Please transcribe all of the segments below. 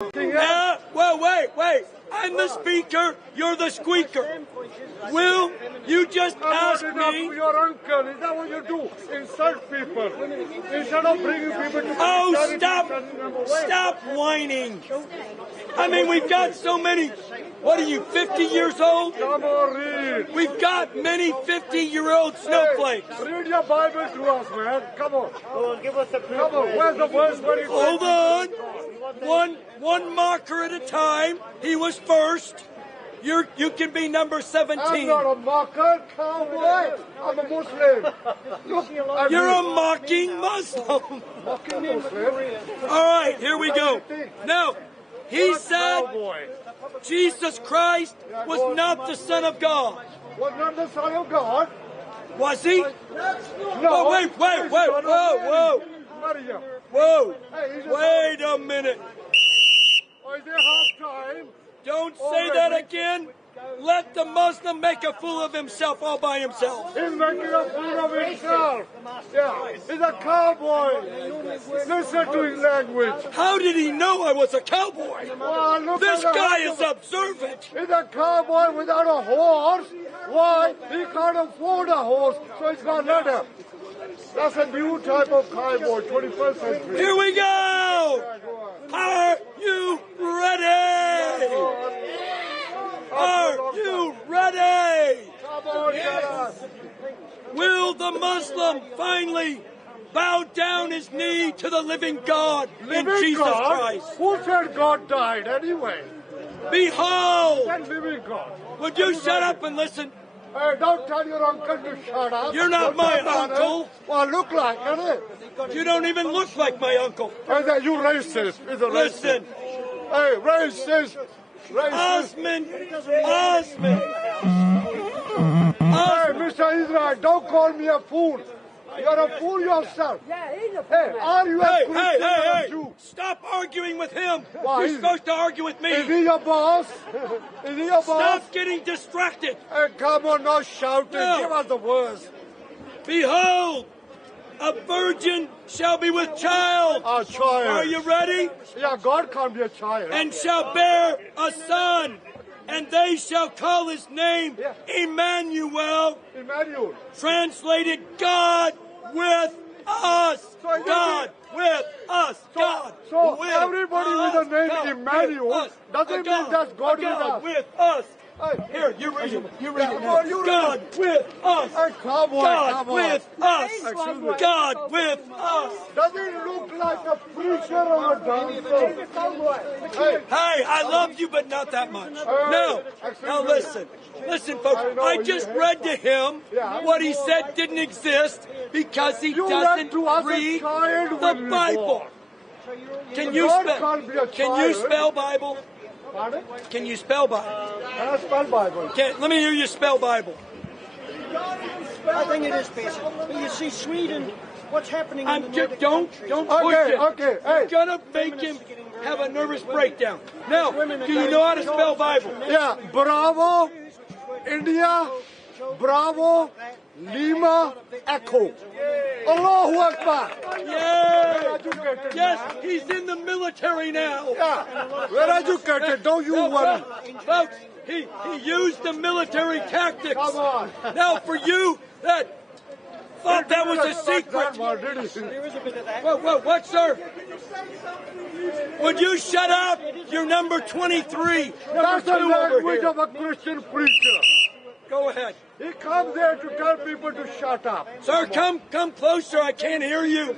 Well, wait. I'm the speaker. You're the squeaker. Will you just ask me? Your uncle, is that what you do? Insult people. Instead of bringing people to Stop whining. I mean, we've got so many. What are you, 50 years old? Come on, read. We've got many 50-year-old snowflakes. Hey, read your Bible to us, man. Come on. Oh, give us a clue. Come on, where's the verse where it Hold on. One marker at a time. He was first. You can be number 17. I'm not a mocker, cowboy. I'm a Muslim. Look, you're a mocking Muslim. Mocking Muslim? All right, here we go. Now, he said Jesus Christ was not the Son of God. Was not the Son of God? Was he? No. Oh, wait. Whoa. Wait a minute. Is there half time? Don't say that again. Let the Muslim make a fool of himself all by himself. He's making a fool of himself. Yeah, he's a cowboy. Listen to his language. How did he know I was a cowboy? Well, this guy is observant. He's a cowboy without a horse. Why? He can't afford a horse, so he's got leather. That's a new type of cowboy, 21st century. Here we go! Are you ready? Are you ready? Come on, yes. Will the Muslim finally bow down his knee to the living God in Jesus Christ? Who said God died anyway? Behold! That living God. Would you shut up and listen? Hey, don't tell your uncle to shut up. You're not my uncle. Well, look like it. You don't even look like my uncle. Hey, you racist. Listen. Hey, racist. Osman. Hey, Mr. Israel, don't call me a fool. You're a fool yourself. Yeah, he's a fool. Hey, are you a Christian or a Jew? Stop arguing with him. Why? You're supposed to argue with me. Is he your boss? Is he your boss? Stop getting distracted. Hey, come on, no shouting. No. Give us the words. Behold, a virgin shall be with child. A child. Are you ready? Yeah, God can't be a child. And shall bear a son. And they shall call his name Emmanuel. Emmanuel. Translated, God with us. God with us. God so with everybody us. with the name Emmanuel doesn't mean that's God with us. Hey. Here, you read it. You read it. Now. God with us. Hey, come on, God come with on. us. God with us. Does it look like a preacher or a dancer? Hey, I love you, but not that much. No. Now listen. Listen, folks. I just read to him what he said didn't exist because he doesn't read the Bible. Can you spell Bible? Pardon? Can you spell Bible? Can I spell Bible? Let me hear you spell Bible. I think it is basic. But you see, Sweden, what's happening in the Nordic don't push it. Okay, hey. You're gonna make him have a nervous breakdown. Now, do you know how to spell Bible? Yeah, Bravo, India, Bravo, Lima, Echo. Allahu Akbar. Yeah. Yes, he's in the military now. Yeah, we're educated, don't you worry. Folks, he used the military tactics. Come on. Now, for you, that thought that was a secret. What, sir? Would you shut up? You're number 23. That's the language of a Christian preacher. Go ahead. He comes there to tell people to shut up. Sir, come closer. I can't hear you.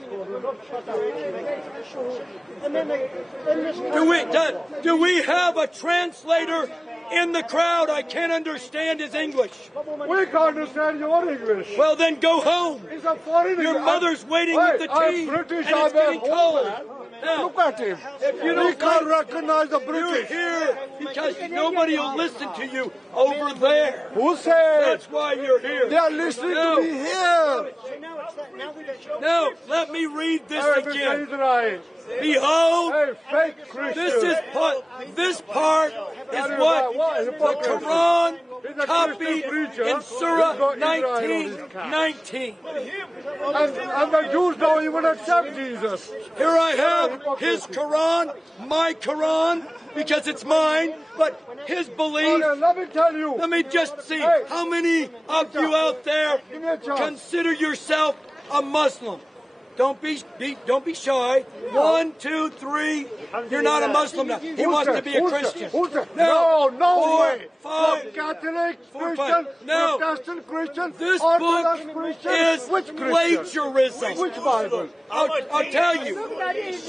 Do we have a translator in the crowd? I can't understand his English. We can't understand your English. Well, then go home. He's a foreigner. Your mother's waiting with the tea, I'm British, and it's getting cold. Now, look at him. If you don't can't recognize the British. You're here because nobody will listen to you over there. Who said? That's why you're here. They are listening to me here. No, let me read this again. Israel. Behold, hey, fake Christian. this part is what the Quran copied in Surah 19:19. And the Jews don't even accept Jesus. Here I have his Quran, my Quran, because it's mine, but his belief. Let me tell you. Let me just see how many of you out there consider yourself a Muslim. Don't be shy. 1, 2, 3. You're not a Muslim now. He wants to be a Christian. No 4, way. 5, Catholic, 4, Christian, 5. No. Protestant Christian, This Orthodox book Christian. is Which Christian? plagiarism. Which Bible? I'll tell you.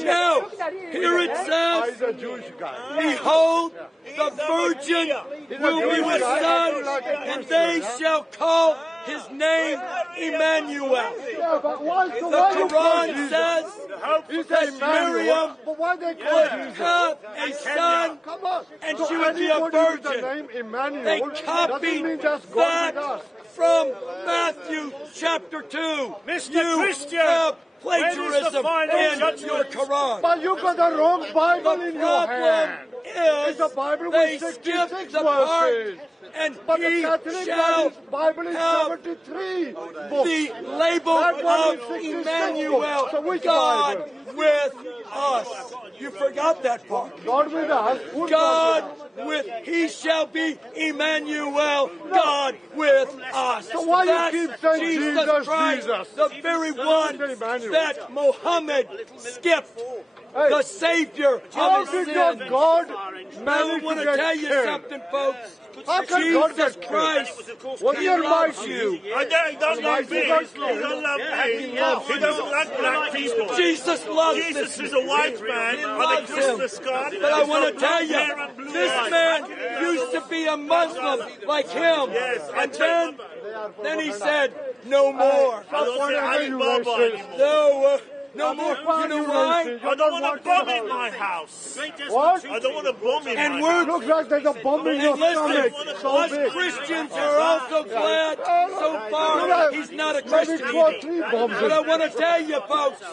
No. Here it says, He's a Jewish guy. behold, the virgin will be with son, and they shall call his name Emmanuel. Yeah, but why, so The why you call Quran Jesus? says that Miriam But why they call would Jesus? have a son, Come on. and So she would be a anybody with the virgin. name Emmanuel They doesn't copied mean just God with that us. from Matthew chapter 2. Mr. You Christian, have when is plagiarism the final in judgment? your Quran. But you got the wrong Bible The in your hand. problem is It's a Bible they with skipped 66 the part, verses. and But the he Catholic shall Bible is have 73 books. the label That one of is 66 Emmanuel, books. So which God Bible? with us. You forgot that part. God with us. Who's God with us? with, he shall be Emmanuel, God with us. So why you That's keep saying Jesus, Christ, Jesus? the very one Emmanuel. that Muhammad skipped, Hey, the Savior how of his did your sins. God I manage want to to get tell you killed? something, folks. How can God Jesus get Christ, What he your loves might you. I don't, he doesn't like me. He doesn't love me. He doesn't like black people. Jesus loves Jesus this. is a white man He on a loves him. Christmas card. But I want to tell Blonde hair you, and blue this eyes. man used to be a Muslim like him. Yes, I And tell then he said, no more. I don't say Alibaba anymore. No, no more. You know why? I don't want a bomb in my house. What? I don't want a bomb in And my we're house. Looks like there's a bomb in your And stomach. listen, So us big. Christians are also glad so far he's not a Christian. Maybe 2 or 3 bombs. But I want to tell you, folks,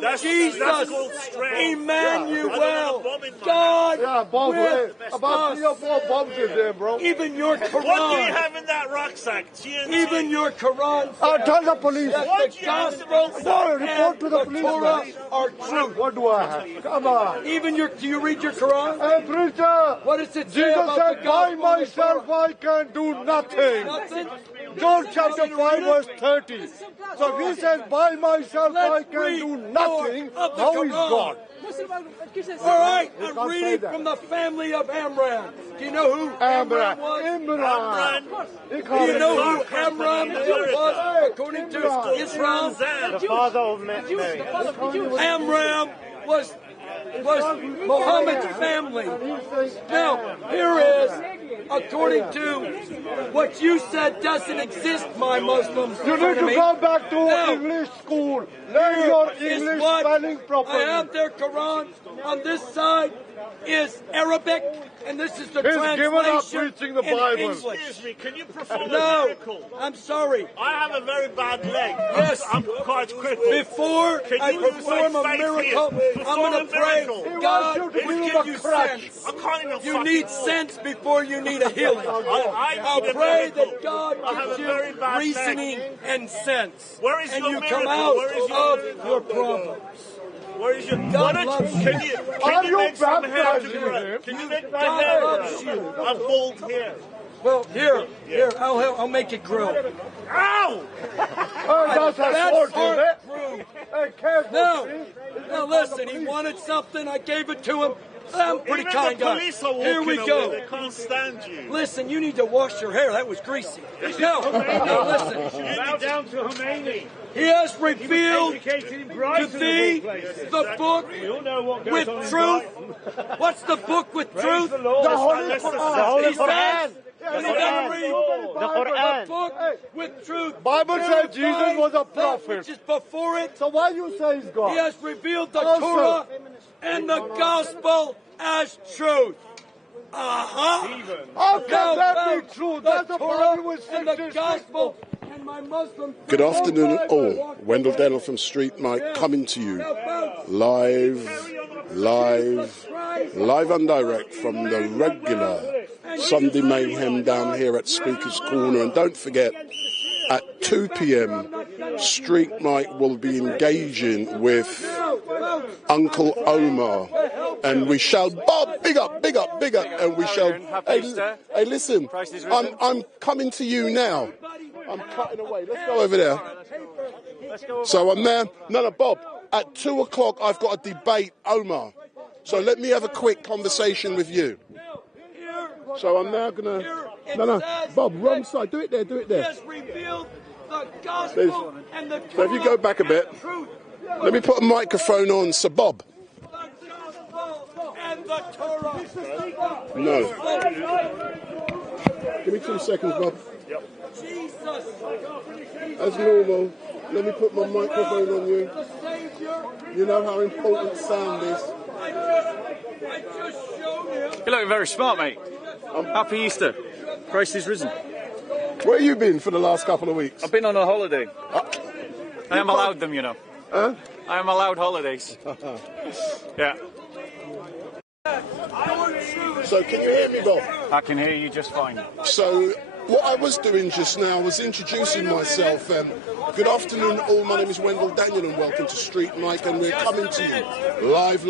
That's Jesus, called strength. Emmanuel, God Yeah, bombs. with About 3 or us. 4 bombs in there, bro. Even your What do you Quran, have in that rucksack? TNT? even your Quran Tell the police. that What the do you have in the gospel rucksack? No, report and to the the police, Torah man. are true. What do I have? Come on. Even your, do you read your Quran? Hey, preacher. What does it say Jesus about said, the by gospel and the myself Torah? I can do nothing. Nothing? John chapter 5 verse 30. So if he says, by myself I Let's can read do more nothing, of the how is Quran. God? All right, can't I'm say reading that. from the family of Amram. Do you know who Amram was? Imran. Do you know who Amram was according to Islam? The father of Mary. Amram was Muhammad's family. Now, here is, according to what you said doesn't exist, my Muslims. You need to go back to No. English school. Learn your Is English what spelling I properly. have their Quran. On this side is Arabic, and this is the He's given up translation preaching the in Bible. English. Excuse me, can you perform a No, miracle? I'm sorry. I have a very bad leg. Yes. I'm quite crippled. Before Can I you do perform a faith miracle, here? I'm Perform going a to pray. miracle. He God wants you to will give give him you a crutch. sense. I can't even You fucking need walk. sense before you need a healing. I'll need a pray miracle. that God I have gives a very you bad reasoning leg. and sense. Where is and your you miracle? come out Where is your of miracle? your problems. Where is your God why don't loves you, you. can you, Are can you you make some hair to baptizing grow? him? Can you make my God hair loves grow? you. I'm bald hair. Well, here, I'll make it grow. Ow! That's a That's sword, part is it? through. Hey, careful. No, please. now listen, he wanted something, I gave it to him. I'm a pretty Even kind the guy. police are Here walking we away. go. They can't stand you. Listen, you need to wash your hair. That was greasy. No, listen. Bow down to Khomeini. He has revealed Educated in to Brighton, thee of all places. the book We all know what goes with on in truth. Brighton. What's the book with Praise truth? the Lord. The Holy Let's Quran. just- He says, Yeah, you gotta read The Quran. the book with truth. Bible says Jesus was a That prophet. which is before it. So why you say he's He God? has revealed the Also- Torah and the gospel as truth. Uh-huh. How can Now, that folks, be true? the That's a Torah Bible with and the 66 gospel books. and Good afternoon all. Wendell Daniel from StreetMic coming to you live and direct from the regular Sunday Mayhem down here at Speaker's Corner. And don't forget, at 2 p.m, StreetMic will be engaging with Uncle Omar. And we shall, Bob, big up, and we shall, hey listen, I'm coming to you now. I'm cutting away. Let's go over there. So I'm there. No, Bob, at 2 o'clock I've got a debate, Omar. So let me have a quick conversation with you. So I'm now going to... No, Bob, wrong side. Do it there. The So if you go back a bit, let me put a microphone on. So Bob. No. Give me 2 seconds, Bob. As normal, let me put my microphone on you. You know how important sound is. You're looking very smart, mate. Happy Easter. Christ is risen. Where have you been for the last couple of weeks? I've been on a holiday. I am allowed them, you know. Huh? I am allowed holidays. Yeah. So can you hear me, Bob? I can hear you just fine. So what I was doing just now was introducing myself. Good afternoon all, my name is Wendell Daniel and welcome to StreetMic, and we're coming to you live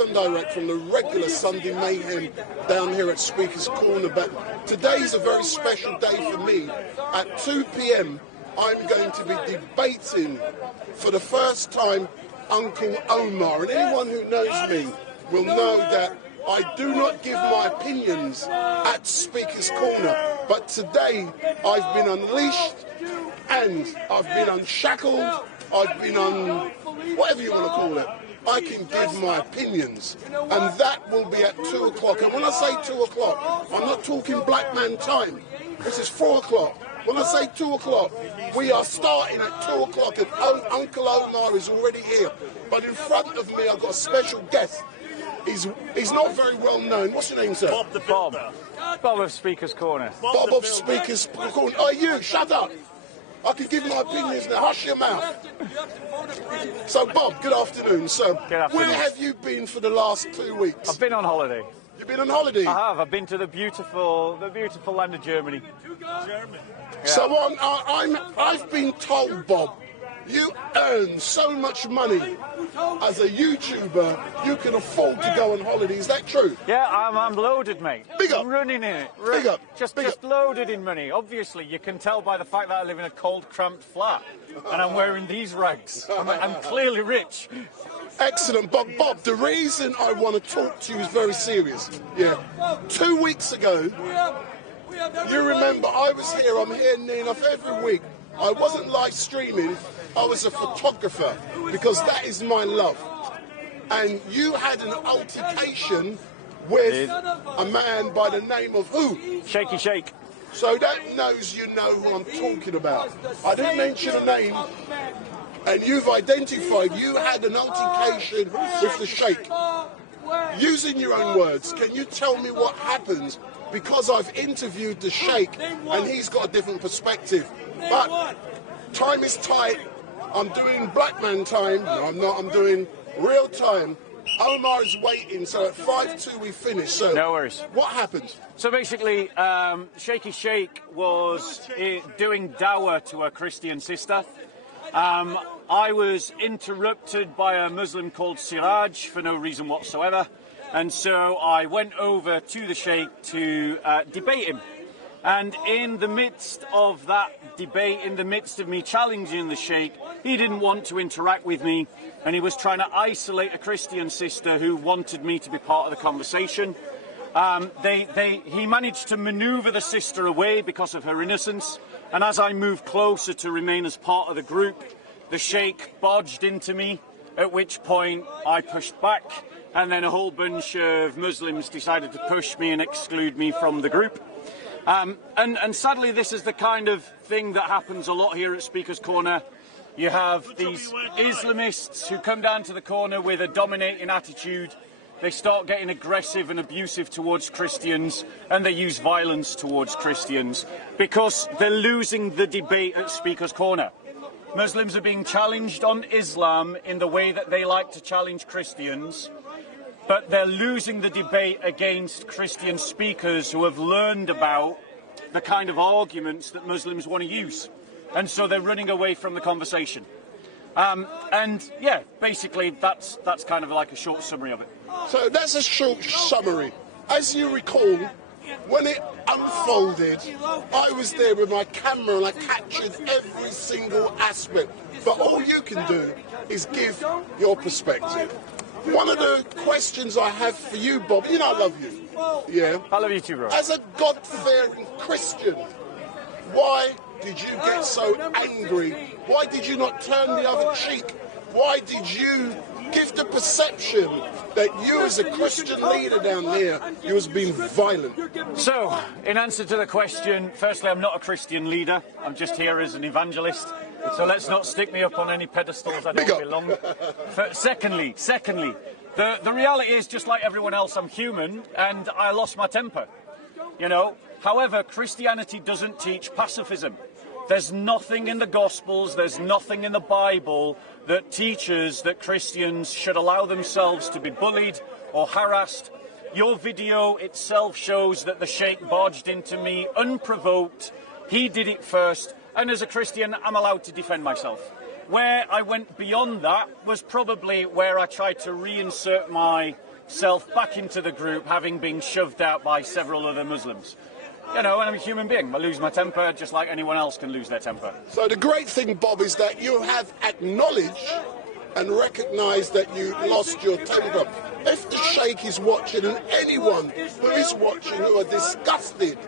and direct from the regular Sunday Mayhem down here at Speaker's Corner. But today's a very special day for me. At 2 p.m, I'm going to be debating for the first time Uncle Omar, and anyone who knows me will know that I do not give my opinions at Speaker's Corner, but today I've been unleashed and I've been unshackled, I've been whatever you want to call it. I can give my opinions, and that will be at 2 o'clock. And when I say 2 o'clock, I'm not talking black man time. This is 4 o'clock. When I say 2 o'clock, we are starting at 2 o'clock, and Uncle Omar is already here. But in front of me, I've got a special guest. He's not very well known. What's your name, sir? Bob the Builder. Bob of Speaker's Corner. Bob of Speaker's Corner. Oh, you, shut up. I can give my opinions now. Hush your mouth. So, Bob, good afternoon. So, where have you been for the last 2 weeks? I've been on holiday. You've been on holiday? I have. I've been to the beautiful land of Germany. Yeah. So, I've been told, Bob, you earn so much money as a YouTuber, you can afford to go on holiday. Is that true? Yeah, I'm loaded, mate. Big up. I'm running in it. Big up. Just loaded in money. Obviously, you can tell by the fact that I live in a cold, cramped flat, and I'm wearing these rags. I'm clearly rich. Excellent, Bob. Bob, the reason I want to talk to you is very serious. Yeah. 2 weeks ago, you remember I was here. I'm here near enough every week. I wasn't live streaming. I was a photographer, because that is my love. And you had an altercation with a man by the name of who? Shaky Shake. So that knows you know who I'm talking about. I didn't mention a name, and you've identified you had an altercation with the Sheikh. Using your own words, can you tell me what happens? Because I've interviewed the Sheikh, and he's got a different perspective. But time is tight. I'm doing black man time. No, I'm not. I'm doing real time. Omar is waiting, so at 5:02 we finish. So no worries. What happened? So basically, Shaky Shake was doing dawah to a Christian sister. I was interrupted by a Muslim called Siraj for no reason whatsoever, and so I went over to the Sheikh to debate him. And in the midst of that debate, in the midst of me challenging the Sheikh, he didn't want to interact with me, and he was trying to isolate a Christian sister who wanted me to be part of the conversation. He managed to maneuver the sister away because of her innocence, and as I moved closer to remain as part of the group, the Sheikh barged into me, at which point I pushed back, and then a whole bunch of Muslims decided to push me and exclude me from the group. And sadly, this is the kind of thing that happens a lot here at Speaker's Corner. You have these Islamists who come down to the corner with a dominating attitude, they start getting aggressive and abusive towards Christians, and they use violence towards Christians because they're losing the debate at Speaker's Corner. Muslims are being challenged on Islam in the way that they like to challenge Christians, but they're losing the debate against Christian speakers who have learned about the kind of arguments that Muslims want to use. And so they're running away from the conversation. And yeah, basically that's kind of like a short summary of it. So that's a short summary. As you recall, when it unfolded, I was there with my camera and I captured every single aspect. But all you can do is give your perspective. One of the questions I have for you, Bob, you know I love you. Yeah. I love you too, bro. As a God-fearing Christian, why did you get so angry? Why did you not turn the other cheek? Why did you give the perception that you as a Christian leader down here, you was being violent? So, in answer to the question, firstly, I'm not a Christian leader. I'm just here as an evangelist. So let's not stick me up on any pedestals I don't belong. Secondly, the reality is, just like everyone else, I'm human and I lost my temper. You know, however, Christianity doesn't teach pacifism. There's nothing in the Gospels, there's nothing in the Bible that teaches that Christians should allow themselves to be bullied or harassed. Your video itself shows that the Sheikh barged into me unprovoked. He did it first, and as a Christian, I'm allowed to defend myself. Where I went beyond that was probably where I tried to reinsert myself back into the group, having been shoved out by several other Muslims. You know, and I'm a human being. I lose my temper just like anyone else can lose their temper. So the great thing, Bob, is that you have acknowledged and recognised that you lost your temper. If the Sheikh is watching, and anyone who is watching who are disgusted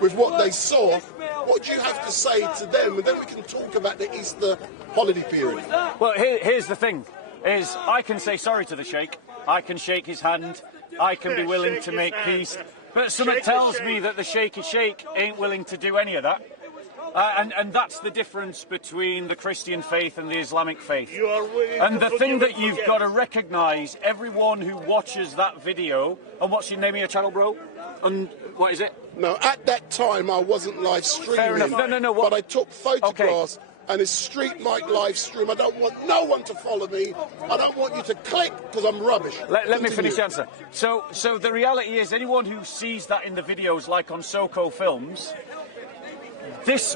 with what they saw, what do you have to say to them? And then we can talk about the Easter holiday period. Well, here's the thing, is I can say sorry to the Sheikh. I can shake his hand. I can be willing to make peace. But something tells me that the shaky Sheikh ain't willing to do any of that. And that's the difference between the Christian faith and the Islamic faith. And the thing that you've got to recognise, everyone who watches that video, and what's your name of your channel, bro? And what is it? No, at that time I wasn't live streaming. Fair enough. No. What? But I took photographs. Okay. And it's StreetMic LiveStream. I don't want no one to follow me. I don't want you to click because I'm rubbish. Let me finish the answer. So the reality is, anyone who sees that in the videos, like on Soko Films,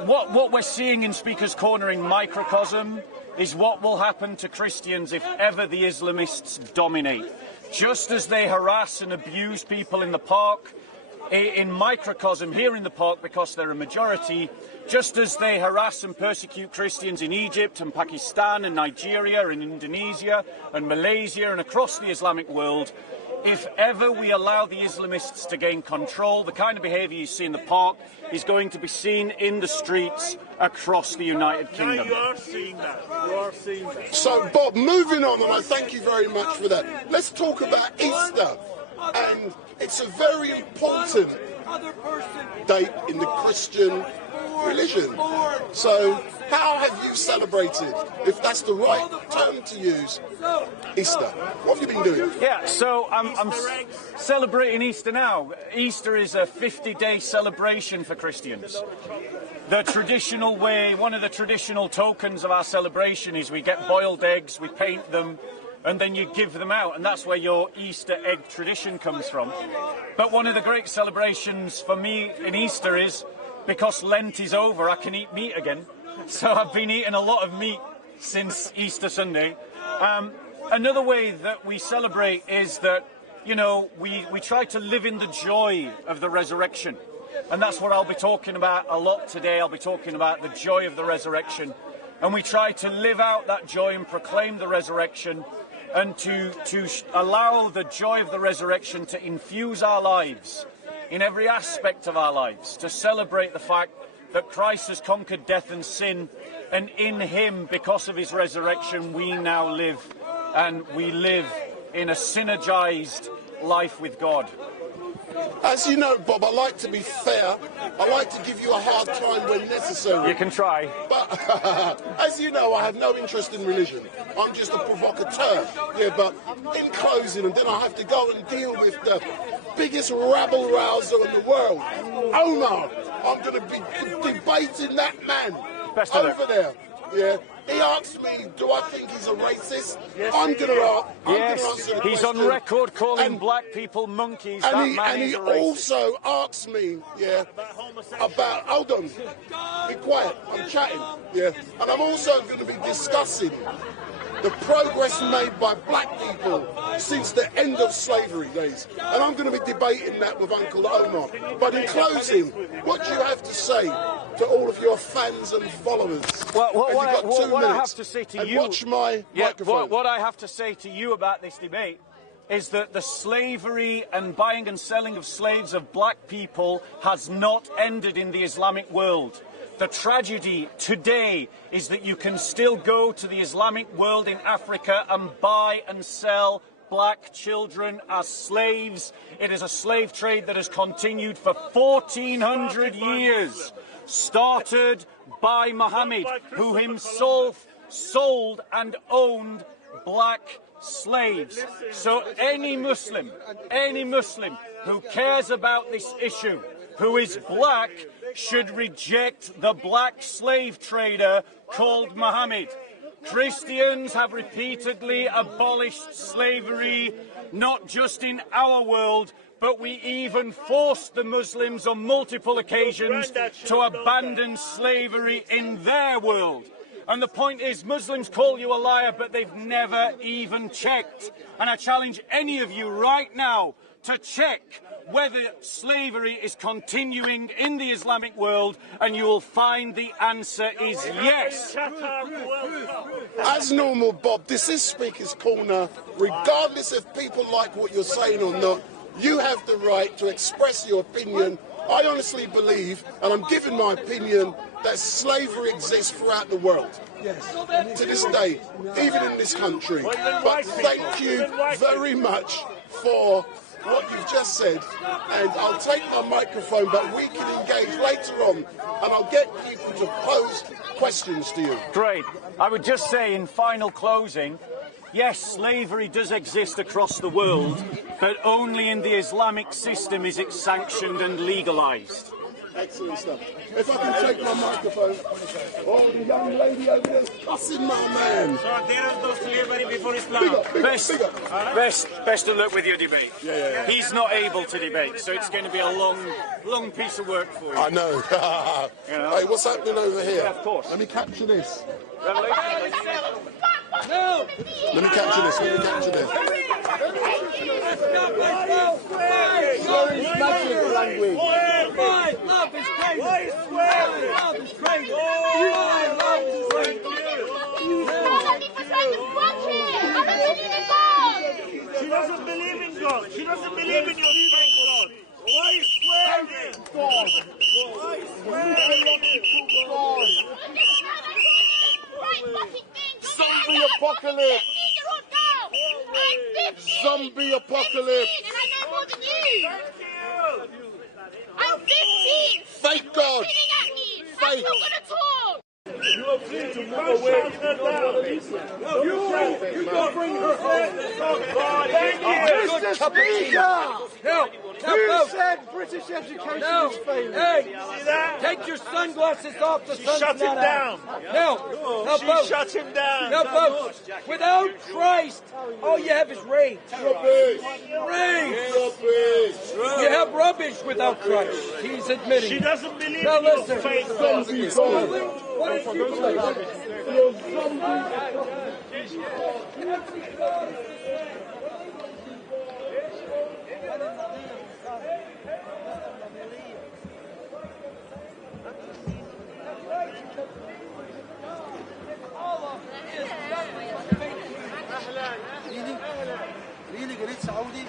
what we're seeing in Speaker's Corner in microcosm is what will happen to Christians if ever the Islamists dominate. Just as they harass and abuse people in the park, in microcosm here in the park because they're a majority, just as they harass and persecute Christians in Egypt and Pakistan and Nigeria and Indonesia and Malaysia and across the Islamic world, if ever we allow the Islamists to gain control, the kind of behaviour you see in the park is going to be seen in the streets across the United Kingdom. You are seeing that. You are seeing that. So, Bob, moving on, and I thank you very much for that. Let's talk about Easter. And it's a very important date in the Christian religion. So how have you celebrated, if that's the right term to use, Easter? What have you been doing? Yeah, so I'm celebrating Easter now. Easter is a 50-day celebration for Christians. The traditional way, one of the traditional tokens of our celebration is we get boiled eggs, we paint them, and then you give them out, and that's where your Easter egg tradition comes from. But one of the great celebrations for me in Easter is, because Lent is over, I can eat meat again. So I've been eating a lot of meat since Easter Sunday. Another way that we celebrate is that, you know, we try to live in the joy of the resurrection. And that's what I'll be talking about a lot today. I'll be talking about the joy of the resurrection. And we try to live out that joy and proclaim the resurrection, and to allow the joy of the resurrection to infuse our lives in every aspect of our lives, to celebrate the fact that Christ has conquered death and sin, and in him, because of his resurrection, we now live, and we live in a synergized life with God. As you know, Bob, I like to be fair. I like to give you a hard time when necessary. You can try. But as you know, I have no interest in religion. I'm just a provocateur. Yeah, but in closing, and then I have to go and deal with the biggest rabble-rouser in the world, Omar. I'm going to be debating that man over there. Yeah. He asked me, do I think he's a racist? Yes, I'm going to answer the he's question. on record calling black people monkeys. And he also asked me, about, hold on, be quiet, I'm chatting, and I'm also going to be discussing the progress made by black people since the end of slavery days. And I'm going to be debating that with Uncle Omar. But in closing, what do you have to say to all of your fans and followers? Well, what I have to say to you... Watch my microphone. What I have to say to you about this debate is that the slavery and buying and selling of slaves of black people has not ended in the Islamic world. The tragedy today is that you can still go to the Islamic world in Africa and buy and sell black children as slaves. It is a slave trade that has continued for 1400 years, started by Muhammad, who himself sold and owned black slaves. So any Muslim who cares about this issue, who is black, should reject the black slave trader called Muhammad. Christians have repeatedly abolished slavery, not just in our world, but we even forced the Muslims on multiple occasions to abandon slavery in their world. And the point is, Muslims call you a liar, but they've never even checked. And I challenge any of you right now to check whether slavery is continuing in the Islamic world, and you will find the answer is yes. As normal, Bob, this is Speaker's Corner. Regardless if people like what you're saying or not, you have the right to express your opinion. I honestly believe, and I'm giving my opinion, that slavery exists throughout the world. Yes. To this day, even in this country. But thank you very much for what you've just said, and I'll take my microphone, but we can engage later on, and I'll get people to pose questions to you. Great. I would just say in final closing, yes, slavery does exist across the world, but only in the Islamic system is it sanctioned and legalised. Excellent stuff. If I can take my microphone. Oh, the young lady over there is cussing my man. So there is no slavery before Islam. Best of luck with your debate. Yeah. He's not able to debate, so it's going to be a long piece of work for you. I know. Hey, what's happening over here? Yeah, of course. Let me capture this. No! Let me capture this. Magic language. My love is crazy! My love is crazy! My love is crazy! She doesn't believe in God. She doesn't believe in your strength, God. Why is swearing? God. Why is swearing? Zombie apocalypse! Zombie apocalypse! And I know more than you! I'm 15! Thank God! I'm not gonna talk! You are free to move away. You don't bring her home. Mr. Speaker! Who said British education is failing? Hey, take your sunglasses off. The sun's Shut him not down. out. She shut him down. No, folks. Without Christ, all you have is rage. Rubbish! Rage. Rubbish! You have rubbish without Christ. He's admitting. She doesn't believe Now in your listen. faith, God. What did you believe? Really great Saudi.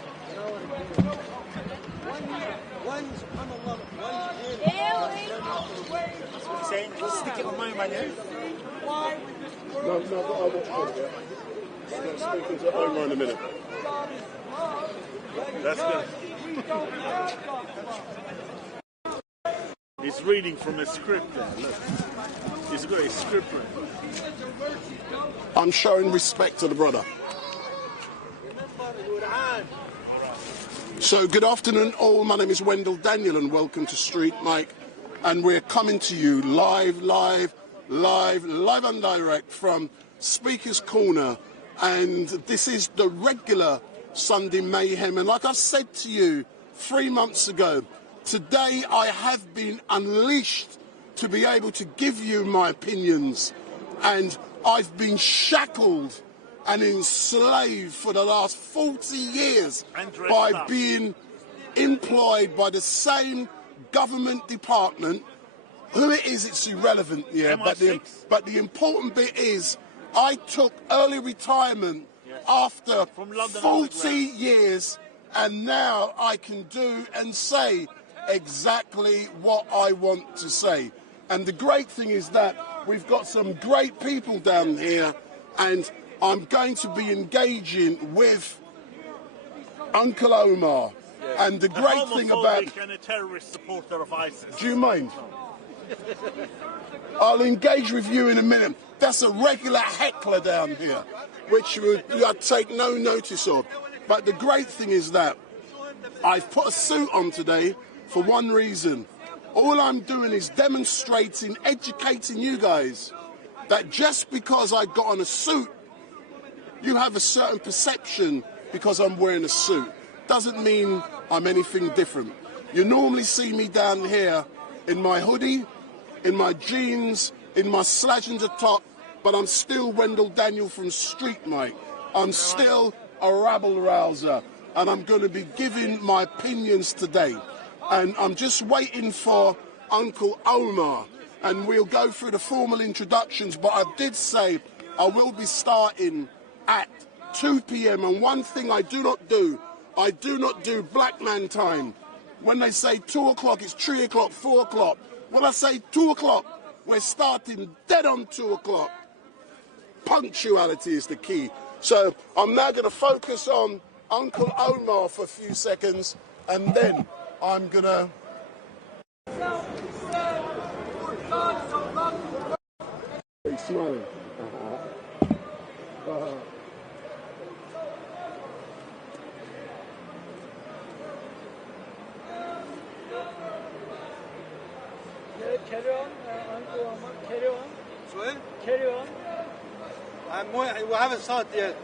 One subhanallah. One Saying, stick it on my money. No, I'll watch it. I'm speaking to Omar in a minute. That's good. He's reading from a script there, look. He's got a script written. I'm showing respect to the brother. So good afternoon all, my name is Wendell Daniel and welcome to StreetMic, and we're coming to you live and direct from Speaker's Corner, and this is the regular Sunday Mayhem. And like I said to you 3 months ago, today I have been unleashed to be able to give you my opinions, and I've been shackled and enslaved for the last 40 years by being employed by the same government department. Who it is, it's irrelevant, yeah, but the important bit is I took early retirement after 40 years, and now I can do and say exactly what I want to say. And the great thing is that we've got some great people down here, and I'm going to be engaging with Uncle Omar. And the great thing about... and a terrorist supporter of ISIS. Do you mind? I'll engage with you in a minute. That's a regular heckler down here, which I'd take no notice of. But the great thing is that I've put a suit on today for one reason. All I'm doing is demonstrating, educating you guys that just because I got on a suit, you have a certain perception because I'm wearing a suit. Doesn't mean I'm anything different. You normally see me down here in my hoodie, in my jeans, in my Slazenger top, but I'm still Wendell Daniel from StreetMic. I'm still a rabble-rouser, and I'm going to be giving my opinions today. And I'm just waiting for Uncle Omar, and we'll go through the formal introductions, but I did say I will be starting at 2 p.m. And one thing I do not do black man time. When they say 2 o'clock, it's 3 o'clock, 4 o'clock. When I say 2 o'clock, we're starting dead on 2 o'clock. Punctuality is the key. So I'm now going to focus on Uncle Omar for a few seconds, and then I'm going to... He's smiling. Carry on, Uncle Omar, carry on. Sorry? Carry on. We haven't started yet.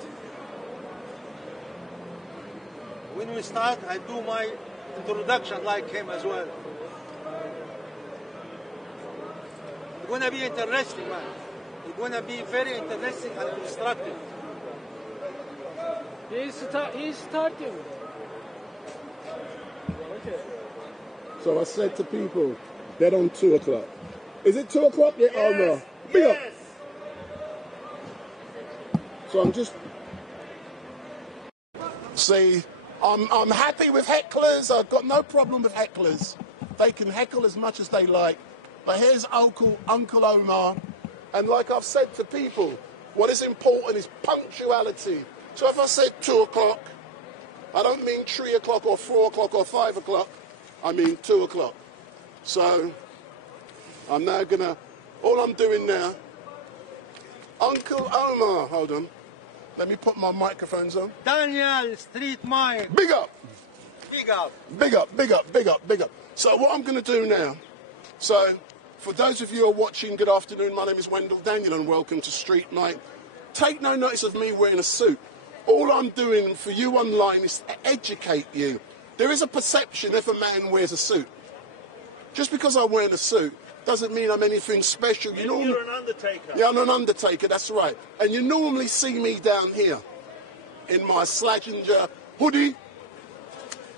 When we start, I do my introduction like him as well. It's going to be interesting, man. It's going to be very interesting and instructive. He's starting. Okay. So I said to people, dead on 2 o'clock. Is it 2 o'clock yet, Omar? Big up. So I'm just... See, I'm happy with hecklers. I've got no problem with hecklers. They can heckle as much as they like. But here's Uncle Omar. And like I've said to people, what is important is punctuality. So if I said 2 o'clock, I don't mean 3 o'clock or 4 o'clock or 5 o'clock. I mean 2 o'clock. So I'm now gonna, all I'm doing now, Uncle Omar, hold on. Let me put my microphones on. Daniel, StreetMic. Big up. Big up. Big up, big up, big up, big up. So what I'm gonna do now, so for those of you who are watching, good afternoon, my name is Wendell Daniel and welcome to StreetMic. Take no notice of me wearing a suit. All I'm doing for you online is to educate you. There is a perception if a man wears a suit. Just because I'm wearing a suit doesn't mean I'm anything special. You're an undertaker. Yeah, I'm an undertaker, that's right. And you normally see me down here in my Slazenger hoodie.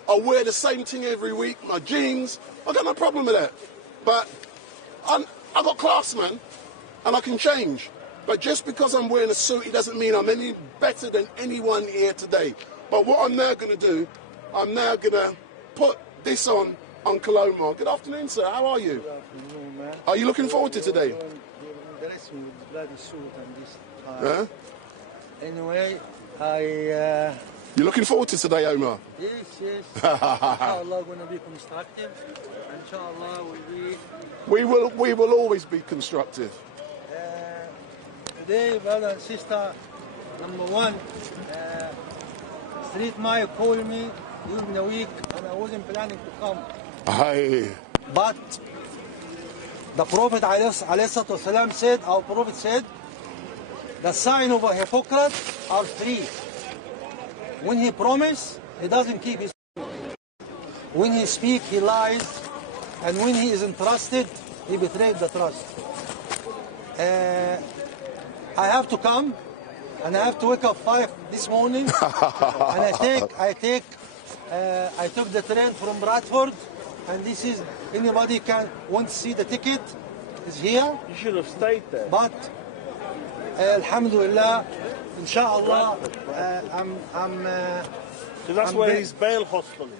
I wear the same thing every week, my jeans. I've got no problem with that. But I got class, man, and I can change. But just because I'm wearing a suit, it doesn't mean I'm any better than anyone here today. But what I'm now going to do, I'm now going to put this on Uncle Omar. Good afternoon, sir. How are you? Good afternoon, man. Are you looking forward to today? Dress me with bloody suit and this tie. Huh? Anyway, I You're looking forward to today, Omar? Yes, yes. Inshallah, going to be constructive. Inshallah, We will always be constructive. Today, brother and sister, number one, StreetMic called me during the week, and I wasn't planning to come. Aye. But the Prophet ﷺ said, our Prophet said, the sign of a hypocrite are three. When he promises, he doesn't keep his promise. When he speaks, he lies. And when he is entrusted, he betrayed the trust. I have to come, and I have to wake up 5 this morning, and I took the train from Bradford, and this is, anybody want to see the ticket, is here. You should have stayed there. But Alhamdulillah, inshallah, So that's where his bail hostel is.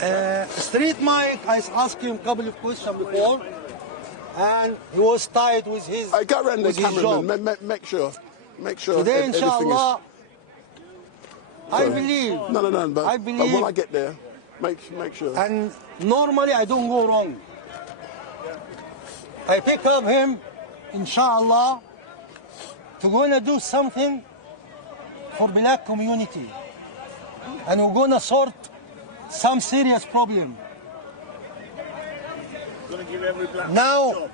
StreetMic, I asked him a couple of questions before, and he was tied with his Go around the with his job. cameraman. Make sure. Today, everything inshallah, is. I believe. No. But, I but believe. when I get there, make sure. And normally I don't go wrong. I pick up him, inshallah, to gonna do something for black community, and we're gonna sort some serious problem. Gonna give every black Now, job.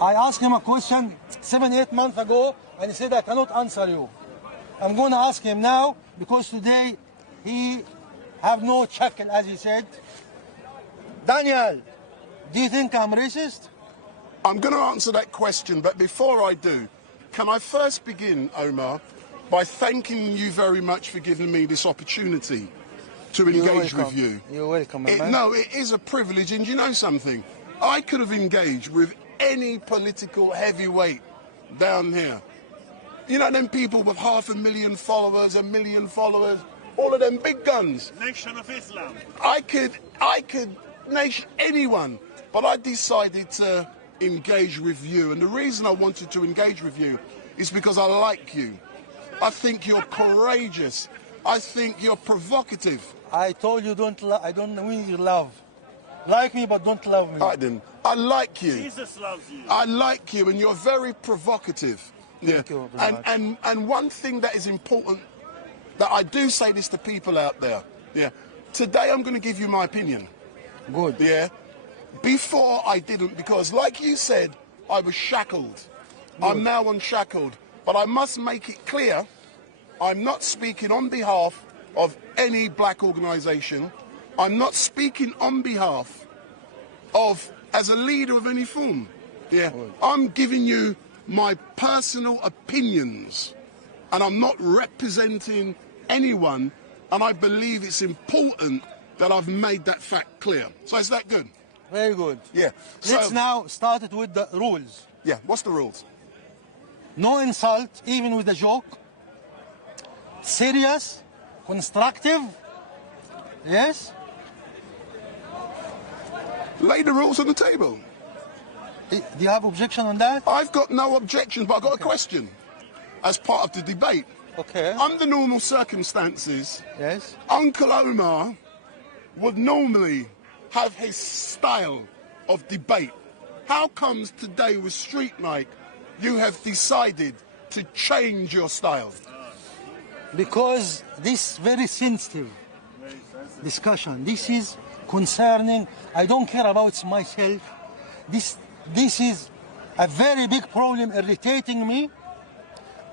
I asked him a question 7-8 months ago, and he said, I cannot answer you. I'm going to ask him now, because today he have no chuckle, as he said. Daniel, do you think I'm racist? I'm going to answer that question, but before I do, can I first begin, Omar, by thanking you very much for giving me this opportunity to engage with you. You're welcome, man. No, it is a privilege, and you know something? I could have engaged with any political heavyweight down here. You know, them people with 500,000 followers, 1 million followers, all of them big guns. Nation of Islam. I could nation anyone, but I decided to engage with you, and the reason I wanted to engage with you is because I like you. I think you're courageous. I think you're provocative. I told you I don't mean you love. Like me, but don't love me. I didn't. I like you. Jesus loves you. I like you, and you're very provocative. Thank you very much. And one thing that is important, that I do say this to people out there. Yeah. Today I'm going to give you my opinion. Good. Yeah. Before I didn't, because like you said, I was shackled. Good. I'm now unshackled. But I must make it clear, I'm not speaking on behalf of any black organisation. I'm not speaking on behalf of, as a leader of any form. Yeah. Good. I'm giving you my personal opinions, and I'm not representing anyone, and I believe it's important that I've made that fact clear. So is that good? Very good. Yeah. Let's now start it with the rules. Yeah, what's the rules? No insult, even with a joke. Serious, constructive. Yes? Lay the rules on the table. Do you have objection on that? I've got no objections, but I've got a question as part of the debate. Okay. Under normal circumstances, Yes. Uncle Omar would normally have his style of debate. How comes today with StreetMic you have decided to change your style? Because this very sensitive discussion, this is concerning, I don't care about myself. This is a very big problem irritating me,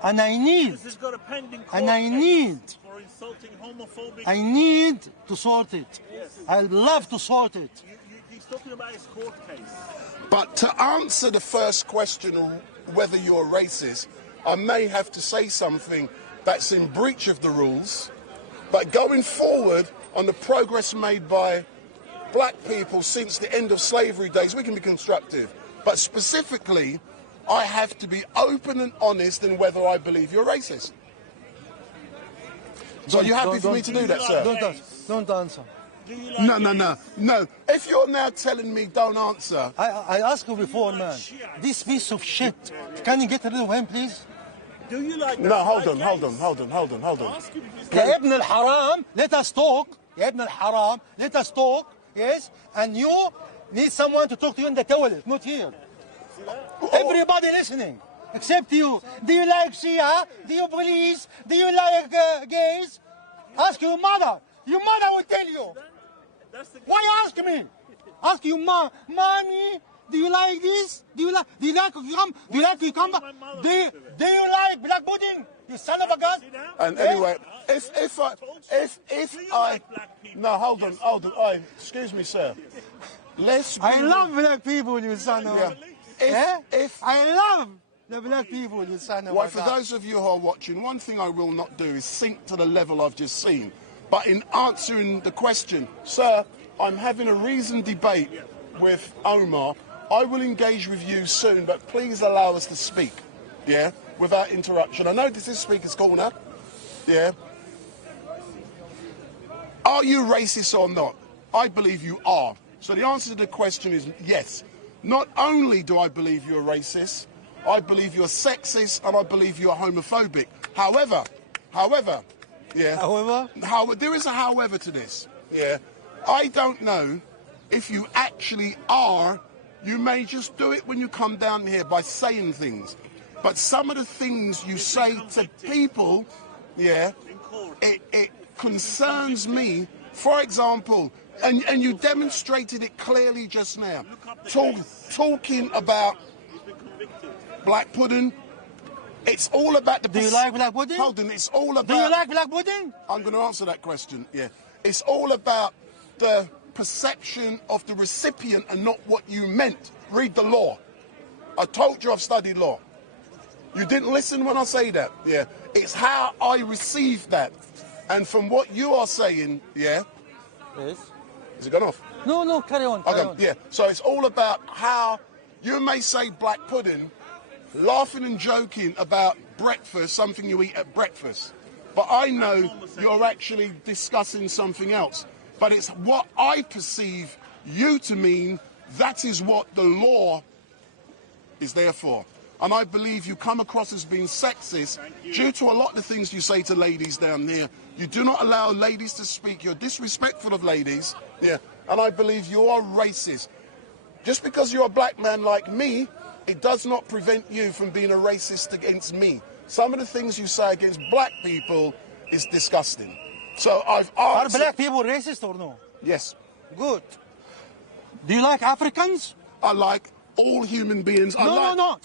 and I need, This has got a pending court and I case need, for insulting homophobic. I need to sort it. Yes. I'd love to sort it. He's talking about his court case. But to answer the first question of whether you're racist, I may have to say something that's in breach of the rules. But going forward on the progress made by black people since the end of slavery days, we can be constructive. But specifically, I have to be open and honest in whether I believe you're racist. So are you happy for me to do that, sir? Don't answer. Do you like No. If you're now telling me don't answer, I asked you before, man. This piece of shit. Can you get rid of him, please? Do you like No, hold on. Ya Ibn al-Haram, let us talk. Ya Ibn al-Haram, let us talk. Yes? And you need someone to talk to you in the toilet, not here. Everybody listening, except you. Do you like Shia? Do you police? Do you like gays? Ask your mother. Your mother will tell you. Why you ask me? Ask your mom. Mommy, do you like this? Do you like cucumber? Do you like cucumber? Do you like black pudding? You son of a gun. And anyway, if I no, hold on. Oh, excuse me, sir. I love black people, you son of a. If I love the black people, you son of a. Well, for those of you who are watching, one thing I will not do is sink to the level I've just seen. But in answering the question, sir, I'm having a reasoned debate with Omar. I will engage with you soon, but please allow us to speak, yeah, without interruption. I know this is Speaker's Corner, yeah. Are you racist or not? I believe you are. So the answer to the question is yes. Not only do I believe you're racist, I believe you're sexist and I believe you're homophobic. However, yeah. There is a however to this. Yeah. I don't know if you actually are. You may just do it when you come down here by saying things. But some of the things you say to people, yeah, it concerns me. For example, and you demonstrated it clearly just now, talking about black pudding. It's all about the... Do you like black pudding? Hold on, it's all about... Do you like black pudding? I'm going to answer that question, yeah. It's all about the perception of the recipient and not what you meant. Read the law. I told you I've studied law. You didn't listen when I say that, yeah. It's how I received that. And from what you are saying, yeah. Yes. Has it gone off? No, carry on. Yeah, so it's all about how you may say black pudding, laughing and joking about breakfast, something you eat at breakfast. But I know you're actually discussing something else. But it's what I perceive you to mean, that is what the law is there for. And I believe you come across as being sexist due to a lot of the things you say to ladies down there. You do not allow ladies to speak. You're disrespectful of ladies. Yeah. And I believe you are racist. Just because you're a black man like me, it does not prevent you from being a racist against me. Some of the things you say against black people is disgusting. So I've asked... Are black people racist or no? Yes. Good. Do you like Africans? I like all human beings. No.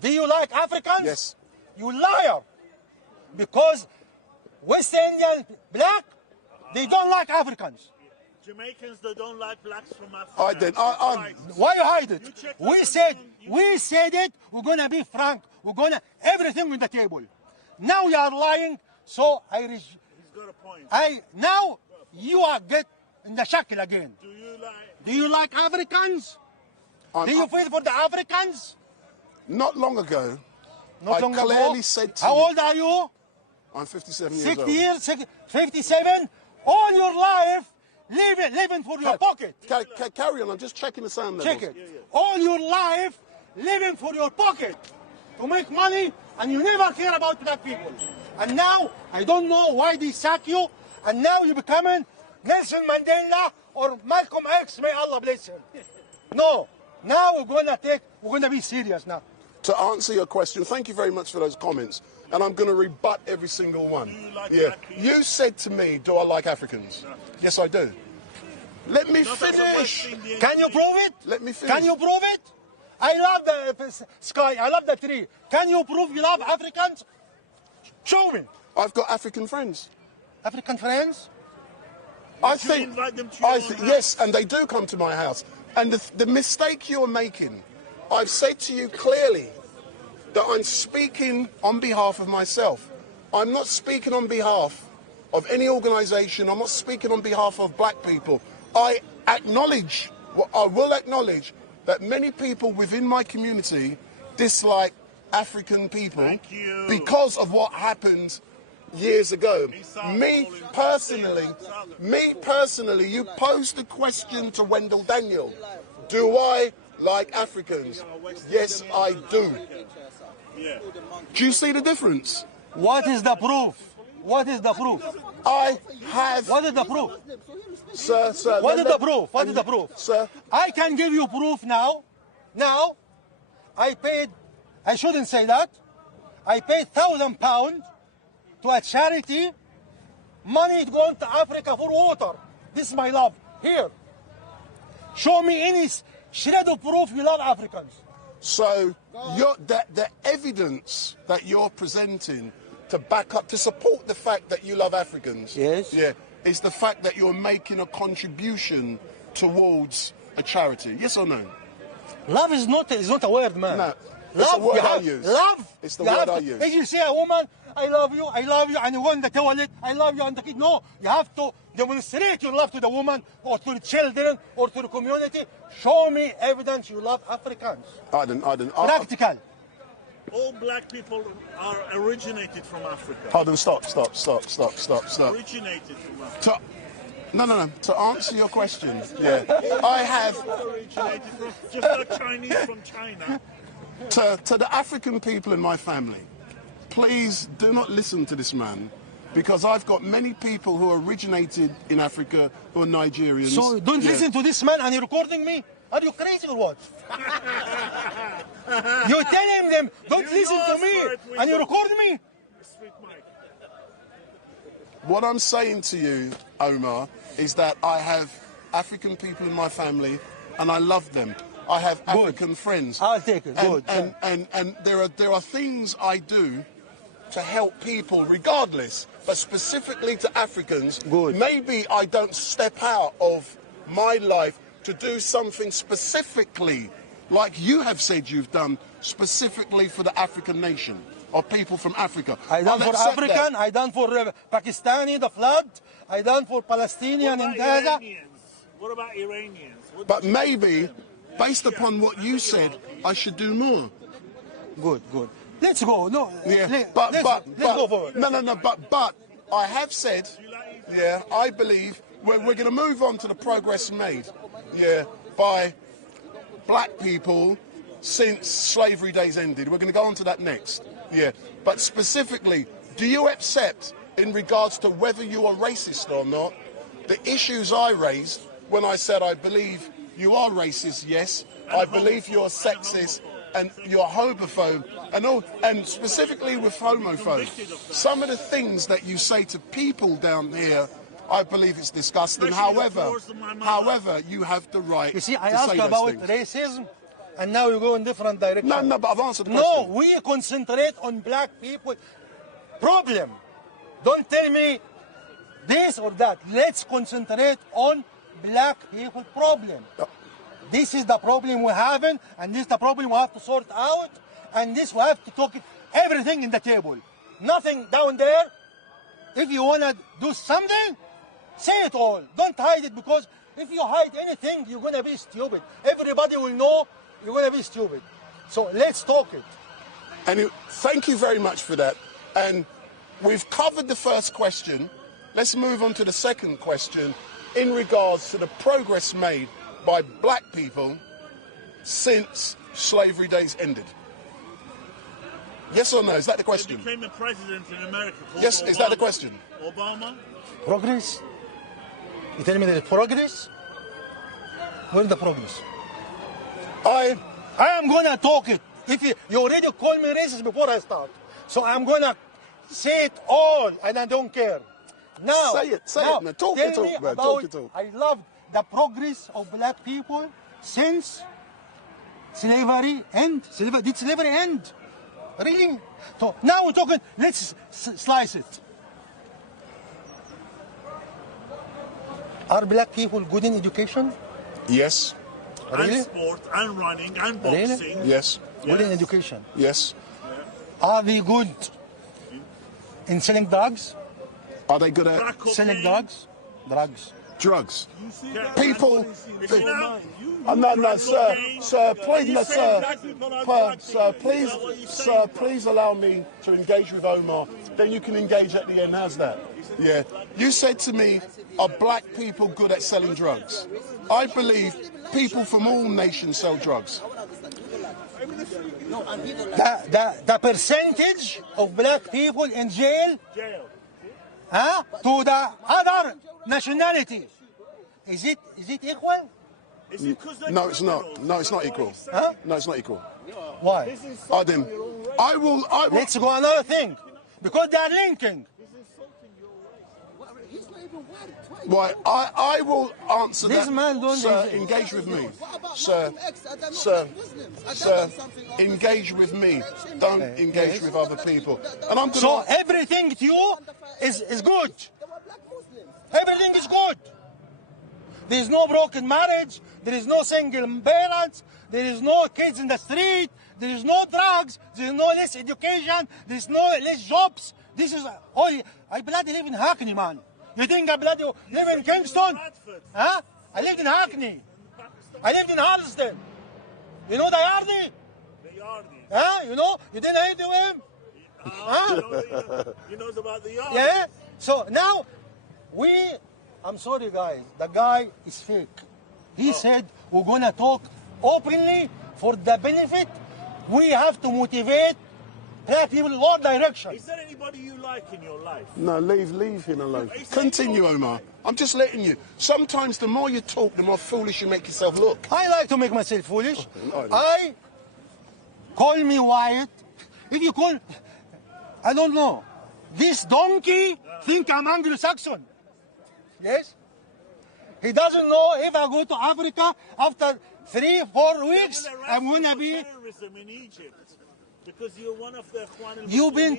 Do you like Africans? Yes. You liar. Because West Indian black, they don't like Africans. Jamaicans, they don't like blacks from Africa. Why you hide it? We said it. We're gonna be frank. We're gonna everything on the table. Now you are lying. So He's got a point. Now you are get in the shackle again. Do you like Africans? Do you feel for the Africans? Not long ago, I clearly said to you... How old are you? I'm 57 years 60 old. years, 57? All your life, living for your pocket. Carry on, I'm just checking the sound levels. Check it. All your life, living for your pocket. To make money, and you never care about black people. And now, I don't know why they sack you, and now you're becoming Nelson Mandela or Malcolm X, may Allah bless him. No. Now we're gonna be serious now. To answer your question, thank you very much for those comments. And I'm going to rebut every single one. You said to me, do I like Africans? Yes, I do. Let me finish. Can you prove it? Let me finish. Can you prove it? I love the sky. I love the tree. Can you prove you love Africans? Show me. I've got African friends. African friends? I think yes, and they do come to my house. And the mistake you're making, I've said to you clearly that I'm speaking on behalf of myself. I'm not speaking on behalf of any organisation. I'm not speaking on behalf of black people. I will acknowledge that many people within my community dislike African people because of what happened years ago. Me personally, you posed a question to Wendell Daniel. Do I like Africans? Yes, I do. Yeah. Do you see the difference? What is the proof? What is the proof? I have... What is the proof? Sir, What is the proof? What is the proof? Sir? I can give you proof now. Now, I paid, I shouldn't say that. I paid £1,000 to a charity. Money is going to Africa for water. This is my love. Here. Show me any shred of proof you love Africans. So, the evidence that you're presenting to back up, to support the fact that you love Africans, yes, yeah, is the fact that you're making a contribution towards a charity. Yes or no? Love is not a word, man. No, love, it's a word I use. Love. It's the word I use. If you say a woman, I love you, and you go in the toilet, I love you, and the kid. No, you have to demonstrate your love to the woman, or to the children, or to the community. Show me evidence you love Africans. I don't. Practical. All black people are originated from Africa. Hold on, stop. Originated from Africa. No. To answer your question, yeah, I have... Originated from, just like Chinese from China. To the African people in my family, please do not listen to this man, because I've got many people who originated in Africa who are Nigerians. So don't listen to this man, and you're recording me? Are you crazy or what? You're telling them, don't listen to me, and you record me? What I'm saying to you, Omar, is that I have African people in my family, and I love them. I have African friends. I'll take it. Good. And there are things I do to help people regardless, but specifically to Africans. Good. Maybe I don't step out of my life to do something specifically, like you have said you've done, specifically for the African nation, or people from Africa. I done for African, I done for Pakistani, the flood, I done for Palestinian in Gaza. What about Iranians? But maybe, based upon what you said, I should do more. Good. Let's go. No, yeah, let's go forward. No, but I have said, yeah, I believe we're going to move on to the progress made, yeah, by black people since slavery days ended. We're going to go on to that next, yeah. But specifically, do you accept, in regards to whether you are racist or not, the issues I raised when I said I believe you are racist? Yes, I believe you're sexist and you're homophobe, and specifically with homophobe. Some of the things that you say to people down here, I believe it's disgusting. However, you have the right. You see, I to asked say those about things. racism, and now you go in different direction. No, but I've answered the question. No, we concentrate on black people. Problem. Don't tell me this or that. Let's concentrate on black people problem. This is the problem we're having, and this is the problem we have to sort out, and this we have to talk everything in the table. Nothing down there. If you want to do something, say it all. Don't hide it, because if you hide anything, you're going to be stupid. Everybody will know you're going to be stupid. So let's talk it. And thank you very much for that. And we've covered the first question. Let's move on to the second question in regards to the progress made by black people since slavery days ended. Yes or no? Is that the question? He became a president in America. Yes, Obama. Is that the question? Obama? Progress? You tell me there's progress? Where's the progress? I am going to talk it. If you already called me racist before I start. So I'm going to say it all, and I don't care. Now, say it. Now, talk tell it all, me man. about, Talk it all. I love the progress of black people since slavery end. Did slavery end? Really? So now we're talking, let's slice it. Are black people good in education? Yes. Really? And sport, and running, and boxing. Really? Yes. Good in education? Yes. Are they good in selling drugs? Are they good at selling drugs? Drugs. People. No, sir, please allow me to engage with Omar. Then you can engage at the end. How's that? Yeah. You said to me, are black people good at selling drugs? I believe people from all nations sell drugs. the percentage of black people in jail to the other nationality, is it equal? No, it's not. No, it's not equal. Huh? No, it's not equal. Why? Adem, I will. Let's go another thing, because they are linking. Why? I will answer This that. man don't Sir, engage with me. Sir, engage with me. Don't engage with other people. And I'm So gonna. everything to you is good. Everything is good. There is no broken marriage. There is no single parents. There is no kids in the street. There is no drugs. There is no less education. There is no less jobs. This is all. I bloody live in Hackney, man. You think I bloody live in Kingston? Huh? I lived in Hackney. I lived in Harlesden. You know the Yardie? The Yardie. Huh? You know? You didn't hate him? Huh? He knows about the Yardie. Yeah? So now, I'm sorry guys, the guy is fake. He said we're gonna talk openly for the benefit. We have to motivate black people in all directions. Is there anybody you like in your life? No, leave him alone. Continue, Omar. I'm just letting you. Sometimes the more you talk, the more foolish you make yourself look. I like to make myself foolish. I call me Wyatt. If you call, I don't know. This donkey think I'm Anglo-Saxon. Yes? He doesn't know if I go to Africa after 3-4 weeks, I'm gonna be. Terrorism in Egypt. Because you're one of the You've been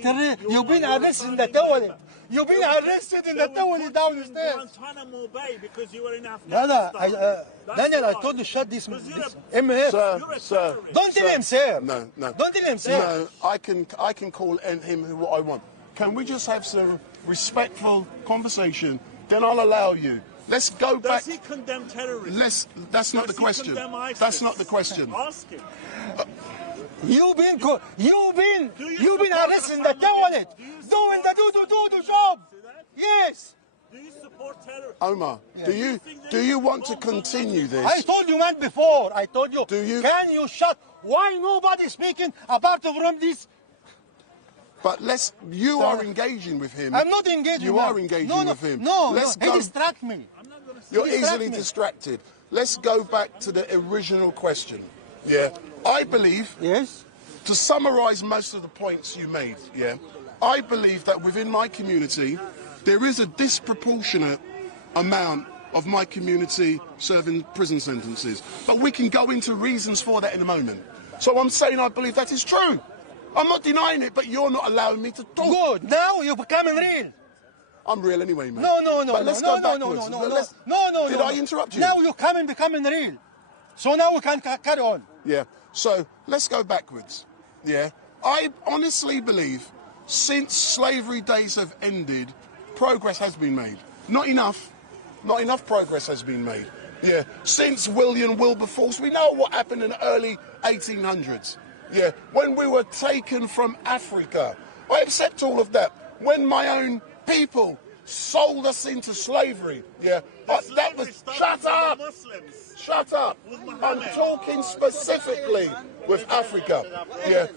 arrested in the toilet. You've been arrested in the toilet downstairs. Guantanamo Bay because you were in Afghanistan. Brother, Daniel, I told you shut this MF. Sir. Don't tell him, sir. No. Don't tell him, sir. No, I can call him what I want. Can we just have some respectful conversation? Then I'll allow you. Let's go back. Does he condemn terrorism? That's not the question. That's not the question. Ask him. You've been arrested in the toilet doing the job. Yes. Do you support terrorism? Omar, do you want to continue this? I told you man before. I told you. Do you? Can you shut? Why nobody speaking apart from this? But you are engaging with him. I'm not engaging. You are engaging with him. No, he distract me. You're easily distracted. Let's go back to the original question. Yeah, I believe. Yes. To summarise most of the points you made, yeah, I believe that within my community, there is a disproportionate amount of my community serving prison sentences. But we can go into reasons for that in a moment. So I'm saying I believe that is true. I'm not denying it, but you're not allowing me to talk. Good. Now you're becoming real. I'm real anyway, mate. No. But let's go backwards. Did I interrupt you? Now you're becoming real. So now we can carry on. Yeah. So let's go backwards. Yeah. I honestly believe since slavery days have ended, progress has been made. Not enough. Not enough progress has been made. Yeah. Since Wilberforce, we know what happened in the early 1800s. Yeah. When we were taken from Africa. I accept all of that. When my own people sold us into slavery. Yeah. That was. Shut up! Shut up! I'm talking specifically with Africa. Yeah.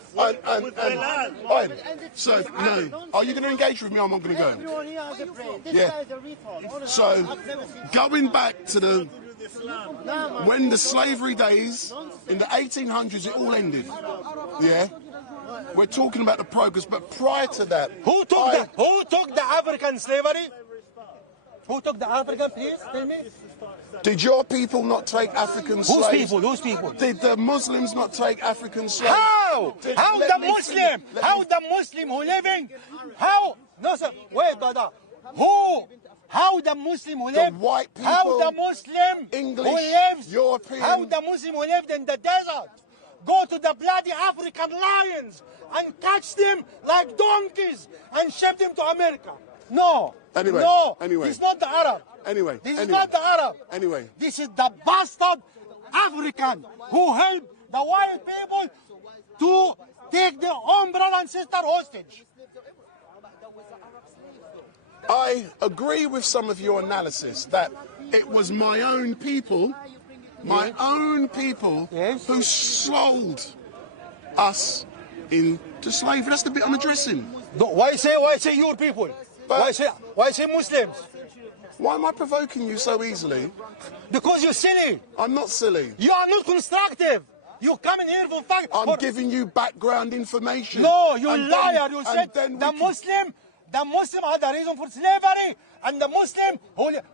So, no. Are you going to engage with me or am I going to go? Yeah. So, going back to when the slavery days in the 1800s, it all ended. Yeah. We're talking about the progress, but prior to that, who took the African slavery? Who took the African? Please tell me. Did your people not take African slaves? Whose people? Did the Muslims not take African slaves? How? How the Muslim who living? How? No, sir. Wait, brother. Who? How the Muslim who live? The white people. How the Muslim English, who lives? European. How the Muslim who lived in the desert? Go to the bloody African lions and catch them like donkeys and ship them to America. No. Anyway. This is not the Arab. This is not the Arab. This is the bastard African who helped the white people to take their own brother and sister hostage. I agree with some of your analysis that it was my own people, who sold us into slavery. That's the bit I'm addressing. Why say your people? Why say Muslims? Why am I provoking you so easily? Because you're silly. I'm not silly. You are not constructive. You come in here for fact. I'm giving you background information. No, you liar. You said the Muslim are the reason for slavery, and the Muslim.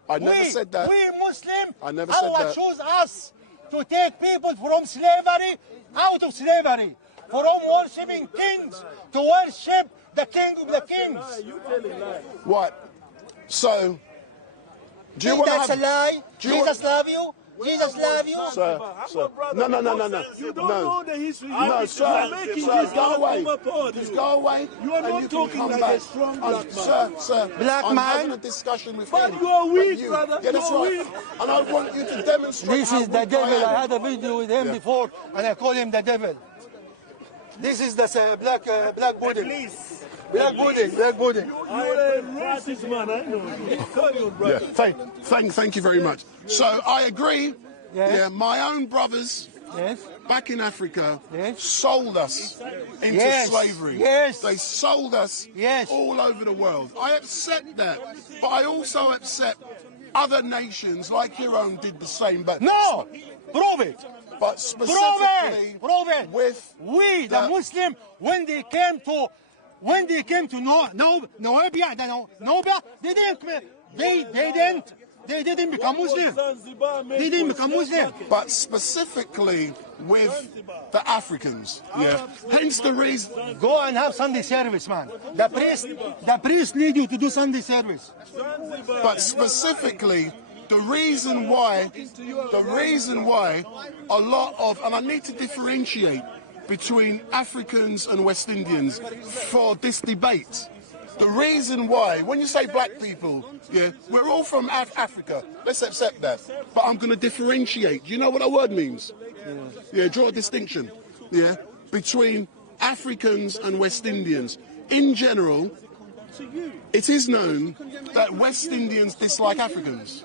I never said that. We Muslim. I never said Allah that. chose us to take people from slavery out of slavery, from worshipping kings to worship the King of the Kings. What? So, do you Think want to that's have... a lie? Jesus love you? Jesus love you? Sir. No. You don't know the history. No, sir, go away. Just go away. You are not talking like a strong black man. Sir, Black I'm man. having a discussion with But him. you are weak, you. brother. Yeah, that's You are right. weak. And I want you to demonstrate This how is the weak devil. I I am. had a video with him before, and I call him the devil. This is the black pudding. Black pudding. You're a racist man, I know. You call your brother. Yeah, thank you very much. So I agree. Yes. Yeah, my own brothers Yes. back in Africa Yes. sold us into Yes. slavery. Yes. They sold us Yes. all over the world. I accept that, but I also accept other nations like your own did the same. But No! Prove it! but specifically Prove it! with We, the Muslim, when they came to Nobia, they didn't become Muslim. They didn't become Muslim. but specifically with the Africans. Yeah. Hence the reason. Go and have Sunday service, man. The priest need you to do Sunday service. But specifically, the reason why a lot of, and I need to differentiate between Africans and West Indians for this debate. The reason why, when you say black people, yeah, we're all from Africa. Let's accept that. But I'm going to differentiate. Do you know what that word means? Yeah, draw a distinction. Yeah, between Africans and West Indians. In general, it is known that West Indians dislike Africans.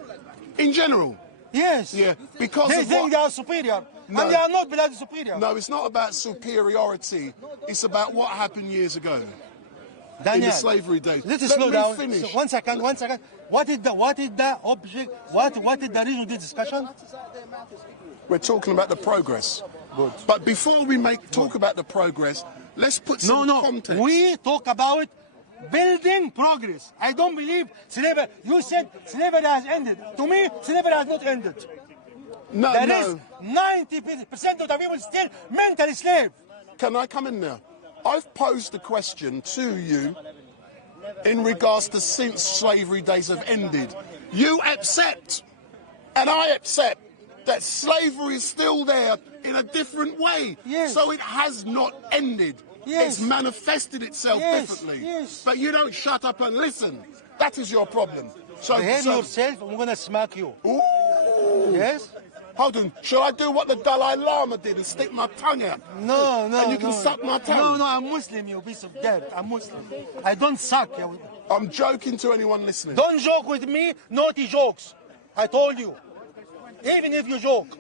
In general. Yes. Yeah, because they of think what? they are superior. No. And they are not bloody superior. No, it's not about superiority. It's about what happened years ago. Daniel, in the slavery days. Let's Let slow me down. finish. So, one second. What is the object? What is the reason of this discussion? We're talking about the progress. Good. But before we talk about the progress, let's put some context. We talk about building progress. I don't believe slavery. You said slavery has ended. To me, slavery has not ended. No, There is 90% of the people still mentally slave. Can I come in now? I've posed a question to you in regards to since slavery days have ended. You accept, and I accept, that slavery is still there in a different way. Yes. So it has not ended. Yes. It's manifested itself differently. Yes. But you don't shut up and listen. That is your problem. So Behave yourself, I'm going to smack you. Ooh. Yes? Hatun, shall I do what the Dalai Lama did and stick my tongue out? No. And you can suck my tongue? No, I'm Muslim, you piece of dirt. I'm Muslim. I don't suck. I'm joking to anyone listening. Don't joke with me, naughty jokes. I told you. Even if you joke.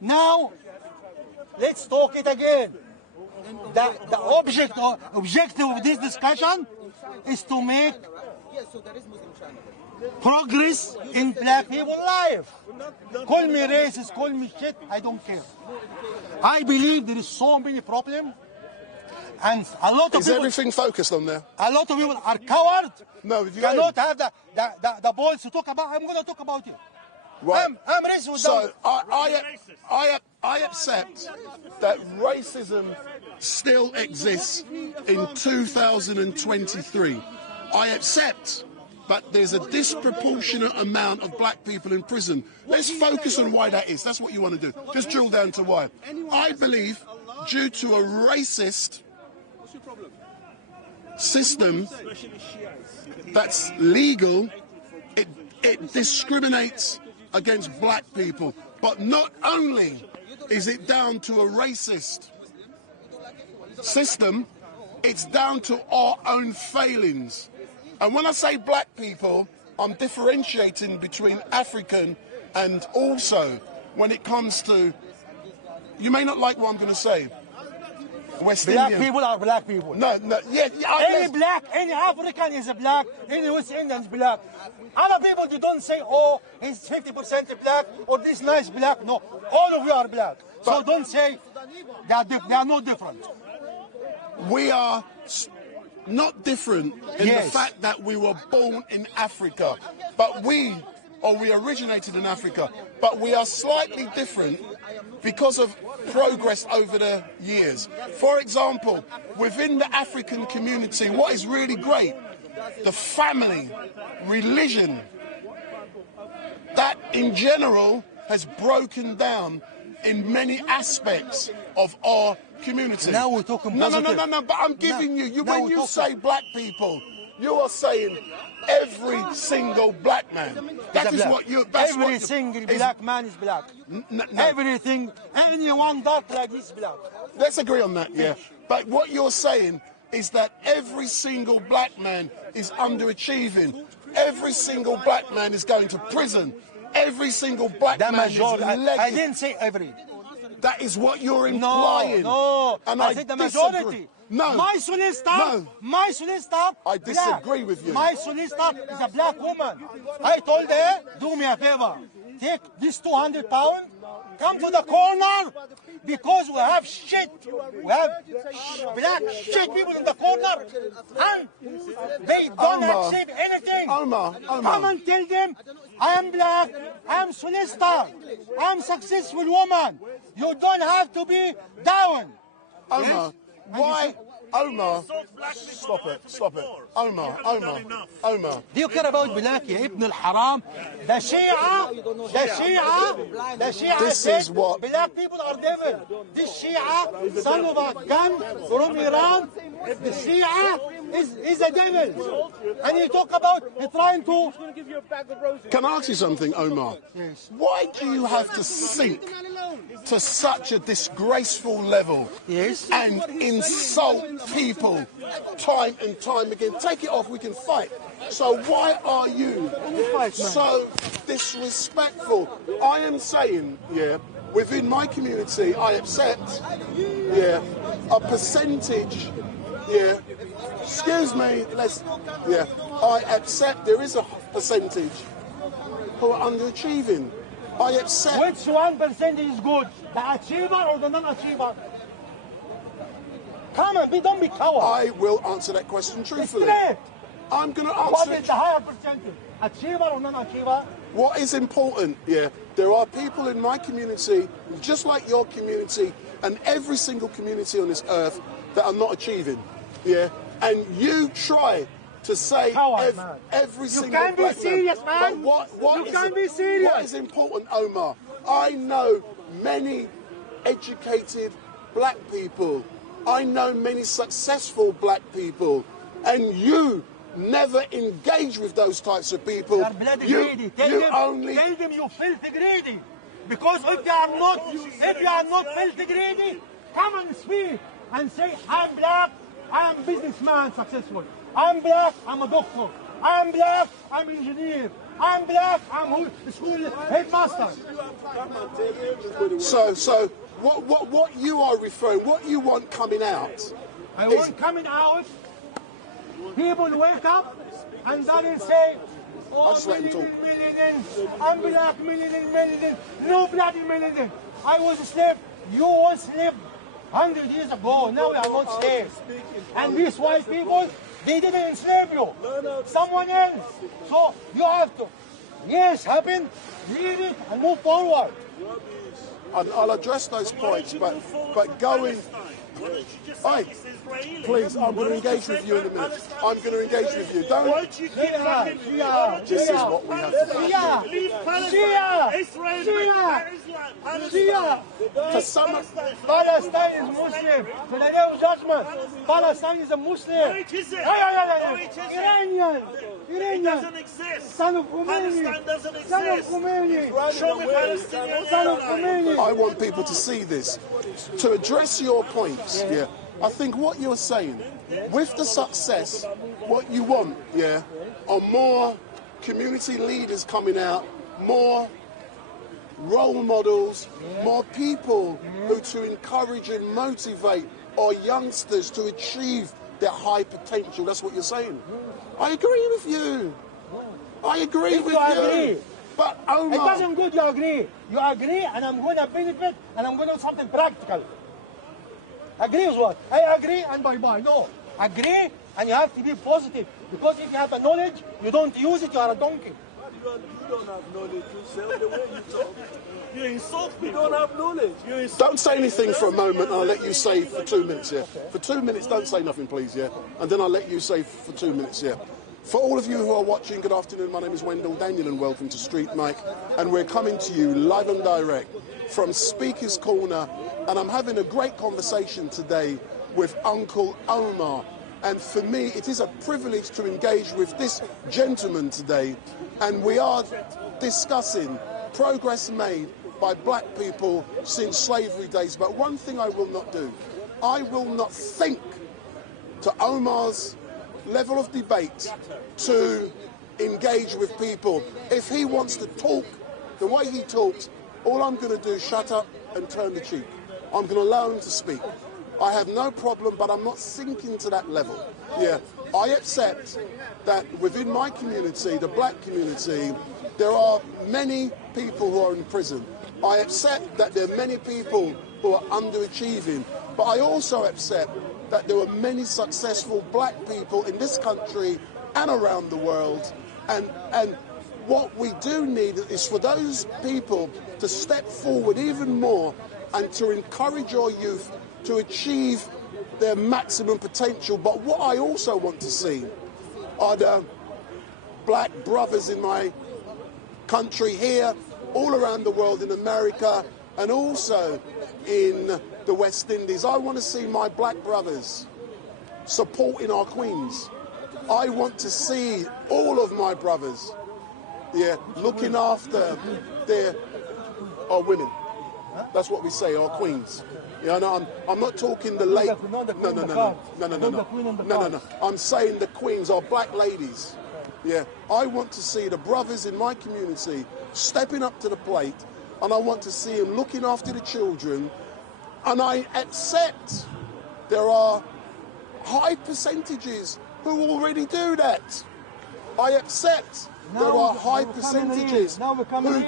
Now, let's talk it again. The objective of this discussion is to make progress in black people's life. Call me racist, call me shit, I don't care. I believe there is so many problems, and a lot of Is people. everything focused on there? A lot of people are coward. No, if you cannot have the balls to talk about. I'm going to talk about it. Right. I'm racist with so them. I accept that racism still exists in 2023. I accept, but there's a disproportionate amount of black people in prison. Let's focus on why that is. That's what you want to do. Just drill down to why. I believe due to a racist system that's legal, it discriminates against black people. But not only is it down to a racist system, it's down to our own failings. And when I say black people, I'm differentiating between African and also when it comes to, you may not like what I'm going to say, West Black Indian. people are black people. No, yeah. Any black, any African is a black, any West Indian is black. Other people, you don't say, oh, he's 50% black, or this nice black. No, all of you are black. So don't say they are no different. We are not different in the fact that we were born in Africa, but we originated in Africa, but we are slightly different because of progress over the years. For example, within the African community, what is really great, the family, religion, that in general has broken down in many aspects of our community. Now we're talking positive. No, but I'm giving you when you say black people, you are saying every single black man. That is what you. Every single black man is black. No. Everything, anyone dark like this is black. Let's agree on that, yeah. But what you're saying is that every single black man is underachieving. Every single black man is going to prison. Every single black man is legged. I didn't say every. That is what you're implying. No, and I said the majority. No. My solicitor, I disagree with you. My solicitor is a black woman. I told her, do me a favor. Take this 200 pounds, come to the corner, because we have shit. We have black shit people in the corner, and they don't accept anything. Omar. Come and tell them, I am black, I am solicitor, I am successful woman. You don't have to be down. Omar, why? Omar, stop it. Omar. Do you care about black, ya ibn al-haram? The Shia This said is what- black people are devil. This Shia, son of a gun from Iran, the Shia is a devil. And you talk about trying to... Can I ask you something, Omar? Yes. Why do you have to sink to such a disgraceful level and insult people time and time again? Take it off, we can fight. So why are you so disrespectful? I am saying, within my community, I accept, a percentage, excuse me, I accept there is a percentage who are underachieving. I accept. Which 1% is good? The achiever or the non-achiever? Come on, don't be coward. I will answer that question truthfully. Straight. I'm going to answer What is the higher percentage? Achiever or non-achiever? What is important, there are people in my community, just like your community, and every single community on this earth that are not achieving, and you try to say every single can't be black serious, man. man. What You can't be serious. What is important, Omar? I know many educated black people. I know many successful black people, and you never engage with those types of people. They are bloody greedy. Tell them you filthy greedy. Because if you are not filthy greedy, come and speak and say, I'm black, I am businessman successful. I'm black, I'm a doctor. I'm black, I'm engineer. I'm black, I'm school headmaster. So what you are referring, what you want coming out? I want coming out, people wake up and then say, oh, million, I'm black, million, no bloody million. I was a slave, you was slave 100 years ago, now we are not slaves. And these white people, they didn't enslave you, someone else. So you have to, happen, read it and move forward. I'll address those points, but going... Hey, please, I'm going to engage with you in a minute. I'm going to engage with you. Don't... This is what we have to do. To some... Palestine is Muslim. To the day of judgment, Palestine is a Muslim. Iranian. It doesn't exist. Son of Khomeini. Palestine doesn't exist. Son of Khomeini. Show me Palestinian. Son of Khomeini. I want people to see this. To address your points, I think what you're saying, with the success, what you want, are more community leaders coming out, more role models, more people who to encourage and motivate our youngsters to achieve their high potential. That's what you're saying. I agree with you. I agree with you. Agree. But Omar, it doesn't good you agree. You agree and I'm going to benefit and I'm going to do something practical. Agree is what? I agree and bye-bye. No. Agree and you have to be positive. Because if you have a knowledge, you don't use it, you are a donkey. You don't have knowledge yourself, the way you talk. You insult me. You don't have knowledge. Don't say anything for a moment and I'll let you say for 2 minutes, yeah? For 2 minutes, don't say nothing, please, yeah? And then I'll let you say for 2 minutes, yeah? For all of you who are watching, good afternoon. My name is Wendell Daniel and welcome to Street Mic. And we're coming to you live and direct from Speaker's Corner. And I'm having a great conversation today with Uncle Omar. And for me, it is a privilege to engage with this gentleman today. And we are discussing progress made by black people since slavery days. But one thing I will not do, I will not think to Omar's level of debate to engage with people. If he wants to talk the way he talks, all I'm going to do is shut up and turn the cheek. I'm going to allow him to speak. I have no problem, but I'm not sinking to that level. Yeah, I accept that within my community, the black community, there are many people who are in prison. I accept that there are many people who are underachieving, but I also accept that there are many successful black people in this country and around the world. And what we do need is for those people to step forward even more and to encourage our youth to achieve their maximum potential. But what I also want to see are the black brothers in my country here, all around the world, in America, and also in the West Indies. I want to see my black brothers supporting our queens. I want to see all of my brothers, yeah, looking after our women. That's what we say, our queens. Yeah, no, I'm not talking the late. No. I'm saying the queens, our black ladies. Yeah, I want to see the brothers in my community stepping up to the plate, and I want to see them looking after the children. And I accept there are high percentages who already do that. I accept there are high percentages who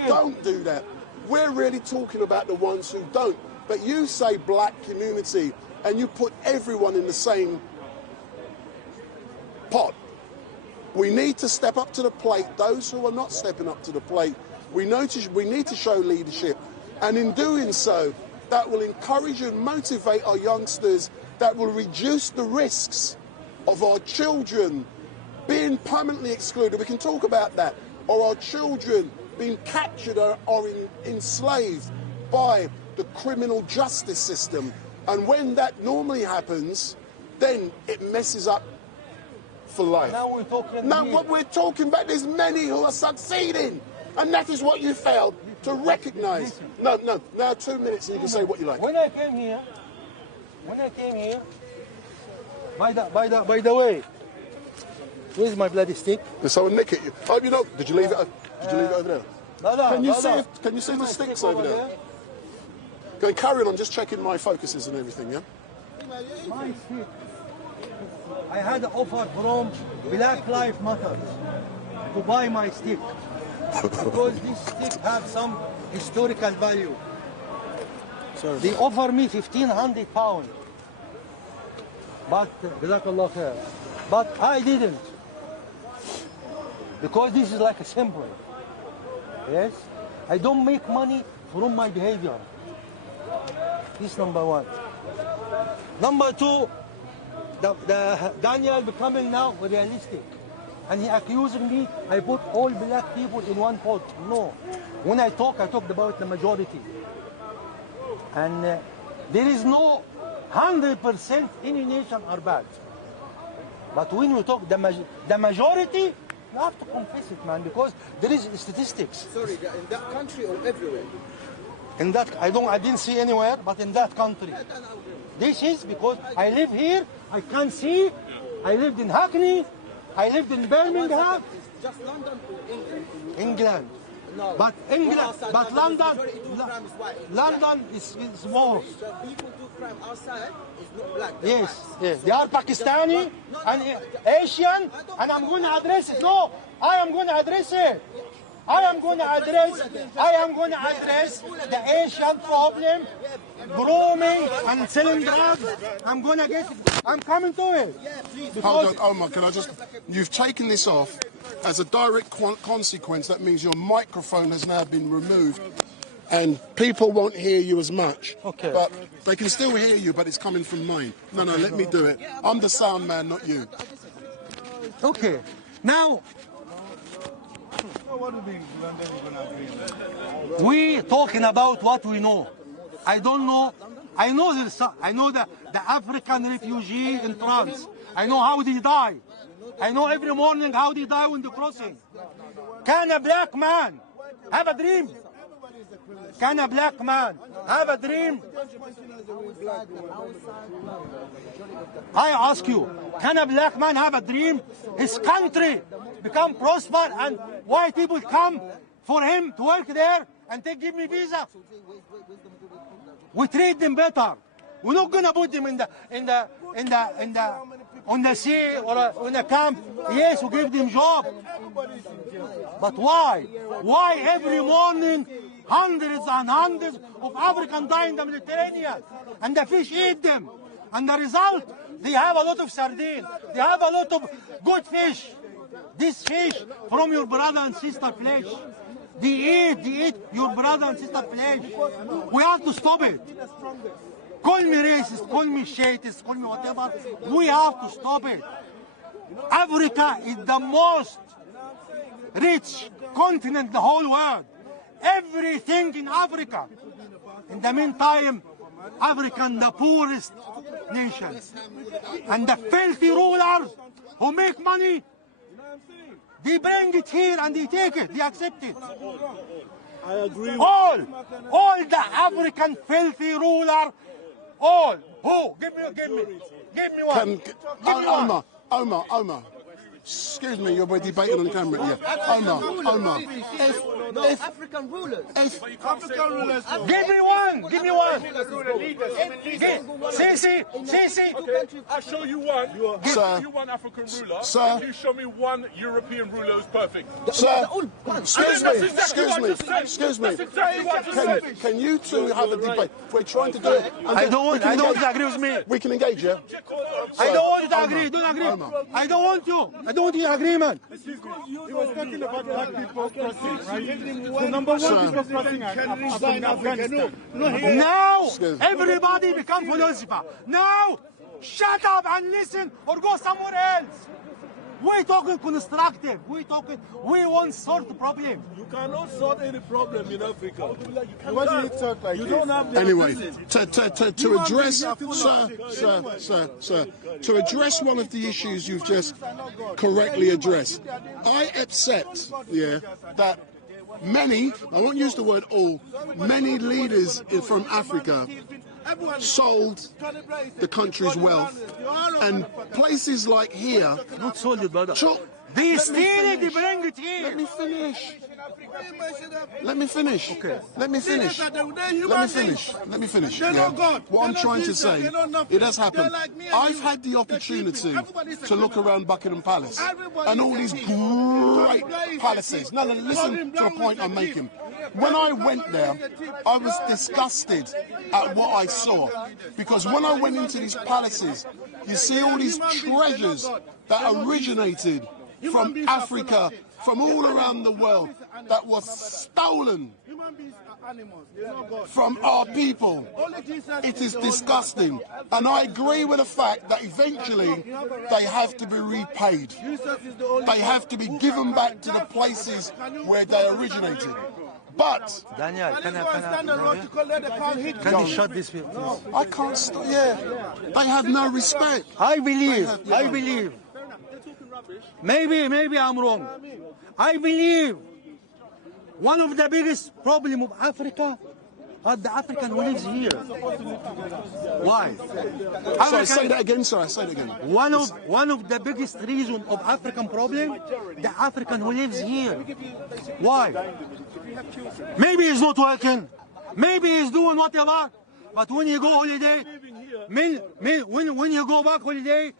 don't do that. We're really talking about the ones who don't. But you say black community and you put everyone in the same pot. We need to step up to the plate. Those who are not stepping up to the plate, we need to show leadership. And in doing so, that will encourage and motivate our youngsters, that will reduce the risks of our children being permanently excluded. We can talk about that. Or our children being captured or enslaved by the criminal justice system. And when that normally happens, then it messes up for life. Now we're talking. Now what we're talking about, there's many who are succeeding. And that is what you failed to recognize. No, now 2 minutes and you can say what you like. When I came here, by the way, where's my bloody stick? Did someone nick it? Oh, you know, did you leave it over there? No. Can you see the sticks over there? Go carry on, I'm just checking my focuses and everything, yeah? My stick. I had an offer from Black Lives Matter to buy my stick. Because this stick has some historical value. Sorry. They offered me £1,500. But I didn't. Because this is like a symbol. Yes? I don't make money from my behavior. This is number one. Number two, the Daniel becoming now realistic. And he accusing me, I put all black people in one pot. No. When I talked about the majority. And there is no 100% any nation are bad. But when you talk the majority, you have to confess it, man, because there is statistics. Sorry, in that country or everywhere? In that, I didn't see anywhere, but in that country. This is because I live here, I can see, I lived in Hackney, I lived in Birmingham. Just London or England? England. But England, but London, London is worse. So people do crime outside, it's not black. Yes, yes. They are Pakistani and Asian, and I'm going to address it. No, I am going to address it. I am going to address the Asian problem, grooming and selling drugs. I'm coming to it. Hold on, Omar, can I just... You've taken this off. As a direct consequence, that means your microphone has now been removed and people won't hear you as much. Okay. But they can still hear you, but it's coming from mine. No, let me do it. I'm the sound man, not you. Okay. Now, we talking about what we know. I don't know. I know the African refugee in France. I know how they die. I know every morning how they die when they're crossing. Can a black man have a dream? Can a black man have a dream? I ask you, can a black man have a dream? His country become prosper and white people come for him to work there and they give me visa. We treat them better. We're not gonna put them on the sea or in a camp. Yes, we give them job. But why? Why every morning hundreds and hundreds of Africans die in the Mediterranean and the fish eat them? And the result, they have a lot of sardine. They have a lot of good fish. This fish from your brother and sister flesh. They eat your brother and sister flesh. We have to stop it. Call me racist, call me shatist, call me whatever. We have to stop it. Africa is the most rich continent in the whole world. Everything in Africa. In the meantime, Africa the poorest nation. And the filthy rulers who make money, they bring it here and they take it, they accept it. I agree. All the African filthy rulers, all. Who? Give me one. Omar. Excuse me, you're debating on camera. Yeah. Omar. African rulers. African rulers. Give me one. See. Okay, I'll show you one. I'll show you one African ruler. Sir. You show me one European ruler who's perfect. Sir, excuse me. That's exactly what I just said. Can you two have a debate? We're trying to do it. I don't want you to agree with me. We can engage, yeah? I don't want you to agree. Don't agree. I don't want you. I don't want you to agree, man. He was talking about black people crossing, right? The number one people crossing are from Afghanistan. Now, everybody become philosopher. Now, shut up and listen or go somewhere else. We're talking constructive. We want to sort the problem. You cannot solve any problem in Africa. Why do you talk like You this? don't have the Anyway, ability. to address, sir, to address one of the issues you've just correctly addressed, I accept, that many, I won't use the word all, many leaders from Africa sold the country's wealth, and places like here, Not sold it, brother. They steal it, they bring it here. Let me finish. Okay. Let me finish. Yeah. What I'm trying to say, it has happened. I've had the opportunity to look around Buckingham Palace and all these great palaces. No, listen to the point I'm making. When I went there, I was disgusted at what I saw. Because when I went into these palaces, you see all these treasures that originated from Africa, from all around the world, that was stolen from our people. It is disgusting. And I agree with the fact that eventually they have to be repaid. They have to be given back to the places where they originated. But Daniel, can you shut this please? I can't stop. Yeah, they have no respect. I believe. Maybe I'm wrong. I believe one of the biggest problem of Africa are the African who lives here. Why? Sorry, say that again, sir. Say it again. One of the biggest reason of African problem, the African who lives here. Why? Maybe he's not working. Maybe he's doing whatever. But when you go holiday, when you go back holiday,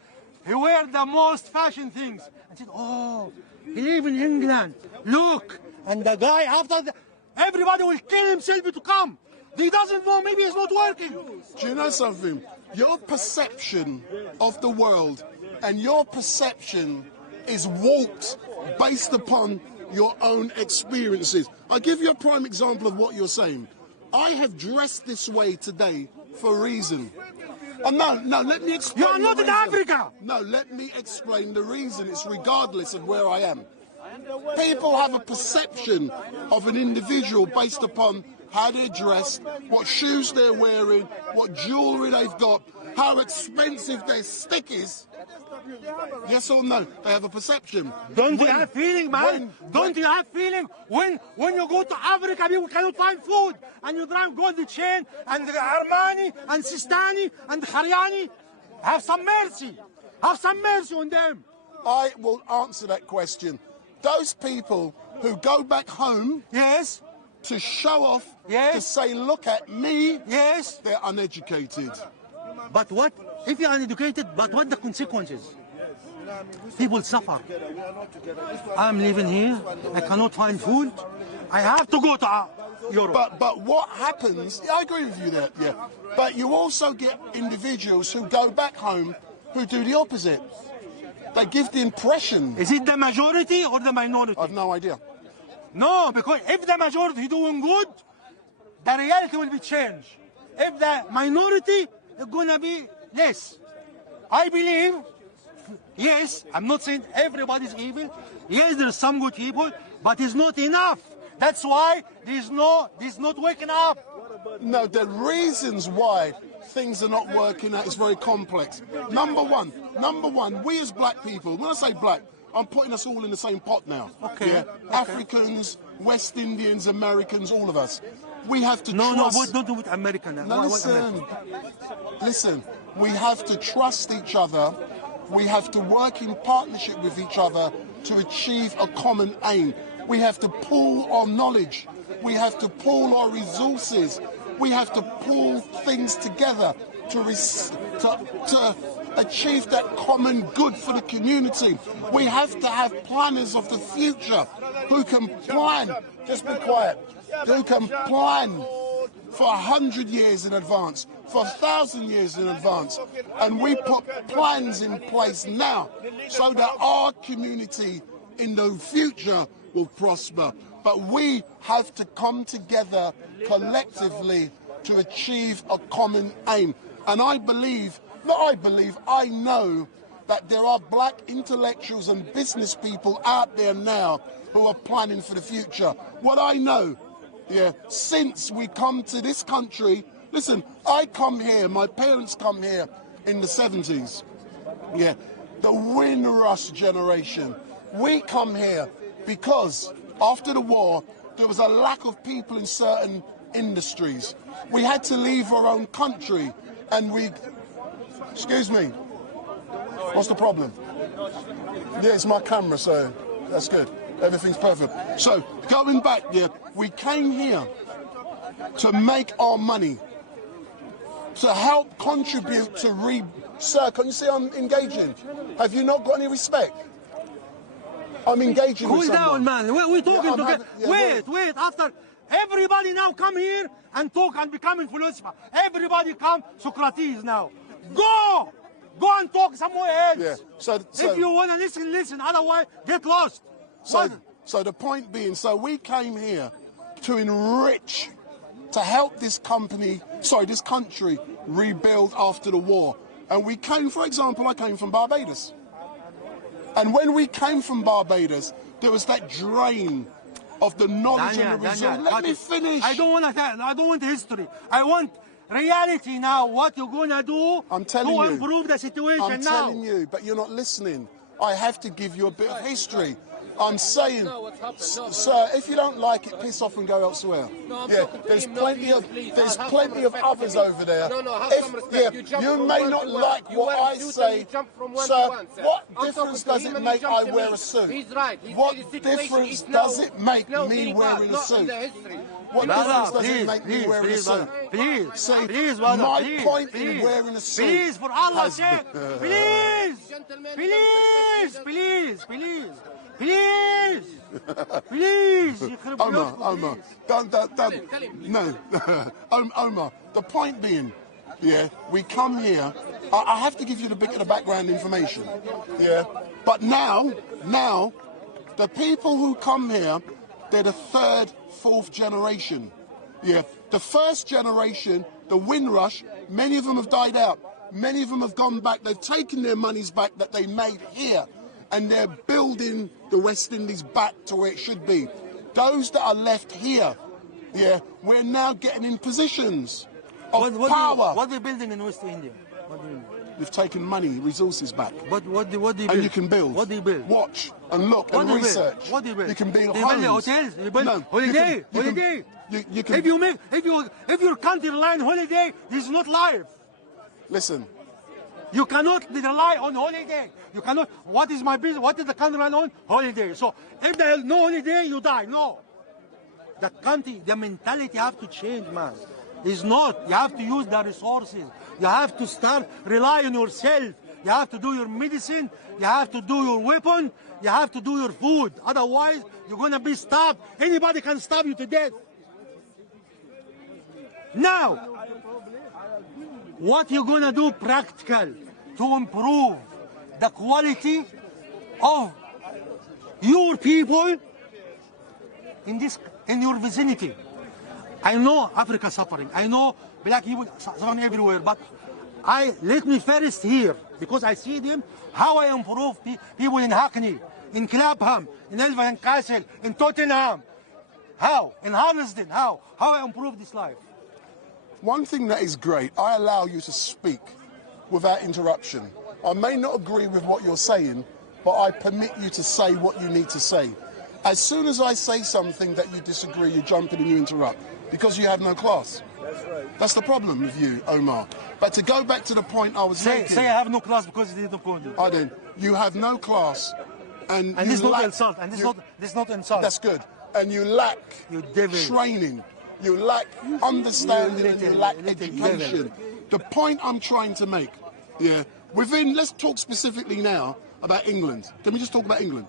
he wear the most fashion things. And said, oh, he live in England. Look. And the guy after everybody will kill himself to come. He doesn't know, maybe he's not working. Do you know something? Your perception of the world and your perception is warped based upon your own experiences. I'll give you a prime example of what you're saying. I have dressed this way today for a reason. No, let me explain. You are not in Africa. No, let me explain the reason. It's regardless of where I am. People have a perception of an individual based upon how they're dressed, what shoes they're wearing, what jewellery they've got, how expensive their stick is. Yes or no? They have a perception. Don't you have feeling, man? Don't you have feeling when you go to Africa, people cannot find food, and you drive Gold Chain and Armani and Sistani and Haryani? Have some mercy. Have some mercy on them. I will answer that question. Those people who go back home, yes, to show off, yes, to say, look at me, yes, they're uneducated. But what if you're uneducated? But what the consequences? People suffer. I'm living here. I cannot find food. I have to go to Europe. But what happens? I agree with you there. Yeah. But you also get individuals who go back home who do the opposite. They give the impression. Is it the majority or the minority? I've no idea. No, because if the majority doing good, the reality will be changed. If the minority, it's gonna be less. I believe, yes, I'm not saying everybody's evil. Yes, there's some good people, but it's not enough. That's why there's not waking up. No, the reasons why things are not working out is very complex. Number one, we as black people, when I say black, I'm putting us all in the same pot now. Okay. Yeah? Okay. Africans, West Indians, Americans, all of us. We have to trust... No, don't do with American. No, listen, we have to trust each other. We have to work in partnership with each other to achieve a common aim. We have to pool our knowledge. We have to pool our resources. We have to pull things together to achieve that common good for the community. We have to have planners of the future who can plan, just be quiet, who can plan for 100 years in advance, for 1,000 years in advance. And we put plans in place now so that our community in the future will prosper. But we have to come together collectively to achieve a common aim. And I know that there are black intellectuals and business people out there now who are planning for the future. What I know, since we come to this country, listen, I come here, my parents come here in the 70s, the Windrush generation. We come here because after the war, there was a lack of people in certain industries. We had to leave our own country and excuse me, what's the problem? Yeah, it's my camera, so that's good. Everything's perfect. So, going back, we came here to make our money, to help contribute to Sir, can you see I'm engaging? Have you not got any respect? I'm engaging with someone. Cool down, man. We're talking together. Wait. After everybody now come here and talk and become a philosopher. Everybody come Socrates now. Go and talk somewhere else. Yeah. So if you want to listen. Otherwise, get lost. So the point being, we came here to enrich, to help this country rebuild after the war. And we came, for example, I came from Barbados. And when we came from Barbados, there was that drain of the knowledge and the resources. Let me finish. I don't want history. I want reality now. What you're going to do to improve the situation I'm telling you, but you're not listening. I have to give you a bit of history. I'm saying, sir, if you don't like it, piss off and go elsewhere. Yeah, there's plenty of others over there. You may not like what I say, sir. What difference does it make I wear a suit? What difference does it make me wearing a suit? What difference does it make me wearing a suit? Please, my point in wearing a suit. Please, for Allah's sake, please, Omar, don't, no. Omar, the point being, yeah, we come here, I have to give you the bit of the background information, yeah, but now, the people who come here, they're the third, fourth generation, yeah. The first generation, the Windrush, many of them have died out. Many of them have gone back, they've taken their monies back that they made here, and they're building the West Indies back to where it should be. Those that are left here, yeah, we're now getting in positions of power. What are you building in West India? What do you mean? You've taken money, resources back. But what do you build? And you can build. What do you build? Watch and look and research. What do you build? You can build homes. hotels. You build holiday. Holiday. You can, if your country rely on holiday, this is not life. Listen. You cannot rely on holiday. You cannot. What is my business? What is the country rely on? Holiday. So if there is no holiday, you die. No. The country, the mentality have to change, man. It's not. You have to use the resources. You have to start rely on yourself. You have to do your medicine. You have to do your weapon. You have to do your food. Otherwise, you're gonna be starved. Anybody can starve you to death. Now, what you gonna do practical to improve the quality of your people in your vicinity? I know Africa suffering. I know black people suffering everywhere, but let me first here, because I see them, how I improve people in Hackney, in Clapham, in Elvin Castle, in Tottenham. How? In Harlesden, how? How I improve this life? One thing that is great, I allow you to speak without interruption. I may not agree with what you're saying, but I permit you to say what you need to say. As soon as I say something that you disagree, you jump in and you interrupt, because you have no class. That's right. That's the problem with you, Omar. But to go back to the point I was making... Say I have no class because it is the point. I don't. You have no class, and this is not insult, and this is not insult. That's good. And you lack training. You lack understanding and you lack education. The point I'm trying to make, yeah, let's talk specifically now about England. Can we just talk about England?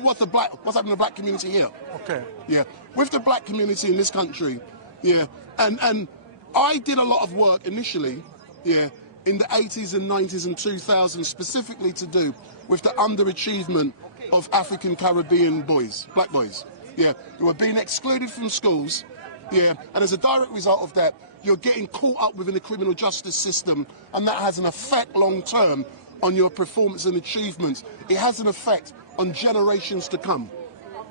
What's happening to the black community here? Okay. Yeah, with the black community in this country, yeah, and I did a lot of work initially, yeah, in the 80s and 90s and 2000s, specifically to do with the underachievement of African Caribbean boys, black boys, yeah, who are being excluded from schools. Yeah, and as a direct result of that, you're getting caught up within the criminal justice system, and that has an effect long term on your performance and achievements. It has an effect on generations to come.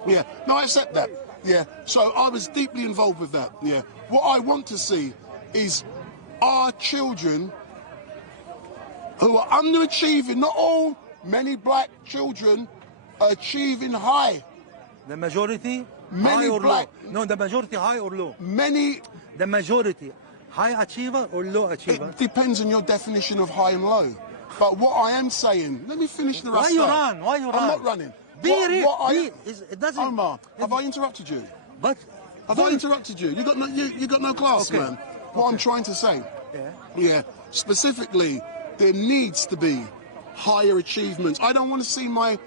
Yeah, no, I accept that. Yeah, so I was deeply involved with that. Yeah, what I want to see is our children who are underachieving, not all, many black children are achieving high. The majority? Many high or black, low? No, the majority high or low? The majority high achiever or low achiever? It depends on your definition of high and low. But what I am saying, let me finish the rest. Why you run? Why you run? I'm not running. Omar, have I interrupted you? Have I interrupted you? You got no class, okay. man. What I'm trying to say, yeah, specifically, there needs to be higher achievements. I don't want to see my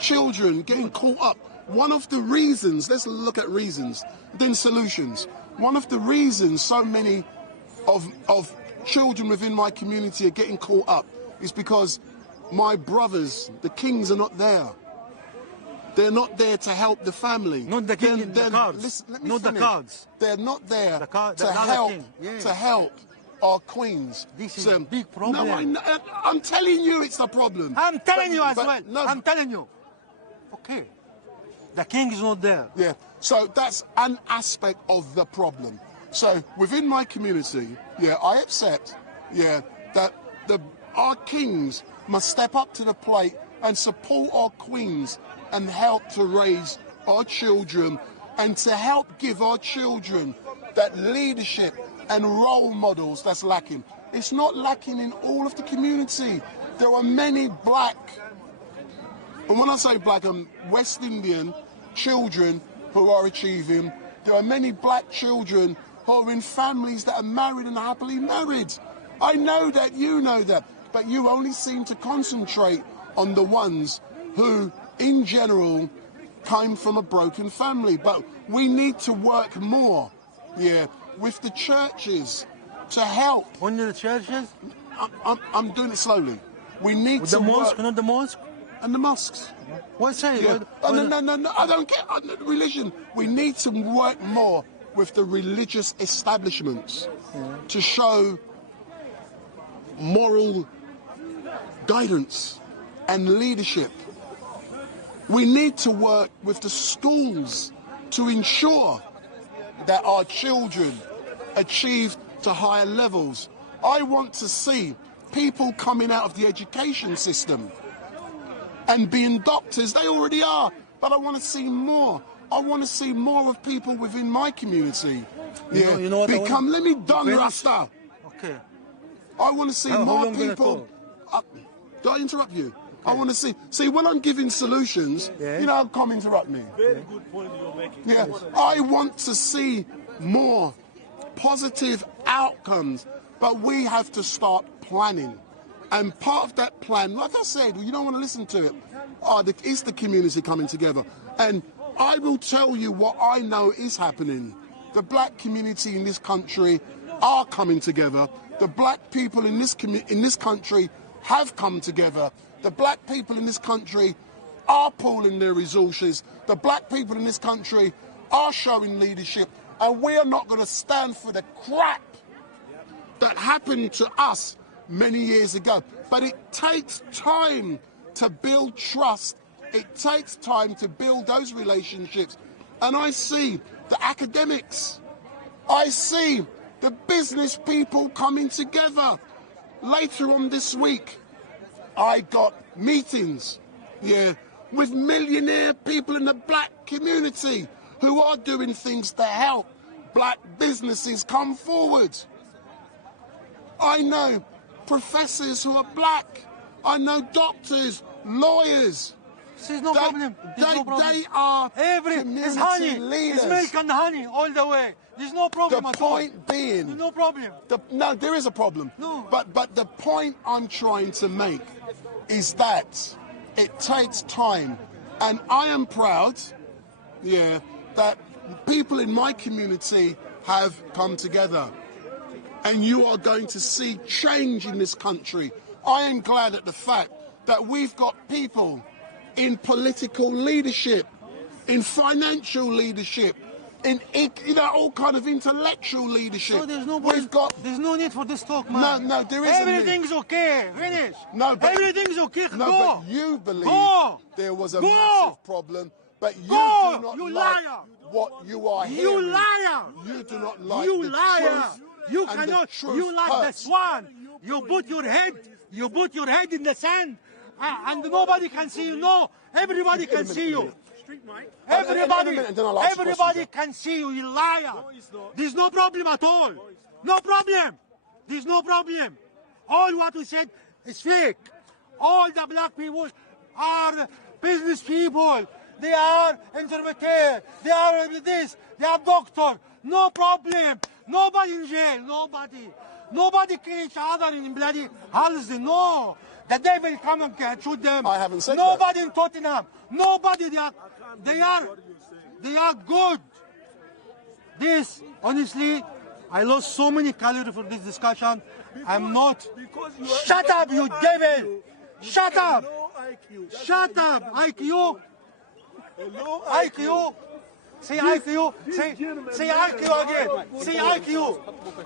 children getting caught up. One of the reasons, let's look at reasons, then solutions. One of the reasons so many of children within my community are getting caught up is because my brothers, the kings, are not there. They're not there to help the family. Not the king, the cards. Not the cards. They're not there to help our queens. This is a big problem. No, I'm telling you it's a problem. I'm telling you as well. No. I'm telling you. Okay. The king is not there. Yeah, so that's an aspect of the problem. So within my community, yeah, I accept, yeah, that our kings must step up to the plate and support our queens and help to raise our children and to help give our children that leadership and role models that's lacking. It's not lacking in all of the community. There are many black, and when I say black, West Indian children who are achieving. There are many black children who are in families that are married and happily married. I know that, you know that, but you only seem to concentrate on the ones who, in general, came from a broken family. But we need to work more, with the churches to help. Only the churches? I'm doing it slowly. We need to the mosque, work. not the mosque? And the mosques. What's saying? No, I don't get religion. We need to work more with the religious establishments to show moral guidance and leadership. We need to work with the schools to ensure that our children achieve to higher levels. I want to see people coming out of the education system and being doctors. They already are, but I want to see more. I want to see more of people within my community. You know what become. Let me done, Rasta. Okay. I want to see more people. Do I interrupt you? Okay. I want to see. See, when I'm giving solutions, you know, come interrupt me. Very good point you're making. Yeah, I want to see more positive outcomes, but we have to start planning. And part of that plan, like I said, you don't want to listen to it. It's the community coming together. And I will tell you what I know is happening. The black community in this country are coming together. The black people in this country have come together. The black people in this country are pooling their resources. The black people in this country are showing leadership. And we are not going to stand for the crap that happened to us many years ago. But it takes time to build trust. It takes time to build those relationships. And I see the academics. I see the business people coming together. Later on this week, I got meetings, with millionaire people in the black community who are doing things to help black businesses come forward. I know professors who are black. I know doctors, lawyers. There's no problem. They are it's honey. leaders. It's milk and honey all the way. There's no problem at all. The point being... There's no problem. No, there is a problem. No. But the point I'm trying to make is that it takes time. And I am proud, that people in my community have come together. And you are going to see change in this country. I am glad at the fact that we've got people in political leadership, in financial leadership, in all kind of intellectual leadership. So there's no need for this talk, man. No, there isn't. Everything's okay. Finish. No, but everything's okay. No, go. but you believe there was a go. massive problem, but you do not you like liar. what you are hearing. You liar. You do not like you the liar. truth. You and cannot. The truth You like hurts. the swan. You put your head in the sand, and nobody can see you. No, everybody can see you. Everybody can see you. You liar. There's no problem at all. No problem. There's no problem. All what we said is fake. All the black people are business people. They are interpreters. They are this. They are doctor. No problem. Nobody in jail. Nobody. Nobody kill each other in bloody Halsey. No. The devil come and shoot them. I haven't said Nobody in Tottenham. Nobody. They are good. This, honestly, I lost so many calories for this discussion. I'm not. Shut up, you devil. Shut up. Shut up. IQ. IQ. Say IQ. Say IQ again. Say IQ.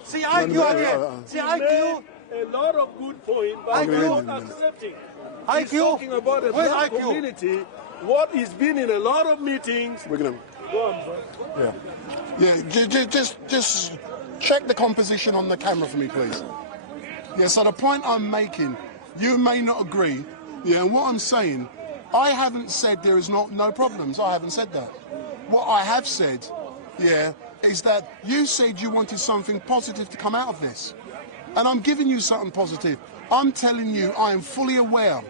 Say IQ again. Say IQ. A lot of good points, but we're not accepting. IQ. He's talking about the black community. What is been in a lot of meetings. We're gonna. Go on, bro. Just check the composition on the camera for me, please. So the point I'm making, you may not agree, Yeah, and what I'm saying, I haven't said there is no problems. I haven't said that. What I have said, yeah, is that you said you wanted something positive to come out of this. And I'm giving you something positive. I'm telling you I am fully aware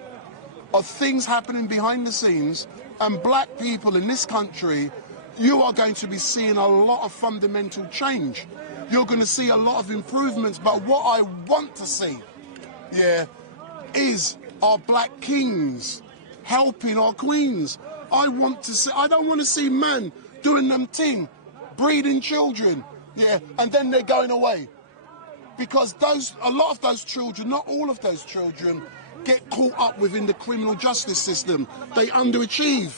of things happening behind the scenes, and black people in this country, you are going to be seeing a lot of fundamental change. You're going to see a lot of improvements, but what I want to see, yeah, is our black kings helping our queens. I don't want to see men doing them thing, breeding children, yeah, and then they're going away. Because a lot of those children, not all of those children, get caught up within the criminal justice system. They underachieve.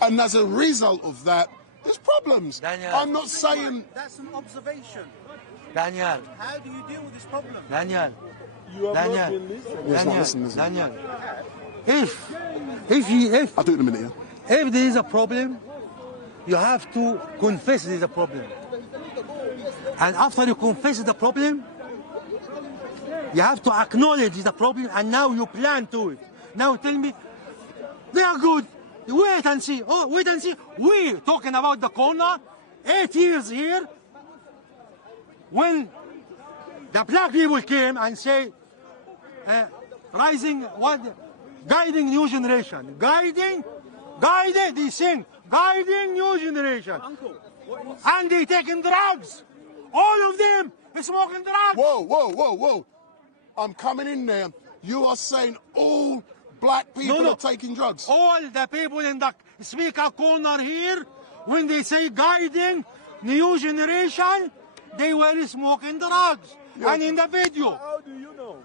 And as a result of that, there's problems. Daniel, I'm not saying... That's an observation. Daniel. How do you deal with this problem? Daniel. You have Daniel. not been listening. He's not listening, is he? Daniel. If I'll do it in a minute, yeah? If there is a problem, you have to confess there is a problem. And after you confess the problem, you have to acknowledge the problem, and now you plan to it. Now tell me, they are good. Wait and see. Oh, wait and see. We're talking about the corner, 8 years here, when the black people came and say, guiding new generation. Guiding, they sing, guiding new generation. And they taking drugs. All of them smoking drugs. Whoa. I'm coming in there. You are saying all black people are taking drugs? All the people in the speaker corner here, when they say guiding new generation, they were smoking drugs. Yeah. And in the video. How do you know?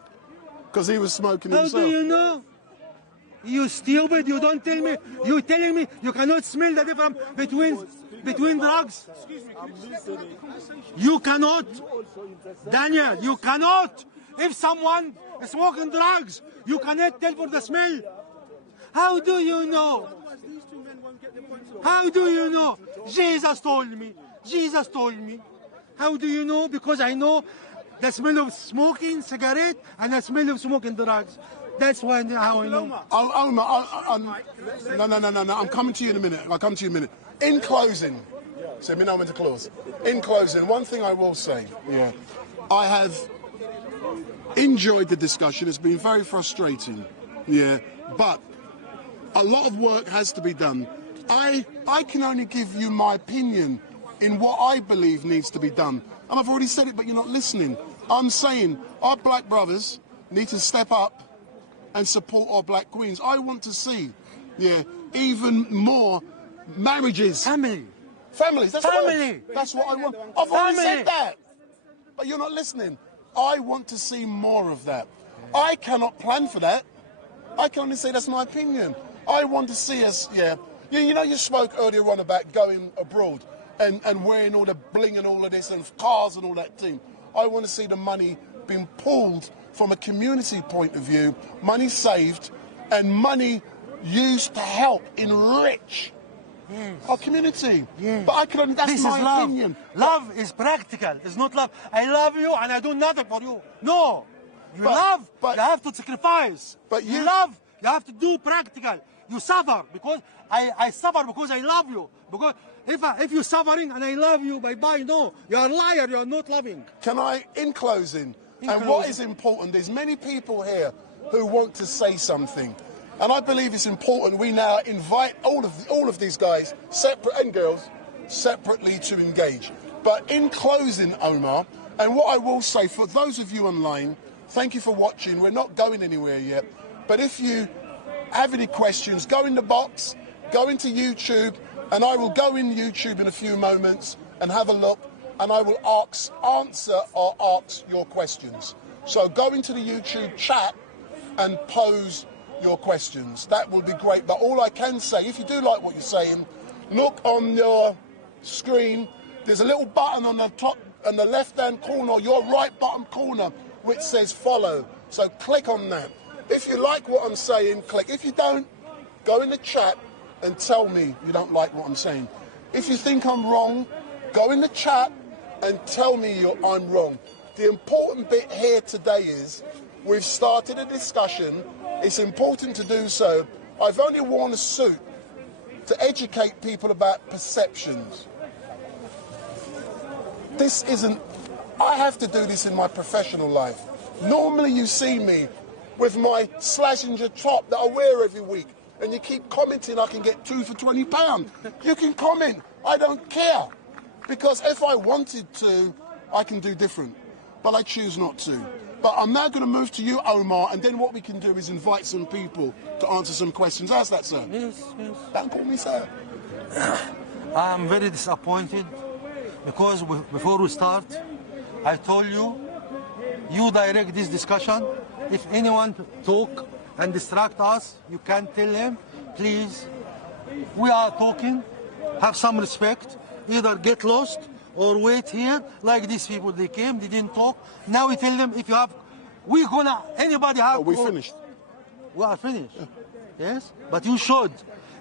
Because he was smoking How himself. do you know? You stupid, you don't tell me. You're telling me you cannot smell the difference between drugs? I'm listening. You cannot. Daniel, you cannot. If someone is smoking drugs, you cannot tell for the smell. How do you know? How do you know? Jesus told me. Jesus told me. How do you know? Because I know the smell of smoking cigarette and the smell of smoking drugs. That's why how I know. No. I'm coming to you in a minute. I'll come to you in a minute. In closing, so me now into close. In closing, one thing I will say, yeah, I have enjoyed the discussion. It's been very frustrating, yeah, but a lot of work has to be done. I can only give you my opinion in what I believe needs to be done. And I've already said it, but you're not listening. I'm saying our black brothers need to step up and support our black queens. I want to see, yeah, even more marriages. Families, that's what I want. I've already said that. But you're not listening. I want to see more of that. I cannot plan for that. I can only say that's my opinion. I want to see us, yeah. You know, you spoke earlier on about going abroad and wearing all the bling and all of this and cars and all that thing. I want to see the money being pulled from a community point of view, money saved and money used to help enrich our community. Yes. But I can only, that's this my is love. opinion. Love is practical. It's not love. I love you and I do nothing for you. No. You love, you have to sacrifice. But you love, you have to do practical. You suffer because I suffer because I love you. Because if you're suffering and I love you, bye-bye, no. You're a liar, you're not loving. Can I, in closing, what is important, there's many people here who want to say something. And I believe it's important we now invite all of these guys, separate and girls, separately to engage. But in closing, Omar, and what I will say for those of you online, thank you for watching. We're not going anywhere yet. But if you have any questions, go in the box, go into YouTube, and I will go in YouTube in a few moments and have a look, and I will answer or ask your questions. So go into the YouTube chat and pose your questions. That will be great. But all I can say, if you do like what you're saying, look on your screen. There's a little button on the top, on the left-hand corner, or your right bottom corner, which says follow. So click on that. If you like what I'm saying, click. If you don't, go in the chat and tell me you don't like what I'm saying. If you think I'm wrong, go in the chat and tell me I'm wrong. The important bit here today is we've started a discussion It's important to do so. I've only worn a suit to educate people about perceptions. This isn't... I have to do this in my professional life. Normally you see me with my Slashinger top that I wear every week, and you keep commenting I can get 2 for £20. You can comment. I don't care. Because if I wanted to, I can do different. But I choose not to. But I'm now going to move to you, Omar, and then what we can do is invite some people to answer some questions. How's that, sir? Yes, yes. Don't call me sir. I am very disappointed because before we start, I told you, you direct this discussion. If anyone talk and distract us, you can tell him, please, we are talking, have some respect, either get lost or wait here, like these people, they came, they didn't talk. Now we tell them, if you have, we're gonna, anybody have... Are we finished? We are finished, yes? But you should.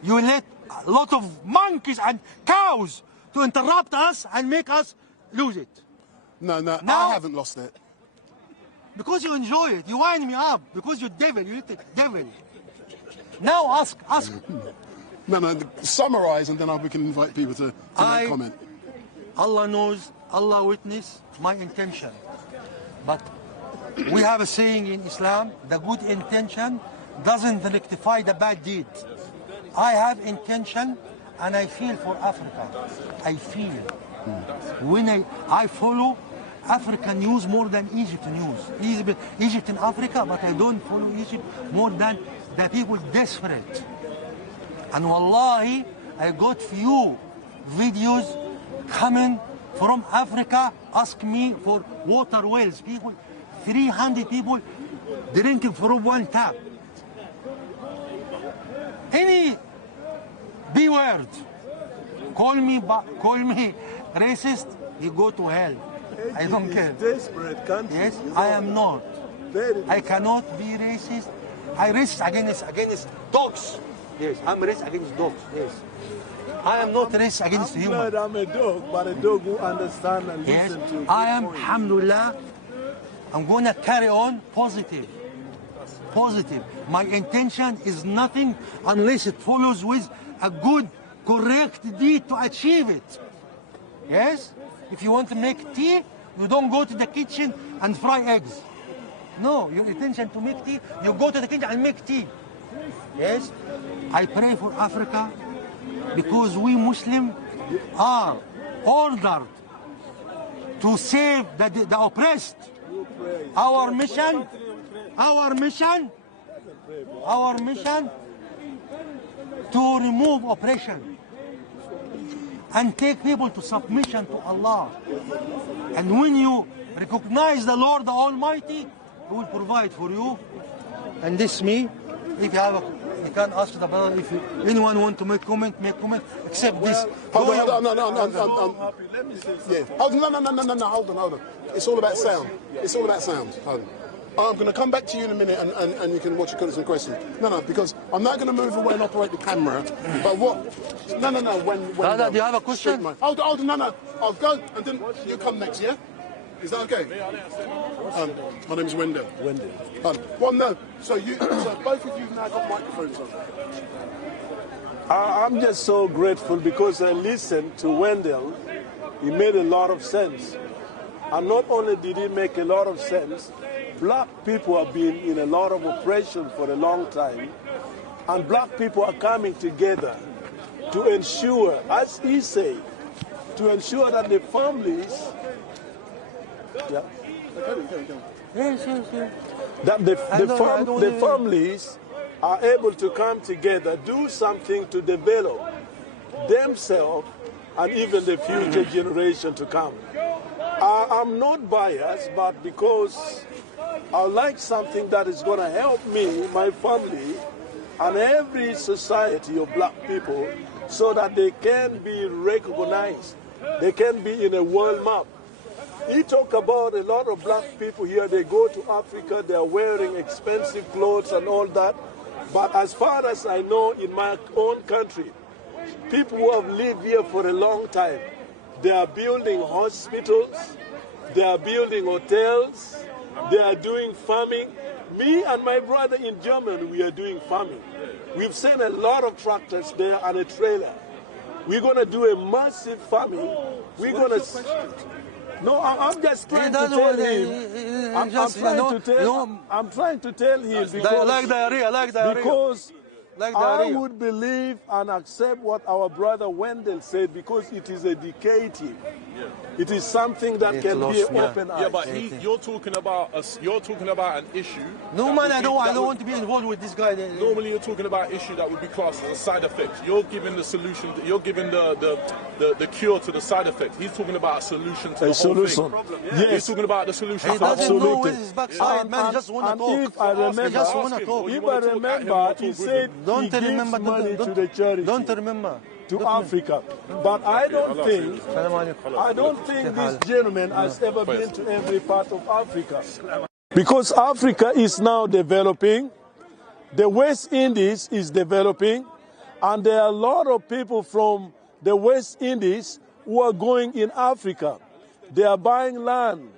You let a lot of monkeys and cows to interrupt us and make us lose it. No, now, I haven't lost it. Because you enjoy it, you wind me up, because you're devil, you little devil. Now ask. No, summarize and then we can invite people to make comment. Allah knows, Allah witness my intention. But we have a saying in Islam, the good intention doesn't rectify the bad deed. I have intention and I feel for Africa. I feel. When I follow African news more than Egypt news. Egypt in Africa, but I don't follow Egypt more than the people desperate. And wallahi, I got few videos coming from Africa, ask me for water wells. People, 300 people drinking from one tap. Any B word, call me racist, you go to hell. I don't care. Desperate country. Yes, I am not. I cannot be racist. I racist against dogs. Yes, I'm racist against dogs. Yes. I am not racist against humans. I'm a dog, but a dog who understands and listens to. I am, alhamdulillah, I'm going to carry on positive. Positive. My intention is nothing unless it follows with a good, correct deed to achieve it. Yes? If you want to make tea, you don't go to the kitchen and fry eggs. No, your intention to make tea, you go to the kitchen and make tea. Yes? I pray for Africa because we Muslims are ordered to save the oppressed. Our mission to remove oppression and take people to submission to Allah. And when you recognize the Lord the Almighty, He will provide for you. And this me, if you have you can ask the brother if anyone want to make comment, except this. Hold on. Let me say something. Yeah. Hold on. It's all about sound. Hold on. I'm going to come back to you in a minute and you can watch some questions. No, because I'm not going to move away and operate the camera. But what? No. When Brother, do you have a question? Hold on. No. I'll go and then you come next, yeah? Is that okay? My name's Wendell. Well, no. So both of you now got microphones on. I'm just so grateful because I listened to Wendell. He made a lot of sense. And not only did he make a lot of sense, black people have been in a lot of oppression for a long time. And black people are coming together to ensure, as he said, to ensure that the families... Yeah. Yes. That the families are able to come together, do something to develop themselves and even the future generation to come. I'm not biased, but because I like something that is going to help me, my family, and every society of black people so that they can be recognized. They can be in a world map. He talked about a lot of black people here. They go to Africa, they're wearing expensive clothes and all that. But as far as I know, in my own country, people who have lived here for a long time, they are building hospitals, they are building hotels, they are doing farming. Me and my brother in Germany, we are doing farming. We've sent a lot of tractors there and a trailer. We're going to do a massive farming. We're going to... No, I'm just trying to tell him. I'm trying to tell him because I would believe and accept what our brother Wendell said because it is educative. Yeah. It is something that can be open. Yeah, but you're talking about an issue. No man, I don't want to be involved with this guy. Normally, you're talking about an issue that would be classed as a side effect. You're giving the solution. You're giving the cure to the side effect. He's talking about a solution to the whole thing. Yes. He's talking about the solution. He doesn't know his backside, man. He just want to talk. If I remember, he said he gives money to the charity. Don't remember. To Africa. But I don't think this gentleman has ever been to every part of Africa. Because Africa is now developing, the West Indies is developing, and there are a lot of people from the West Indies who are going in Africa. They are buying land.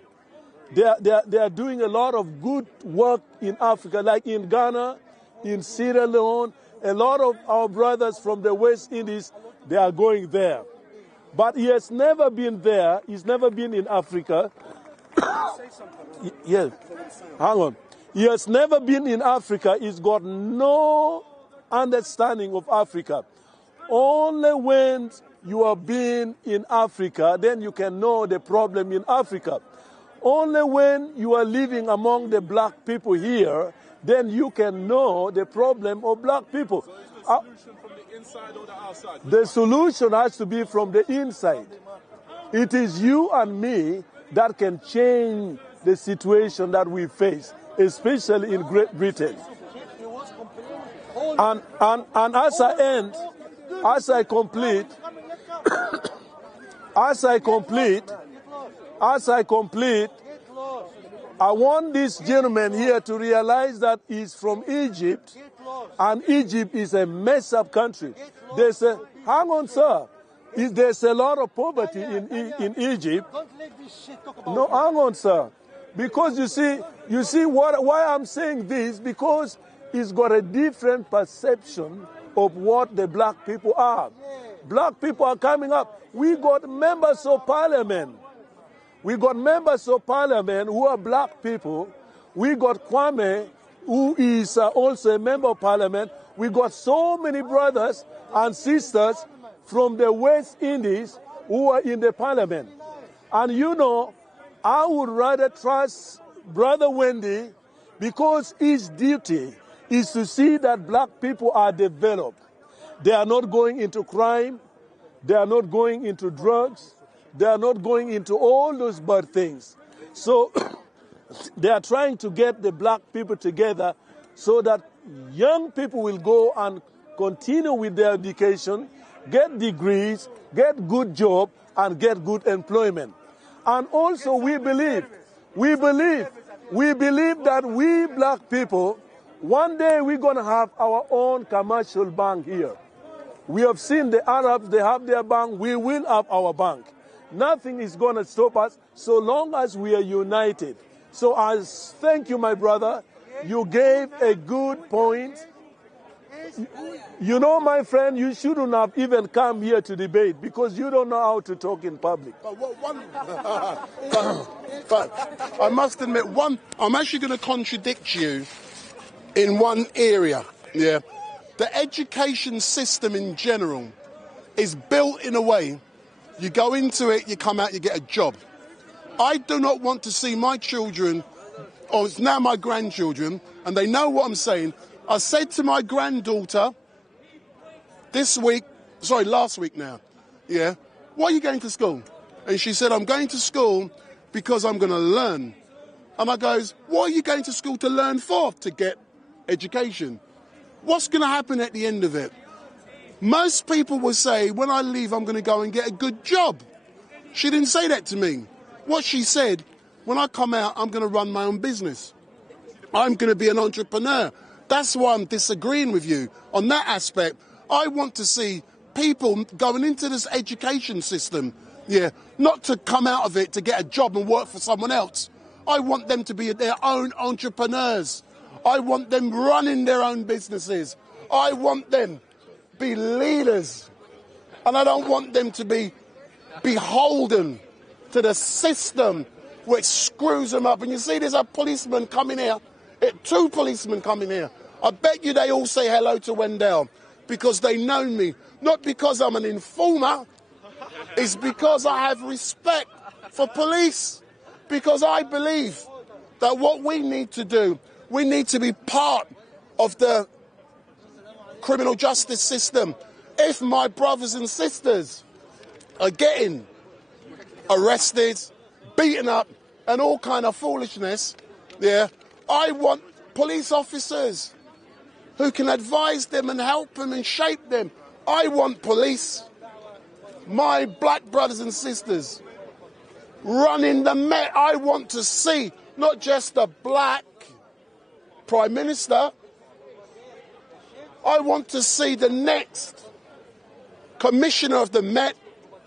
They are doing a lot of good work in Africa, like in Ghana, in Sierra Leone. A lot of our brothers from the West Indies, they are going there. But he has never been there. He's never been in Africa. Yes. Hang on. He has never been in Africa. He's got no understanding of Africa. Only when you have been in Africa, then you can know the problem in Africa. Only when you are living among the black people here, then you can know the problem of black people. So is the solution from the inside or the outside? The solution has to be from the inside. It is you and me that can change the situation that we face, especially in Great Britain. And as I end, as I complete, I want this gentleman here to realize that he's from Egypt, and Egypt is a messed up country. Hang on, sir. There's a lot of poverty in Egypt. No, hang on, sir. Because you see why I'm saying this, because he's got a different perception of what the black people are. Black people are coming up. We got members of parliament. We got members of parliament who are black people. We got Kwame, who is also a member of parliament. We got so many brothers and sisters from the West Indies who are in the parliament. And you know, I would rather trust Brother Wendy because his duty is to see that black people are developed. They are not going into crime. They are not going into drugs. They are not going into all those bad things. So they are trying to get the black people together so that young people will go and continue with their education, get degrees, get good job, and get good employment. And also we believe that we black people, one day we're going to have our own commercial bank here. We have seen the Arabs, they have their bank, we will have our bank. Nothing is going to stop us so long as we are united. So I thank you, my brother. You gave a good point. You know, my friend, you shouldn't have even come here to debate because you don't know how to talk in public. But I must admit, I'm actually going to contradict you in one area. Yeah, the education system in general is built in a way. You go into it, you come out, you get a job. I do not want to see my children, or it's now my grandchildren, and they know what I'm saying. I said to my granddaughter last week now, yeah, why are you going to school? And she said, I'm going to school because I'm going to learn. And I goes, what are you going to school to learn for? To get education. What's going to happen at the end of it? Most people will say, when I leave, I'm going to go and get a good job. She didn't say that to me. What she said, when I come out, I'm going to run my own business. I'm going to be an entrepreneur. That's why I'm disagreeing with you on that aspect. I want to see people going into this education system, yeah, not to come out of it to get a job and work for someone else. I want them to be their own entrepreneurs. I want them running their own businesses. I want them be leaders. And I don't want them to be beholden to the system which screws them up. And you see there's a policeman coming here, 2 policemen coming here. I bet you they all say hello to Wendell because they know me. Not because I'm an informer, it's because I have respect for police. Because I believe that what we need to do, we need to be part of the criminal justice system. If my brothers and sisters are getting arrested, beaten up, and all kind of foolishness, yeah, I want police officers who can advise them and help them and shape them. I want police, my black brothers and sisters, running the Met. I want to see not just a black Prime Minister, I want to see the next Commissioner of the Met,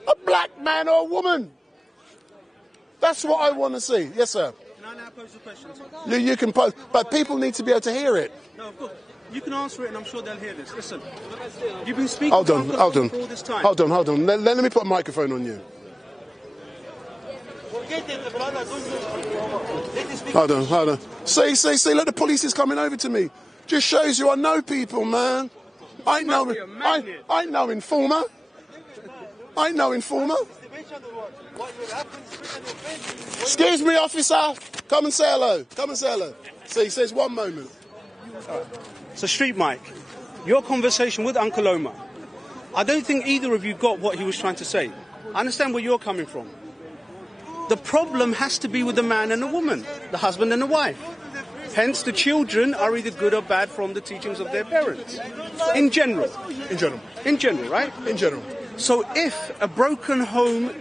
a black man or woman. That's what I want to see. Yes, sir. Can I now pose the question? You can pose, but people need to be able to hear it. No, of course. You can answer it, and I'm sure they'll hear this. Listen, you've been speaking Hold on. for all this time. Hold on. Let me put a microphone on you. Hold on. See, look, the police is coming over to me. Just shows you I know people, man. I ain't no informer. Excuse me, officer. Come and say hello. See, he says 1 moment. So, StreetMic, your conversation with Uncle Omar, I don't think either of you got what he was trying to say. I understand where you're coming from. The problem has to be with the man and the woman, the husband and the wife. Hence, the children are either good or bad from the teachings of their parents. In general, right? In general. So if a broken home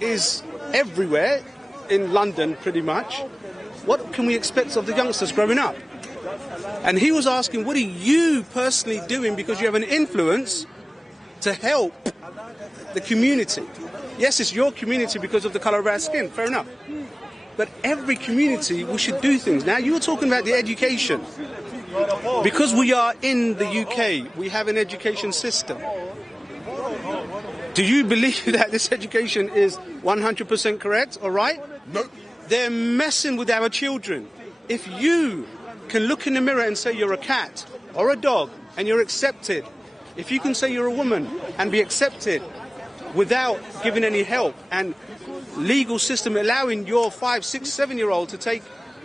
is everywhere, in London pretty much, what can we expect of the youngsters growing up? And he was asking, what are you personally doing because you have an influence to help the community? Yes, it's your community because of the colour of our skin, fair enough. But every community, we should do things. Now, you were talking about the education. Because we are in the UK, we have an education system. Do you believe that this education is 100% correct or right? No. They're messing with our children. If you can look in the mirror and say you're a cat or a dog and you're accepted, if you can say you're a woman and be accepted without giving any help, and legal system allowing your 5, 6, 7-year-old to take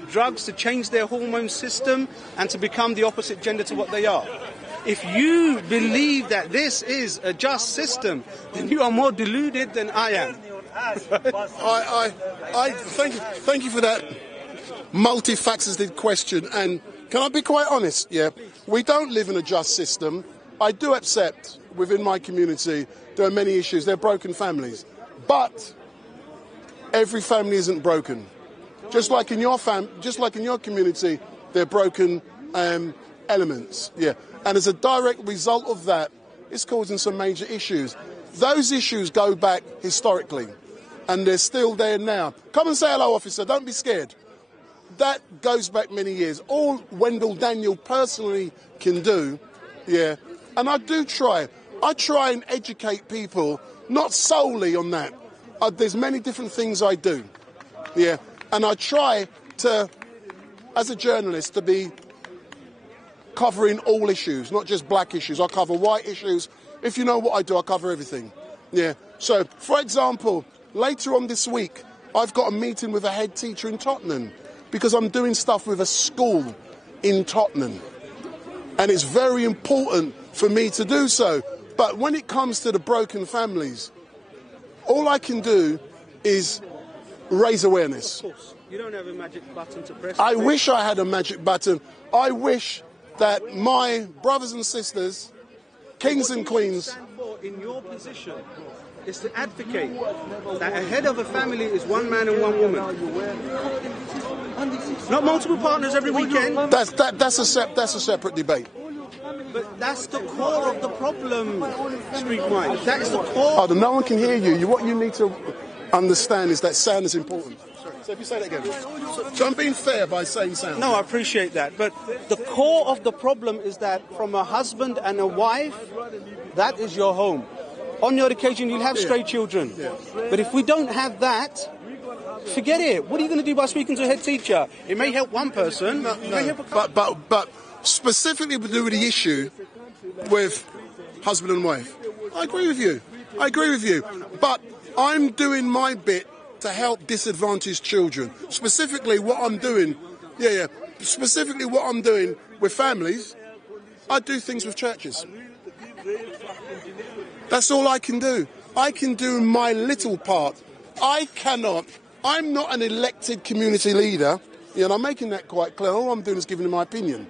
drugs to change their hormone system and to become the opposite gender to what they are. If you believe that this is a just system, then you are more deluded than I am. I thank you for that multifaceted question. And can I be quite honest? Yeah, we don't live in a just system. I do accept within my community there are many issues. There are broken families, but every family isn't broken. Just like in your community, there are broken elements. Yeah, and as a direct result of that, it's causing some major issues. Those issues go back historically, and they're still there now. Come and say hello, officer. Don't be scared. That goes back many years. All Wendell Daniel personally can do, yeah, and I do try. I try and educate people, not solely on that. There's many different things I do, yeah, and I try to, as a journalist, to be covering all issues, not just black issues. I cover white issues. If you know what I do, I cover everything, yeah. So, for example, later on this week, I've got a meeting with a head teacher in Tottenham because I'm doing stuff with a school in Tottenham, and it's very important for me to do so. But when it comes to the broken families, all I can do is raise awareness. Of course. You don't have a magic button to press. I wish I had a magic button. I wish that my brothers and sisters, kings and queens... in your position is to advocate that a head of a family is one man and one woman. Not multiple partners every weekend. That's a separate debate. But that's the core of the problem, StreetMic. That is the core. No one can hear you. What you need to understand is that sound is important. So if you say that again. So I'm being fair by saying sound. No, I appreciate that. But the core of the problem is that from a husband and a wife, that is your home. On your occasion, you'll have stray children. Yeah. But if we don't have that, forget it. What are you going to do by speaking to a head teacher? It may help one person. It may help but specifically with the issue with husband and wife, I agree with you. But I'm doing my bit to help disadvantaged children. Specifically what I'm doing, specifically what I'm doing with families, I do things with churches. That's all I can do. I can do my little part. I'm not an elected community leader, and I'm making that quite clear. All I'm doing is giving my opinion.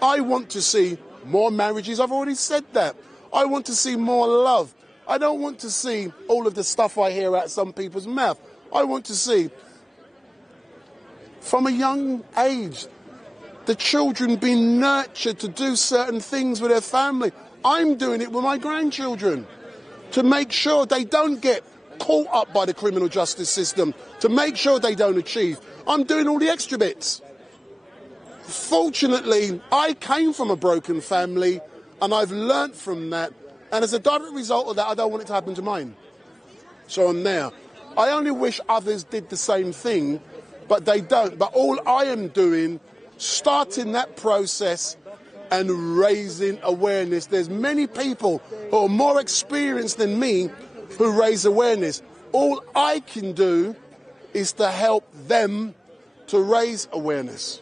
I want to see more marriages. I've already said that. I want to see more love. I don't want to see all of the stuff I hear out some people's mouth. I want to see, from a young age, the children being nurtured to do certain things with their family. I'm doing it with my grandchildren to make sure they don't get caught up by the criminal justice system, to make sure they don't achieve. I'm doing all the extra bits. Fortunately, I came from a broken family and I've learnt from that. And as a direct result of that, I don't want it to happen to mine. So I'm there. I only wish others did the same thing, but they don't. But all I am doing, starting that process and raising awareness. There's many people who are more experienced than me who raise awareness. All I can do is to help them to raise awareness.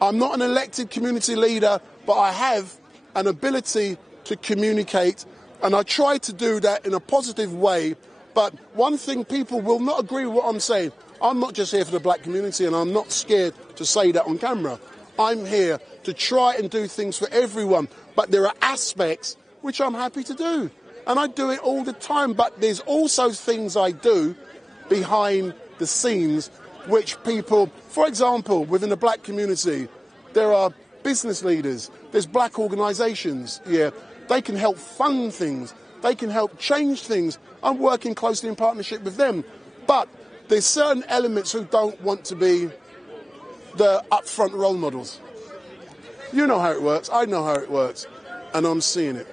I'm not an elected community leader, but I have an ability to communicate, and I try to do that in a positive way. But one thing, people will not agree with what I'm saying. I'm not just here for the black community, and I'm not scared to say that on camera. I'm here to try and do things for everyone, but there are aspects which I'm happy to do, and I do it all the time. But there's also things I do behind the scenes which people, for example, within the black community, there are business leaders, there's black organisations, they can help fund things, they can help change things. I'm working closely in partnership with them. But there's certain elements who don't want to be the upfront role models. You know how it works, I know how it works, and I'm seeing it.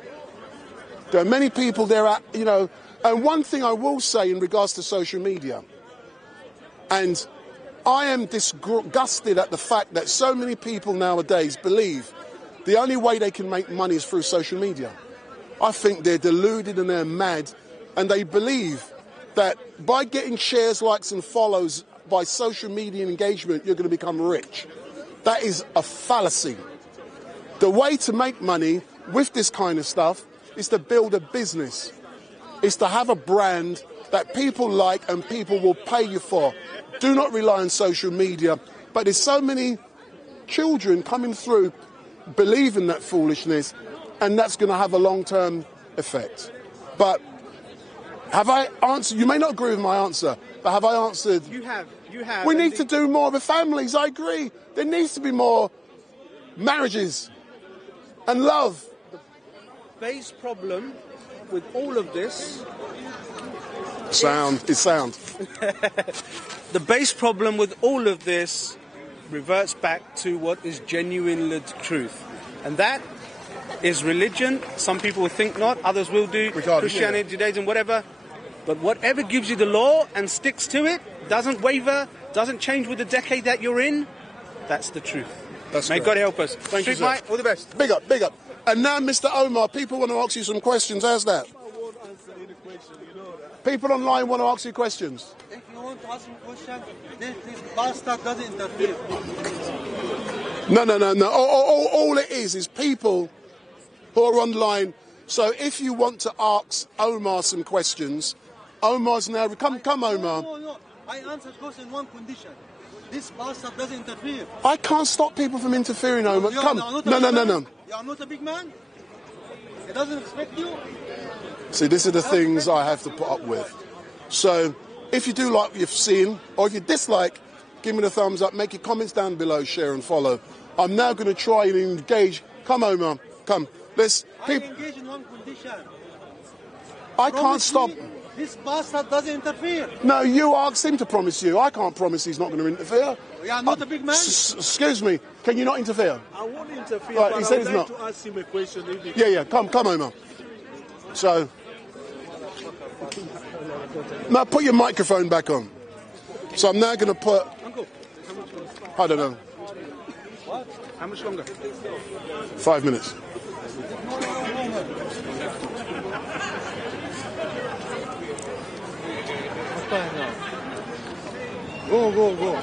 There are many people there, and one thing I will say in regards to social media, and I am disgusted at the fact that so many people nowadays believe the only way they can make money is through social media. I think they're deluded and they're mad, and they believe that by getting shares, likes and follows by social media engagement, you're going to become rich. That is a fallacy. The way to make money with this kind of stuff is to build a business. It's to have a brand that people like and people will pay you for. Do not rely on social media. But there's so many children coming through believing that foolishness, and that's going to have a long-term effect. But have I answered? You may not agree with my answer, but have I answered? You have. We need to do more with families. I agree. There needs to be more marriages and love. The base problem with all of this... Sound. The base problem with all of this reverts back to what is genuinely the truth. And that is religion. Some people will think not, others will do. Christianity, Judaism, whatever. But whatever gives you the law and sticks to it, doesn't waver, doesn't change with the decade that you're in, that's the truth. May God help us. Thank you, Mike, all the best. Big up. And now, Mr. Omar, people want to ask you some questions. How's that? People online want to ask you questions. If you want to ask me a question, then this bastard doesn't interfere. No. All it is people who are online. So if you want to ask Omar some questions, Omar's now... Come, Omar. No. I answered question in one condition. This bastard doesn't interfere. I can't stop people from interfering, Omar. Come. No. You are not a big man? He doesn't respect you? See, these are the things I have to put up with. So, if you do like what you've seen, or if you dislike, give me the thumbs up, make your comments down below, share and follow. I'm now going to try and engage. Come, Omar, come. I engage in one condition. I can't stop. This bastard doesn't interfere. No, you asked him to promise you. I can't promise he's not going to interfere. You are not a big man. Excuse me, can you not interfere? I won't interfere, Right, but he I said would he's like not. to ask him a question. Yeah, come Omar. So, now put your microphone back on. So I'm now going to put, I don't know. What? How much longer? 5 minutes. Go.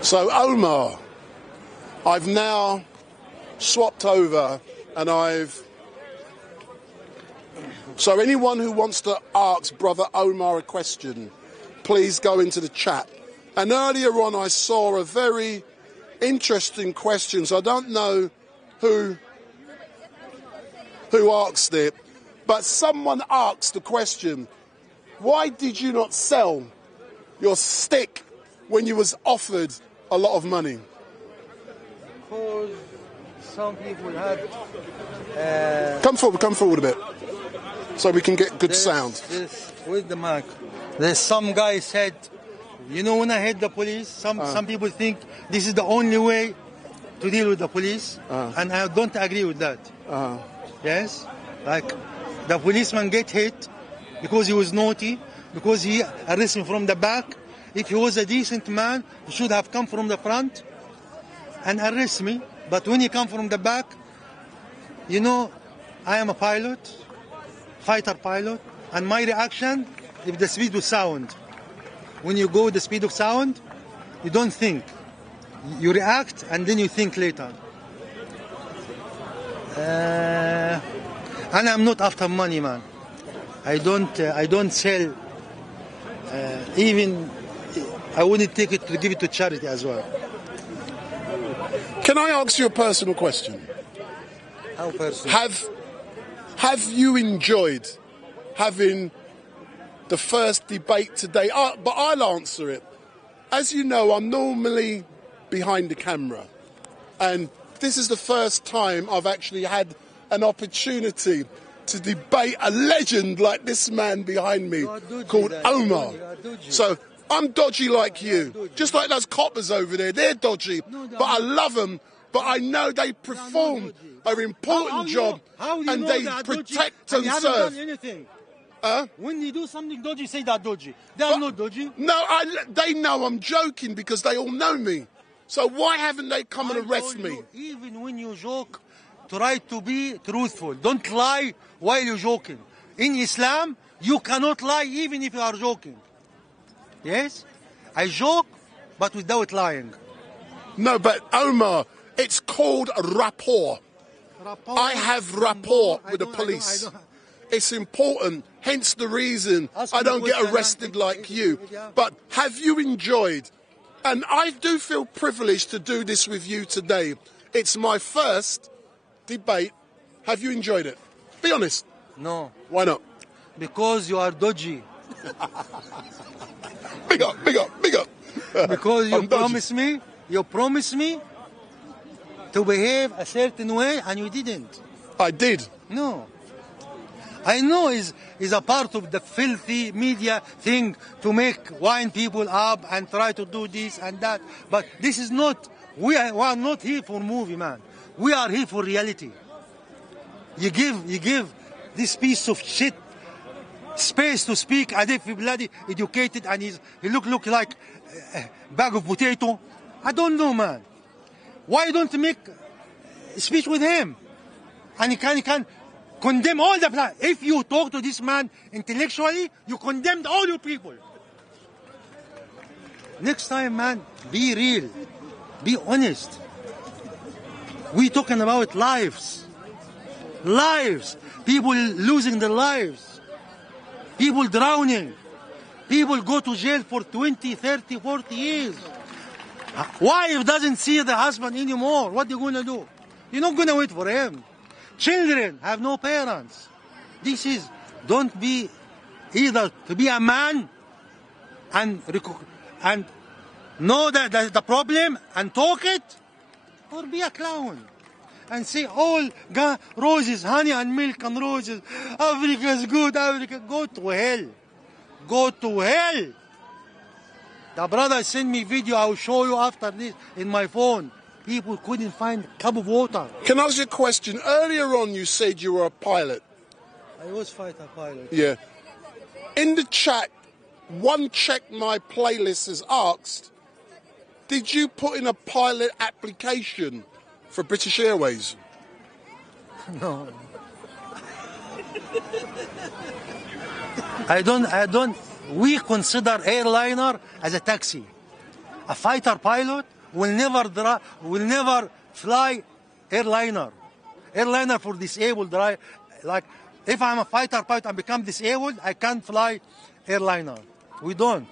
So Omar, I've now swapped over and so anyone who wants to ask Brother Omar a question, please go into the chat. And earlier on I saw a very interesting question, so I don't know who asked it, but someone asked the question, why did you not sell your stick when you was offered a lot of money? Because some people had... Come forward a bit, so we can get good sound. With the mic. There's some guy said, you know, when I hate the police, some people think this is the only way to deal with the police, and I don't agree with that. Yes? Like, the policeman get hit because he was naughty, because he arrested him from the back. If he was a decent man, he should have come from the front and arrest me. But when he come from the back, you know, I am a pilot, fighter pilot, and my reaction is the speed of sound. When you go the speed of sound, you don't think. You react and then you think later. And I'm not after money, man. I don't sell. Even I wouldn't take it to give it to charity as well. Can I ask you a personal question? How personal? Have you enjoyed having the first debate today? But I'll answer it. As you know, I'm normally behind the camera, and this is the first time I've actually had an opportunity to debate a legend like this man behind me called Omar. So I'm dodgy like you, just like those coppers over there. They're dodgy, but I love them. But I know they perform an important job, and they protect and serve. When you do something dodgy, say that dodgy. They are not dodgy. No, they know I'm joking because they all know me. So why haven't they come and arrest me? Even when you joke, try to be truthful. Don't lie while you're joking. In Islam, you cannot lie even if you are joking. Yes? I joke, but without lying. No, but Omar, it's called rapport. I have rapport with the police. It's important, hence the reason I don't get arrested like you. But have you enjoyed? And I do feel privileged to do this with you today. It's my first debate. Have you enjoyed it? Be honest. No. Why not? Because you are dodgy. Big up. Because you promised me to behave a certain way and you didn't. I did. No. I know is a part of the filthy media thing to wind people up and try to do this and that. But this is not, we are not here for movie, man. We are here for reality. You give this piece of shit space to speak as if he's bloody educated and he look like a bag of potato. I don't know, man. Why don't you make a speech with him? And he can condemn all the plan. If you talk to this man intellectually, you condemned all your people. Next time, man, be real. Be honest. We're talking about lives. Lives. People losing their lives. People drowning. People go to jail for 20, 30, 40 years. Wife doesn't see the husband anymore. What are you going to do? You're not going to wait for him. Children have no parents. Don't be either to be a man and know that the problem and talk it, or be a clown. and say all roses, honey and milk and roses. Africa is good, Africa. Go to hell. Go to hell. The brother sent me video. I will show you after this in my phone. People couldn't find a cup of water. Can I ask you a question? Earlier on you said you were a pilot. I was fighter pilot. Yeah. In the chat, one Check My Playlist has asked, did you put in a pilot application for British Airways? No. I don't. We consider airliner as a taxi. A fighter pilot will never fly airliner. Airliner for disabled drive. Like if I'm a fighter pilot and become disabled, I can't fly airliner. We don't.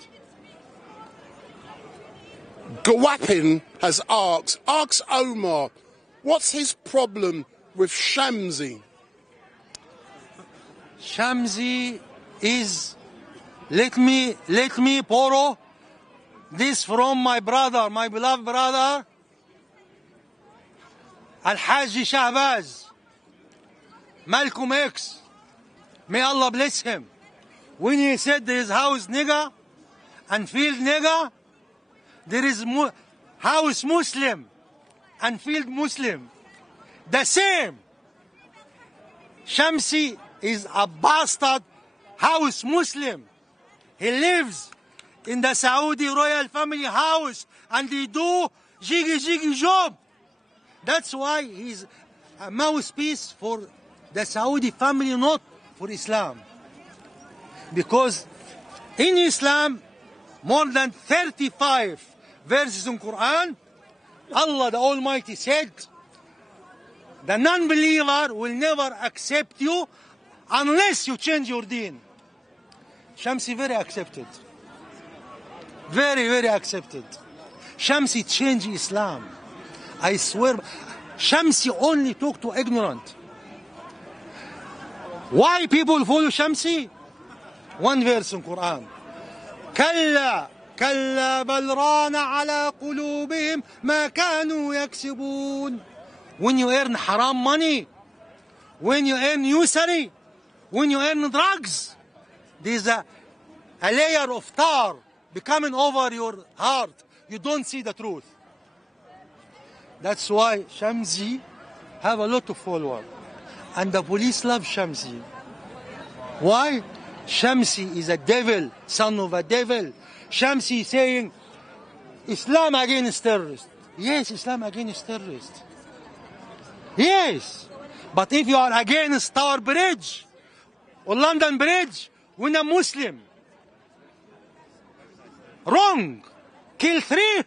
Gawapin has asked Omar, what's his problem with Shamsi? Shamsi is, let me borrow this from my brother, my beloved brother, Al-Haji Shahbaz, Malcolm X. May Allah bless him. When he said there is house nigger and field nigger, there is house Muslim and field Muslim. The same. Shamsi is a bastard house Muslim. He lives in the Saudi royal family house and they do jiggy job. That's why he's a mouthpiece for the Saudi family, not for Islam. Because in Islam, more than 35 verses in Quran, Allah the Almighty said, the non-believer will never accept you unless you change your deen. Shamsi very accepted. Very, very accepted. Shamsi changed Islam. I swear, Shamsi only talk to ignorant. Why people follow Shamsi? One verse in Quran. كلا كلا بل ران على قلوبهم ما كانوا يكسبون. When you earn haram money, when you earn usury, when you earn drugs, there's a layer of tar becoming over your heart. You don't see the truth. That's why Shamsi have a lot of followers. And the police love Shamsi. Why? Shamsi is a devil, son of a devil. Shamsi saying, Islam against terrorists. Yes, Islam against terrorists. Yes. But if you are against Tower Bridge or London Bridge, when a Muslim wrong, kill 3,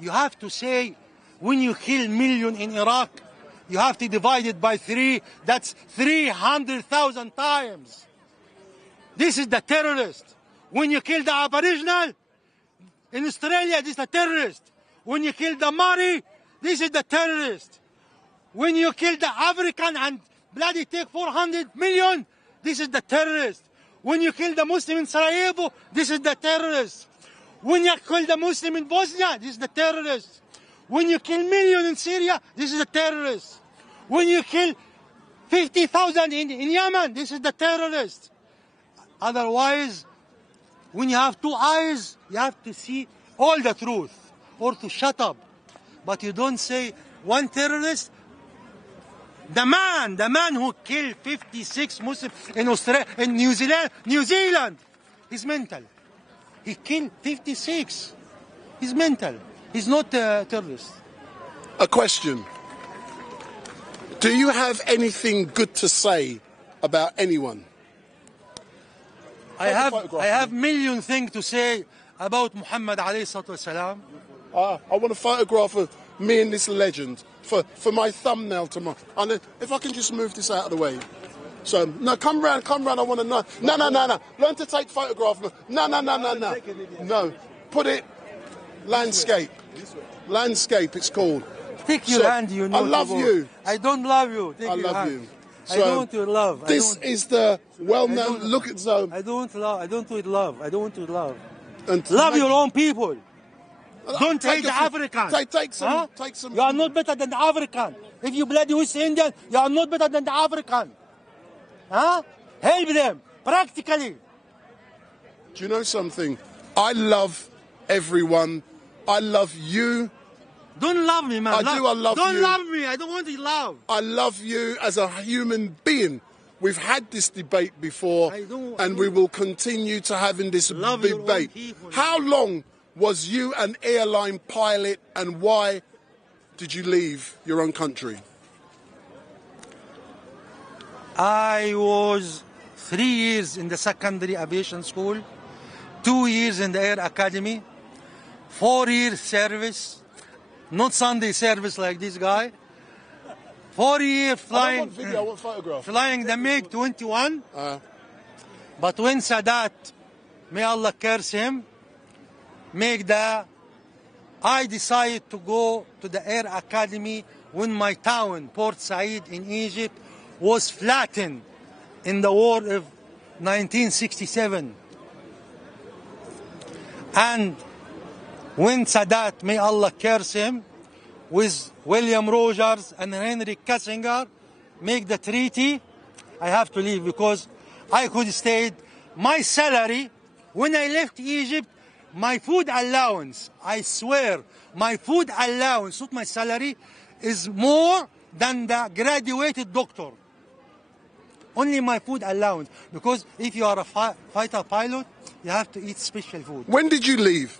you have to say, when you kill million in Iraq, you have to divide it by 3. That's 300,000 times. This is the terrorist. When you kill the Aboriginal in Australia, this is the terrorist. When you kill the Maori, this is the terrorist. When you kill the African and bloody take 400 million, this is the terrorist. When you kill the Muslim in Sarajevo, this is the terrorist. When you kill the Muslim in Bosnia, this is the terrorist. When you kill million in Syria, this is the terrorist. When you kill 50,000 in Yemen, this is the terrorist. Otherwise, when you have 2 eyes, you have to see all the truth or to shut up. But you don't say one terrorist. The man who killed 56 Muslims in Australia, in New Zealand, he's mental. He killed 56. He's mental. He's not a terrorist. A question. Do you have anything good to say about anyone? I have million things to say about Muhammad alayhi salatu wasalam. I want a photograph of me and this legend for my thumbnail tomorrow. And if I can just move this out of the way. So, no, come round, I want to know. No. Learn to take photographs. No. No, put it landscape. Landscape, it's called. Take your hand, you know. I love you. I don't love you. Take I your love hand. you. I don't want your love. This is the well-known look at zone. I don't want love. I don't want love. And love your own people. Don't hate the African. Take some. You are not better than the African. If you bloody West Indian, you are not better than the African. Huh? Help them, practically. Do you know something? I love everyone. I love you. Don't love me, man. I love you. Don't love me. I don't want to love. I love you as a human being. We've had this debate before, and we will continue to having this debate. How long was you an airline pilot, and why did you leave your own country? I was 3 years in the secondary aviation school, 2 years in the Air Academy, 4 years service, not Sunday service like this guy. 4 years flying. I want video, I want photograph. Flying the MiG-21. But when Sadat, may Allah curse him, I decided to go to the Air Academy when my town, Port Said in Egypt, was flattened in the war of 1967. And when Sadat, may Allah curse him, with William Rogers and Henry Kissinger, make the treaty, I have to leave because I could stay. My salary, when I left Egypt, my food allowance, I swear, my food allowance, not my salary, is more than the graduated doctor. Only my food allowance. Because if you are a fighter pilot, you have to eat special food. When did you leave?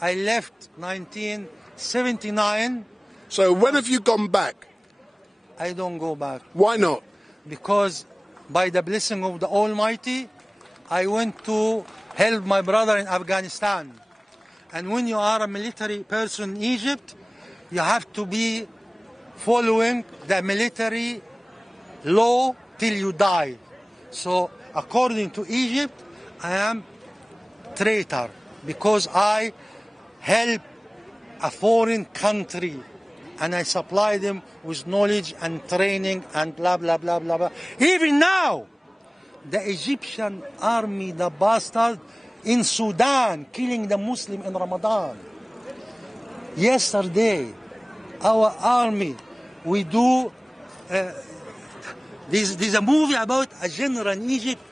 I left 1979. So when have you gone back? I don't go back. Why not? Because by the blessing of the Almighty, I went to help my brother in Afghanistan. And when you are a military person in Egypt, you have to be following the military law till you die. So according to Egypt, I am traitor because I help a foreign country and I supply them with knowledge and training and blah, blah, blah, blah, blah. Even now, the Egyptian army, the bastard in Sudan, killing the Muslim in Ramadan. Yesterday, our army, we do, there's a movie about a general in Egypt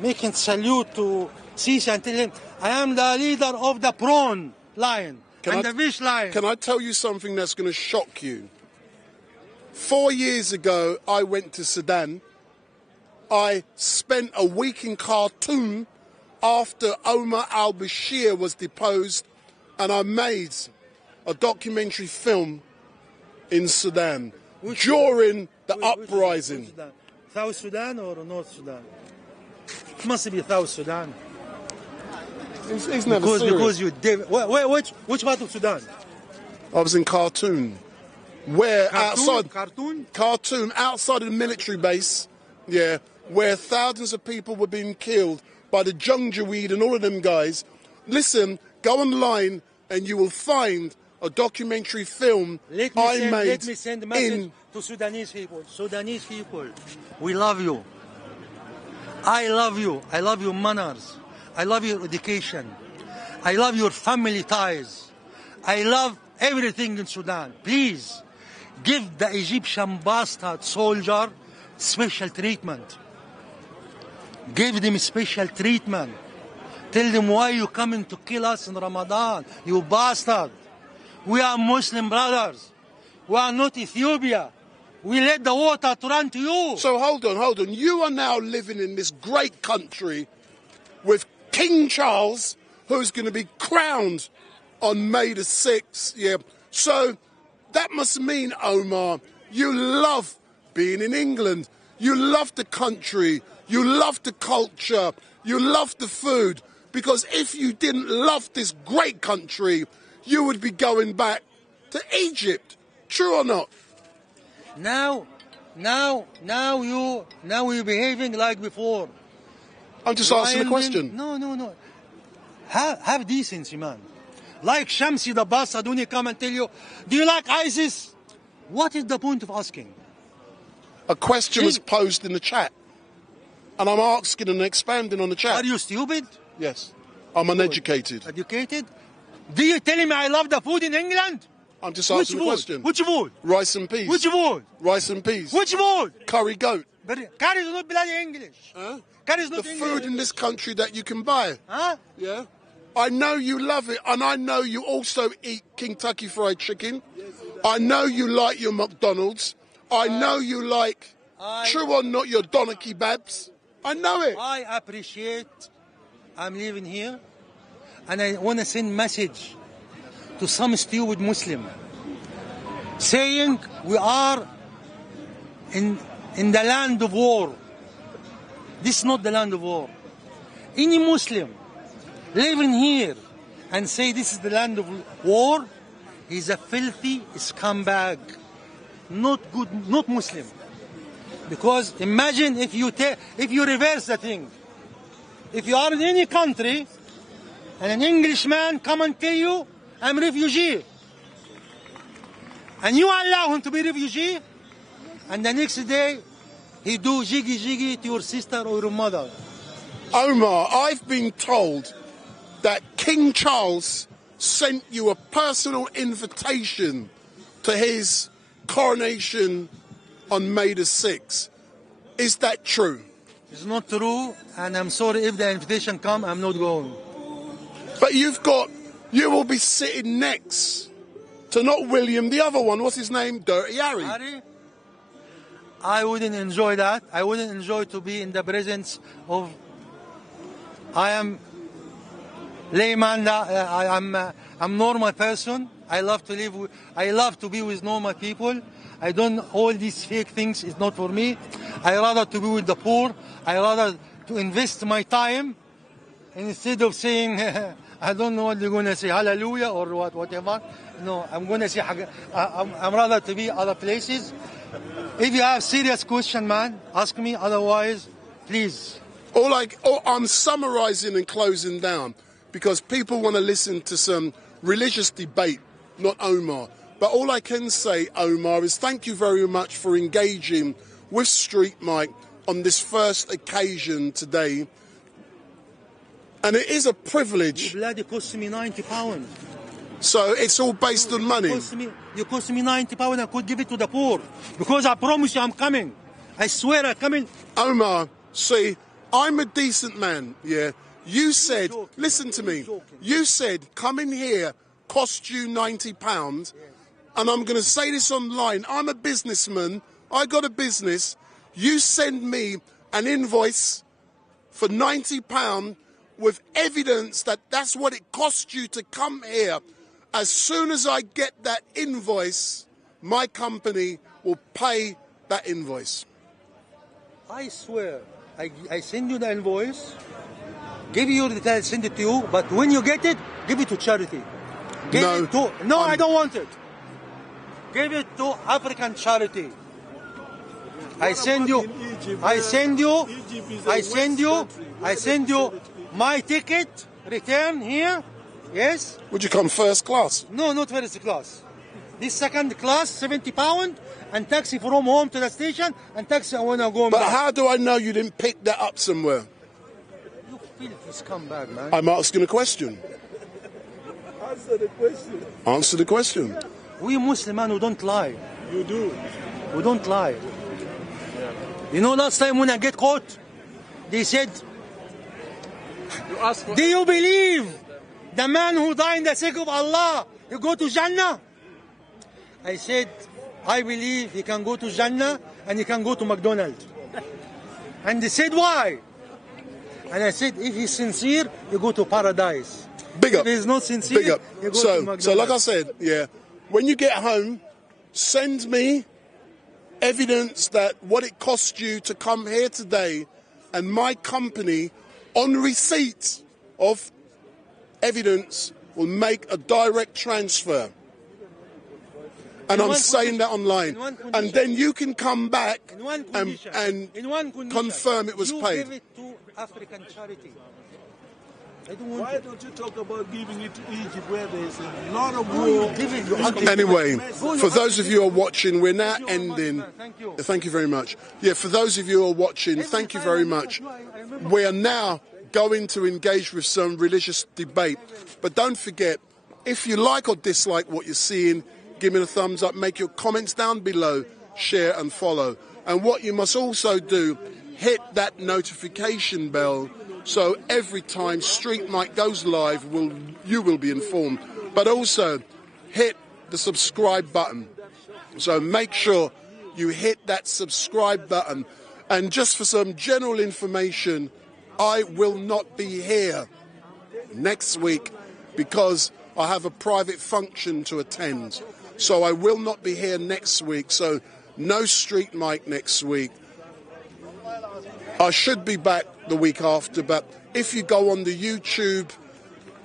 making salute to Sisi and tell him, I am the leader of the prawn lion. The fish line. Can I tell you something that's going to shock you? 4 years ago, I went to Sudan. I spent a week in Khartoum after Omar al-Bashir was deposed, and I made a documentary film in Sudan during the uprising. South Sudan or North Sudan? It must be South Sudan. He's never serious. Because you did. Which part of Sudan? I was in Khartoum. Khartoum, outside of the military base, yeah, where thousands of people were being killed by the Janjaweed and all of them guys. Listen, go online and you will find a documentary film Let me send a message to Sudanese people. Sudanese people, we love you. I love you. I love your manners. I love your education. I love your family ties. I love everything in Sudan. Please, give the Egyptian bastard soldier special treatment. Give them special treatment. Tell them why you coming to kill us in Ramadan, you bastard. We are Muslim brothers. We are not Ethiopia. We let the water to run to you. So hold on. You are now living in this great country with King Charles, who's going to be crowned on May the 6th. Yeah. So that must mean, Omar, you love being in England. You love the country. You love the culture. You love the food. Because if you didn't love this great country, you would be going back to Egypt. True or not? Now you're behaving like before. I'm just asking a question. No. Have decency, man. Like Shamsi the bastard, when he come and tell you, do you like ISIS? What is the point of asking? A question was posed in the chat. And I'm asking and expanding on the chat. Are you stupid? Yes. I'm uneducated. Educated? Do you tell me I love the food in England? I'm just asking a question. Which food? Rice and peas. Which food? Rice and peas. Which food? Curry goat. But curry is not bloody English. Huh? Curry is not the English. food in this country that you can buy. Huh? Yeah. I know you love it, and I know you also eat Kentucky Fried Chicken. I know you like your McDonald's. I know you like, true or not, your doner kebabs. I know it. I appreciate I'm living here, and I want to send message to some stupid Muslim saying we are in the land of war. This is not the land of war. Any Muslim living here and say this is the land of war, he's a filthy scumbag. Not good, not Muslim. Because imagine if you reverse the thing. If you are in any country and an Englishman come and tell you, I'm refugee, and you allow him to be refugee, and the next day he do jiggy jiggy to your sister or your mother. Omar, I've been told that King Charles sent you a personal invitation to his coronation on May the 6th. Is that true? It's not true, and I'm sorry if the invitation come, I'm not going. But you will be sitting next to not William, the other one, what's his name? Dirty Harry. Harry? I wouldn't enjoy that. I wouldn't enjoy to be in the presence of, I am layman, I'm normal person. I love to be with normal people. I don't, all these fake things is not for me. I rather to be with the poor. I rather to invest my time instead of saying, I don't know what they're going to say, hallelujah or whatever. No, I'm going to say, I'm rather to be other places. If you have serious question, man, ask me. Otherwise, please. I'm summarizing and closing down because people want to listen to some religious debate, not Omar. But all I can say, Omar, is thank you very much for engaging with StreetMic on this first occasion today. And it is a privilege. You bloody cost me £90. So it's all based on money. You cost me £90. I could give it to the poor. Because I promise you I'm coming. I swear I'm coming. Omar, see, I'm a decent man, yeah. You said, listen to me. You said coming here cost you £90. And I'm going to say this online. I'm a businessman. I got a business. You send me an invoice for £90 with evidence that that's what it cost you to come here. As soon as I get that invoice, my company will pay that invoice. I swear, I send you the invoice, give you the details, send it to you, but when you get it, give it to charity. No, I don't want it. Give it to African charity. I send you my ticket, return here, yes? Would you come first class? No, not first class. This second class, £70, and taxi from home to the station, and taxi when I go back. But how do I know you didn't pick that up somewhere? You filthy scumbag, man. I'm asking a question. Answer the question. Answer the question. We Muslim man, we don't lie. You do. We don't lie. You know, last time when I get caught, they said, do you believe the man who died in the sake of Allah, he go to Jannah? I said, I believe he can go to Jannah and he can go to McDonald's. And they said, why? And I said, if he's sincere, you go to paradise. Big up. If he's not sincere, Big up. you go to McDonald's. So like I said, yeah, when you get home, send me evidence that what it cost you to come here today, and my company, on receipt of evidence, will make a direct transfer. And I'm saying that online. And then you can come back and confirm it was paid. Give it to African charity. Why don't you talk about giving it to Egypt where there's a lot of war? Anyway, for those of you who are watching, we're now ending. Thank you very much. Yeah, for those of you who are watching, thank you very much. We are now going to engage with some religious debate. But don't forget, if you like or dislike what you're seeing, give me a thumbs up, make your comments down below, share and follow. And what you must also do, hit that notification bell so every time StreetMic goes live, you will be informed. But also, hit the subscribe button. So make sure you hit that subscribe button. And just for some general information, I will not be here next week because I have a private function to attend. So I will not be here next week. So no StreetMic next week. I should be back the week after, but if you go on the YouTube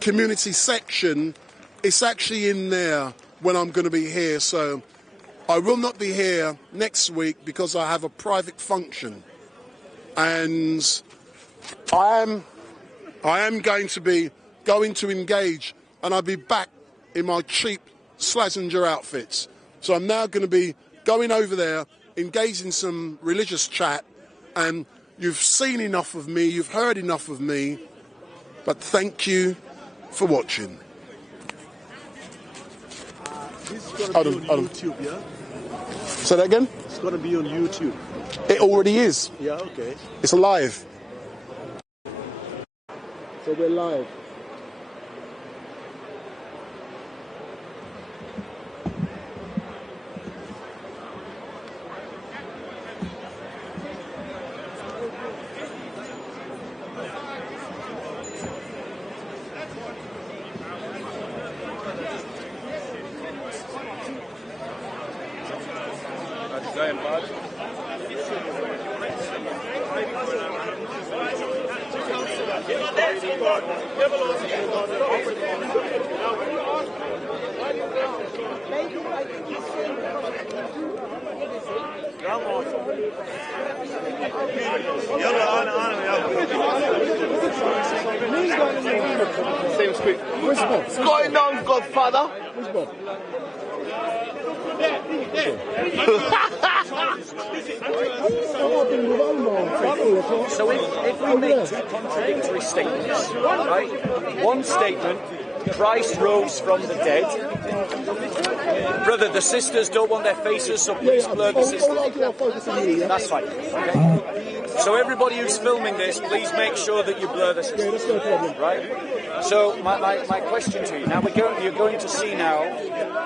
community section, it's actually in there when I'm going to be here. So I will not be here next week because I have a private function. And I am going to engage, and I'll be back in my cheap Slazenger outfits. So I'm now going to be going over there, engaging in some religious chat, and you've seen enough of me, you've heard enough of me, but thank you for watching. This is going to be on YouTube, yeah? Say that again? It's going to be on YouTube. It already is. Yeah, okay. It's live. So we're live. What's going on, Godfather? So if we make two contradictory statements, right? One statement, Christ rose from the dead. Brother, the sisters don't want their faces, so please blur the sisters. That's fine. Okay. So everybody who's filming this, please make sure that you blur the sisters. Right? So my question to you, now you're going to see now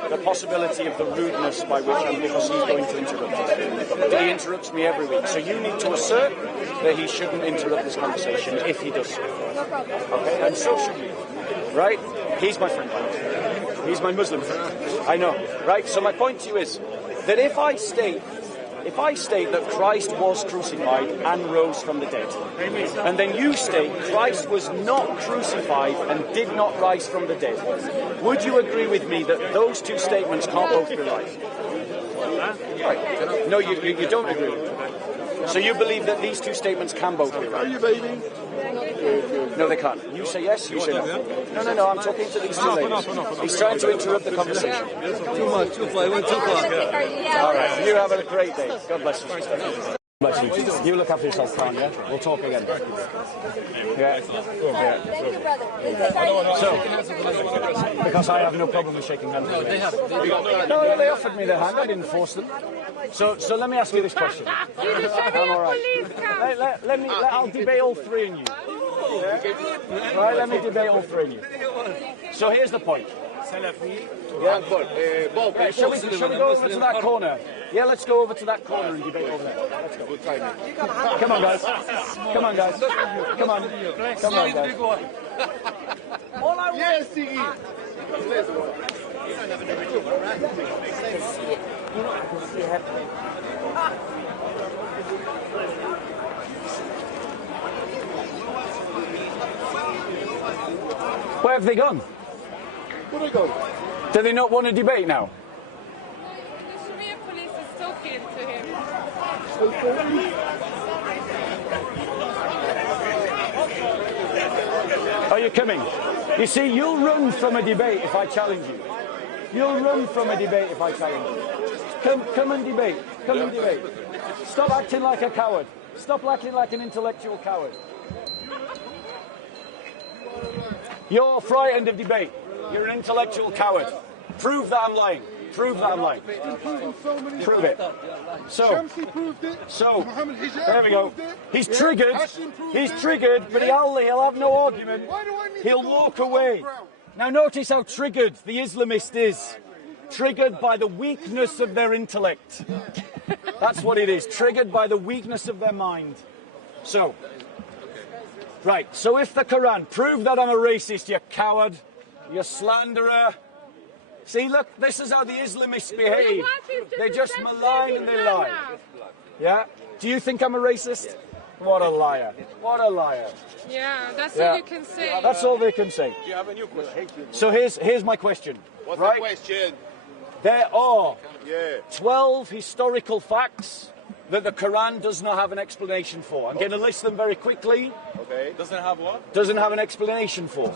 the possibility of the rudeness by which because he's going to interrupt us. He interrupts me every week. So you need to assert that he shouldn't interrupt this conversation if he does so. Okay? And so should you. Right? He's my friend. He's my Muslim friend. I know. Right? So my point to you is that if I state that Christ was crucified and rose from the dead, and then you state Christ was not crucified and did not rise from the dead, would you agree with me that those two statements can't both be right? Right. No, you don't agree with me. So you believe that these two statements can both be right? Are you bathing? No, they can't. You say yes, you say no. No, I'm talking to these two ladies. He's trying to interrupt the conversation. Too much, too far. All right, you have a great day. God bless you. Bless you. You look after yourself, Khan, yeah? We'll talk again. Yeah. So, because I have no problem with shaking hands with them. No, they offered me their hand. I didn't force them. So let me ask you this question. I'm all right. I'll debate all three of you. Right, let me debate all three of you. So here's the point. Yeah. Shall we go over to that corner? Yeah, let's go over to that corner and debate over there. Let's go. Come on, guys. Come on, guys. Come on. Come on, guys. All I want... Where have they gone? Where have they gone? Do they not want to debate now? The Sharia police is talking to him. Are you coming? You see, you'll run from a debate if I challenge you. You'll run from a debate if I challenge you. Come and debate. Come and debate. Stop acting like a coward. Stop acting like an intellectual coward. You're frightened of debate. You're an intellectual coward. Prove that I'm lying. Prove that I'm lying. Prove it. So, there we go. He's triggered. He's triggered, but he'll have no argument. He'll walk away. Now notice how triggered the Islamist is. Triggered by the weakness of their intellect. That's what it is. Triggered by the weakness of their mind. So, right. So if the Quran, prove that I'm a racist, you coward, you slanderer. See, look, this is how the Islamists behave. They just malign and they lie. Yeah? Do you think I'm a racist? What a liar. What a liar. Yeah, that's all you can say. That's all they can say. Do you have a new question? So here's my question. What's right? the question? There are 12 historical facts that the Quran does not have an explanation for. I'm going to list them very quickly. Okay. Doesn't have what? Doesn't have an explanation for.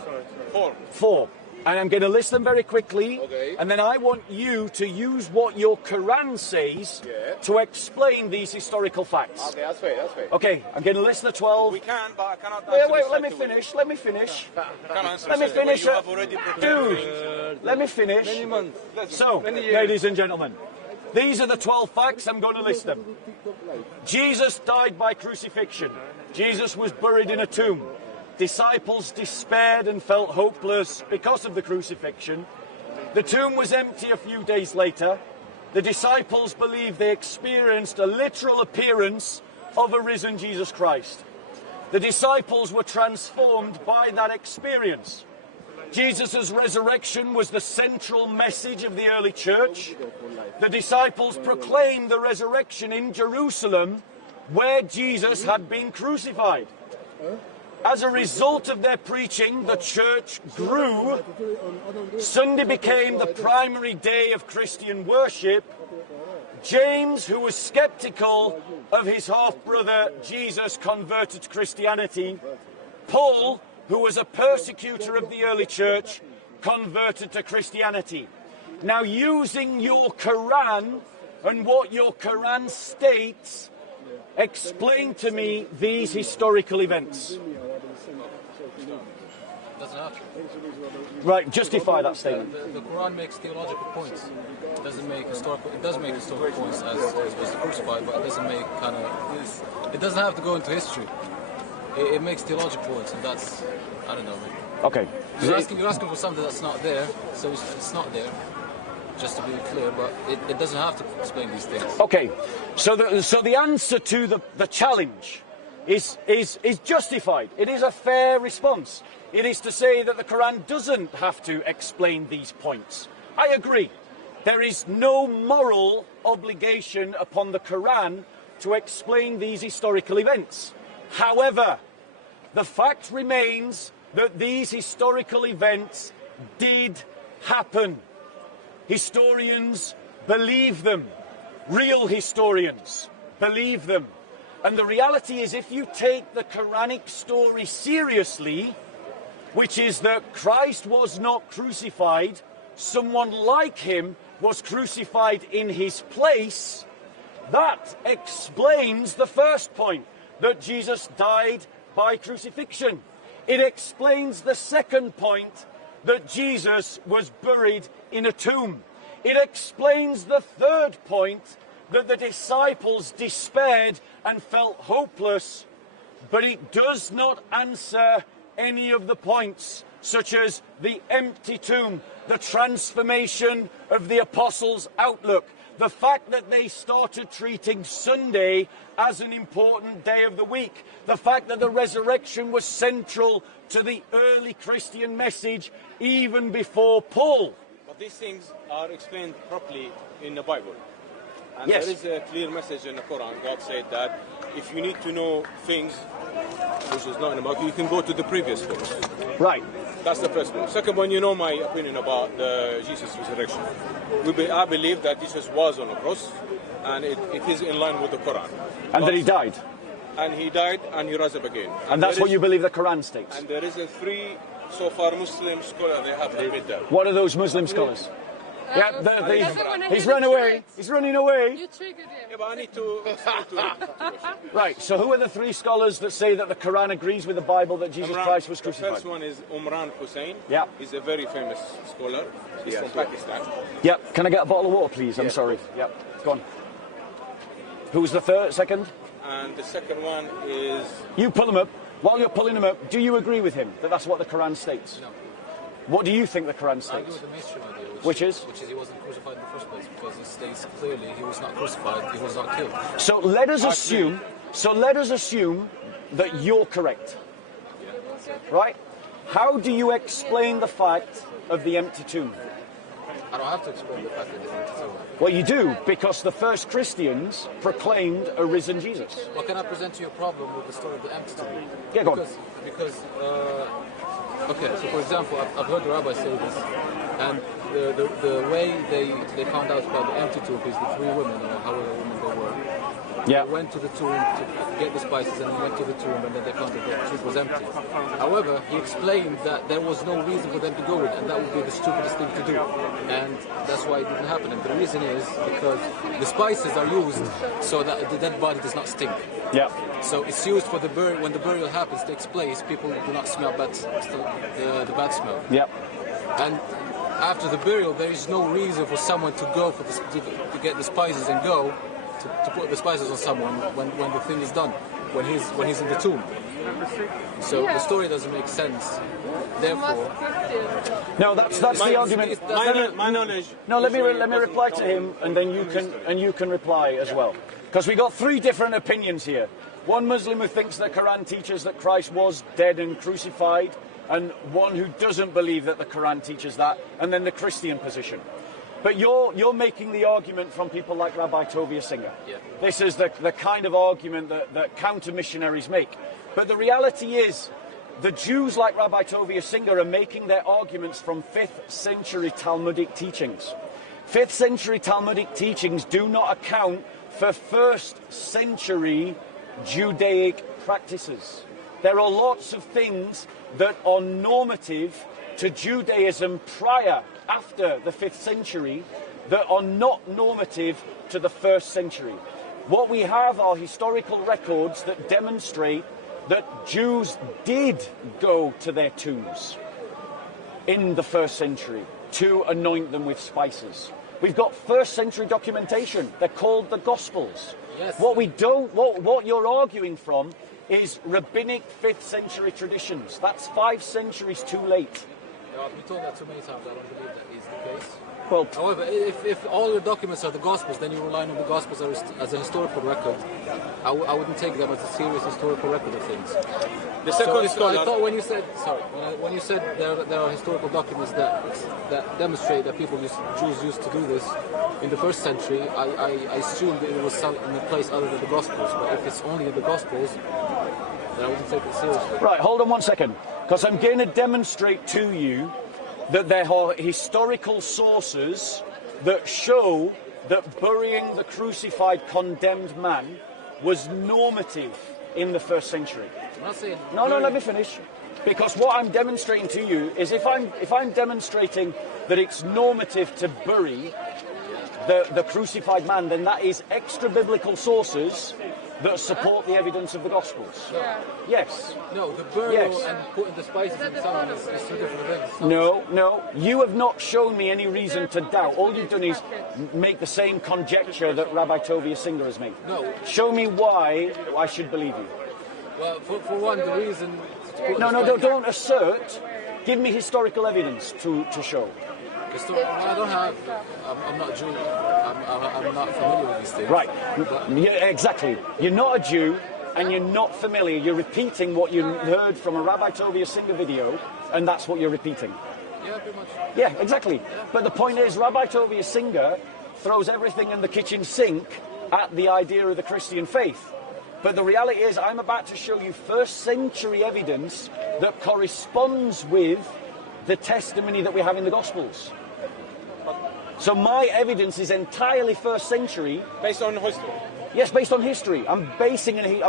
Four. And I'm going to list them very quickly, and then I want you to use what your Quran says to explain these historical facts. Okay, that's fair, that's fair. Okay, I'm going to list the 12. We can, but I cannot Wait, answer wait, this let me straight away. finish, let me finish. Let me finish. You have already prepared Dude, let me finish. So, ladies and gentlemen, these are the 12 facts, I'm going to list them. Jesus died by crucifixion. Jesus was buried in a tomb. Disciples despaired and felt hopeless because of the crucifixion. The tomb was empty a few days later. The disciples believed they experienced a literal appearance of a risen Jesus Christ. The disciples were transformed by that experience. Jesus' resurrection was the central message of the early church. The disciples proclaimed the resurrection in Jerusalem, where Jesus had been crucified. As a result of their preaching, the church grew. Sunday became the primary day of Christian worship. James, who was skeptical of his half-brother Jesus, converted to Christianity. Paul, who was a persecutor of the early church, converted to Christianity. Now, using your Quran and what your Quran states, explain to me these historical events. Doesn't have to. Right, justify that statement. The Quran makes theological points. It doesn't make historical. It does make historical points as was crucified, but it doesn't make kind of. It doesn't have to go into history. It makes theological points, and that's I don't know. Okay. You're asking for something that's not there, so it's not there. Just to be clear, but it doesn't have to explain these things. Okay, so the answer to the challenge is justified. It is a fair response. It is to say that the Quran doesn't have to explain these points. I agree. There is no moral obligation upon the Quran to explain these historical events. However, the fact remains that these historical events did happen. Historians believe them. Real historians believe them. And the reality is, if you take the Quranic story seriously, which is that Christ was not crucified, someone like him was crucified in his place, that explains the first point, that Jesus died by crucifixion. It explains the second point, that Jesus was buried in a tomb. It explains the third point, that the disciples despaired and felt hopeless, but it does not answer any of the points, such as the empty tomb, the transformation of the apostles' outlook, the fact that they started treating Sunday as an important day of the week, the fact that the resurrection was central to the early Christian message even before Paul. But these things are explained properly in the Bible. And yes. There is a clear message in the Quran. God said that if you need to know things which is not in the Bible, you can go to the previous books. Right. That's the first one. Second one, you know my opinion about the Jesus resurrection. I believe that Jesus was on the cross, and it is in line with the Quran. And that he died. And he died, and he rose up again. And that's what you believe the Quran states. And there is a three, so far, Muslim scholars, they have admitted that. What are those Muslim scholars? Yeah, he's run away. He's running away. You triggered him. Yeah, but I need to Right, so who are the three scholars that say that the Quran agrees with the Bible that Jesus Christ was crucified? The first one is Umran Hussain. Yeah. He's a very famous scholar. He's from Pakistan. Yep. Can I get a bottle of water, please? I'm sorry. Yep. Go on. Who's the second? And the second one is... You pull them up. While you're pulling them up, do you agree with him that that's what the Quran states? No. What do you think the Quran I agree states? with the mainstream idea, Which is? Which is he wasn't crucified in the first place, because it states clearly he was not crucified, he was not killed. So let us assume that you're correct. Right? How do you explain the fact of the empty tomb? I don't have to explain the fact that it's empty tomb. Well, you do, because the first Christians proclaimed a risen Jesus. Well, can I present to you a problem with the story of the empty tomb? Yeah, go on. Because okay, so for example, I've heard the rabbi say this, and the way they found out about the empty tomb is the three women, or however women they were. Yeah. They went to the tomb to get the spices, and they went to the tomb, and then they found that the tomb was empty. However, he explained that there was no reason for them to go in, and that would be the stupidest thing to do. And that's why it didn't happen. And the reason is because the spices are used so that the dead body does not stink. Yeah. So it's used for the burial. When the burial happens, takes place, people do not smell the bad smell. Yeah. And after the burial, there is no reason for someone to go to get the spices and go to put the spices on someone when the thing is done, when he's in the tomb. So the story doesn't make sense. Therefore, no, that's the argument. My knowledge. No, let me reply to him, and then you can reply as well. Because we got three different opinions here. One Muslim who thinks the Quran teaches that Christ was dead and crucified, and one who doesn't believe that the Quran teaches that, and then the Christian position. But you're making the argument from people like Rabbi Tovia Singer. Yeah. This is the kind of argument that counter-missionaries make. But the reality is, the Jews like Rabbi Tovia Singer are making their arguments from 5th century Talmudic teachings. 5th century Talmudic teachings do not account for 1st century Judaic practices. There are lots of things that are normative to Judaism after the 5th century that are not normative to the 1st century. What we have are historical records that demonstrate that Jews did go to their tombs in the 1st century to anoint them with spices. We've got 1st century documentation. They're called the Gospels. Yes. What you're arguing from is rabbinic 5th century traditions. That's 5 centuries too late. I've been told that so many times. I don't believe that is the case. Well, however, if all your documents are the Gospels, then you rely on the Gospels as a historical record. I wouldn't take them as a serious historical record of things. The second scholar. I thought when you said there are historical documents that demonstrate that Jews used to do this in the 1st century, I assumed that it was in a place other than the Gospels. But if it's only in the Gospels, then I wouldn't take it seriously. Right, hold on one second, because I'm going to demonstrate to you that there are historical sources that show that burying the crucified condemned man was normative in the 1st century. I'm not saying No, let me finish. Because what I'm demonstrating to you is if I'm demonstrating that it's normative to bury the crucified man, then that is extra biblical sources that support the evidence of the Gospels. Yeah. Yes. No, the burial and putting the spices in someone is two different things. No. You have not shown me any reason to doubt. All you've done is make the same conjecture that Rabbi Tovia Singer has made. No. Show me why I should believe you. Well, for one, the reason... Don't assert. Give me historical evidence to show. I don't have... I'm not Jew. I'm not familiar with these things. Right. Yeah, exactly. You're not a Jew, and you're not familiar. You're repeating what you heard from a Rabbi Tovia Singer video, and that's what you're repeating. Yeah, pretty much. Yeah, exactly. But the point is, Rabbi Tovia Singer throws everything in the kitchen sink at the idea of the Christian faith. But the reality is, I'm about to show you 1st century evidence that corresponds with the testimony that we have in the Gospels. So my evidence is entirely 1st century. Based on history? Yes, based on history. I'm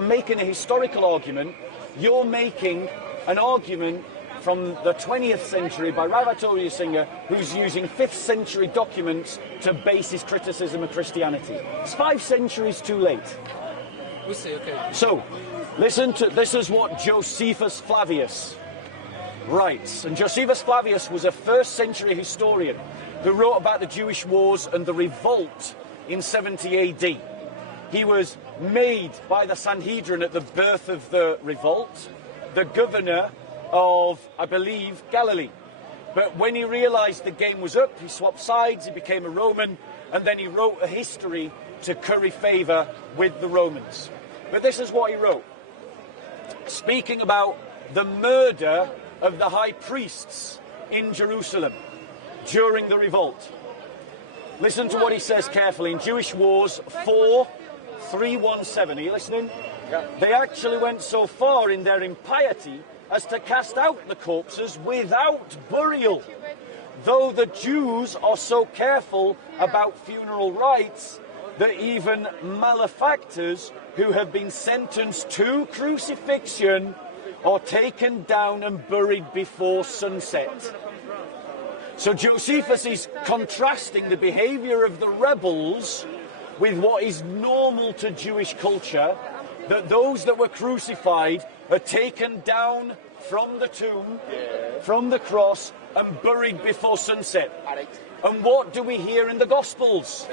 making a historical argument. You're making an argument from the 20th century by Ravatorius Singer, who's using 5th century documents to base his criticism of Christianity. It's 5 centuries too late. We'll see, okay. So, listen to, this is what Josephus Flavius writes. And Josephus Flavius was a 1st century historian who wrote about the Jewish wars and the revolt in 70 AD. He was made by the Sanhedrin at the birth of the revolt, the governor of, I believe, Galilee. But when he realized the game was up, he swapped sides, he became a Roman, and then he wrote a history to curry favor with the Romans. But this is what he wrote, speaking about the murder of the high priests in Jerusalem during the revolt. Listen to what he says carefully in Jewish Wars 4:317. Are you listening? Yeah. They actually went so far in their impiety as to cast out the corpses without burial. Though the Jews are so careful about funeral rites that even malefactors who have been sentenced to crucifixion are taken down and buried before sunset. So Josephus is contrasting the behavior of the rebels with what is normal to Jewish culture, that those that were crucified are taken down from the tomb, from the cross, and buried before sunset. And what do we hear in the Gospels?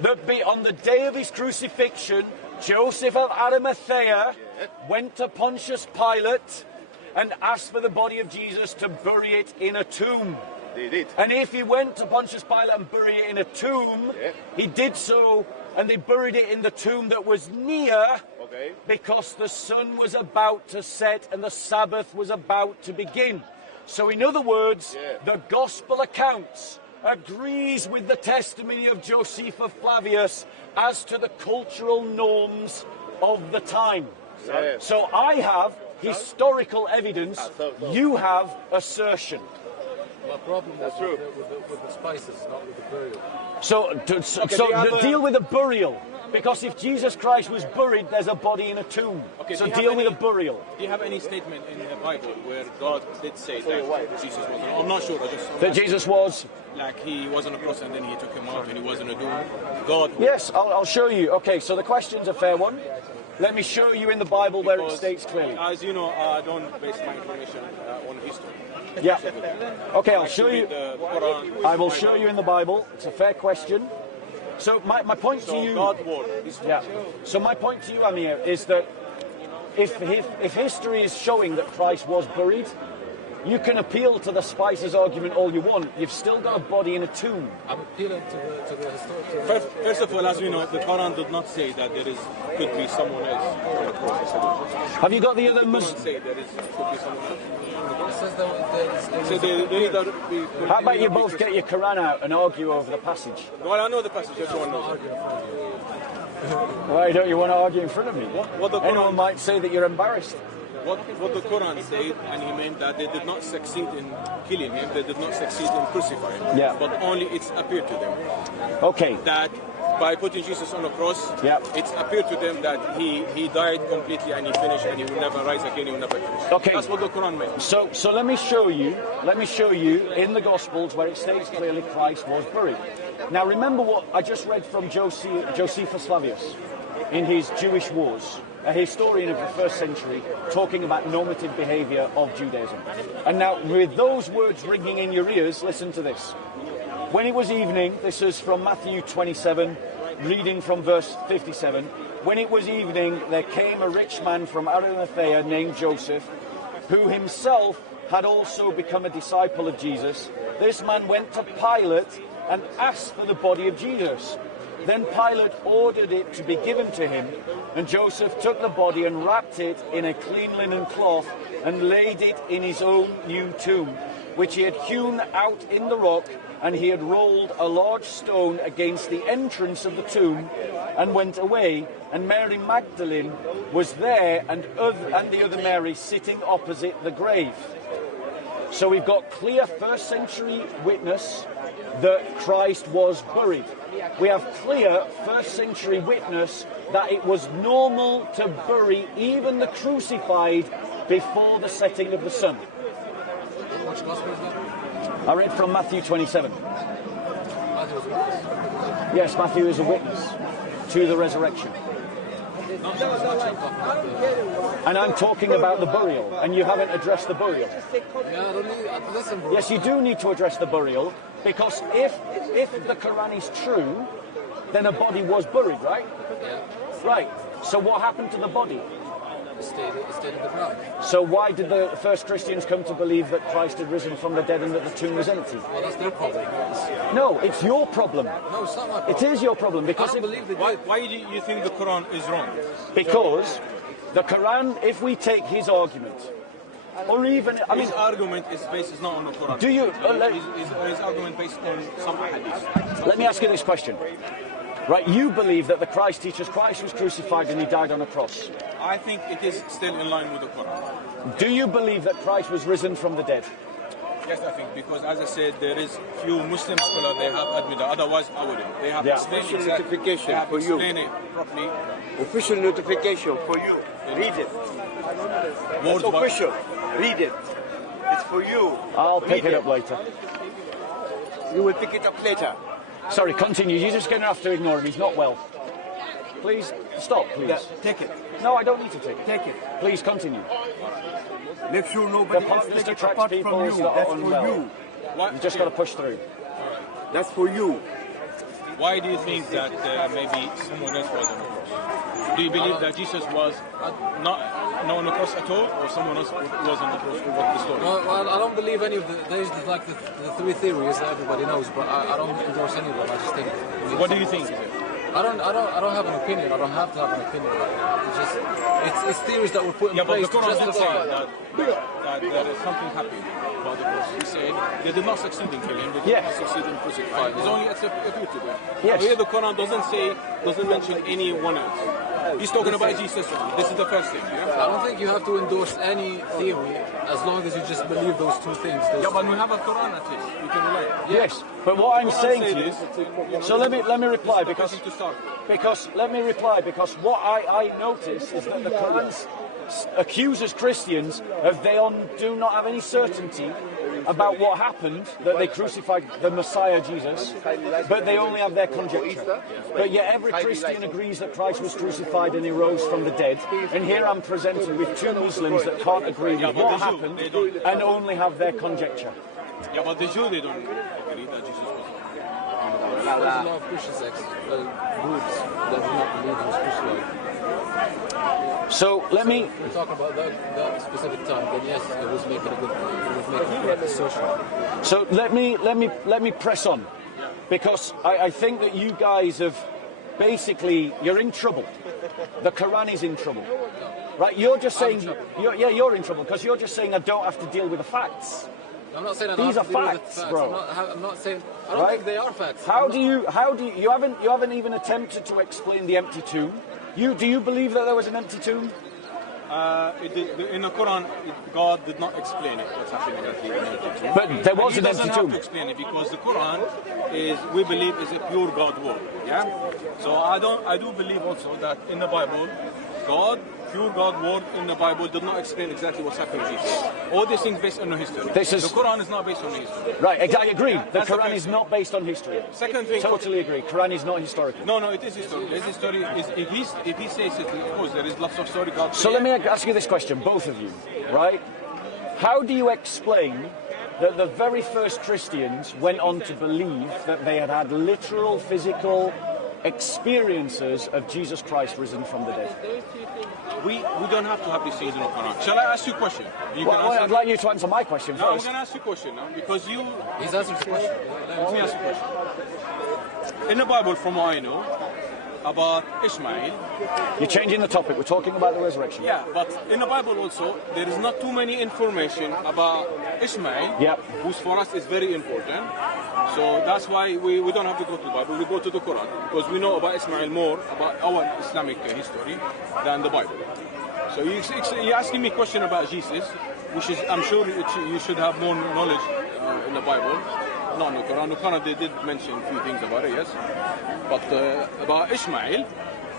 That on the day of his crucifixion, Joseph of Arimathea went to Pontius Pilate and asked for the body of Jesus to bury it in a tomb. They did. And if he went to Pontius Pilate and buried it in a tomb, he did so, and they buried it in the tomb that was near, because the sun was about to set and the Sabbath was about to begin. So in other words, the Gospel accounts agrees with the testimony of Josephus Flavius as to the cultural norms of the time. So I have historical evidence, you have assertion. My problem was with the spices, not with the burial. So deal with the burial. Because if Jesus Christ was buried, there's a body in a tomb. Okay, so deal with the burial. Do you have any statement in the Bible where God did say that Jesus was I'm not sure. That Jesus was? Like he was on a cross and then he took him out and he was in a tomb. God. Yes, I'll show you. Okay, so the question's a fair one. Let me show you in the Bible where it states clearly. As you know, I don't base my information on history. Yeah. Okay, I'll show you. I will show you in the Bible. It's a fair question. So my point to you, So my point to you, Amir, is that if history is showing that Christ was buried, you can appeal to the spices argument all you want. You've still got a body in a tomb. I'm appealing to the historical. First of all, as we know, the Quran did not say that could be someone else on the cross. Have you got the other Muslim? Say there could be someone else. It says that How about you both get your Quran out and argue over the passage? Well, I know the passage. Everyone knows. Why don't you want to argue in front of me? Anyone might say that you're embarrassed. What the Quran said, and he meant that they did not succeed in killing him, they did not succeed in crucifying him, but only it's appeared to them. Okay. That by putting Jesus on a cross, it's appeared to them that he died completely and he finished and he will never rise again, he will never finish. Okay. That's what the Quran meant. So let me show you in the Gospels where it states clearly Christ was buried. Now remember what I just read from Josephus Flavius in his Jewish Wars, a historian of the 1st century, talking about normative behavior of Judaism. And now, with those words ringing in your ears, listen to this. When it was evening, this is from Matthew 27, reading from verse 57. When it was evening, there came a rich man from Arimathea named Joseph, who himself had also become a disciple of Jesus. This man went to Pilate and asked for the body of Jesus. Then Pilate ordered it to be given to him, and Joseph took the body and wrapped it in a clean linen cloth and laid it in his own new tomb, which he had hewn out in the rock, and he had rolled a large stone against the entrance of the tomb, and went away. And Mary Magdalene was there, and the other Mary sitting opposite the grave. So we've got clear 1st century witness that Christ was buried. We have clear 1st century witness that it was normal to bury even the crucified before the setting of the sun. Which gospel is that? I read from Matthew 27. Matthew was a witness. Yes, Matthew is a witness to the resurrection. And I'm talking about the burial, and you haven't addressed the burial. Yeah, I don't need, listen, bro. Yes, you do need to address the burial, because if the Quran is true, then a body was buried, right? Yeah. Right. So what happened to the body? It stayed in the ground. So why did the first Christians come to believe that Christ had risen from the dead and that the tomb was empty? Well, that's their problem. No, it's your problem. No, it's not my problem. It is your problem, because I don't believe that. Why do you think the Quran is wrong? Because the Quran, if we take his argument, or even, I mean, his argument is based not on the Quran. Do you? His argument based on some hadith. Let me ask you this question. Right, you believe that the Christ teaches Christ was crucified and he died on a cross. I think it is still in line with the Quran. Do you believe that Christ was risen from the dead? Yes, I think, because as I said, there is few Muslim scholars, they have admitted, otherwise I wouldn't. They have explained Official exactly, notification they have for you. explained it properly. Official notification for you. Read it. Word It's official. Read it. It's for you. I'll pick it up later. You will pick it up later. Sorry, continue. You're just going to have to ignore him. He's not well. Please, stop, please. Yeah, take it. No, I don't need to take it. Take it. Please, continue. Make sure nobody else The take it attracts apart people from you. that are That's for unwell. you. You just got to push through. That's for you. Why do you think that maybe someone else was on the cross? Do you believe that Jesus was not on the cross at all, or someone else was on the cross? Or what the story? Well, I don't believe any of the. There's like the three theories that everybody knows, but I don't endorse any of them. I just think. What do you think? I don't have an opinion. I don't have to have an opinion. It's just it's theories that were put in place but the to Quran did say justify that there is something happening about the cross. He said they did not succeed in killing him. They did not succeed in crucifying. It's only a few to them. Yes. Here the Quran doesn't mention anyone else. He's talking about Jesus. This is the first thing. Yeah? I don't think you have to endorse any theory as long as you just believe those two things. Yeah, but we have a Quran at least. We can relate. Yes, but what I'm saying to you. So let me reply because what I notice is that the Quran accuses Christians of they do not have any certainty about what happened, that they crucified the Messiah Jesus, but they only have their conjecture. But yet every Christian agrees that Christ was crucified and he rose from the dead. And here I'm presented with two Muslims that can't agree with what happened and only have their conjecture. Yeah, but the Jews, they don't agree that Jesus was. There's a lot of Christian groups that do not believe he was crucified. So let me. We're talking about that specific time. Then yes, it was making a correct assertion. So let me press on, because I think that you guys have basically you're in trouble. The Quran is in trouble, right? You're just saying you're in trouble because you're just saying I don't have to deal with the facts. I'm not saying these are facts, bro. I'm not saying. I don't think they are facts. How do you haven't even attempted to explain the empty tomb? Do you believe that there was an empty tomb? In the Quran, God did not explain it, what's happening at the empty tomb. But there was an empty tomb. He doesn't have to explain it because the Quran we believe, is a pure God word. Yeah. So I do believe also that in the Bible, pure God word in the Bible did not explain exactly what's happening to Jesus. All these things based on the history. The Quran is not based on the history. Right, I agree. The Quran is not based on history. Second thing, totally agree. Quran is not historical. No, it is historical. This history is if he says it, of course there is lots of story. So let me ask you this question, both of you, right? How do you explain that the very first Christians went on to believe that they had had literal physical experiences of Jesus Christ risen from the dead? We don't have to have these things in the Quran. Shall I ask you a question? I'd like you to answer my question first. I'm going to ask you a question now because you. He's asking a question. Let me ask you a question. In the Bible, from what I know, about Ishmael. You're changing the topic. We're talking about the resurrection. Yeah, but in the Bible also, there is not too many information about Ishmael, who's for us is very important. So that's why we don't have to go to the Bible. We go to the Quran because we know about Ishmael more, about our Islamic history, than the Bible. So you're asking me a question about Jesus, which is, I'm sure you should have more knowledge in the Bible. Not in the Quran. The Quran, they did mention a few things about it, yes. But about Ishmael,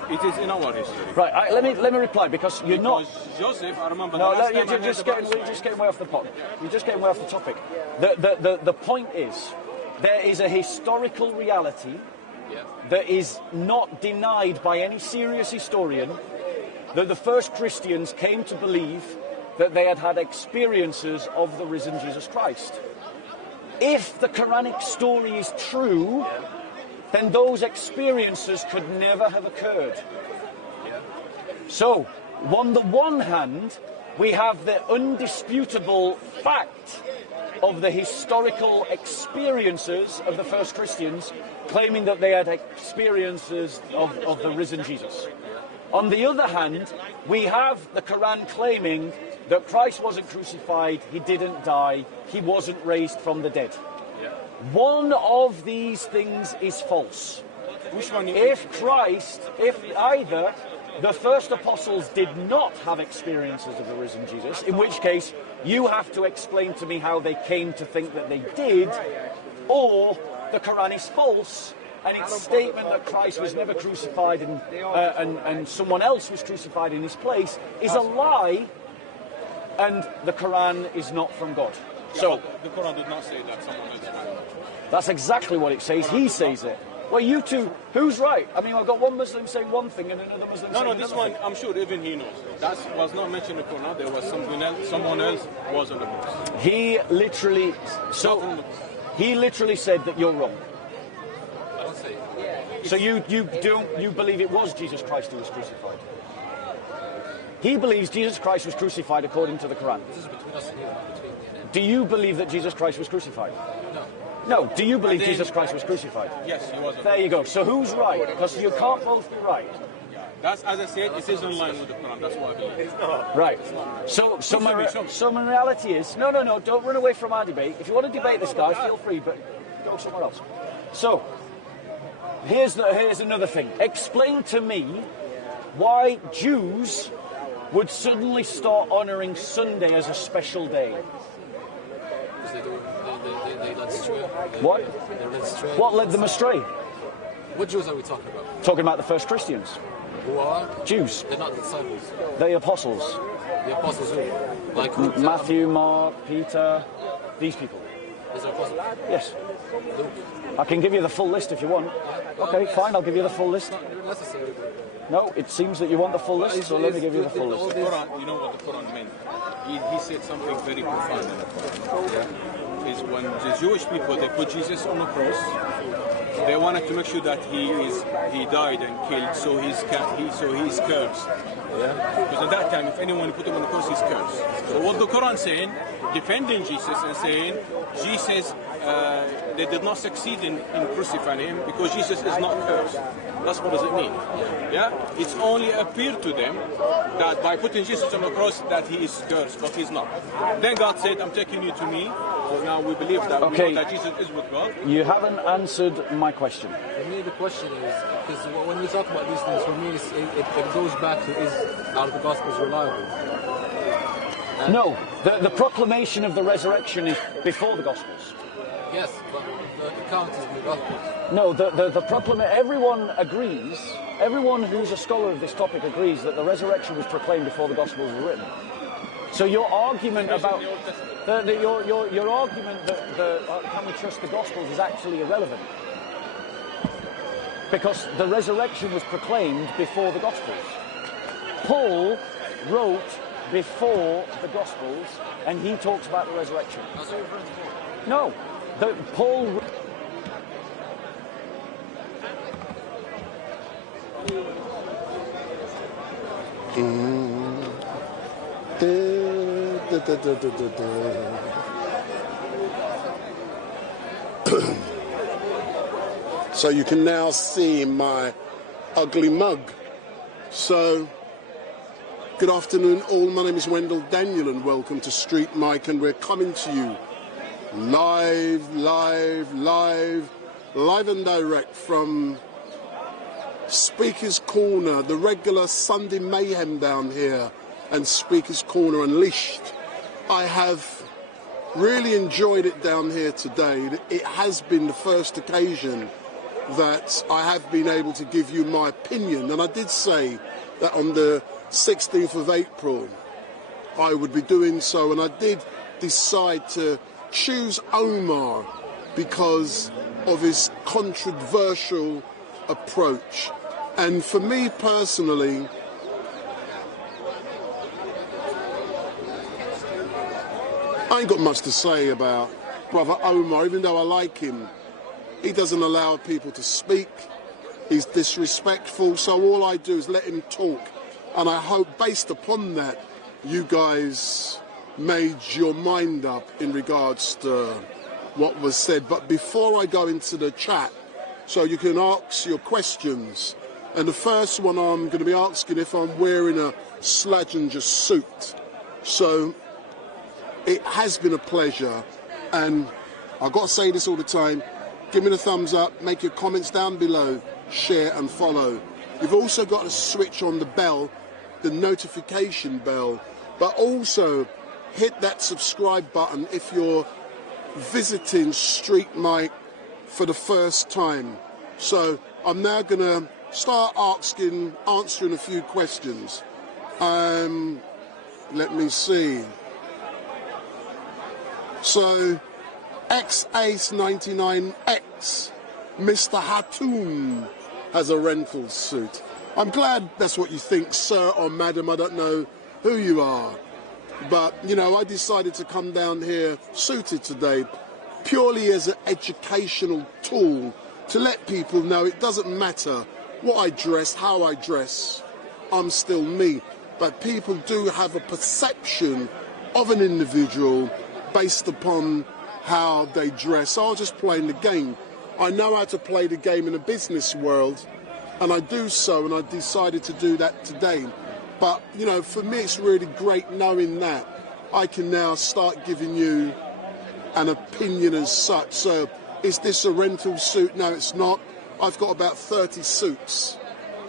It is in our history. Right, let me reply, because you're not... Joseph, I remember No, the last time you're just getting way off the pot. You're just getting way off the topic. The point is, there is a historical reality that is not denied by any serious historian, that the first Christians came to believe that they had had experiences of the risen Jesus Christ. If the Quranic story is true, then those experiences could never have occurred. So, on the one hand, we have the undisputable fact of the historical experiences of the first Christians claiming that they had experiences of the risen Jesus. On the other hand, we have the Quran claiming that Christ wasn't crucified, he didn't die, he wasn't raised from the dead. One of these things is false. Which one? If either the first apostles did not have experiences of the risen Jesus, in which case you have to explain to me how they came to think that they did, or the Quran is false, and its statement that Christ was never crucified and someone else was crucified in his place is a lie, and the Quran is not from God. So the Quran did not say that someone else. That's exactly what it says. He says it. Well, you two, who's right? I mean, I've got one Muslim saying one thing and another Muslim saying another this thing. one, I'm sure even he knows. That was not mentioned in the Quran. There was something else. Someone else was on the books. He literally said that you're wrong. I don't say it. So you believe it was Jesus Christ who was crucified? He believes Jesus Christ was crucified according to the Quran. This is between us and you, not between me and him. Do you believe that Jesus Christ was crucified? No. Do you believe Jesus Christ was crucified? Yes, he was. There you go. So who's right? Because you can't both be right. That's, as I said, it is in line with the Quran. That's what I believe. It's not. Right. So my reality is, no, don't run away from our debate. If you want to debate this guy, feel free, but go somewhere else. So, here's another thing. Explain to me why Jews would suddenly start honouring Sunday as a special day. They led astray. What? They led astray. What led them astray? What Jews are we talking about? Talking about the first Christians. Who are? Jews. They're not the disciples. They're the apostles. The apostles who? Like who? Matthew, Mark, Peter, these people. Is there apostles? Yes. Luke. I can give you the full list if you want. Okay, fine, I'll give you the full list. It's not necessary. No, it seems that you want the full list, so let me give you the full list. The Quran, you know what the Quran meant? He said something very profound in the Quran. Yeah? Is when the Jewish people, they put Jesus on the cross, they wanted to make sure that he died and killed, so he's cursed. Yeah? Because at that time, if anyone put him on the cross, he's cursed. So what the Quran saying, defending Jesus and saying, Jesus, they did not succeed in crucifying him because Jesus is not cursed. That's what does it mean? Yeah? It's only appeared to them that by putting Jesus on the cross that he is cursed, but he's not. Then God said, I'm taking you to me. So now we believe that we know that Jesus is with God. You haven't answered my question. For me, the question is, because when we talk about these things, for me, it goes back to are the Gospels reliable? And no, the proclamation of the resurrection is before the Gospels. Yes, but the account is in the Gospels. No, the proclamation, everyone agrees, everyone who's a scholar of this topic agrees that the resurrection was proclaimed before the Gospels were written. So your argument about your argument that can we trust the Gospels is actually irrelevant, because the resurrection was proclaimed before the Gospels. Paul wrote before the Gospels, and he talks about the resurrection. No, Paul. So you can now see my ugly mug. So, good afternoon all, my name is Wendell Daniel and welcome to Street Mic, and we're coming to you live and direct from Speaker's Corner, the regular Sunday mayhem down here, and Speaker's Corner Unleashed. I have really enjoyed it down here today. It has been the first occasion that I have been able to give you my opinion. And I did say that on the 16th of April I would be doing so, and I did decide to choose Omar because of his controversial approach. And for me personally, I ain't got much to say about Brother Omar, even though I like him. He doesn't allow people to speak. He's disrespectful, so all I do is let him talk. And I hope, based upon that, you guys made your mind up in regards to what was said. But before I go into the chat, so you can ask your questions, and the first one I'm going to be asking if I'm wearing a Slazenger suit. So it has been a pleasure, and I've got to say this all the time, give me the thumbs up, make your comments down below, share and follow. You've also got to switch on the bell, the notification bell, but also hit that subscribe button if you're visiting StreetMic for the first time. So I'm now going to start answering a few questions. Let me see. So XAce99X, Mr. Hatun has a rental suit. I'm glad that's what you think, sir or madam. I don't know who you are. But, you know, I decided to come down here suited today purely as an educational tool to let people know it doesn't matter what I dress, how I dress, I'm still me. But people do have a perception of an individual based upon how they dress. So I was just playing the game. I know how to play the game in the business world, and I do so, and I decided to do that today. But, you know, for me it's really great knowing that I can now start giving you an opinion as such. So is this a rental suit? No, it's not. I've got about 30 suits.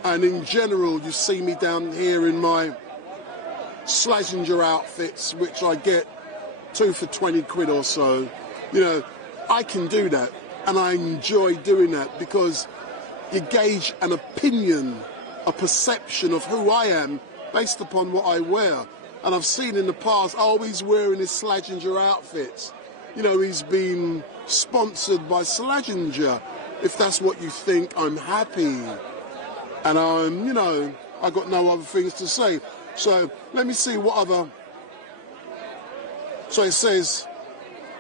And in general, you see me down here in my Slazenger outfits, which I get 2 for 20 quid or so. You know, I can do that, and I enjoy doing that because you gauge an opinion, a perception of who I am based upon what I wear. And I've seen in the past, oh, he's wearing his Slazenger outfits. You know, he's been sponsored by Slazenger. If that's what you think, I'm happy. And I'm, you know, I got no other things to say. So let me see what other. So it says,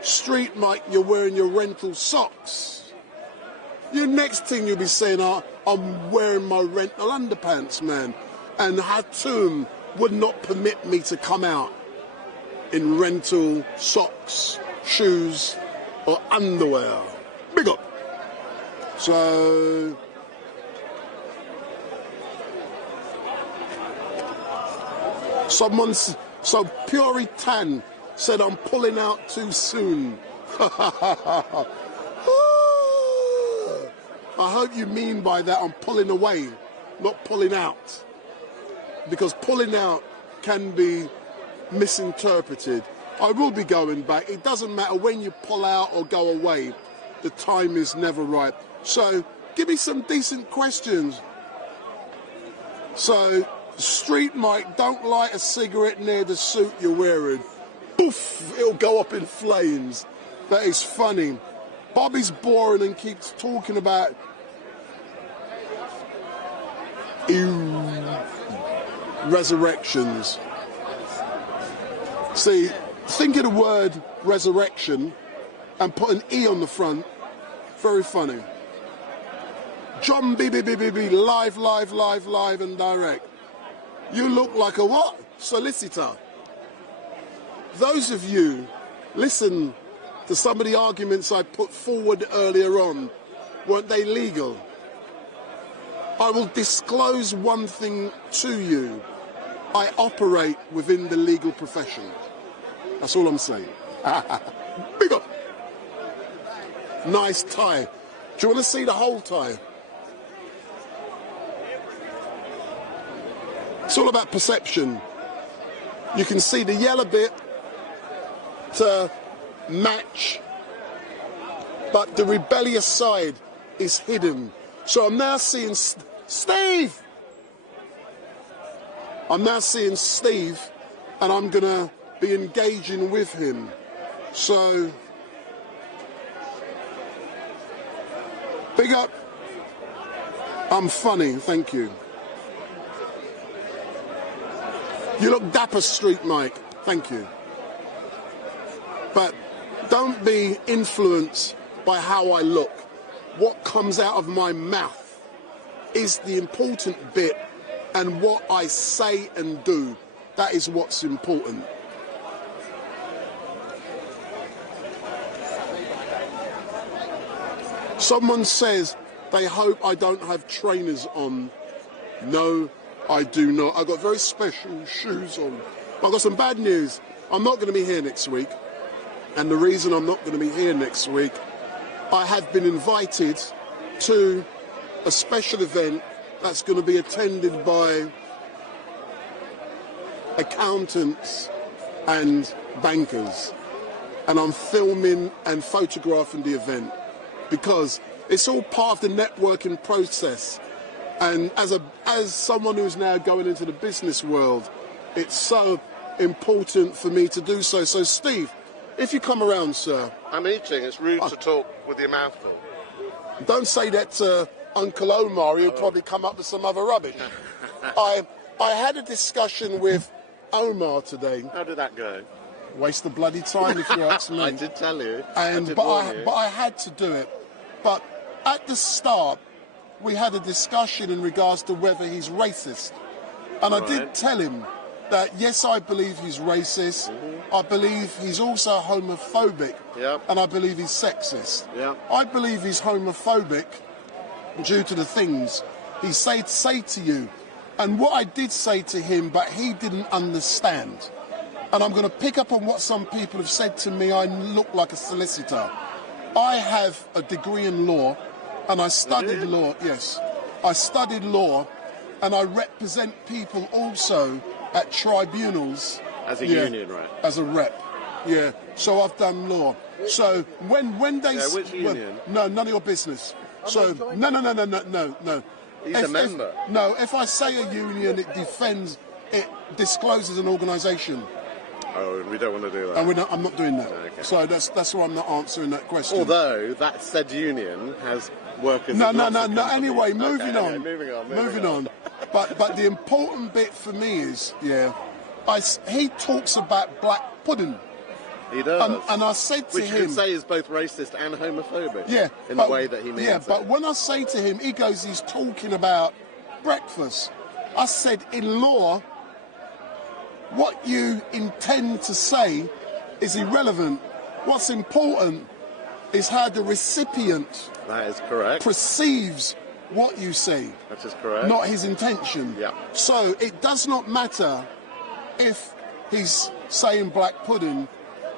StreetMic, you're wearing your rental socks. Your next thing you'll be saying, I'm wearing my rental underpants, man. And Hatun would not permit me to come out in rental socks, shoes, or underwear. Big up. So so Puritan said I'm pulling out too soon. I hope you mean by that I'm pulling away, not pulling out. Because pulling out can be misinterpreted. I will be going back. It doesn't matter when you pull out or go away. The time is never right. So give me some decent questions. So StreetMic, don't light a cigarette near the suit you're wearing. Poof, it'll go up in flames. That is funny. Bobby's boring and keeps talking about resurrections. See, think of the word resurrection and put an E on the front. Very funny. John B, live and direct. You look like a what? Solicitor. Those of you, listen to some of the arguments I put forward earlier on. Weren't they legal? I will disclose one thing to you. I operate within the legal profession. That's all I'm saying. Big up. Nice tie. Do you want to see the whole tie? It's all about perception. You can see the yellow bit to match, but the rebellious side is hidden. So I'm now seeing Steve. I'm now seeing Steve, and I'm going to be engaging with him. So, big up. I'm funny, thank you. You look dapper, StreetMic, thank you. But don't be influenced by how I look. What comes out of my mouth is the important bit, and what I say and do, that is what's important. Someone says they hope I don't have trainers on. No, I do not. I've got very special shoes on. I've got some bad news. I'm not going to be here next week. And the reason I'm not going to be here next week, I have been invited to a special event that's going to be attended by accountants and bankers. And I'm filming and photographing the event because it's all part of the networking process. And as someone who's now going into the business world, it's so important for me to do so. So, Steve, if you come around, sir. I'm eating. It's rude to talk with your mouth full. Don't say that to Uncle Omar. He'll probably come up with some other rubbish. I had a discussion with Omar today. How did that go? Waste of bloody time, if you ask me. I did tell you. But I had to do it. But at the start, we had a discussion in regards to whether he's racist. And I did tell him that, yes, I believe he's racist. I believe he's also homophobic. And I believe he's sexist. I believe he's homophobic due to the things he say to you. And what I did say to him, but he didn't understand. And I'm going to pick up on what some people have said to me. I look like a solicitor. I have a degree in law, and I studied law. Yes, I studied law, and I represent people also at tribunals. As a union, right? As a rep, yeah. So I've done law. So when they which union? No, none of your business. So no. He's a member. If I say a union, it discloses an organisation. Oh, we don't want to do that. And I'm not doing that. Okay. So that's why I'm not answering that question. Although that said union has workers. No. Anyway, moving on. Moving on. But the important bit for me is, he talks about black pudding. He does. And I said to him... Which you could say is both racist and homophobic. Yeah. In the way that he means it. But when I say to him, he's talking about breakfast. I said, in law, what you intend to say is irrelevant. What's important is how the recipient that is correct. Perceives what you say. That is correct. Not his intention. Yeah. So it does not matter if he's saying black pudding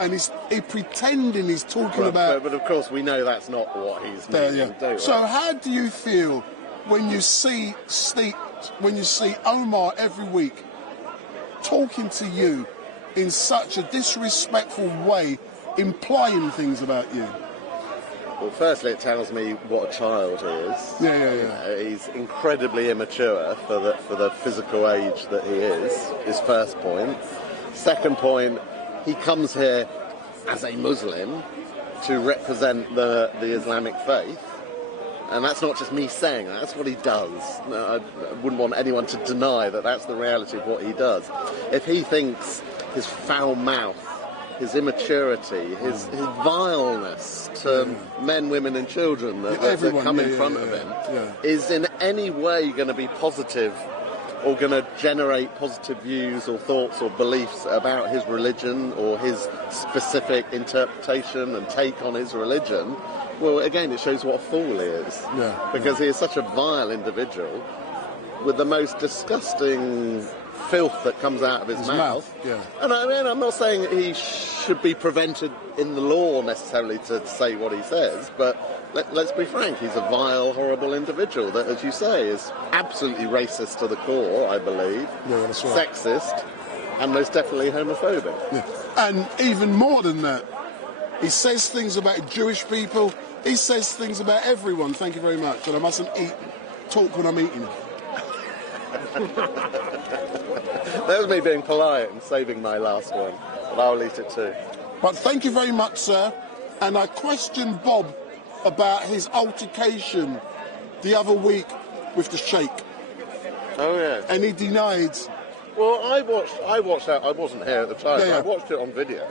and he's pretending he's talking about... But of course we know that's not what he's meaning. So how do you feel when you see Omar every week talking to you in such a disrespectful way, implying things about you? Well, firstly, it tells me what a child he is. Yeah. He's incredibly immature for the physical age that he is. His first point. Second point, he comes here as a Muslim to represent the Islamic faith. And that's not just me saying that, that's what he does. No, I wouldn't want anyone to deny that that's the reality of what he does. If he thinks his foul mouth, his immaturity, his vileness to men, women and children that come in front of him is in any way going to be positive or going to generate positive views or thoughts or beliefs about his religion or his specific interpretation and take on his religion, well, again, it shows what a fool he is. Because he is such a vile individual with the most disgusting filth that comes out of his mouth. And I mean, I'm not saying he should be prevented in the law necessarily to say what he says, but let's be frank, he's a vile, horrible individual that, as you say, is absolutely racist to the core, I believe, sexist, and most definitely homophobic. And even more than that, he says things about Jewish people. He says things about everyone. Thank you very much. And I mustn't talk when I'm eating. That was me being polite and saving my last one, but I'll eat it too. But thank you very much, sir. And I questioned Bob about his altercation the other week with the Sheikh. Oh yeah. And he denied. Well, I watched that. I wasn't here at the time. Yeah. I watched it on video.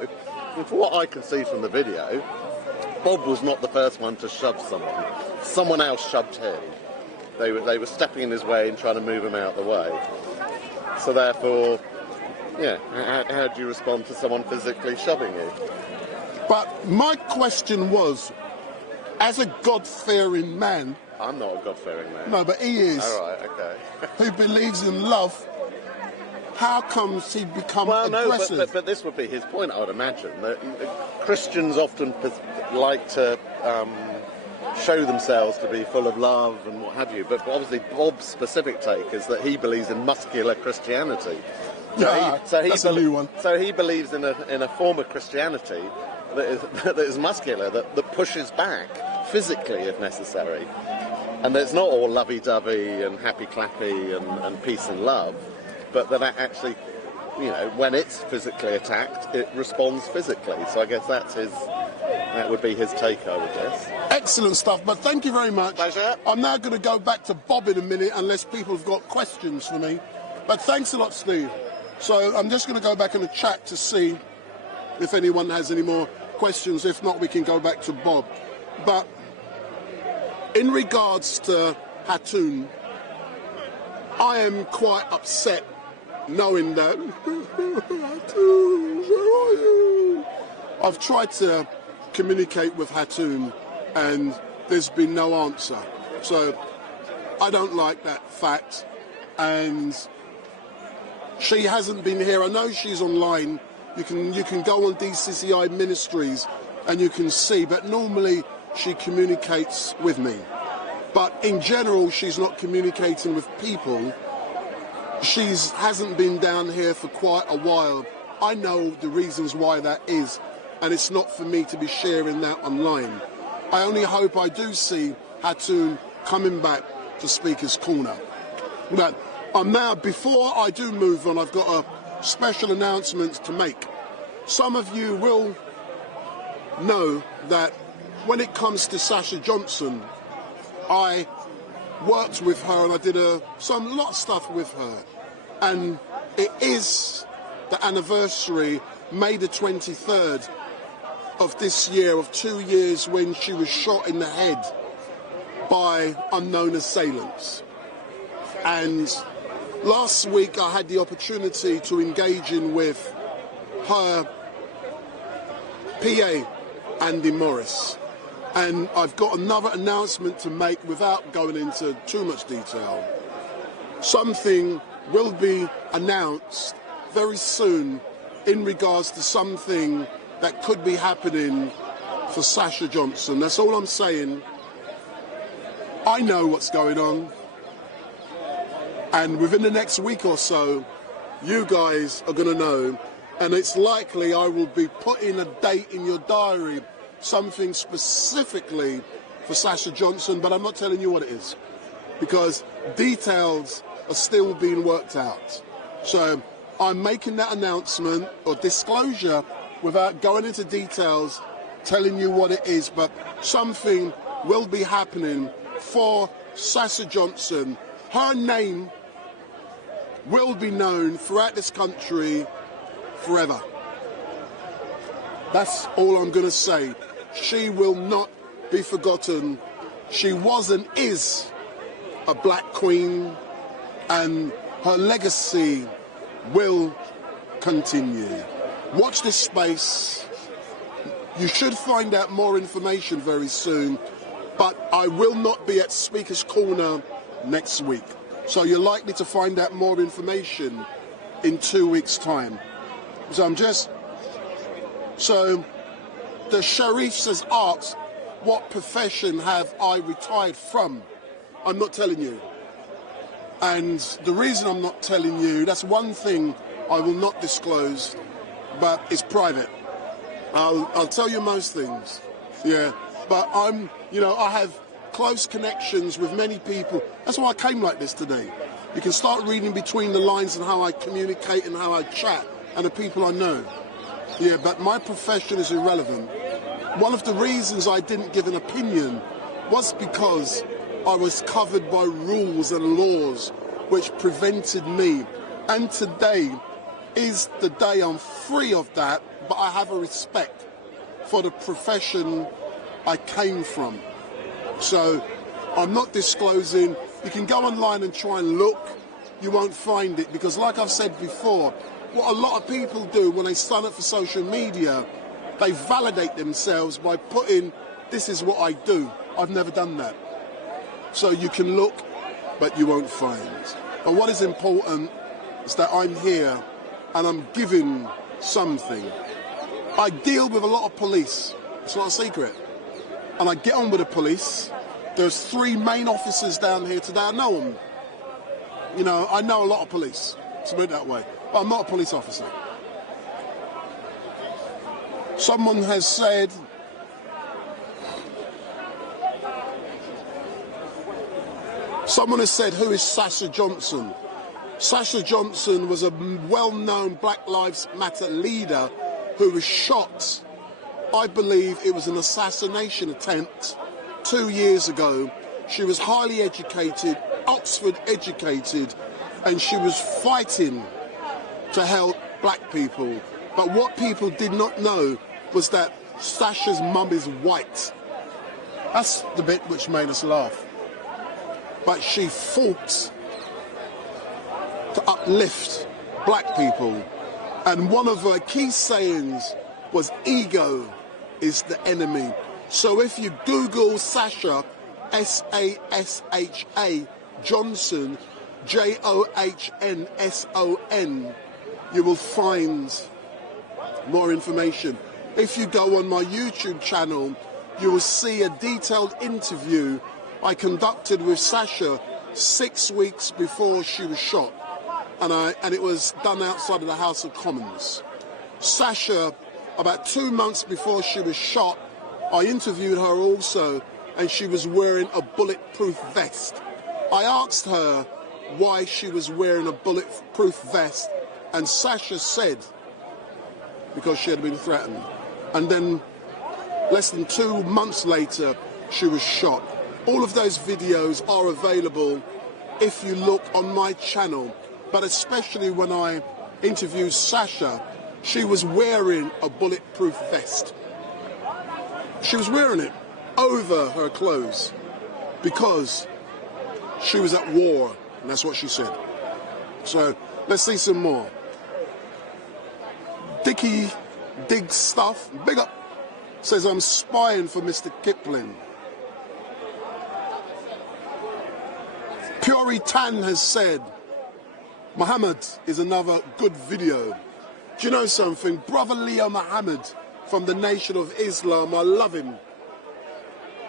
And for what I can see from the video, Bob was not the first one to shove someone. Someone else shoved him. They were stepping in his way and trying to move him out of the way. So therefore, yeah, how do you respond to someone physically shoving you? But my question was, as a God-fearing man... I'm not a God-fearing man. No, but he is. All right, okay. Who believes in love, how comes he become aggressive? No, but this would be his point, I would imagine. That Christians often like to show themselves to be full of love and what have you, but obviously Bob's specific take is that he believes in muscular Christianity. That's a new one. So he believes in a form of Christianity that is muscular, that pushes back physically if necessary. And it's not all lovey-dovey and happy-clappy and peace and love, but that actually, you know, when it's physically attacked, it responds physically. So I guess that would be his take, I would guess. Excellent stuff, but thank you very much. Pleasure. I'm now going to go back to Bob in a minute, unless people have got questions for me. But thanks a lot, Steve. So I'm just going to go back in the chat to see if anyone has any more questions. If not, we can go back to Bob. But in regards to Hatun, I am quite upset knowing that Hatun, where are you? I've tried to communicate with Hatun and there's been no answer. So I don't like that fact, and she hasn't been here. I know she's online. You can go on DCCI Ministries and you can see, but normally she communicates with me. But in general, she's not communicating with people. She hasn't been down here for quite a while. I know the reasons why that is, and it's not for me to be sharing that online. I only hope I do see Hatun coming back to Speaker's Corner. But now, before I do move on, I've got a special announcement to make. Some of you will know that when it comes to Sasha Johnson, I worked with her and I did a lot of stuff with her. And it is the anniversary, May the 23rd of this year, of 2 years when she was shot in the head by unknown assailants. And last week I had the opportunity to engage in with her PA, Andy Morris. And I've got another announcement to make without going into too much detail. Something will be announced very soon in regards to something that could be happening for Sasha Johnson. That's all I'm saying. I know what's going on. And within the next week or so, you guys are going to know. And it's likely I will be putting a date in your diary, something specifically for Sasha Johnson, but I'm not telling you what it is, because details are still being worked out. So I'm making that announcement or disclosure without going into details, telling you what it is, but something will be happening for Sasha Johnson. Her name will be known throughout this country forever. That's all I'm going to say. She will not be forgotten. She was and is a black queen, and her legacy will continue. Watch this space. You should find out more information very soon, but I will not be at Speaker's Corner next week. So you're likely to find out more information in 2 weeks' time. So the Sharif has asked, what profession have I retired from? I'm not telling you. And the reason I'm not telling you, that's one thing I will not disclose, but it's private. I'll tell you most things. Yeah, But you know, I have close connections with many people. That's why I came like this today. You can start reading between the lines and how I communicate and how I chat and the people I know. Yeah, but my profession is irrelevant. One of the reasons I didn't give an opinion was because I was covered by rules and laws which prevented me. And today is the day I'm free of that, but I have a respect for the profession I came from. So I'm not disclosing. You can go online and try and look. You won't find it because, like I've said before, what a lot of people do when they sign up for social media, they validate themselves by putting, this is what I do. I've never done that. So you can look, but you won't find. But what is important is that I'm here and I'm giving something. I deal with a lot of police. It's not a secret. And I get on with the police. There's 3 main officers down here today. I know them. You know, I know a lot of police. Let's put it that way. But I'm not a police officer. Someone has said, who is Sasha Johnson? Sasha Johnson was a well-known Black Lives Matter leader who was shot. I believe it was an assassination attempt 2 years ago. She was highly educated, Oxford educated, and she was fighting to help black people. But what people did not know was that Sasha's mum is white. That's the bit which made us laugh. But she fought to uplift black people. And one of her key sayings was, ego is the enemy. So if you Google Sasha, S-A-S-H-A, Johnson, J-O-H-N-S-O-N, you will find more information. If you go on my YouTube channel, you will see a detailed interview I conducted with Sasha 6 weeks before she was shot. And it was done outside of the House of Commons. Sasha, about 2 months before she was shot, I interviewed her also, and she was wearing a bulletproof vest. I asked her why she was wearing a bulletproof vest, and Sasha said, because she had been threatened. And then less than 2 months later, she was shot. All of those videos are available if you look on my channel, but especially when I interviewed Sasha, she was wearing a bulletproof vest. She was wearing it over her clothes because she was at war, and that's what she said. So let's see some more. Dickie Dig Stuff, big up, says I'm spying for Mr. Kipling. Puritan has said, Muhammad is another good video. Do you know something? Brother Leo Muhammad from the Nation of Islam, I love him.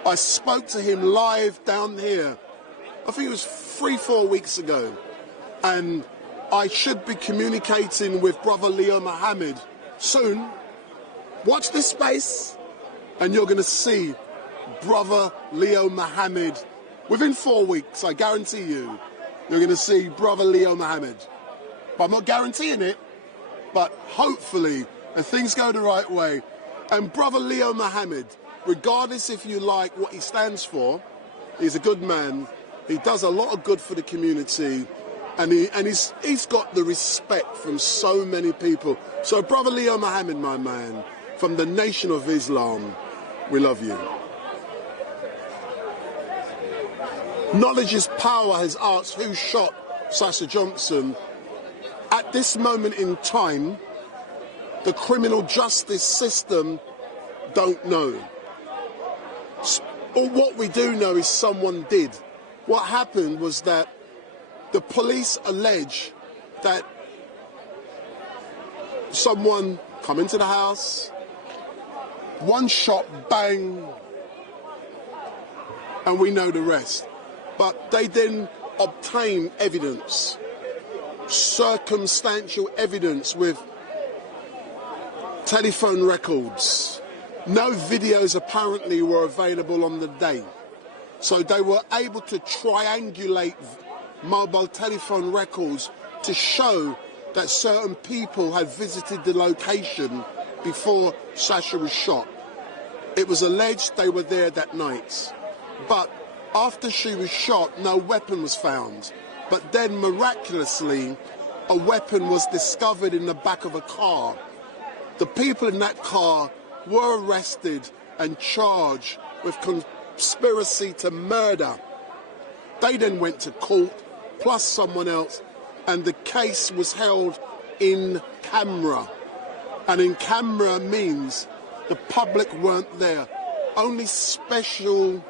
I spoke to him live down here, I think it was 3-4 weeks ago, and I should be communicating with Brother Leo Muhammad soon. Watch this space, and you're going to see Brother Leo Muhammad within 4 weeks. I guarantee you, you're going to see Brother Leo Muhammad. But I'm not guaranteeing it, but hopefully, and things go the right way. And Brother Leo Muhammad, regardless if you like what he stands for, he's a good man. He does a lot of good for the community, and he's got the respect from so many people. So Brother Leo Muhammad, my man, from the Nation of Islam, we love you. Knowledge is Power has asked who shot Sasha Johnson. At this moment in time, the criminal justice system don't know. Or what we do know is someone did. What happened was that the police allege that someone come into the house, one shot, bang, and we know the rest. But they then obtain evidence, circumstantial evidence with telephone records, No videos apparently were available on the day. So they were able to triangulate mobile telephone records to show that certain people had visited the location before Sasha was shot. It was alleged they were there that night. But after she was shot, no weapon was found. But then miraculously, a weapon was discovered in the back of a car. The people in that car were arrested and charged with conspiracy to murder. They then went to court, plus someone else, and the case was held in camera. And in camera means the public weren't there. Only special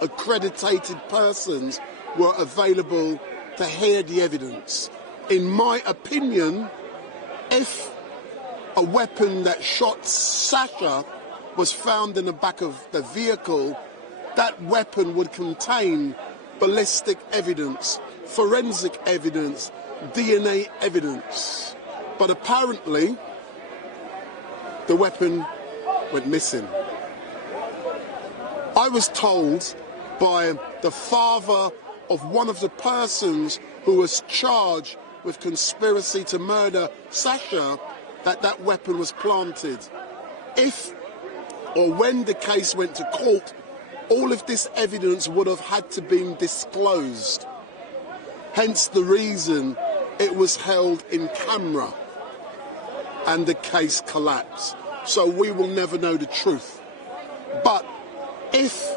accredited persons were available to hear the evidence. In my opinion, if a weapon that shot Sasha was found in the back of the vehicle, that weapon would contain ballistic evidence, forensic evidence, DNA evidence. But apparently, the weapon went missing. I was told by the father of one of the persons who was charged with conspiracy to murder Sasha that that weapon was planted. If or when the case went to court, all of this evidence would have had to be disclosed. Hence the reason it was held in camera and the case collapsed. So we will never know the truth. But if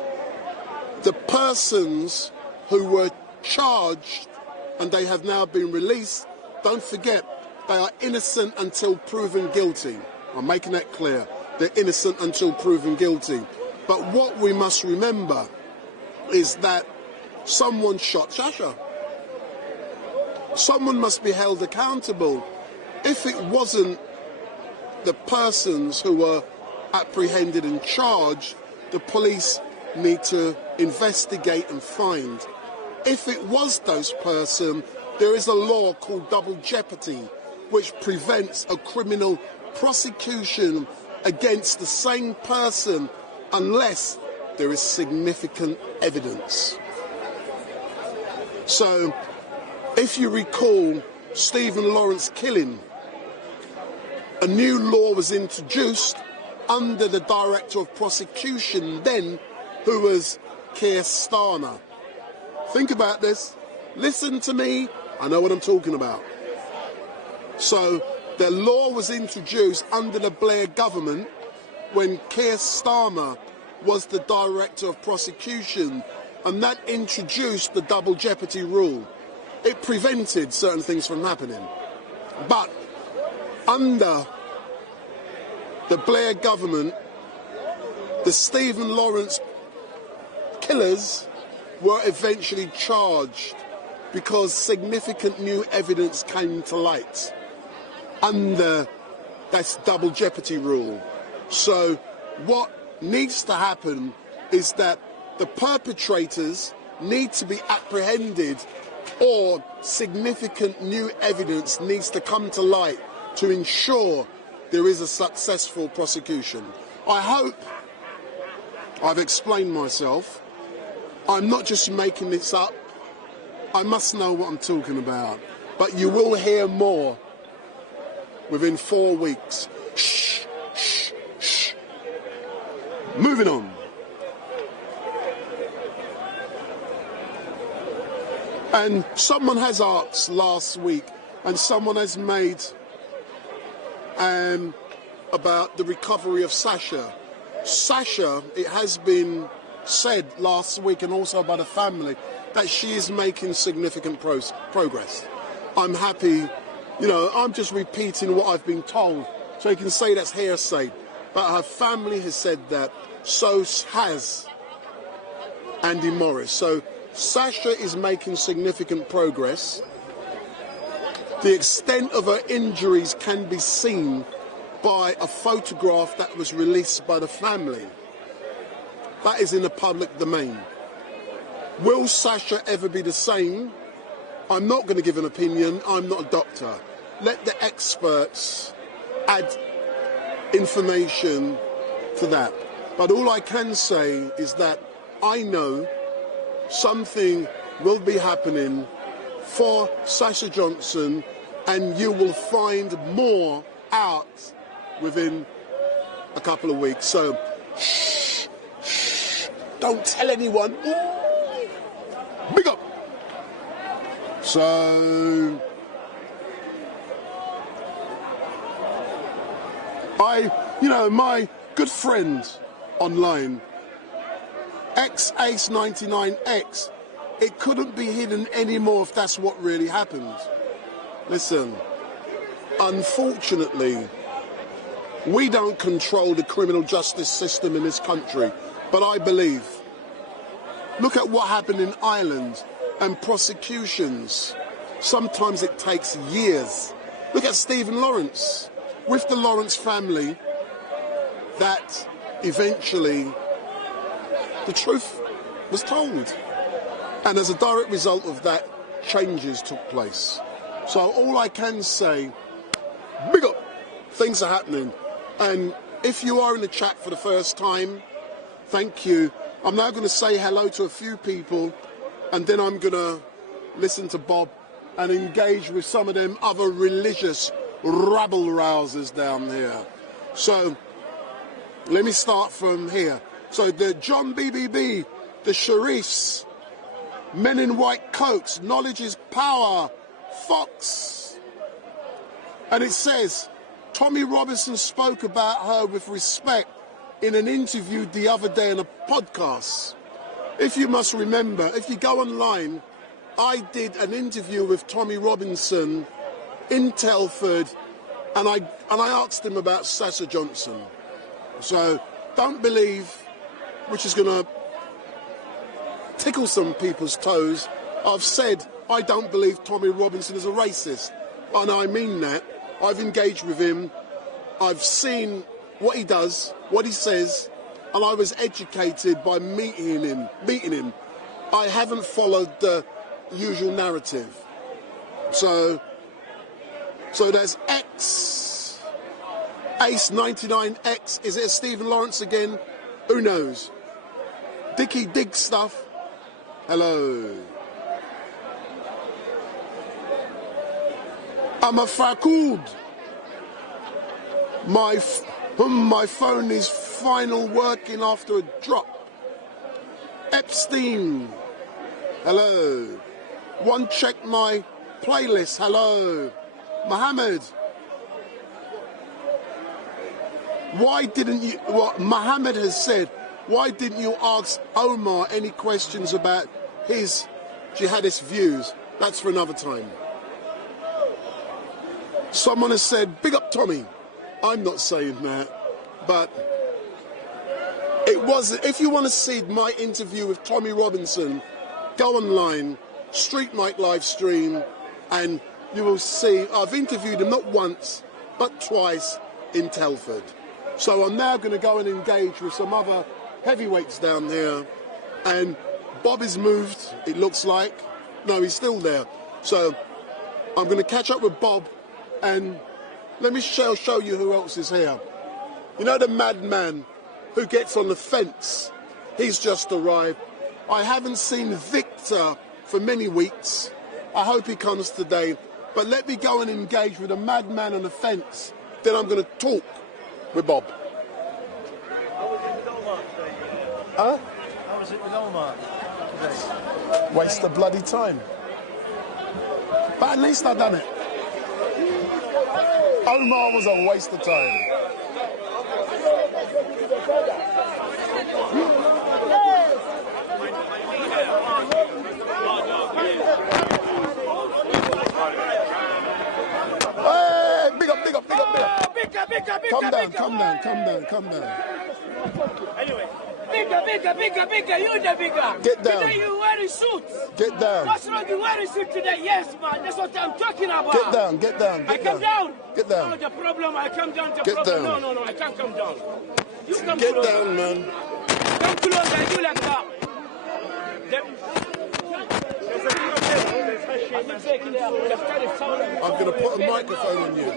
the persons who were charged and they have now been released, don't forget, they are innocent until proven guilty. I'm making that clear. They're innocent until proven guilty. But what we must remember is that someone shot Sasha. Someone must be held accountable. If it wasn't the persons who were apprehended and charged, the police need to investigate and find. If it was those persons, there is a law called double jeopardy, which prevents a criminal prosecution against the same person unless there is significant evidence. So, if you recall Stephen Lawrence killing, a new law was introduced under the Director of Prosecution then, who was Keir Starmer. Think about this. Listen to me. I know what I'm talking about. So the law was introduced under the Blair government when Keir Starmer was the Director of Prosecution, and that introduced the double jeopardy rule. It prevented certain things from happening. But under the Blair government, the Stephen Lawrence killers were eventually charged because significant new evidence came to light under that double jeopardy rule. So what needs to happen is that the perpetrators need to be apprehended, or significant new evidence needs to come to light to ensure there is a successful prosecution. I hope I've explained myself. I'm not just making this up. I must know what I'm talking about. But you will hear more within 4 weeks. Shh, shh, shh. Moving on. And someone has asked last week, and someone has made about the recovery of Sasha. Sasha, it has been said last week and also by the family that she is making significant progress. I'm happy, you know, I'm just repeating what I've been told, so you can say that's hearsay. But her family has said that, so has Andy Morris. So Sasha is making significant progress. The extent of her injuries can be seen by a photograph that was released by the family. That is in the public domain. Will Sasha ever be the same? I'm not going to give an opinion. I'm not a doctor. Let the experts add information to that. But all I can say is that I know something will be happening for Sasha Johnson, and you will find more out within a couple of weeks. So, shh, don't tell anyone. Ooh, big up. So, my good friend online, Ace99X, it couldn't be hidden anymore if that's what really happened. Listen, unfortunately, we don't control the criminal justice system in this country, but I believe. Look at what happened in Ireland and prosecutions. Sometimes it takes years. Look at Stephen Lawrence. With the Lawrence family, that eventually the truth was told. And as a direct result of that, changes took place. So all I can say, big up, things are happening. And if you are in the chat for the first time, thank you. I'm now going to say hello to a few people, and then I'm going to listen to Bob and engage with some of them other religious rabble-rousers down here. So let me start from here. So the John BBB, the Sharifs, Men in White Coats, Knowledge is Power, Fox. And it says, Tommy Robinson spoke about her with respect in an interview the other day in a podcast. If you must remember, if you go online, I did an interview with Tommy Robinson in Telford, and I asked him about Sasha Johnson. So don't believe, which is going to tickle some people's toes, I've said I don't believe Tommy Robinson is a racist, and I mean that. I've engaged with him, I've seen what he does, what he says, and I was educated by meeting him. I haven't followed the usual narrative. So there's X, Ace99X, is it Stephen Lawrence again? Who knows? Dickie Dig Stuff, hello. I'm a Fakud. My phone is final working after a drop. Epstein, hello. One check my playlist, hello. Mohammed, why didn't you, what Mohammed has said, why didn't you ask Omar any questions about his jihadist views? That's for another time. Someone has said, big up Tommy. I'm not saying that, but it wasn't. If you want to see my interview with Tommy Robinson, go online, StreetMic LiveStream, and you will see I've interviewed him not once, but twice in Telford. So I'm now going to go and engage with some other heavyweights down here, and Bob is moved, it looks like. No, he's still there. So I'm going to catch up with Bob, and let me show you who else is here. You know the madman who gets on the fence? He's just arrived. I haven't seen Victor for many weeks. I hope he comes today. But let me go and engage with the madman on the fence. Then I'm going to talk with Bob. Huh? How was it with Omar today? Waste of bloody time. But at least I've done it. Omar was a waste of time. Hey, big up, big up, big up, big up. Calm down, calm down, calm down, calm down. Anyway. Bigger, you the bigger. Get down. Today you wearing suits. Get down. What's wrong with wearing suit today? Yes, man, that's what I'm talking about. Get down, get down, get I come down. Get down. No, the problem, I come down to Get problem. down. No, I can't come down. You come Get closer. down, man. Come closer, I do like that. I'm going to put a microphone on you.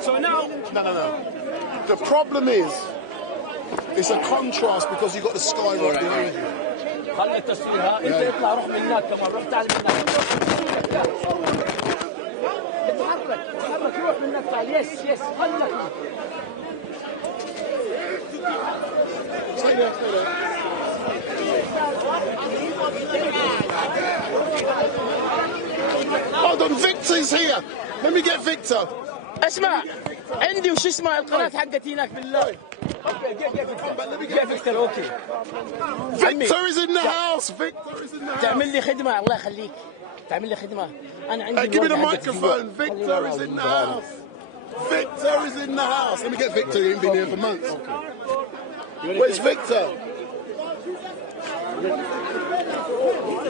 So now... No. The problem is, it's a contrast because you've got the sky right behind you. خلي التصوير ها انت اطلع روح من هناك كمان روح تعال من هناك اتحرك روح من هناك تعال يس خلك Hold on, Victor's here. Let me get Victor. اسمع عندي وش اسمها القناة حقتي هناك بالله. Get Victor, okay. Victor is in the house. Victor is in the house. تعمل لي خدمة الله يخليك. تعمل لي خدمة. أنا عندي. Give me the microphone. Victor is in the house. Victor is in the house. Let me get Victor. He's been here for months. Where's Victor?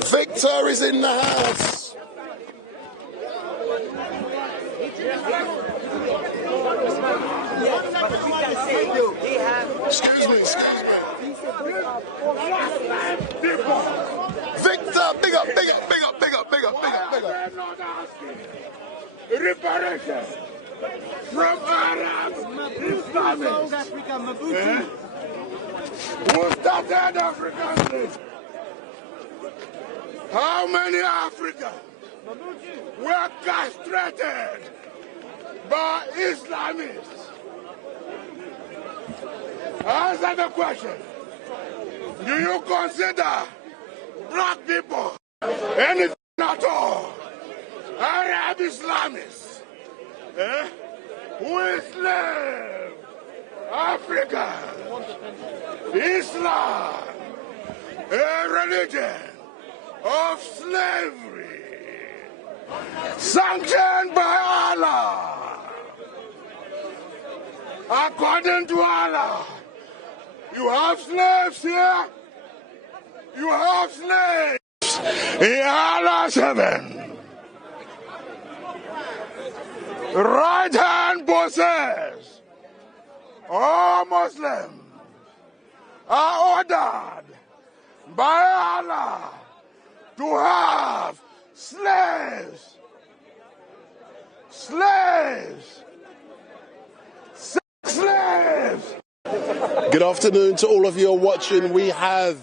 Victor is in the house. Excuse me. Victor, big up. Reparation from Arabs, Islamists. Who started Africans? How many Africans were castrated by Islamists? Answer the question. Do you consider black people anything at all? Arab Islamists who enslaved Africa, Islam, a religion of slavery, sanctioned by Allah. According to Allah, you have slaves here, you have slaves in Allah's heaven. Right hand bosses, all Muslims are ordered by Allah to have slaves. Good afternoon to all of you watching. We have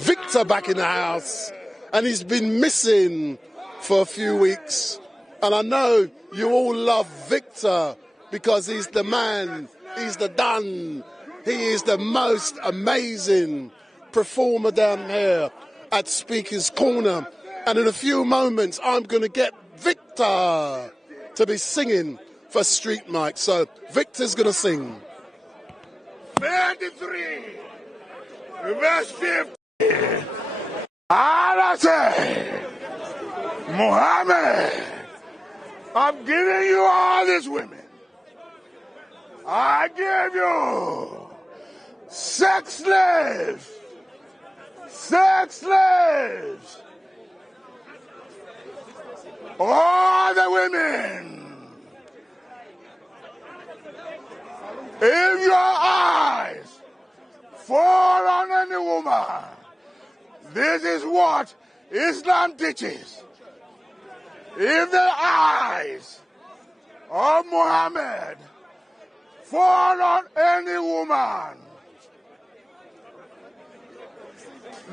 Victor back in the house, and he's been missing for a few weeks. And I know you all love Victor because he's the man, he's the Don, he is the most amazing performer down here at Speaker's Corner. And in a few moments, I'm going to get Victor to be singing for StreetMic. So Victor's going to sing. 33, verse 50. Allah said, Muhammad, I'm giving you all these women. I give you sex slaves. All the women. If your eyes fall on any woman, this is what Islam teaches. If the eyes of Muhammad fall on any woman,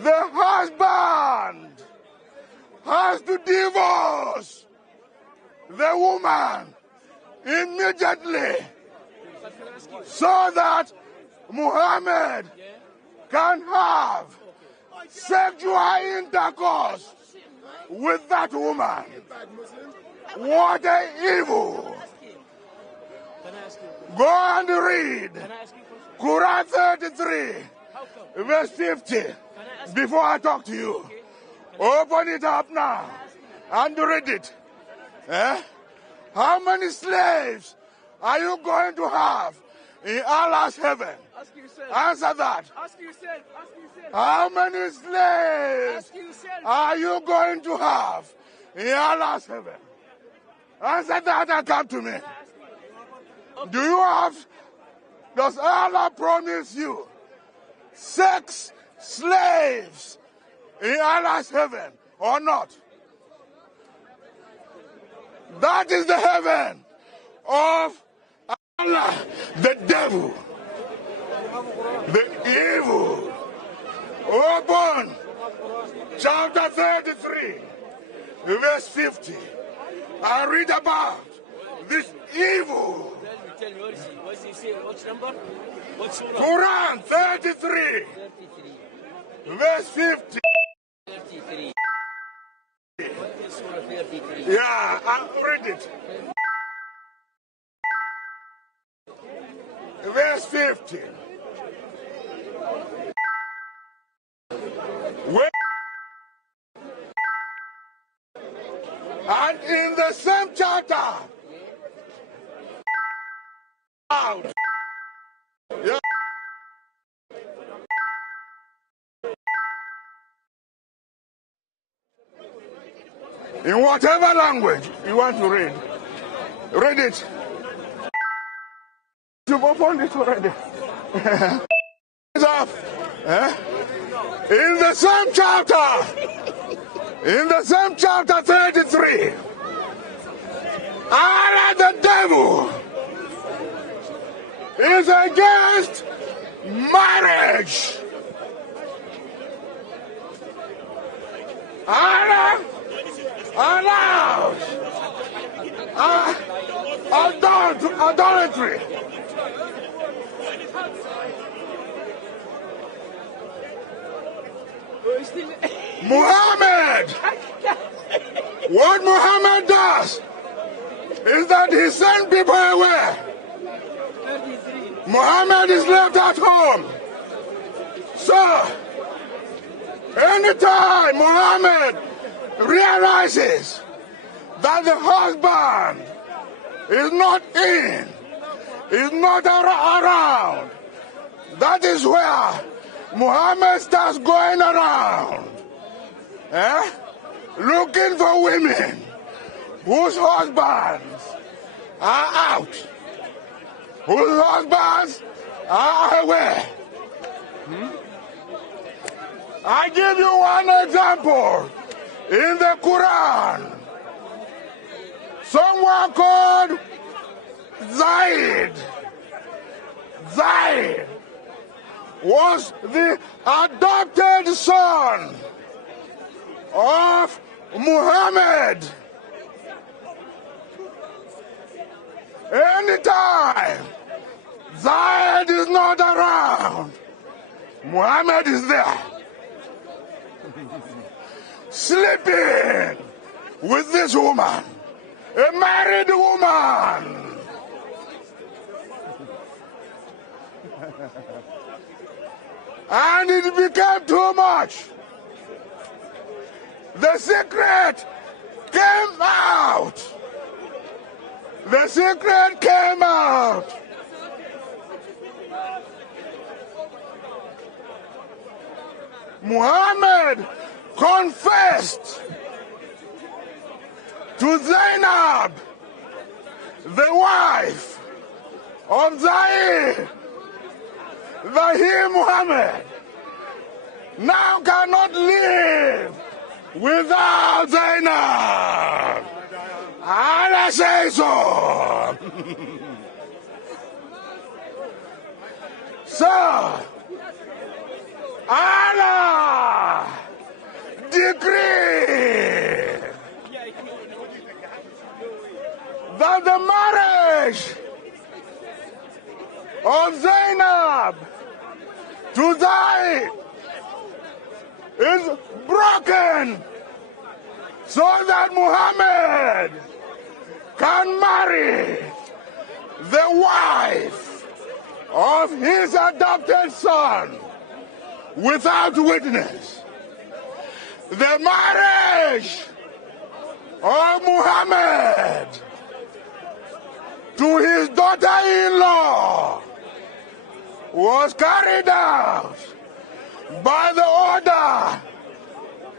the husband has to divorce the woman immediately so that Muhammad can have sexual intercourse with that woman. What an evil. Go and read Quran 33, verse 50, before I talk to you. Open it up now and read it. How many slaves are you going to have in Allah's heaven? Answer that. How many slaves are you going to have in Allah's heaven? Answer that and come to me. Do you have, does Allah promise you 6 slaves in Allah's heaven or not? That is the heaven of Allah, the devil, the evil. Open chapter 33, verse 50. I read about this evil. Tell me, what does he say? Which number? What surah? Quran 33, verse 50. 33. What is surah 33? Yeah, I'll read it. Verse 50. And in the same chapter, out. Yeah. In whatever language you want to read it. You've opened it already. In the same chapter 33, Allah the devil is against marriage. Allah allows idolatry. Muhammad, what Muhammad does is that he sends people away. Muhammad is left at home. So, anytime Muhammad realizes that the husband is not in, is not around, that is where Muhammad starts going around, looking for women whose husbands are out, whose husbands are away. I give you one example in the Quran. Someone called Zaid was the adopted son of Muhammad. Anytime Zaid is not around, Muhammad is there, sleeping with this woman, a married woman. And it became too much. The secret came out. The secret came out. Muhammad confessed to Zainab, the wife of Zaid, that he, Muhammad, now cannot live without Zainab. Allah says so. So, Allah decreed that the marriage of Zainab to Zaid is broken so that Muhammad can marry the wife of his adopted son without witness. The marriage of Muhammad to his daughter-in-law was carried out by the order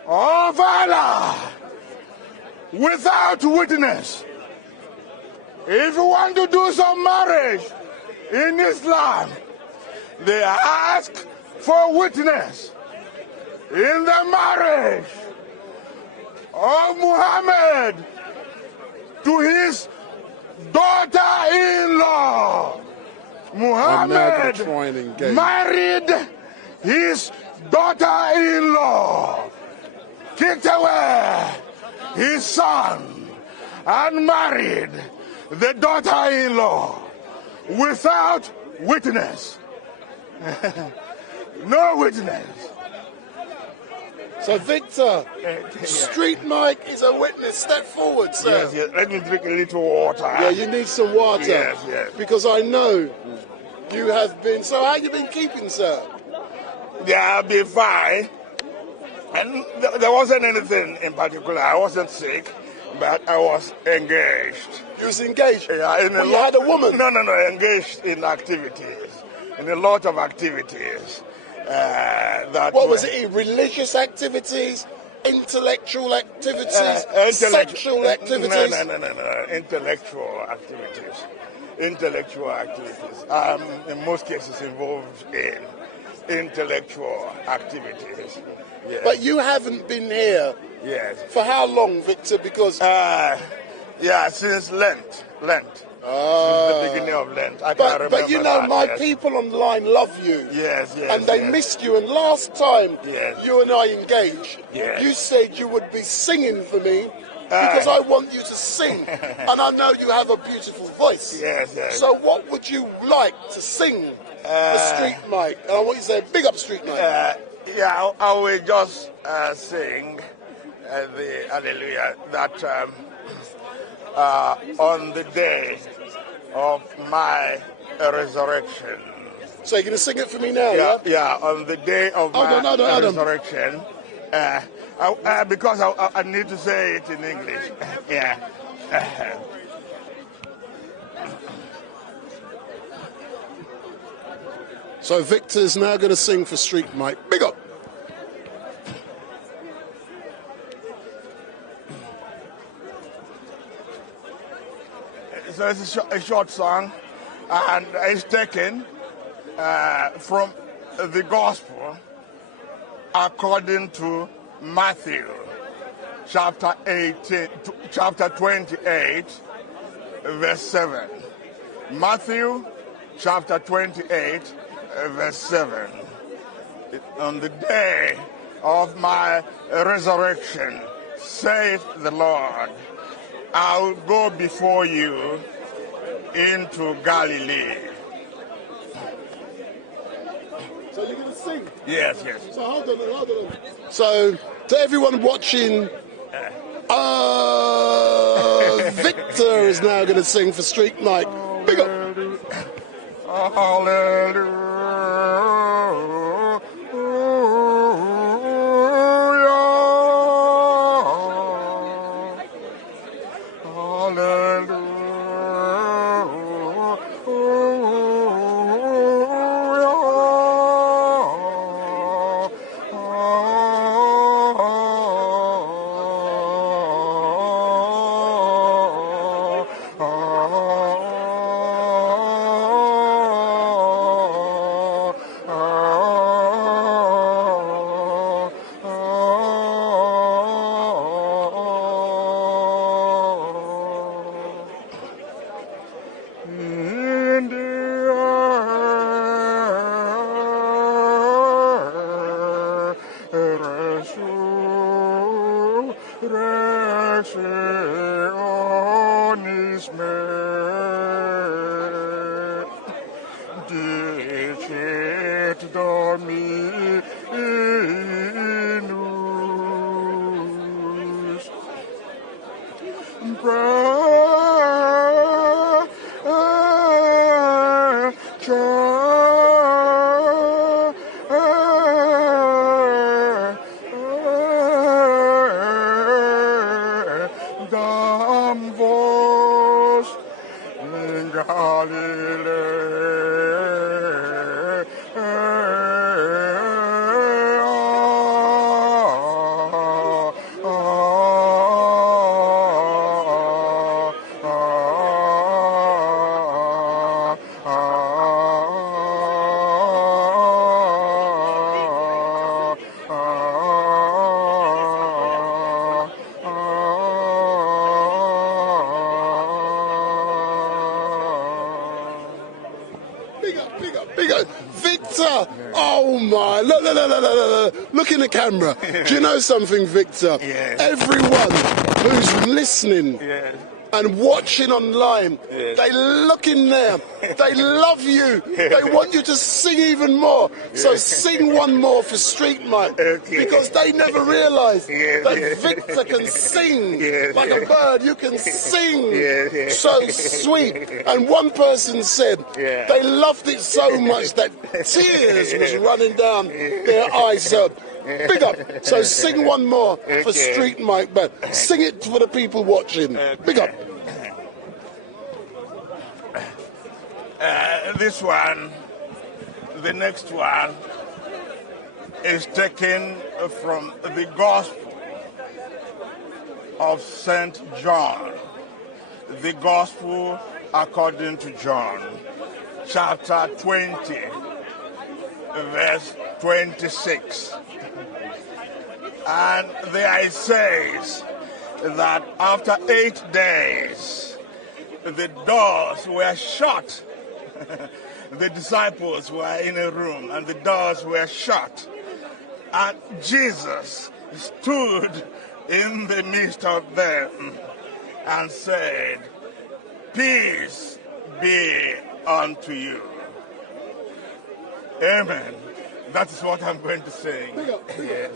of Allah without witness. If you want to do some marriage in Islam, they ask for witness. In the marriage of Muhammad to his daughter-in-law. Muhammad married his daughter-in-law, kicked away his son, and married the daughter-in-law without witness. No witness. So, Victor, StreetMic is a witness. Step forward, sir. Yes, yes. Let me drink a little water. Yeah, you need some water. Yes, yes. Because I know you have been. So, how you been keeping, sir? Yeah, I've been fine. And there wasn't anything in particular. I wasn't sick, but I was engaged. You was engaged? Yeah, in you had a woman? No, engaged in activities, in a lot of activities. What was it? Religious activities, intellectual activities, sexual activities? No. Intellectual activities. Intellectual activities. In most cases involved in intellectual activities. Yes. But you haven't been here. Yes. For how long, Victor? Because since Lent. Since the beginning of Lent. I can't remember. But you know, that, my yes. people on the line love you. Yes. And they missed you. And last time you and I engaged, Yes. you said you would be singing for me because I want you to sing. And I know you have a beautiful voice. Yes. So what would you like to sing for StreetMic? And I want you to say, big up StreetMic. I will just sing the Hallelujah that on the day of my resurrection. So you're going to sing it for me now, yeah? On the day of my resurrection. Because I need to say it in English. Yeah. So Victor's now going to sing for StreetMic. Big up. So it's a short song, and it's taken from the Gospel according to Matthew, chapter 28, verse 7. Matthew, chapter 28, verse 7. On the day of my resurrection, saith the Lord, I'll go before you into Galilee. So you're going to sing? Yes. So hold on. So to everyone watching, Victor is now going to sing for StreetMic. Big up. Hallelujah. Oh my, look in the camera. Do you know something, Victor? Yes. Everyone who's listening and watching online, they look in there, they love you, they want you to sing even more. So sing one more for StreetMic, because they never realised that Victor can sing like a bird. You can sing so sweet. And one person said they loved it so much that tears was running down their eyes. So big up. So sing one more for StreetMic, but sing it for the people watching. Big up. This one, the next one, is taken from the Gospel of St. John. The Gospel according to John, chapter 20, verse 26. And there it says that after 8 days, the doors were shut. The disciples were in a room and the doors were shut. And Jesus stood in the midst of them and said, "Peace be unto you." Amen. That is what I'm going to sing. Yes.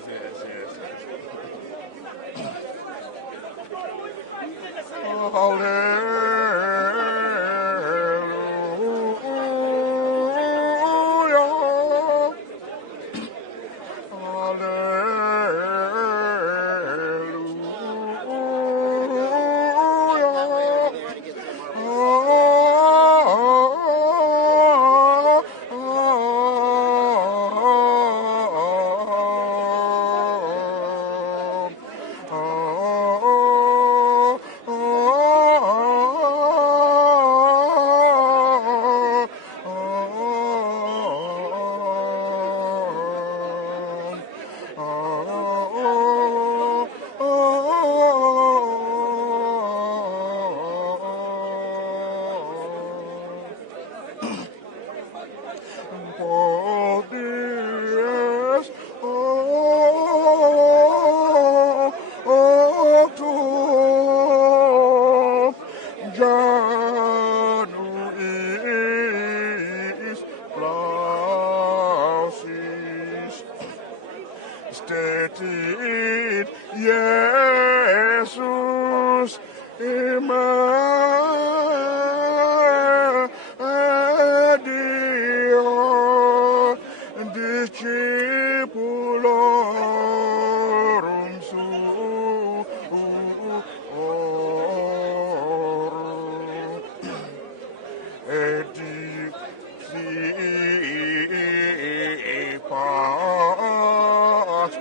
Jesus, Dio, discipulorum suorum, et dicipas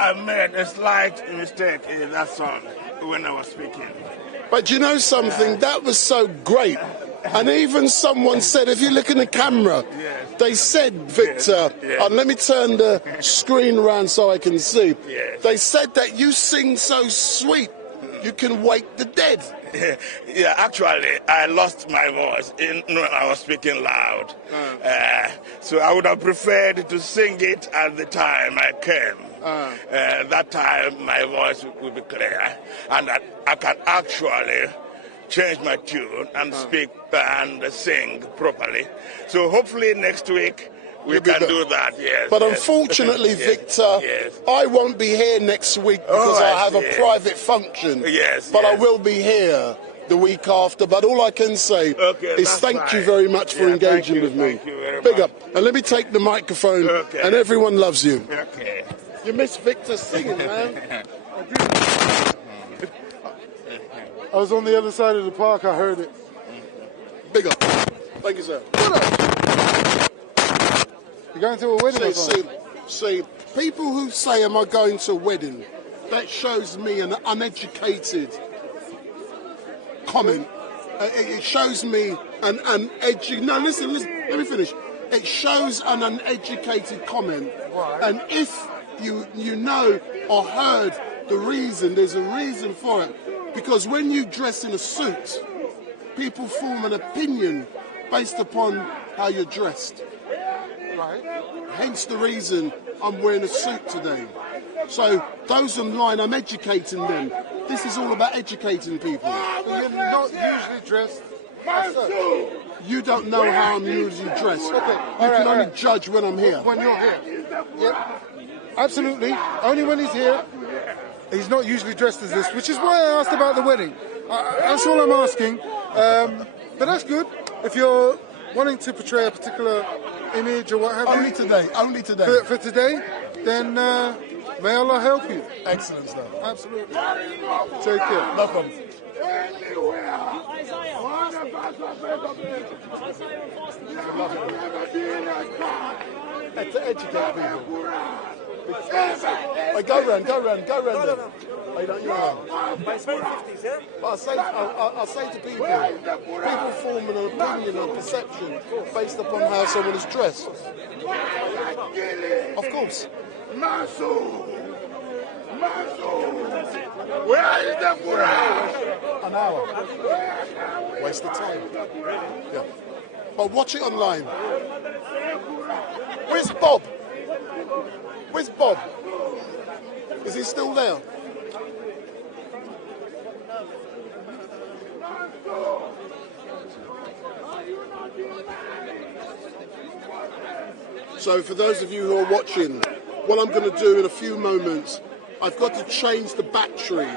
I made a slight mistake in that song when I was speaking. But you know something? That was so great. And even someone said, if you look in the camera, they said, Victor, and let me turn the screen around so I can see. They said that you sing so sweet, you can wake the dead. Yeah, actually, I lost my voice when I was speaking loud. So I would have preferred to sing it at the time I came. That time my voice will be clear, and I can actually change my tune and speak and sing properly. So hopefully next week we can do that, yes. But unfortunately, Victor, I won't be here next week because I have a private function. But I will be here the week after. But all I can say is thank you very much for engaging with me. Big up. And let me take the microphone, and everyone loves you. You miss Victor singing, man. I was on the other side of the park, I heard it. Big up. Thank you, sir. You're going to a wedding or something? See, people who say, am I going to a wedding, that shows me an uneducated comment. It shows me an educated... No, listen, let me finish. It shows an uneducated comment. Right. And if you know or heard the reason, there's a reason for it. Because when you dress in a suit, people form an opinion based upon how you're dressed. Right. Hence the reason I'm wearing a suit today. So those online, I'm educating them. This is all about educating people. But you're not usually dressed as such. You don't know how I'm usually dressed. Okay. You can only judge when I'm here. When you're here. Yep. Absolutely. Only when he's here. He's not usually dressed as this, which is why I asked about the wedding. That's all I'm asking. But that's good. If you're wanting to portray a particular image or what have you. Only today. Only today. For today, then may Allah help you. Excellent stuff. Absolutely. Take care. No problem. To educate people. Go round them. I don't know. But I say to people form an opinion and perception based upon how someone is dressed. Of course. Where is the Quran? An hour. Waste of time. Yeah. But watch it online. Where's Bob? Where's Bob? Is he still there? So for those of you who are watching, what I'm going to do in a few moments, I've got to change the battery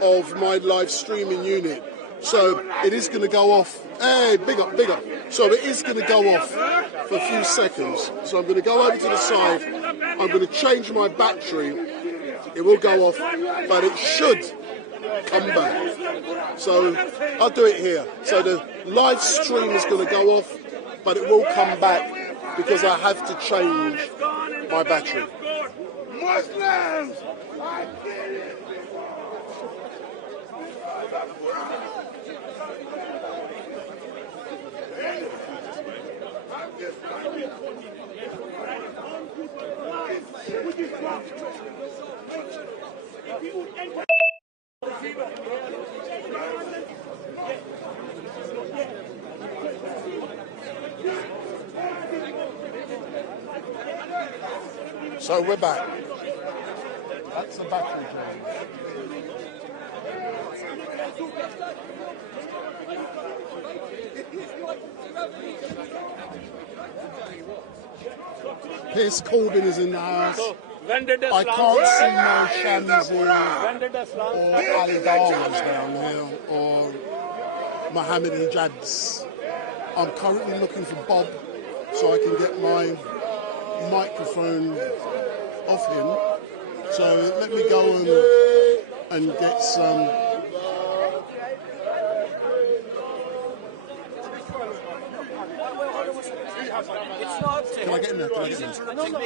of my live streaming unit. So it is going to go off. Hey, big up. So it is going to go off for a few seconds. So I'm going to go over to the side. I'm going to change my battery. It will go off, but it should come back. So I'll do it here. So the live stream is going to go off, but it will come back because I have to change my battery. Muslims! I did it! So we're back. That's the battery drain. Piers Corbyn is in the house. I can't see no Shamsi or Ali Darwins down here or Mohammed Hijads. I'm currently looking for Bob so I can get my microphone off him. So let me go and get some. It's not up to him. Can I get in there? He's interrupting me.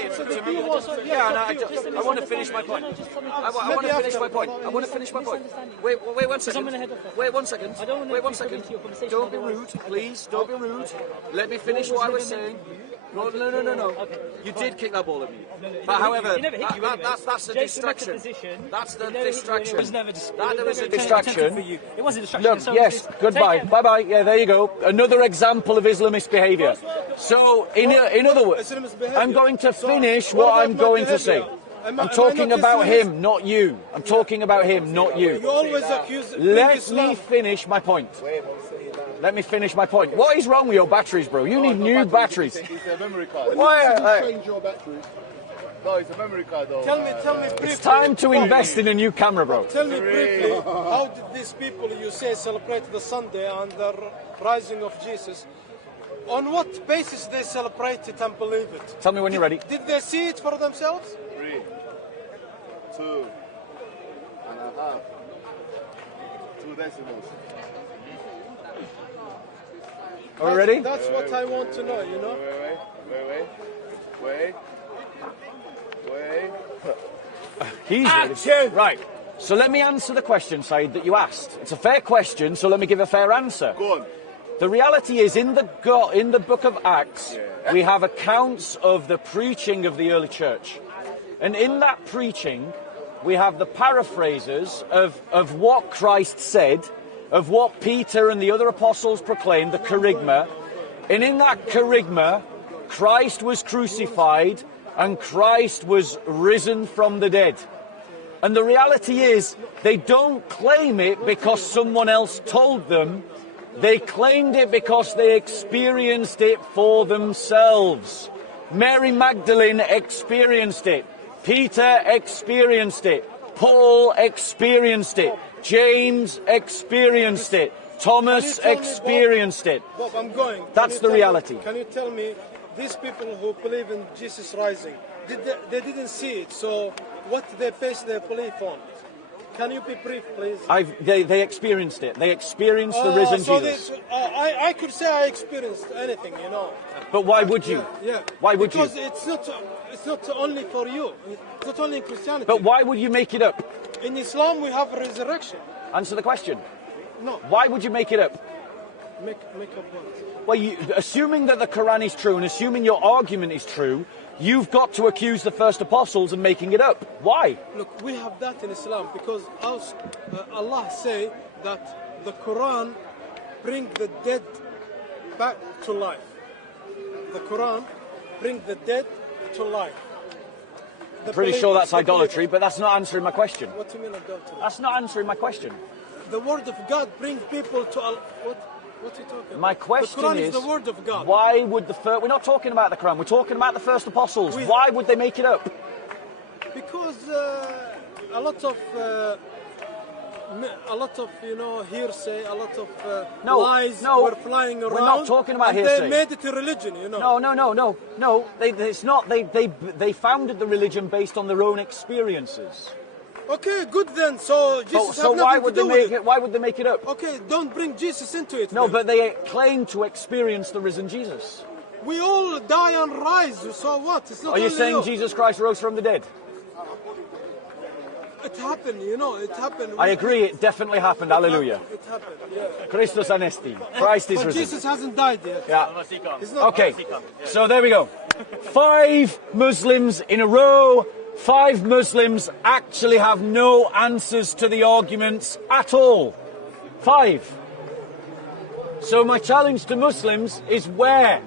Yeah, no, I want to finish my point. I want to finish my point. I want to finish my point. Wait 1 second. Wait 1 second. Wait 1 second. Don't be rude, please. Don't be rude. Let me finish what I was saying. No. You did kick that ball at me. But however, that's the distraction. That's the distraction. That was a distraction. It was a distraction. Look, yes, goodbye. Bye-bye. Yeah, there you go. Another example of Islamist behaviour. So, in other words, I'm going to finish what I'm going to say. I'm talking about him, not you. I'm talking about him, not you. You always accuse. Let me finish my point. Let me finish my point. What is wrong with your batteries, bro? You need new batteries. It's a memory card. Why? Change your battery. No, it's a memory card, though. Tell me briefly. It's time to invest in a new camera, bro. Tell me briefly, how did these people you say celebrate the Sunday and the rising of Jesus? On what basis they celebrate it and believe it? Tell me when you're ready. Did they see it for themselves? 3, 2 and a half. 2 two decimals. Are we ready? That's what I want to know, you know? Wait. He's ready. Right. So let me answer the question, Said, that you asked. It's a fair question, so let me give a fair answer. Go on. The reality is, in the book of Acts, we have accounts of the preaching of the early church. And in that preaching, we have the paraphrases of what Christ said, of what Peter and the other apostles proclaimed, the kerygma. And in that kerygma, Christ was crucified and Christ was risen from the dead. And the reality is, they don't claim it because someone else told them. They claimed it because they experienced it for themselves. Mary Magdalene experienced it. Peter experienced it. Paul experienced it. James experienced it. Thomas experienced it. Bob, I'm going. That's the reality. Can you tell me, these people who believe in Jesus rising, they didn't see it, so what they base their belief on? Can you be brief, please? They experienced it. They experienced the risen Jesus. I could say I experienced anything, you know. But why would you? Yeah. Why would because you? Because it's not only for you. It's not only in Christianity. But why would you make it up? In Islam, we have resurrection. Answer the question. No. Why would you make it up? Make up what? Well, assuming that the Quran is true and assuming your argument is true, you've got to accuse the first apostles of making it up. Why? Look, we have that in Islam because Allah say that the Quran bring the dead back to life. The Quran bring the dead to life. I'm pretty sure that's idolatry, but that's not answering my question. What do you mean idolatry? That's not answering my question. The word of God brings people to Allah. What are you talking about? My question the Quran is the word of God. Why would the first... We're not talking about the Quran, we're talking about the first apostles. Why would they make it up? Because a lot of you know, hearsay, a lot of lies were flying around. We're not talking about hearsay. They made it a religion, you know. No. It's not. They founded the religion based on their own experiences. Okay, good then. So Jesus so has why nothing would to do they make with it? Why would they make it up? Okay, don't bring Jesus into it. No, then. but they claim to experience the risen Jesus. We all die and rise. So what? It's not. Are you only saying Jesus Christ rose from the dead? It happened, you know. It happened. I agree. It definitely happened. Hallelujah. It happened. Yeah. Christus anesti. Christ is but risen. Jesus hasn't died yet. Yeah. He's not Okay. So there we go. 5 Muslims in a row. 5 Muslims actually have no answers to the arguments at all. 5. So my challenge to Muslims is where?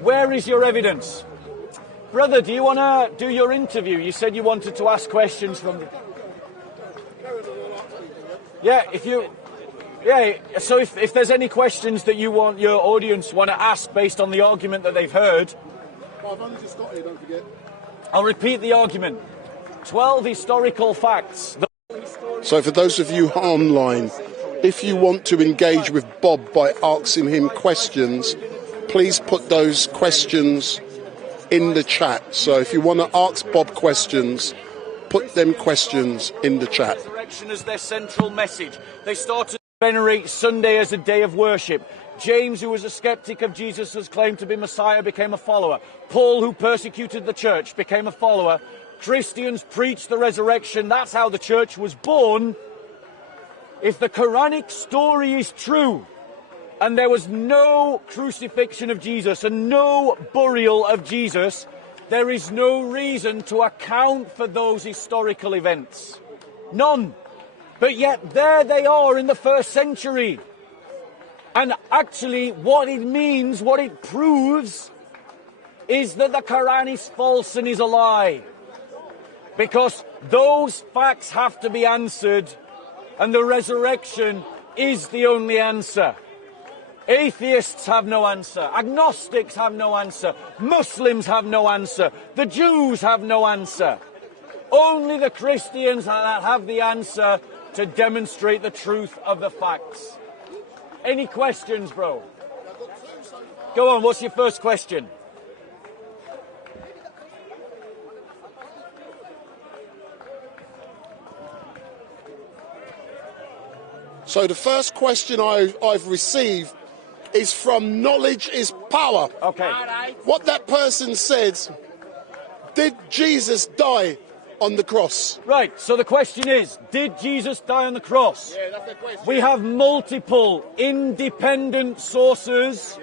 Where is your evidence? Brother, do you want to do your interview? You said you wanted to ask questions from... Yeah, so if there's any questions that you want your audience want to ask based on the argument that they've heard... I've only just got here, don't forget. I'll repeat the argument. 12 historical facts. So for those of you online, if you want to engage with Bob by asking him questions, please put those questions in the chat. So if you want to ask Bob questions, put them questions in the chat. Resurrection as their central message. They started to venerate Sunday as a day of worship. James, who was a skeptic of Jesus, was claimed to be Messiah, became a follower. Paul, who persecuted the church, became a follower. Christians preached the resurrection. That's how the church was born. If the Quranic story is true, and there was no crucifixion of Jesus and no burial of Jesus, there is no reason to account for those historical events. None. But yet there they are in the 1st century. And actually what it means, what it proves, is that the Quran is false and is a lie. Because those facts have to be answered, and the resurrection is the only answer. Atheists have no answer. Agnostics have no answer. Muslims have no answer. The Jews have no answer. Only the Christians have the answer to demonstrate the truth of the facts. Any questions, bro? Go on, what's your first question? So the first question I've received is from Knowledge is Power. Okay. What that person says, did Jesus die on the cross? Right, so the question is, did Jesus die on the cross? Yeah, that's the question. We have multiple independent sources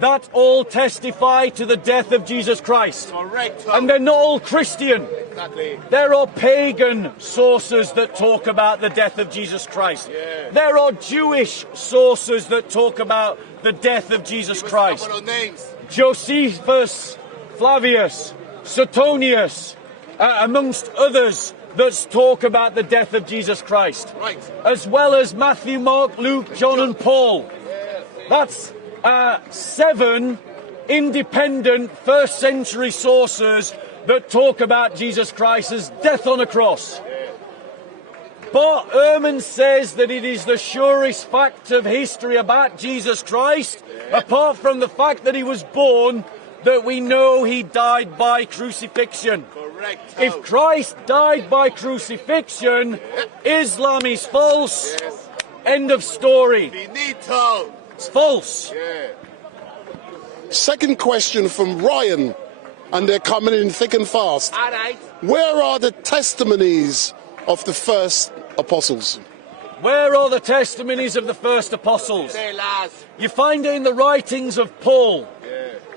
that all testify to the death of Jesus Christ. Correct. And they're not all Christian. Exactly. There are pagan sources that talk about the death of Jesus Christ. Yeah. There are Jewish sources that talk about the death of Jesus Christ. Give us a couple of names. Josephus, Flavius, Suetonius, amongst others that talk about the death of Jesus Christ. Right. As well as Matthew, Mark, Luke, John and Paul. That's 7 independent first century sources that talk about Jesus Christ's death on a cross. But Ehrman says that it is the surest fact of history about Jesus Christ, apart from the fact that he was born, that we know he died by crucifixion. Correct. If Christ died by crucifixion, Islam is false. Yes. End of story. Finito. It's false. Yeah. Second question from Ryan, and they're coming in thick and fast. All right. Where are the testimonies of the first apostles? Where are the testimonies of the first apostles? You find it in the writings of Paul.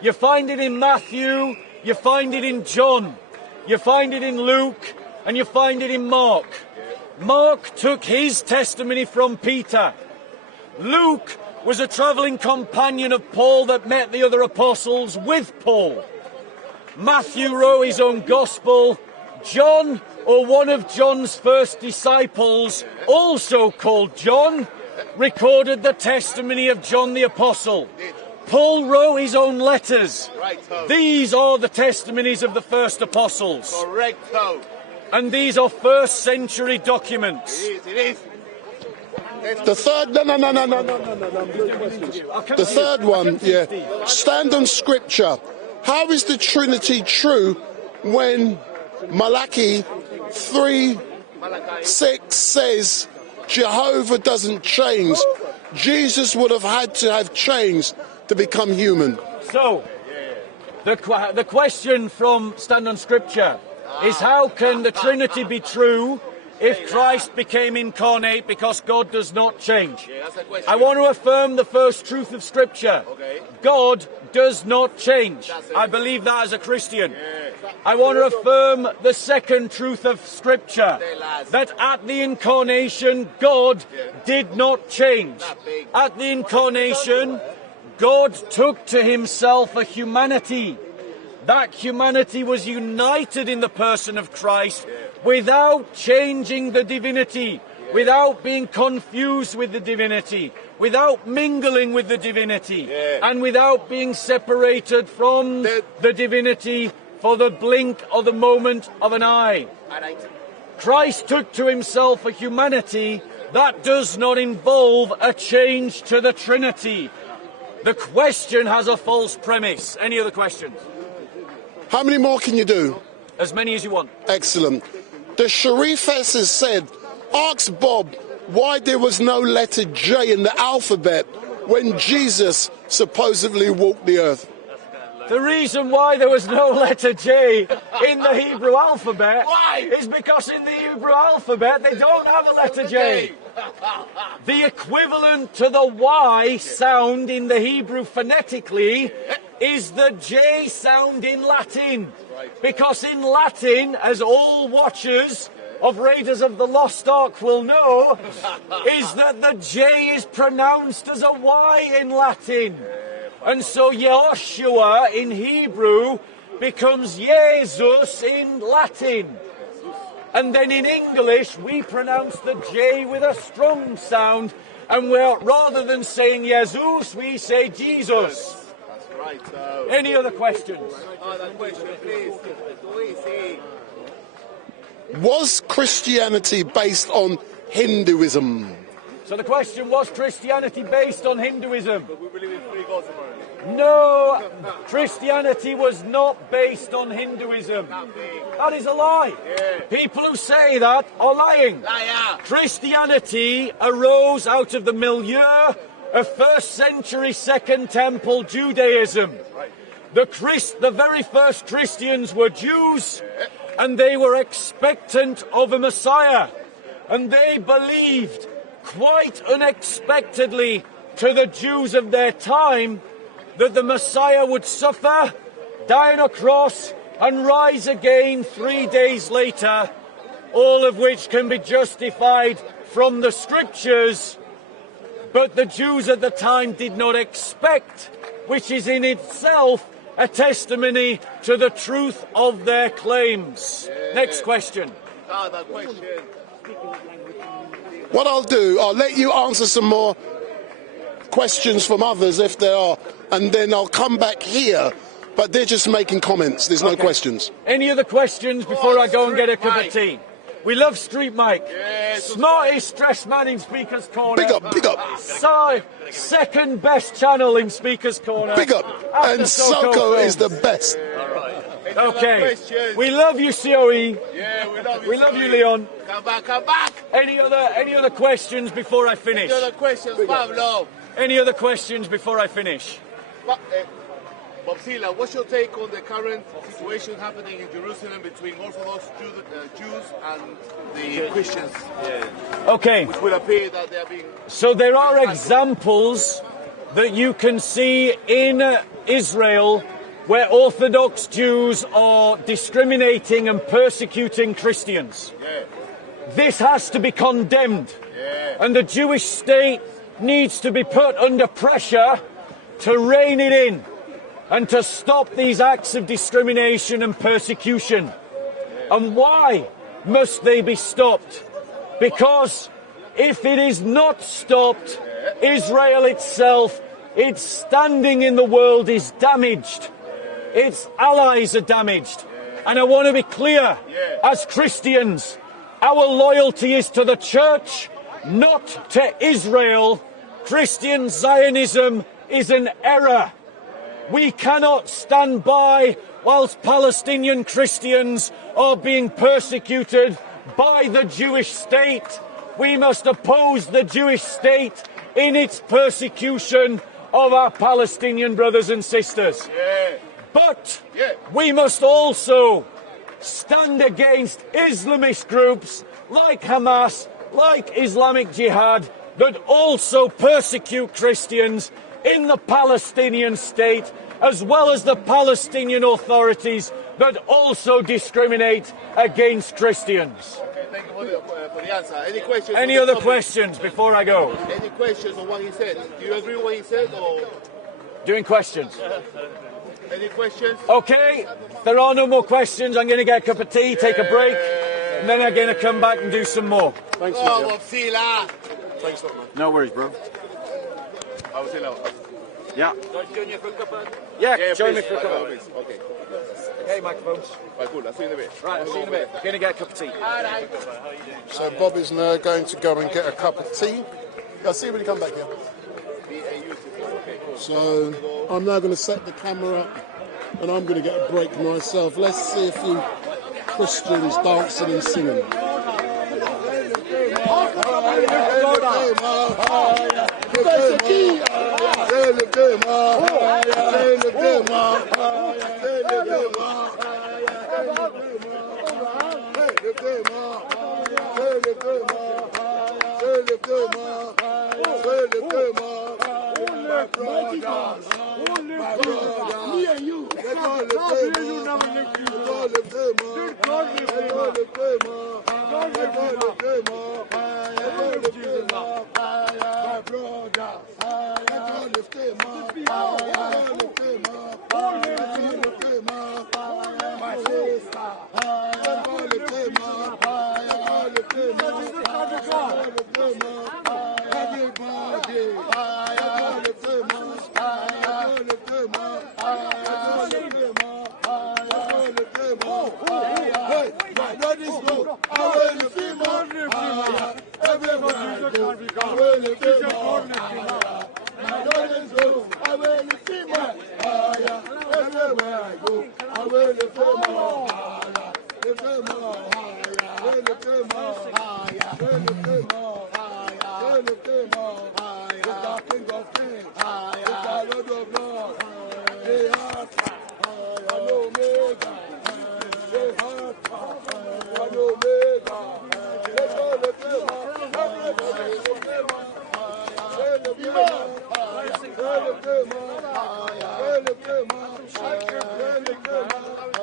You find it in Matthew. You find it in John. You find it in Luke. And you find it in Mark. Mark took his testimony from Peter. Luke was a travelling companion of Paul that met the other apostles with Paul. Matthew wrote his own gospel. John, or one of John's first disciples, also called John, recorded the testimony of John the Apostle. Paul wrote his own letters. These are the testimonies of the first apostles. Correct. And these are first century documents. It is. The third, no. The third one, yeah. Stand on Scripture. How is the Trinity true when Malachi 3:6 says Jehovah doesn't change? Jesus would have had to have changed to become human. So, the question from Stand on Scripture is, how can the Trinity be true if Christ became incarnate, because God does not change? I want to affirm the first truth of Scripture. God does not change. I believe that as a Christian. I want to affirm the second truth of Scripture, that at the incarnation, God did not change. At the incarnation, God took to himself a humanity. That humanity was united in the person of Christ without changing the divinity, without being confused with the divinity, without mingling with the divinity, and without being separated from the divinity for the blink or the moment of an eye. Christ took to himself a humanity that does not involve a change to the Trinity. The question has a false premise. Any other questions? How many more can you do? As many as you want. Excellent. The Sharifess has said, ask Bob why there was no letter J in the alphabet when Jesus supposedly walked the earth. The reason why there was no letter J in the Hebrew alphabet is because in the Hebrew alphabet they don't have a letter J. The equivalent to the Y sound in the Hebrew phonetically is the J sound in Latin. Because in Latin, as all watchers of Raiders of the Lost Ark will know, is that the J is pronounced as a Y in Latin. And so Yehoshua in Hebrew becomes Jesus in Latin. And then in English, we pronounce the J with a strong sound, and we're, rather than saying Jesus, we say Jesus. That's right. Any other questions? Other question, please. Was Christianity based on Hinduism? So the question was Christianity based on Hinduism? But we believe in 3 gods, apparently. No, Christianity was not based on Hinduism. That is a lie. People who say that are lying. Christianity arose out of the milieu of 1st century Second Temple Judaism. The very first Christians were Jews, and they were expectant of a Messiah. And they believed, quite unexpectedly to the Jews of their time, that the Messiah would suffer, die on a cross, and rise again 3 days later, all of which can be justified from the scriptures, but the Jews at the time did not expect, which is in itself a testimony to the truth of their claims. Next question. What I'll do, I'll let you answer some more questions from others if there are, and then I'll come back here. But they're just making comments. There's no questions. Any other questions before I go and get a cup of tea? We love StreetMic. Smartest stress man in Speaker's Corner. Big up, big up. So, second best channel in Speaker's Corner. Big up. And Soko is the best. Okay. We love you, COE. Yeah, we love you. We love you, Leon. Come back, come back. Any other questions before I finish? Any other questions, Pablo? Any other questions before I finish? Bob Sila, what's your take on the current situation happening in Jerusalem between Orthodox Jews and the Christians? Okay. Which will appear that they are being... So there are examples that you can see in Israel where Orthodox Jews are discriminating and persecuting Christians. This has to be condemned. And the Jewish state needs to be put under pressure to rein it in and to stop these acts of discrimination and persecution. And why must they be stopped? Because if it is not stopped, Israel itself, its standing in the world is damaged. Its allies are damaged. And I want to be clear, as Christians, our loyalty is to the church, not to Israel. Christian Zionism is an error. We cannot stand by whilst Palestinian Christians are being persecuted by the Jewish state. We must oppose the Jewish state in its persecution of our Palestinian brothers and sisters. But we must also stand against Islamist groups like Hamas, like Islamic Jihad, that also persecute Christians in the Palestinian state, as well as the Palestinian authorities that also discriminate against Christians. Okay, thank you for the answer. Any questions? Any other questions before I go? Any questions on what he said? Do you agree with what he said, or...? Doing questions. Any questions? Okay, there are no more questions. I'm going to get a cup of tea, take a break, and then I'm going to come back and do some more. Thanks, Thanks, man. No worries, bro. Yeah. Join you for a cup of... Yeah, join me for a cup of tea. Okay. Hey, microphones. Right, cool. I'll see you in a bit. Right, I'll see you in a bit. Going to get a cup of tea. So Bob is now going to go and get a cup of tea. I'll see you when you come back here. So I'm now going to set the camera up and I'm going to get a break myself. Let's see a few Christians dancing and singing. Me and you. Everywhere I go, I will lift him up higher. Lift him up higher. Will lift him up higher. Will lift him up higher. Will lift him up higher. It's the King of Kings. It's the Lord of Lords. The Alpha and Omega. The Alpha and Omega. Let's go lift him up. Everybody lift him up higher. Lift him up higher. Lift him up higher. Lift him up higher. Lift him up higher.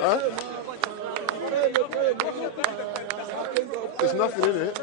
Huh? There's nothing in it.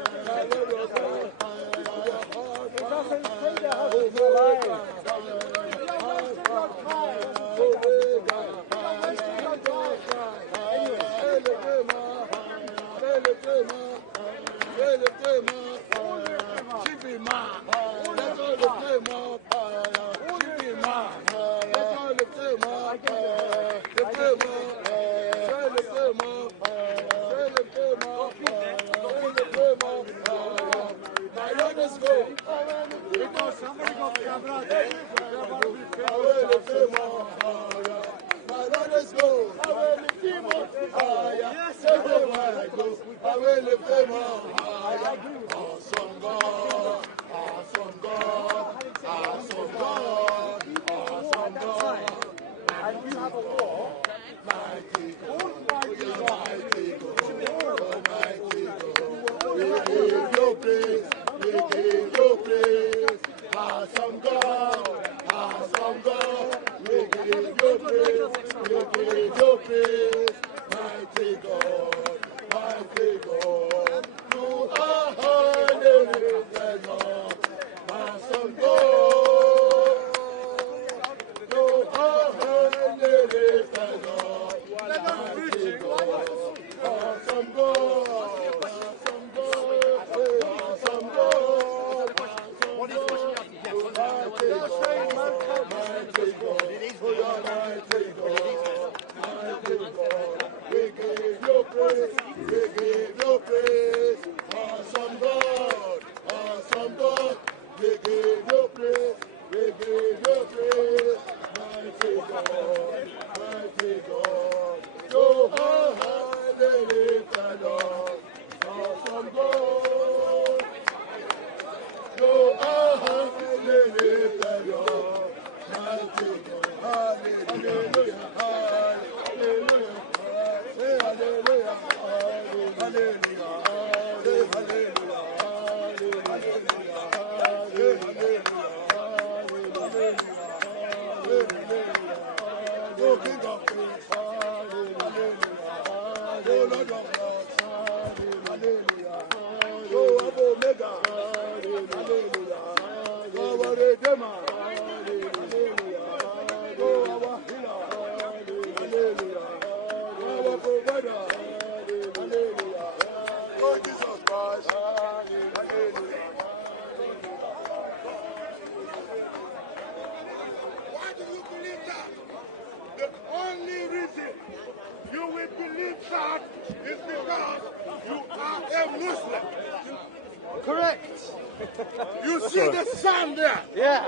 You see the sun there? Yeah.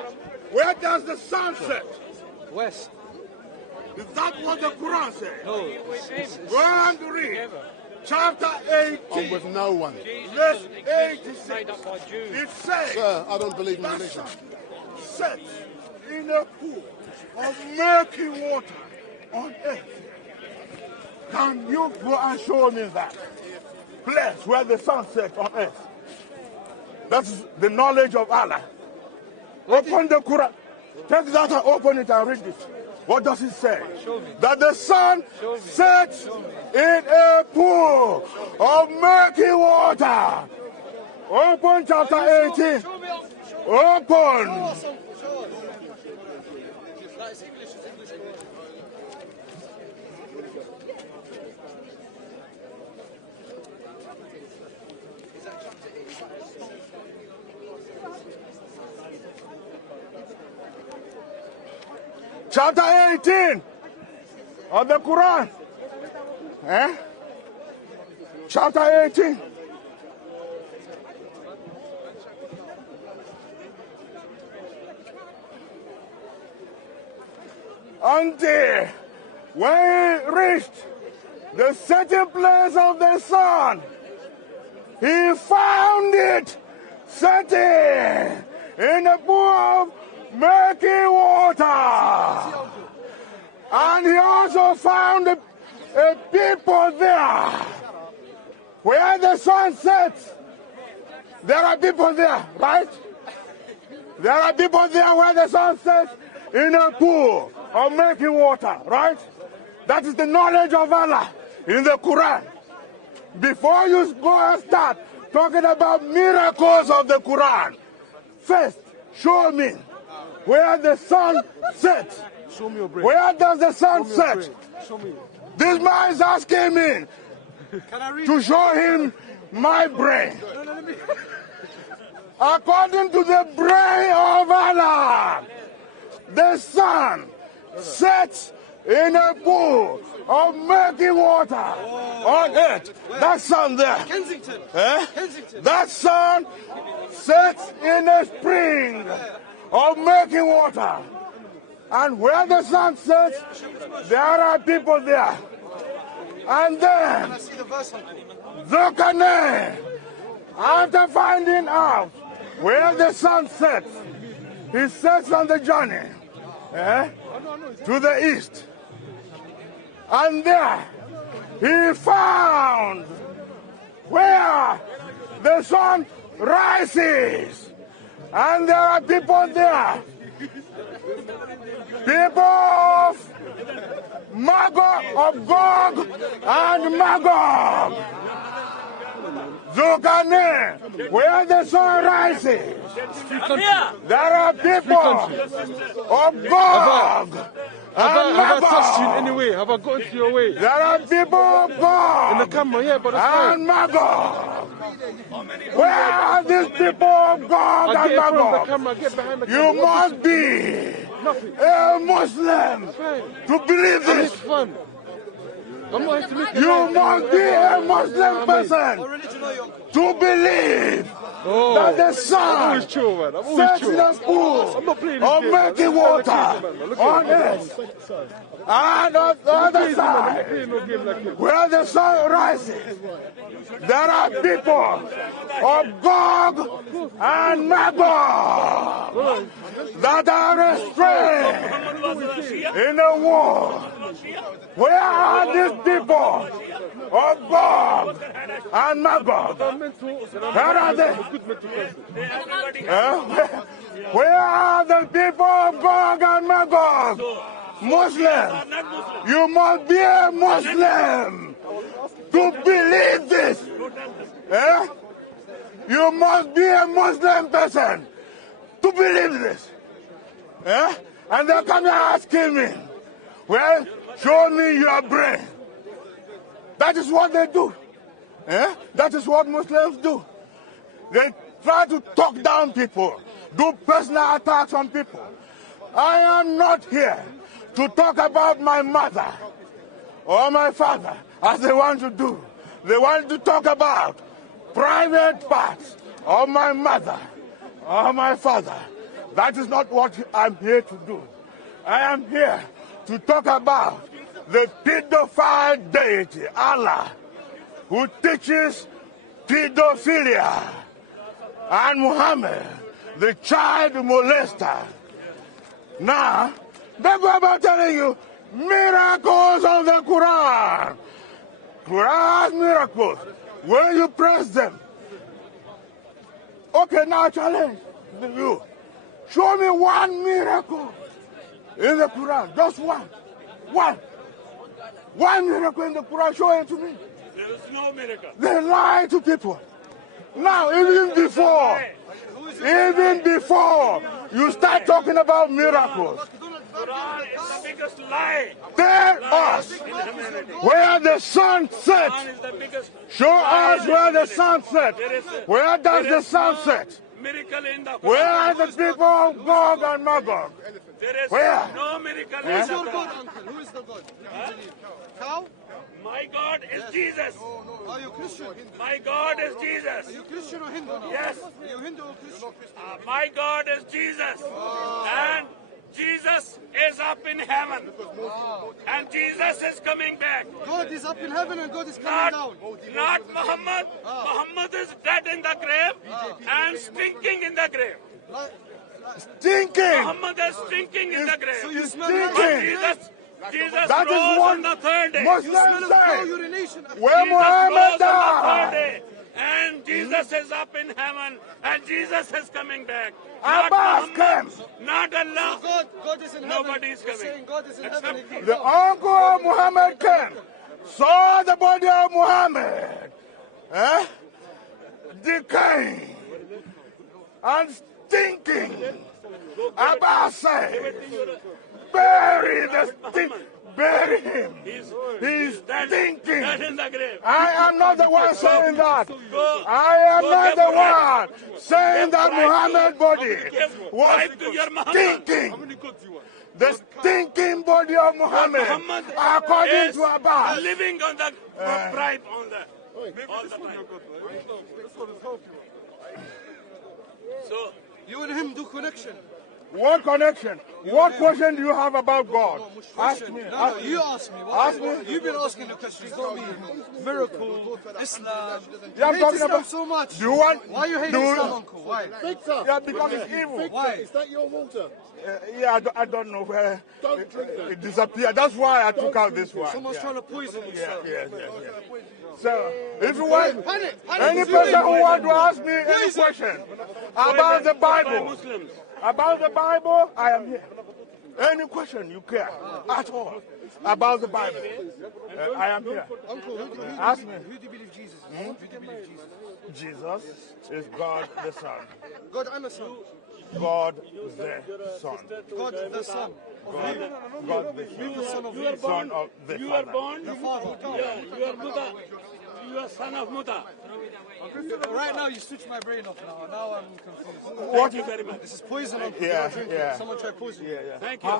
Where does the sun set? West. Is that what the Quran says? No. Go and read. Chapter 18. I'm with no one. Verse 86. It says, Sir, I don't believe in religion. Set in a pool of murky water on earth. Can you go and show me that place where the sun sets on earth? That's the knowledge of Allah. Open the Quran. Take that and open it and read it. What does it say? That the sun sets in a pool of murky water. Open chapter 18. Open. Chapter 18 of the Quran. Chapter 18. Until when he reached the setting place of the sun, he found it setting in a pool of murky water. And he also found a people there. Where the sun sets, there are people there, right? There are people there where the sun sets in a pool of murky water, right? That is the knowledge of Allah in the Quran. Before you go and start talking about miracles of the Quran, first show me where the sun sets. Show me your brain. Where does the sun Show me your set? brain. Show me. This man is asking me to show him my brain. According to the brain of Allah, the sun sets in a pool of murky water on earth. That sun there. Kensington. Kensington. That sun sets in a spring of murky water. And where the sun sets, there are people there. And then, Zulkarnain, after finding out where the sun sets, he sets on the journey to the east. And there, he found where the sun rises. And there are people there. People of Gog and Magog. Zulkarnain, where the sun rises. There are people of Gog. Have I touched you in any way? Have I got into your way? There are people of God in the camera, yeah, but and Magog. Where are these people of God and Magog? You must be a Muslim to believe this. You must be a Muslim person to believe that the sun sets in a pool of murky water on earth. And on the other side, where the sun rises, there are people of Gog and Magog that are estranged in a war. Where are these people of Gog and Magog? Where are they? Where are the people of Gog and Magog? Muslim, you must be a Muslim to believe this. You must be a Muslim person to believe this. And they're coming asking me, well, show me your brain. That is what they do. That is what Muslims do. They try to talk down people, do personal attacks on people. I am not here to talk about my mother or my father as they want to do. They want to talk about private parts of my mother or my father. That is not what I'm here to do. I am here to talk about the pedophile deity, Allah, who teaches pedophilia, and Muhammad, the child molester. Now, they go about telling you miracles of the Quran. Quran's miracles. When you press them. Okay, now I challenge you. Show me one miracle in the Quran. Just one. One miracle in the Quran. Show it to me. There is no miracle. They lie to people. Now, even before you start talking about miracles, Quran is the biggest lie. tell us where the sun sets. Show us where the sun sets. Where does the sun set? miracle in the Quran. Where are the people of Gog and Magog? There is Where? no miracle Who in is the your Quran. God, uncle? Who is the God? Cow? My God is Jesus. Are you Christian? My God is Jesus. Are you Christian or Hindu? Yes. Are you Hindu or Christian? My God is Jesus. And Jesus is up in heaven. And Jesus is coming back. God is up in heaven and God is coming down. Not Muhammad. Muhammad is dead in the grave and stinking in the grave. Stinking! Muhammad is stinking in the grave. So you smell Stinking! But Jesus That is rose what on the third day. Muslims say. urination. Where Jesus Muhammad rose on the third died. day. And Jesus is up in heaven. And Jesus is coming back. Not Abbas Muhammad, came. not Allah. God is in heaven. Nobody is You're coming. saying God is in heaven. and he's The down. uncle of Muhammad came, saw the body of Muhammad, decaying and stinking. Abbas said, bury the stink, bury him. He's stinking. Dead in the grave. I am not the one saying that. I am not the one saying that Muhammad's body was stinking. The stinking body of Muhammad, according to Abbas. Living on the bribe on the bribe. So You and him do connection. What connection? What question do you have about God? Ask me. No, you ask me. Ask me. You've been asking the questions, not me. Miracle, Islam. Yeah, I'm You hate talking Islam about so much. Do you want? Why you hate do you- Islam, uncle? Why? Victor. Yeah, because it's evil. Why? Is that your water? Yeah, I don't know where Don't drink that. it disappeared. That's why I took out this one. Someone's Yeah. trying to poison you, Yeah, sir. yeah. So, if you want, Panic. any person who wants to ask me any question about the Bible, Muslims. about the Bible, I am here. Any question you care at all about the Bible, I am here. Uncle, Ask me. who do you believe Jesus is? Who do you believe Jesus is? Jesus is God the Son. God and the Son. God the Son. God the Son. God the Son of You are who? born. Son of the You are Father. born. The Father. Yeah, you are Muta. You are son of Muta. Right now, you switch my brain off now. Now I'm confused. What? Thank you very much. This is poison, uncle. Yeah, Don't drink it. yeah. Someone tried poison you. Thank you.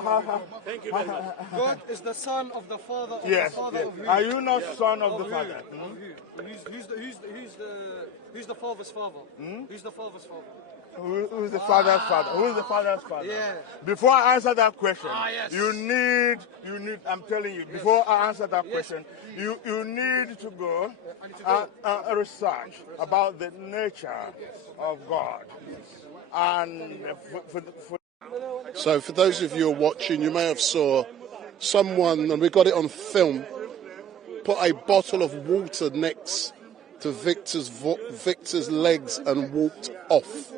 Thank you very much. God is the Son of the Father of Yes. the Father of who? Are you not son of Of the who? Father? Of who? Who's the Father's father? Who's the Father's father? Who is the Father's Father? Who is the Father's Father? Yeah. Before I answer that question, Yes. you need, I'm telling you, before I answer that question, you need to go and research about the nature of God. And So for those of you who are watching, you may have saw someone, and we got it on film, put a bottle of water next to Victor's legs and walked off.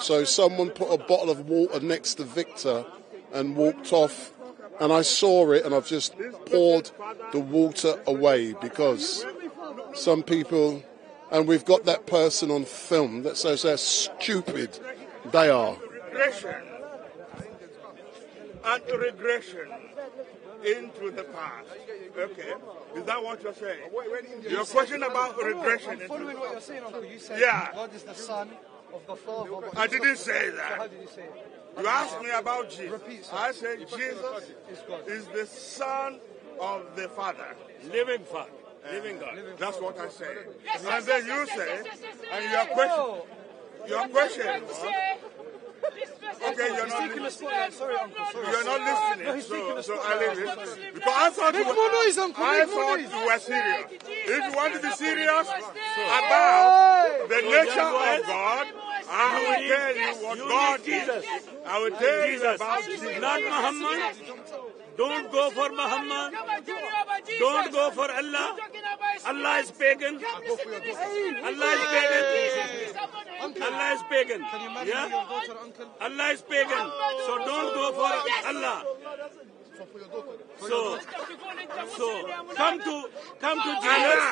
So someone put a bottle of water next to Victor and walked off, and I saw it, and I've just poured the water away because some people, and we've got that person on film that says how stupid they are. regression into the past. Okay, is that what you're saying? Your question about regression. I'm following what you're saying, Uncle. You said God is the Son of the Father. I didn't say that. How did you say it? You asked me about Jesus. I said Jesus is the Son of the Father. Living Father. Living God. That's what I said. And then you say, and your question, okay, you're not listening. Sorry, Uncle. Sorry. You're not listening. No, he's taking a So spot. I leave it. Because I thought Make more noise, Uncle. I Make more thought noise. you were serious. If you want to be serious about the nature of God, I will tell you what God is. I will tell you about Jesus. Not Muhammad. Don't go for Muhammad. Don't go for Allah. Allah is pagan. Allah is pagan. Allah is pagan. Yeah? Allah is pagan. So don't go for Allah. So come to Jesus.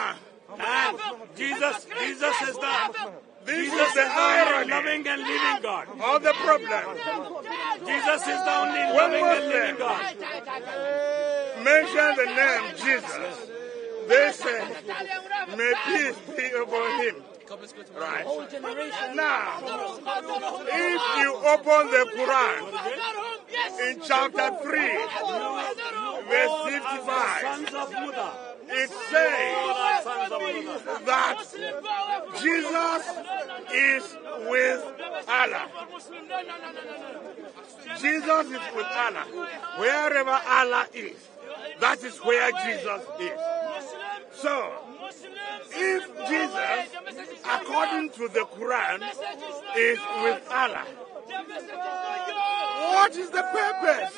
And Jesus is the loving and living God. All the problem. Jesus is the only loving and living God. Mention the name Jesus. They say, may peace be upon him. Right. Now, if you open the Quran in chapter 3, verse 55, it says that Jesus is with Allah. Jesus is with Allah. Wherever Allah is, that is where Jesus is. So, if Jesus, according to the Quran, is with Allah, what is the purpose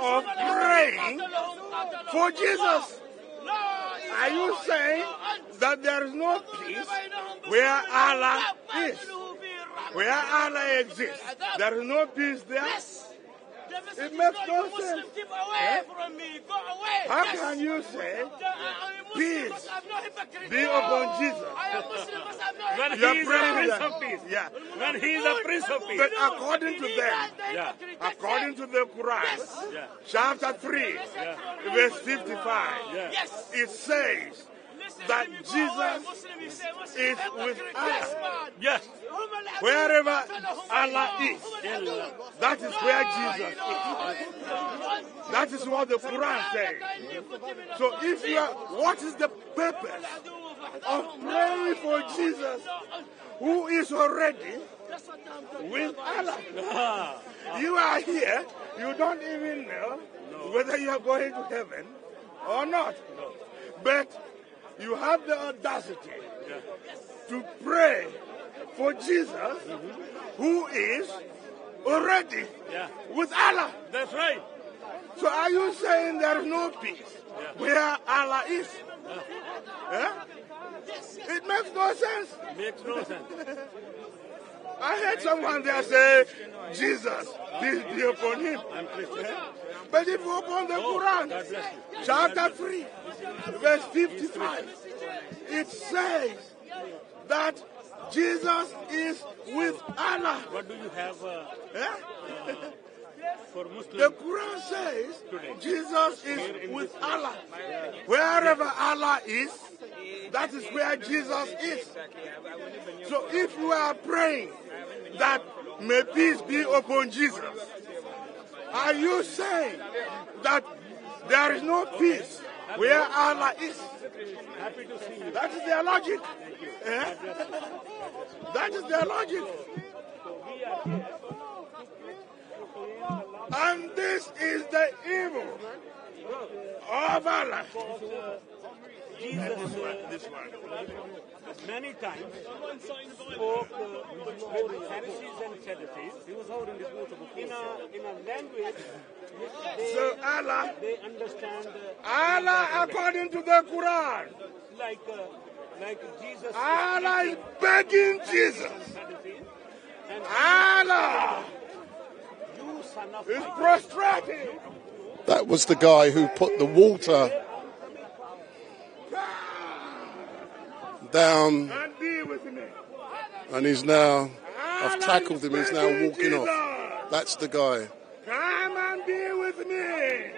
of praying for Jesus? Are you saying that there is no peace where Allah is? Where Allah exists, there is no peace there? It makes no sense. How can you say peace be upon Jesus? When he is the Prince of Peace. Yeah. When he is the Prince of Peace. But according to them, according to the Quran, chapter 3, verse 55, it says that Jesus is with Allah. Yes. Wherever Allah is, that is where Jesus is. That is what the Quran says. So if you are, what is the purpose of praying for Jesus who is already with Allah? You are here, you don't even know whether you are going to heaven or not. But you have the audacity to pray for Jesus, who is already with Allah. That's right. So are you saying there is no peace where Allah is? It makes no sense. Makes no sense. I heard someone there say, Jesus, peace be upon him. But if you open the Quran, chapter 3, verse 55, it says that Jesus is with Allah. What do you have for Muslims? The Quran says Jesus is with Allah. Wherever Allah is, that is where Jesus is. So if you are praying that may peace be upon Jesus, are you saying that there is no peace where Allah is? That is their logic. That is their logic. And this is the evil of Allah. Jesus, this one. Many times spoke with Pharisees and Sadducees. He was holding this in a language so Allah, they understand. Allah, according to the Quran, like Jesus. Allah is begging Jesus. Allah is prostrating. That was the guy who put the water down, and he's now, I've tackled him, he's now walking off. That's the guy. Come and be with me.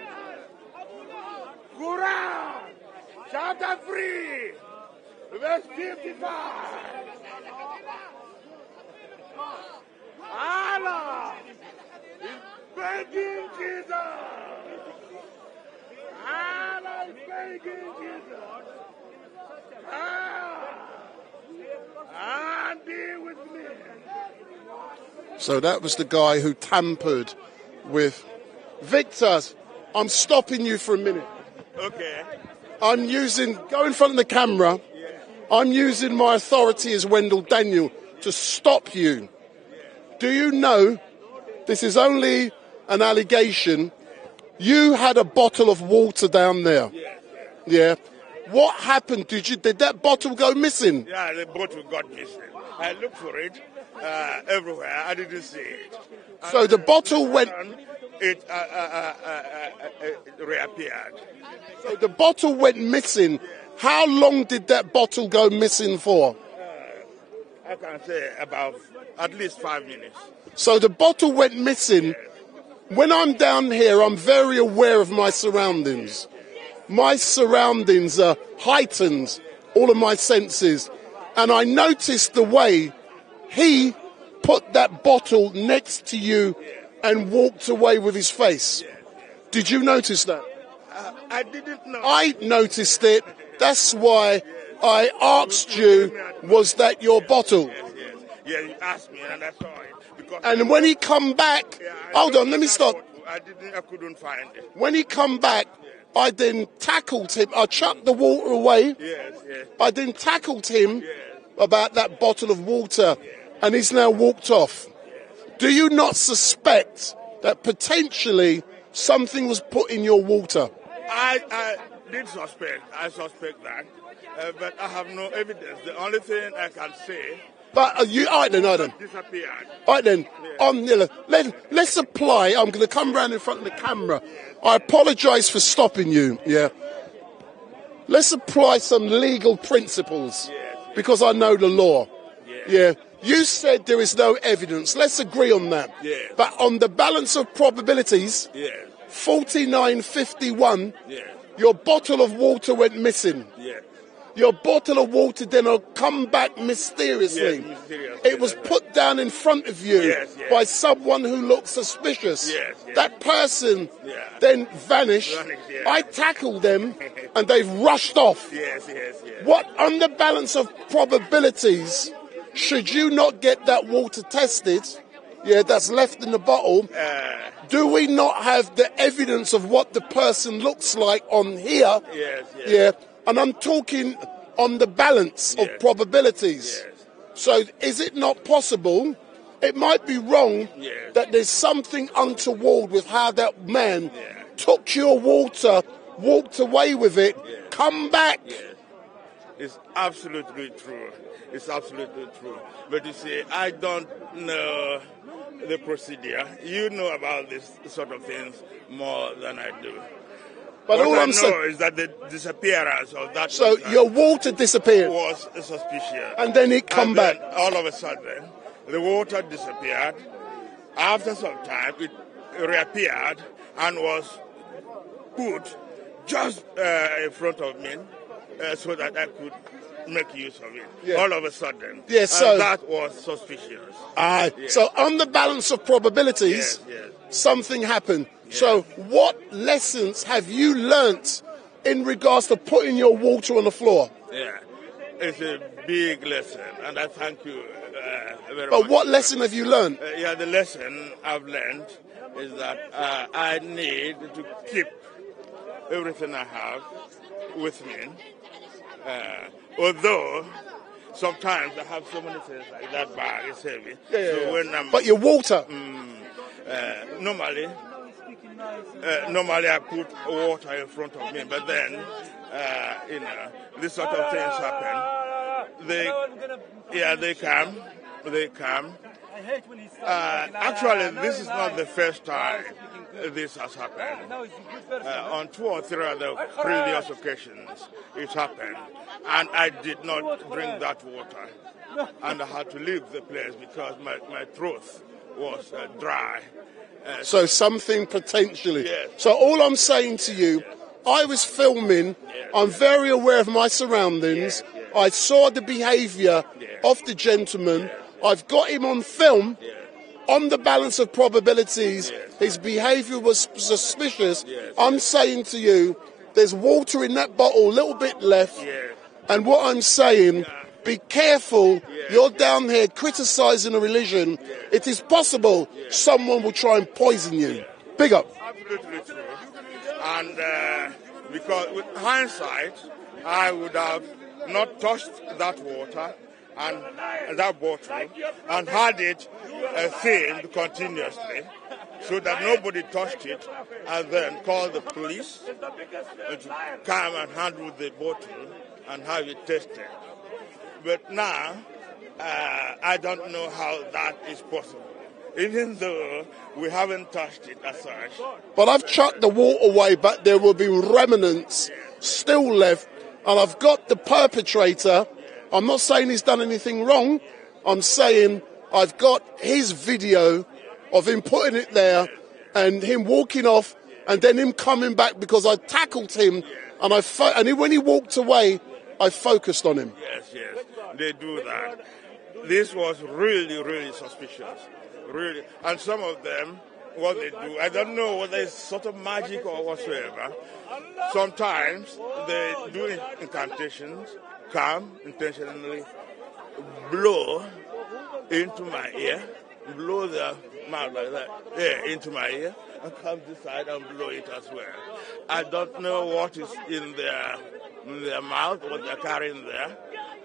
Quran, chapter 3, verse 55. Allah is begging Jesus. Allah is begging Jesus. And be with me. So that was the guy who tampered with Victor. I'm stopping you for a minute. Okay. Go in front of the camera. I'm using my authority as Wendell Daniel to stop you. Do you know, this is only an allegation, you had a bottle of water down there. Yeah. What happened? Did that bottle go missing? Yeah, the bottle got missing. I looked for it everywhere. I didn't see it. So the bottle went... It reappeared. So the bottle went missing. How long did that bottle go missing for? I can say about at least 5 minutes. So the bottle went missing. When I'm down here, I'm very aware of my surroundings. My surroundings are heightened, all of my senses. and I noticed the way he put that bottle next to you and walked away with his face. Did you notice that? I didn't know. I noticed it. That's why I asked you, was that your bottle? Yeah, you asked me and I saw it. Because And when he come back, hold on, let me stop. I couldn't find it. When he come back, I then tackled him. I chucked the water away. Yes. I then tackled him about that bottle of water, and he's now walked off. Do you not suspect that potentially something was put in your water? I did suspect. I suspect that. But I have no evidence. The only thing I can say... But all right then. Disappeared. All right then. Let's apply. I'm going to come round in front of the camera. I apologise for stopping you. Yeah. Let's apply some legal principles because I know the law. Yeah. You said there is no evidence. Let's agree on that. Yeah. But on the balance of probabilities, 49-51, your bottle of water went missing. Your bottle of water then will come back mysteriously. It was put down in front of you by someone who looked suspicious. That person then vanished. I tackled them and they've rushed off. What, on the balance of probabilities, should you not get that water tested, that's left in the bottle, do we not have the evidence of what the person looks like on here? And I'm talking on the balance of probabilities. So is it not possible, it might be wrong, that there's something untoward with how that man took your water, walked away with it, come back? It's absolutely true. It's absolutely true. But you see, I don't know the procedure. You know about this sort of things more than I do. But what all I I'm know saying is that the disappearance of that so your water disappeared was suspicious. And then it come back. All of a sudden, the water disappeared. After some time, it reappeared and was put just in front of me so that I could make use of it. All of a sudden. So that was suspicious. So on the balance of probabilities, something happened. So what lessons have you learnt in regards to putting your water on the floor? It's a big lesson, and I thank you very much. But what lesson have you learned? The lesson I've learned is that I need to keep everything I have with me. Although sometimes I have so many things like that bag is heavy. So when but your water? Normally I put water in front of me, but then, this sort of things happen. They come. Actually, this is not the first time this has happened. On 2 or 3 other previous occasions, it happened, and I did not drink that water, and I had to leave the place because my throat was dry. So something potentially. So all I'm saying to you, I was filming, I'm very aware of my surroundings, I saw the behaviour of the gentleman, I've got him on film. On the balance of probabilities, his behaviour was suspicious. I'm saying to you, there's water in that bottle, a little bit left, and what I'm saying, be careful, you're down here criticising a religion. It is possible someone will try and poison you. Big up. Absolutely true. And because with hindsight, I would have not touched that water and that bottle and had it filmed continuously so that nobody touched it, and then call the police to come and handle the bottle and have it tested. But now, I don't know how that is possible, even though we haven't touched it as such. But I've chucked the water away, but there will be remnants still left, and I've got the perpetrator. I'm not saying he's done anything wrong. I'm saying I've got his video of him putting it there and him walking off and then him coming back because I tackled him and when he walked away, I focused on him. Yes. they do that. This was really, really suspicious. Really. And some of them, what they do, I don't know whether it's sort of magic or whatsoever. Sometimes they do incantations, come intentionally, blow into my ear, blow their mouth like that, into my ear, and come this side and blow it as well. I don't know what is in their mouth, what they're carrying there.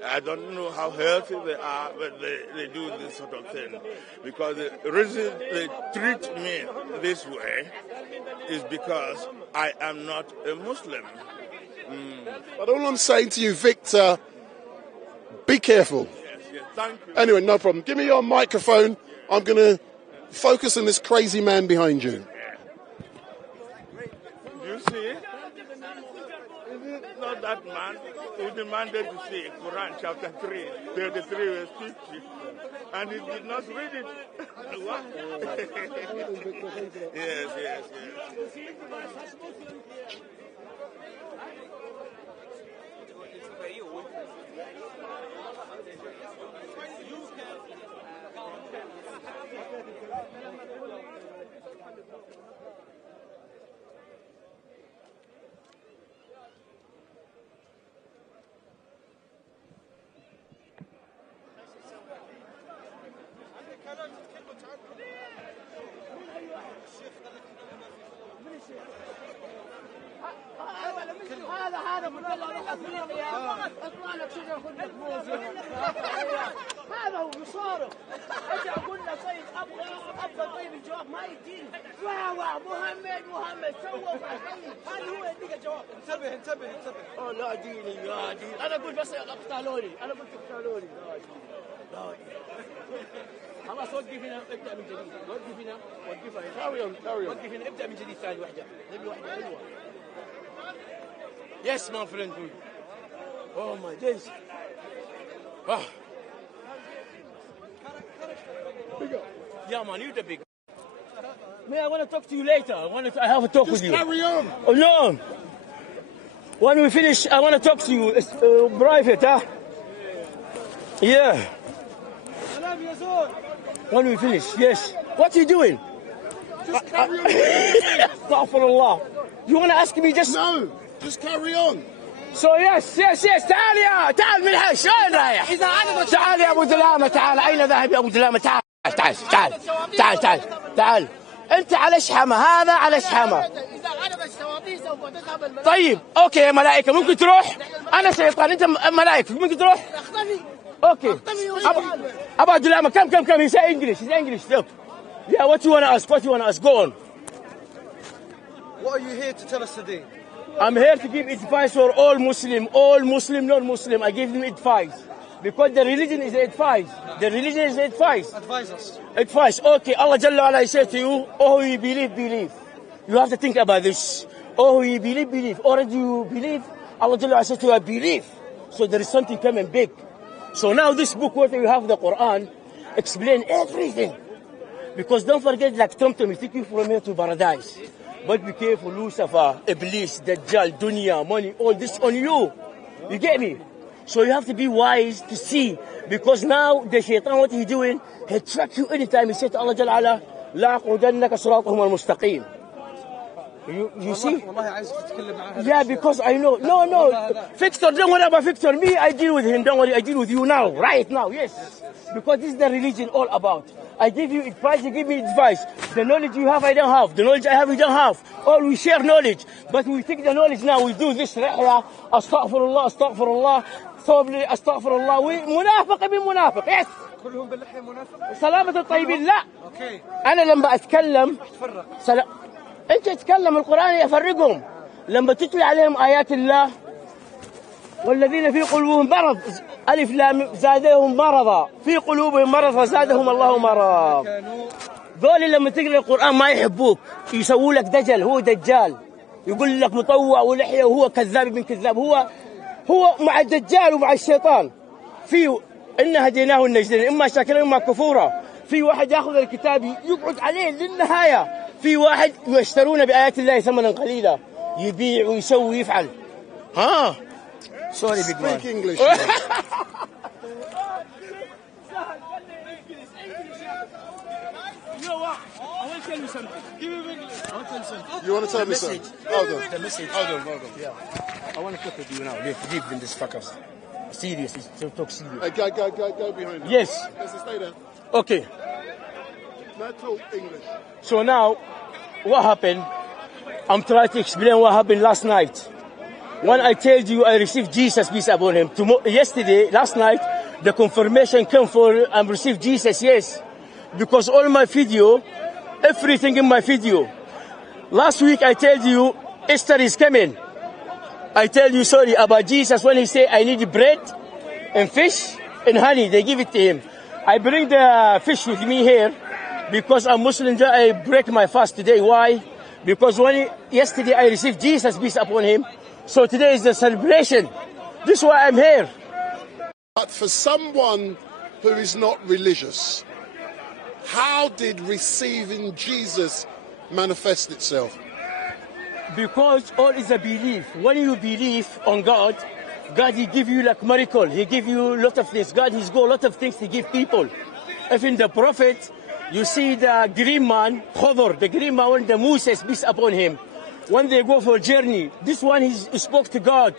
I don't know how healthy they are, but they do this sort of thing. Because the reason they treat me this way is because I am not a Muslim. But all I'm saying to you, Victor, be careful. Yes, thank you. Anyway, no problem. Give me your microphone. I'm going to focus on this crazy man behind you. You see? Is it not that man who demanded to see Quran chapter 3, 33 verse 50, and he did not read it? What? Yes. هذا مدلل الافريقيا اطلع لك شجره خذ موز هذا هو مصارف اجي اقول له طيب ابغى طيب الجواب ما يجيني واو مهمد سووا هذا هو يديك الجواب انتبه اوه لا ديني انا اقول بس اقتلوني لا ديني خلاص وقف هنا ابدا من جديد وقف هنا وقف هنا ابدا من جديد ثاني واحده نبي واحده حلوه Yes, my friend. Oh my days. Oh. Yeah, man, you're the big. Man, I want to talk to you later. I have a talk with you. Just carry on. Oh no. When we finish, I want to talk to you. It's private, huh? Yeah. When we finish, yes. What are you doing? Just carry on. Astaghfirullah. You want to ask me just? No. Just carry on. So yes. تعال من الحش وين رايح؟ تعال يا ابو دلامه تعال اين ذاهب يا ابو دلامه تعال انت على شحمه هذا على شحمه. اذا عدد الشواطئ سوف تذهب الملائكه. طيب اوكي ملائكه ممكن تروح انا شيطان انت ملائكه ممكن تروح؟ اختفي. اوكي ابو دلامه كم he say English look. Yeah, what you want to ask go on. What are you here to tell us today? I'm here to give advice for all Muslim, non-Muslim. I give them advice. Because the religion is advice. The religion is advice. Advise us. Advice. Okay, Allah Jalla wa Ala said to you, oh, you believe. You have to think about this. Oh, you believe. Already you believe. Allah Jalla wa Ala said to you, I believe. So there is something coming big. So now this book, where you have the Quran, explain everything. Because don't forget, like Tom, he took you from here to paradise. But be careful, Lucifer, Iblis, Dajjal, Dunya, money, all this on you. You get me? So you have to be wise to see. Because now the shaitan, what he's doing, he traps you anytime. He said to Allah Jalla ala, La aqudannaka siratahum al-mustaqim. You see? Yeah, because I know. No. Victor, don't worry about Victor. Me, I deal with him. Don't worry, I deal with you now. Right now, yes. Because this is the religion all about. I give you advice, you give me advice. The knowledge you have, I don't have. The knowledge I have, you don't have. Or we share knowledge. But we take the knowledge now, we do this. Astaghfirullah. Sobli, astaghfirullah. منافق ابن منافق. Yes. كلهم باللحية منافق. سلامة الطيبين لا. اوكي. أنا لما أتكلم أنت تتكلم القرآن يفرقهم. لما تتلي عليهم آيات الله والذين في قلوبهم مرض ألف لام زادهم مرضا في قلوبهم مرض فزادهم الله مرض. ذول لما تقرأ القرآن ما يحبوك يسووا لك دجل هو دجال يقول لك مطوع ولحية وهو كذاب ابن كذاب هو مع الدجال ومع الشيطان. في إن هديناه النجدين إما شاكرا إما كفورا. في واحد يأخذ الكتاب يقعد عليه للنهاية. في واحد يشترون بآيات الله ثمنا قليلا يبيع ويسوي ويفعل. ها Sorry, big man. Speak English. tell you something. Give me English. I'll tell you something. You want to tell me something? Hold on. The message. Hold on. Yeah. I want to talk with you now. Leave in this fuckers. Serious. Talk serious. Hey, go behind him. Yes. Listen, stay there. Okay. Now talk English. So now, what happened? I'm trying to explain what happened last night. When I told you I received Jesus, peace upon him. Last night, the confirmation came for I received Jesus, yes. Because all my video, everything in my video. Last week I told you Easter is coming. I tell you sorry about Jesus when he say I need bread and fish and honey. They give it to him. I bring the fish with me here because I'm Muslim. I break my fast today. Why? Because yesterday I received Jesus, peace upon him. So today is the celebration. This is why I'm here. But for someone who is not religious, how did receiving Jesus manifest itself? Because all is a belief. When you believe on God, God he give you like miracle. He give you a lot of things. God he's got a lot of things to give people. Even the prophet, you see the green man, Khadr, the green man, when the Moses, peace upon him. When they go for a journey, this one he spoke to God.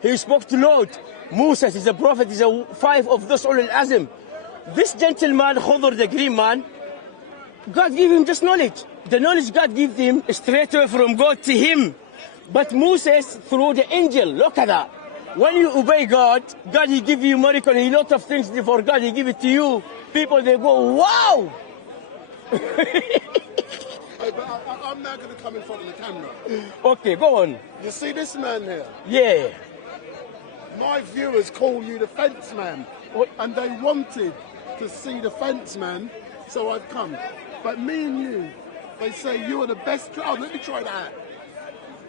He spoke to Lord. Moses is a prophet, is a 5 of those ulul azm. This gentleman, Khadr, the green man, God gave him just knowledge. The knowledge God gave him straight away from God to him. But Moses, through the angel, look at that. When you obey God, God he give you miracle, he lot of things for God, he give it to you. People, they go, wow! I'm now going to come in front of the camera. Okay, go on. You see this man here? Yeah. My viewers call you the fence man. And they wanted to see the fence man, so I've come. But me and you, they say you are the best. Oh, let me try that.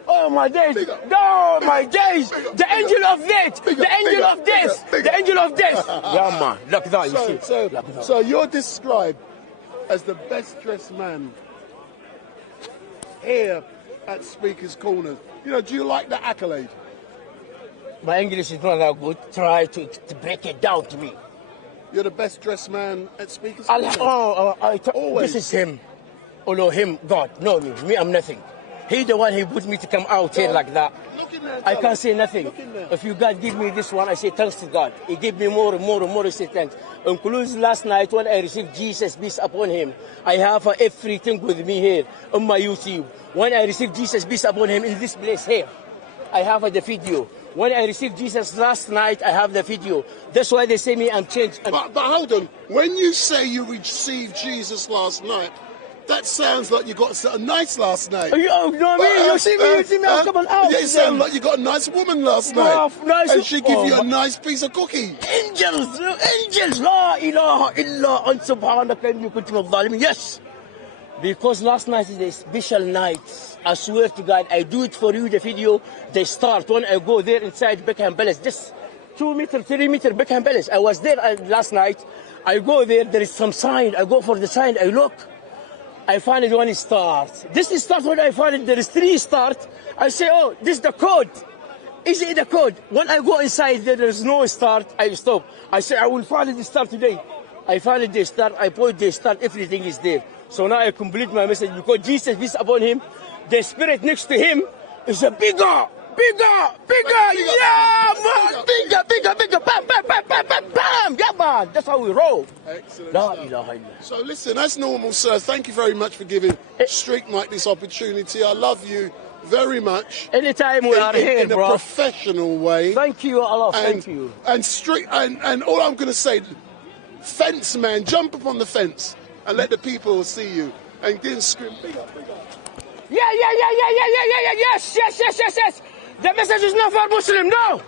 Oh my days! No, my days! The angel of death! The angel of death! The angel of death! Yeah, man. Look that, you see. So you're described as the best dressed man here at Speaker's Corner. You know, do you like the accolade? My English is not that good. Try to break it down to me. You're the best dressed man at Speaker's Corner? This is him. Although him, God, no me. Me, I'm nothing. He the one who put me to come out here like that. I can't say nothing. If you God give me this one, I say thanks to God. He give me more and more and more, I say thanks. Including last night when I received Jesus, peace upon him. I have everything with me here on my YouTube. When I received Jesus, peace upon him in this place here, I have the video. When I received Jesus last night, I have the video. That's why they say me I'm changed. But hold on. When you say you received Jesus last night, that sounds like you got something nice last night. You know what I mean? You see me, I'm coming out. Yeah, it sounds like you got a nice woman last night. And she give you a nice piece of cookie. Angels, angels, la ilaha illa ant subhanaka inni kuntu minadh dhalimin. Yes. Because last night is a special night. I swear to God, I do it for you, the video. They start when I go there inside Beckham Palace. Just 2 meter, 3 meter Beckham Palace. I was there last night. I go there is some sign. I go for the sign, I look. I find it when it starts. This is start when I find it, there is 3 start. I say, oh, this is the code. Is it the code? When I go inside there is no start, I stop. I say, I will find it start today. I find it the start, I put the start, everything is there. So now I complete my message because Jesus, peace upon him, the spirit next to him is a bigger, yeah, man, bigger, bam, yeah, man, that's how we roll. Excellent. So listen, as normal, sir, thank you very much for giving StreetMic this opportunity. I love you very much. Anytime we are here, in a professional way. Thank you, Allah, thank you. And all I'm going to say, fence man, jump up on the fence and let the people see you and then scream, big up. Yeah, yes. The message is not for Muslim, no.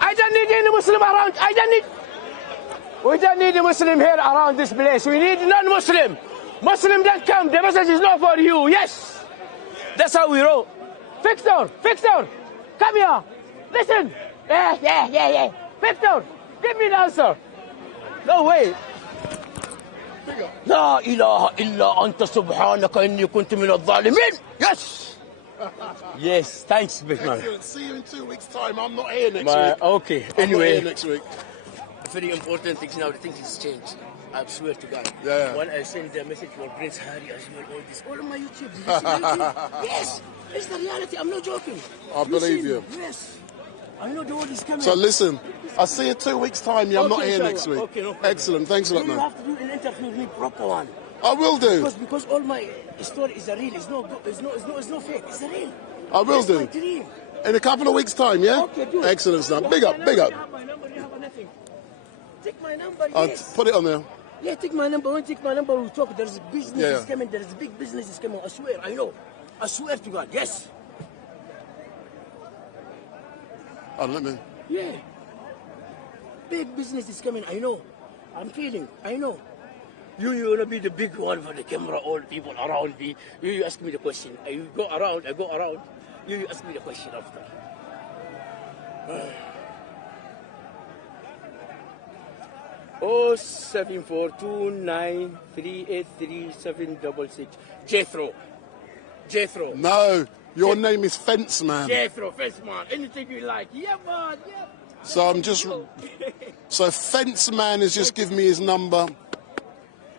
I don't need any Muslim around. We don't need a Muslim here around this place. We need non-Muslim. Muslim don't come. The message is not for you, yes. That's how we roll. Victor, come here. Listen. Yeah. Victor, give me the answer. No way. لا إله إلا أنت سبحانك إني كنت من الظالمين. Yes. Yes, thanks, big man. Excellent. See you in 2 weeks' time. I'm not here next week. Okay. I'm Anyway, not here next week. very important things now. The things has changed. I swear to God. Yeah. When I send the message for Prince Harry as well, all on my YouTube. Did you see my YouTube? Yes, it's the reality. I'm not joking. I believe you. Yes. I know the world is coming. So listen, I'll see you 2 weeks' time. Yeah, I'm not here next week. Okay, no problem. Excellent. Thanks a lot, man. You have to do an interview with me, proper one. I will do. Because all my story is a real. It's no fake. It's a real. I will do. My dream. In a couple of weeks' time, yeah? Okay, do it. Excellent stuff. Big up, big up. You have my number, you have nothing. Take my number, I'll yes. put it on there. Yeah, take my number. When you take my number, we'll talk. There's business Yeah. is coming. There's big business is coming. I swear, I know. I swear to God, yes. Oh, let me. Yeah. Big business is coming, I know. I'm feeling, I know. You wanna be the big one for the camera, all people around me. You ask me the question. You go around, I go around. You ask me the question after. 07429383766. Jethro. No, your name is Fence Man. Jethro, Fence Man. Anything you like. Yeah, man. Yeah. So I'm just. So Fence Man has just given me his number.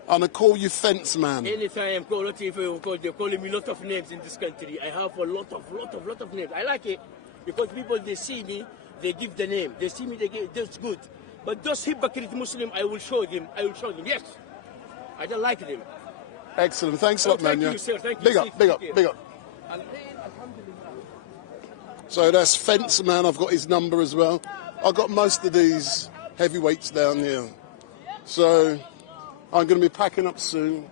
And I call you Fence Man. Anytime call, not if you call, they're calling me a lot of names in this country. I have a lot of names. I like it because people, they see me, they give the name. They see me, they give, that's good. But those hypocrite Muslim, I will show them. Yes. I don't like them. Excellent. Thanks a lot, man. Thank you, sir. Thank you. Big up, big up, big up. So that's Fence Man. I've got his number as well. I've got most of these heavyweights down here. So I'm going to be packing up soon.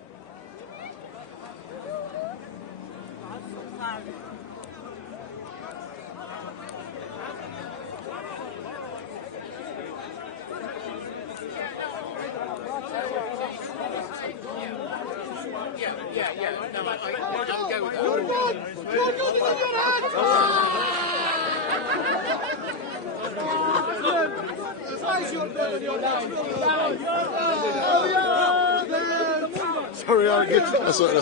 Sorry, I'll get. That's all right.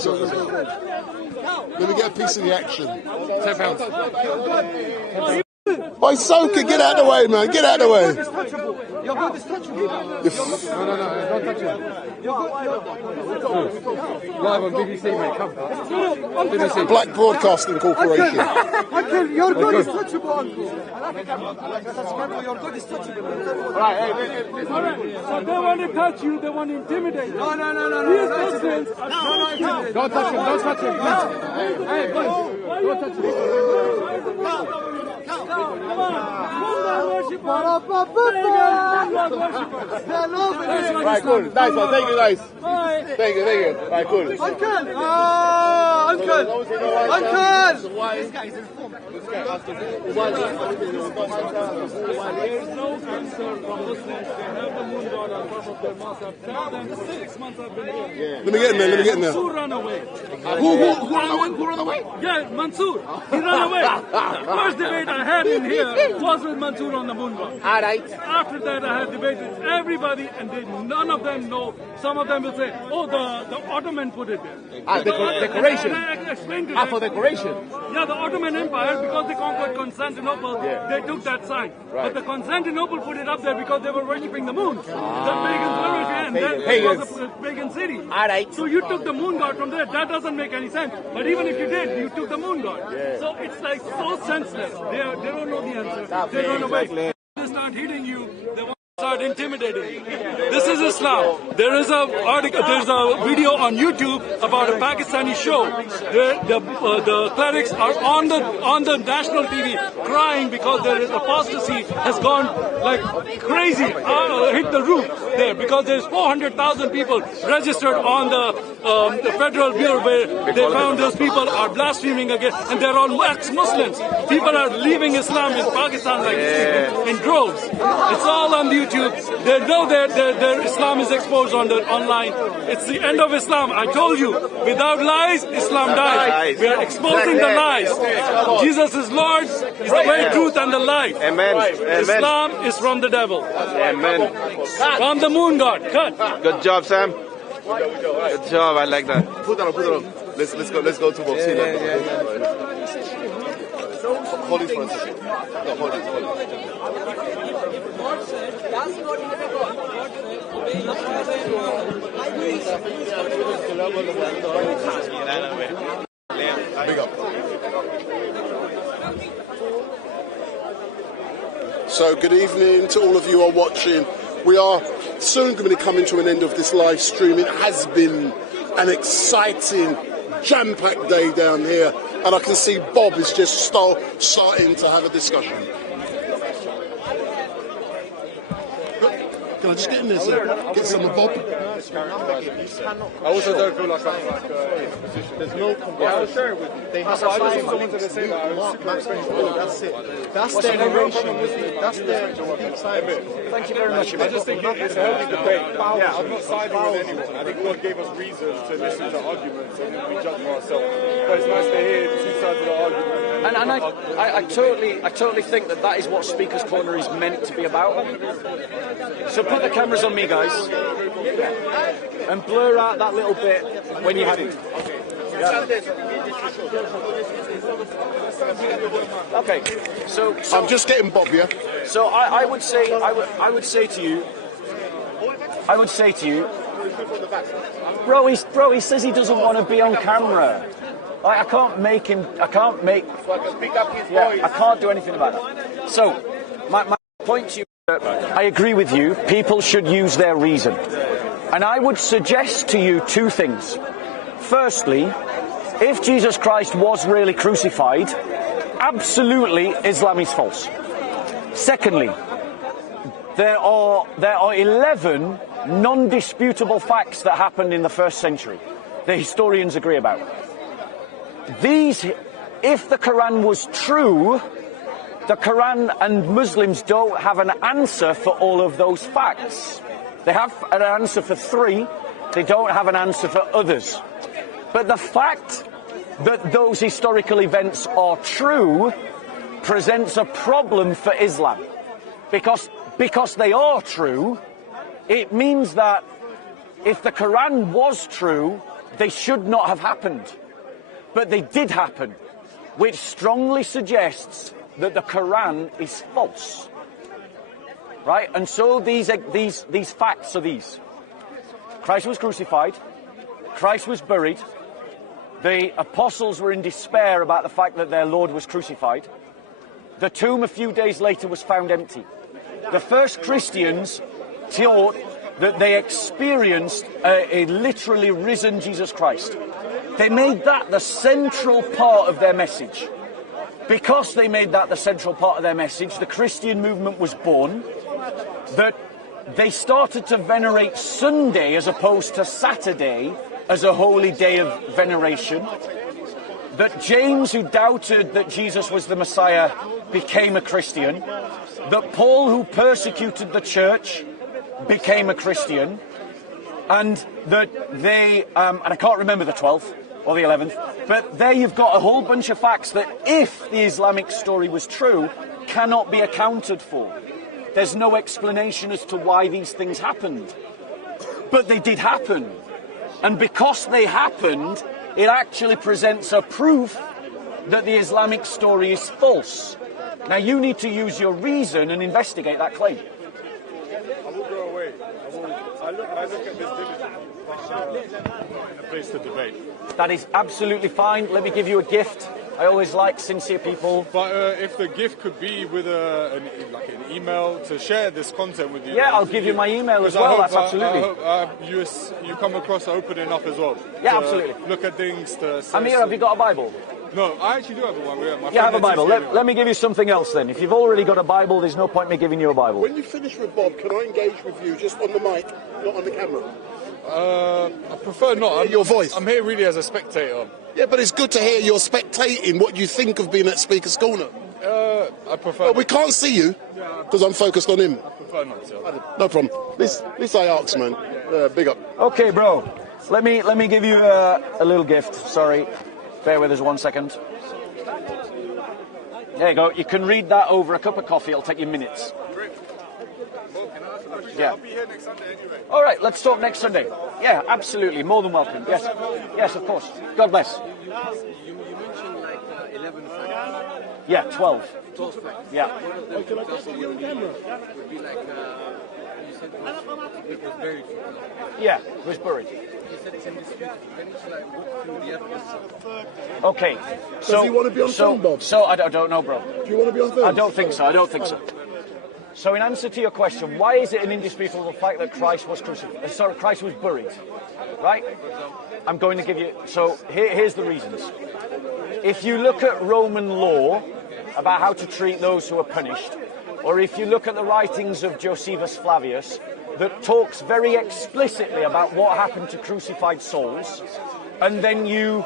Let me get a piece of the action. £10. Boy, Soka, get out of the way, man. Get out of the way. Your God is touchable. No, don't touch him. Live on BBC, mate. Come. BBC. Black Broadcasting Corporation. Uncle, your God is touchable, Uncle. Your God is touchable. Right, hey, so they want to touch you, they want to intimidate you. No. These Muslims are Don't touch him, don't touch him. Hey, don't touch him. Come on. Right, cool. Nice one. Thank you, guys. Thank you. Right, cool. Uncle! This guy is informed. There is no concern from Muslims. They have the moon god on top of their mosque. I've told them 6 months I've been here. Let me get in there. Mansour ran away. Who ran away? Yeah, Mansour. He ran away. First debate I had in here was with Mansour on the moon god. All right. After that, I had debated with everybody, and none of them know. Some of them will say, "Oh, the Ottoman put it there." Decoration. And I explained to them. For decoration. Yeah, the Ottoman Empire, because they conquered Constantinople, they took that sign. Right. But the Constantinople put it up there because they were worshipping the moon. The pagans were worshipping, and it was a pagan city. All right. So you took the moon god from there. That doesn't make any sense. But even if you did, you took the moon god. So it's like so senseless. They don't know the answer. They run away. They start hitting you. They want to start intimidating. This is Islam. There is a video on YouTube about a Pakistani show. The clerics are on the national TV crying because there is apostasy has gone like crazy, hit the roof there because there's 400,000 people registered on the Federal Bureau where they found those people are blaspheming again, and they're all ex-Muslims. People are leaving Islam in Pakistan like in droves. It's all on YouTube. They know that their Islam is exposed on the online. It's the end of Islam. I told you, without lies, Islam dies. We are exposing the lies. Jesus is Lord, is the way, truth, and the life. Amen. Islam is from the devil. Amen. From the moon god. Cut. Good job, Sam. Good job. I like that. Put it on. Let's go to Boxina. hold it for a second. No, hold it. Big up. So good evening to all of you who are watching. We are soon going to be coming to an end of this live stream. It has been an exciting, jam-packed day down here, and I can see Bob is just starting to have a discussion. Can I just get in there, sir? Get some of Bob? I also don't feel like I'm in a position. There's no compromise. Yeah, I'll share it with you. They have someone to say that I was super respectful. That's it. That's their narration. That's their deep side. Thank you very much. I just think it's a healthy debate. Yeah, I'm not siding with anyone. I think God gave us reasons to listen to arguments and we judge for ourselves. But it's nice to hear two sides of the argument. And I totally think that is what Speaker's Corner is meant to be about. So put the cameras on me, guys, and blur out that little bit when you have it. Okay, so I'm just getting Bob here. So I would say to you, bro, he says he doesn't want to be on camera. Like, I can't do anything about that. So my point to you, I agree with you. People should use their reason. And I would suggest to you two things. Firstly, if Jesus Christ was really crucified, absolutely Islam is false. Secondly, there are 11 non-disputable facts that happened in the first century. The historians agree about. These, if the Quran was true, the Quran and Muslims don't have an answer for all of those facts. They have an answer for 3, they don't have an answer for others. But the fact that those historical events are true presents a problem for Islam. Because they are true, it means that if the Quran was true, they should not have happened. But they did happen, which strongly suggests that the Quran is false. Right? And so these facts are these. Christ was crucified. Christ was buried. The apostles were in despair about the fact that their Lord was crucified. The tomb a few days later was found empty. The first Christians taught that they experienced a literally risen Jesus Christ. They made that the central part of their message. Because they made that the central part of their message, the Christian movement was born. That they started to venerate Sunday as opposed to Saturday as a holy day of veneration. That James, who doubted that Jesus was the Messiah, became a Christian. That Paul, who persecuted the church, became a Christian. And that they, and I can't remember the 12th or the 11th, but there you've got a whole bunch of facts that, if the Islamic story was true, cannot be accounted for. There's no explanation as to why these things happened. But they did happen. And because they happened, it actually presents a proof that the Islamic story is false. Now you need to use your reason and investigate that claim. I will go away. I look at this diligently. A place to debate. That is absolutely fine. Let me give you a gift. I always like sincere people. But if the gift could be with an email to share this content with you. Yeah, I'll give you my email as well. That's absolutely. I hope you come across open enough as well. Yeah, absolutely. Look at things to. Amir, have you got a Bible? No, I actually do have a Bible. Yeah, you have a Bible. Let me give you something else then. If you've already got a Bible, there's no point in me giving you a Bible. When you finish with Bob, can I engage with you just on the mic, not on the camera? I prefer not. Your voice. I'm here really as a spectator. Yeah, but it's good to hear you're spectating what you think of being at Speaker's Corner. I prefer. Well, we can't see you because I'm focused on him. I prefer not to. No problem. At least I asked, man. Big up. Okay, bro. Let me give you a little gift. Sorry. Bear with us 1 second. There you go. You can read that over a cup of coffee. It'll take you minutes. Yeah. I'll be here next Sunday anyway. All right, let's talk next Sunday. Yeah, absolutely. More than welcome. Yes. Yes, of course. God bless. You mentioned like 11 facts. Yeah, 12. 12 facts. Yeah. Would be like, you said it was buried. Yeah, it was buried. You said it's in dispute. Then it's like, walk through the evidence. Okay. Does he want to be on film, Bob? So I don't know, bro. Do you want to be on film? I don't think so. I don't think so. So in answer to your question, why is it an indisputable fact that Christ was crucified? Sorry, Christ was buried, right? I'm going to give you. So here's the reasons. If you look at Roman law about how to treat those who are punished, or if you look at the writings of Josephus Flavius, that talks very explicitly about what happened to crucified souls, and then you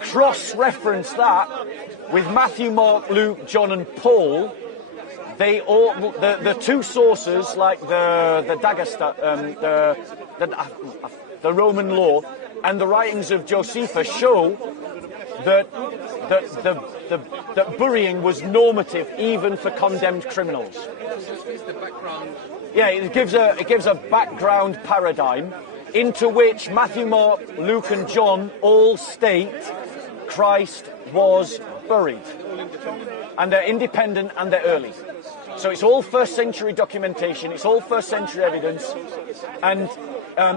cross-reference that with Matthew, Mark, Luke, John, and Paul. They all the two sources, like the Roman law and the writings of Josephus, show that burying was normative even for condemned criminals. Yeah, it gives a background paradigm into which Matthew, Mark, Luke, and John all state Christ was buried, and they're independent and they're early. So it's all first century documentation, it's all first century evidence, and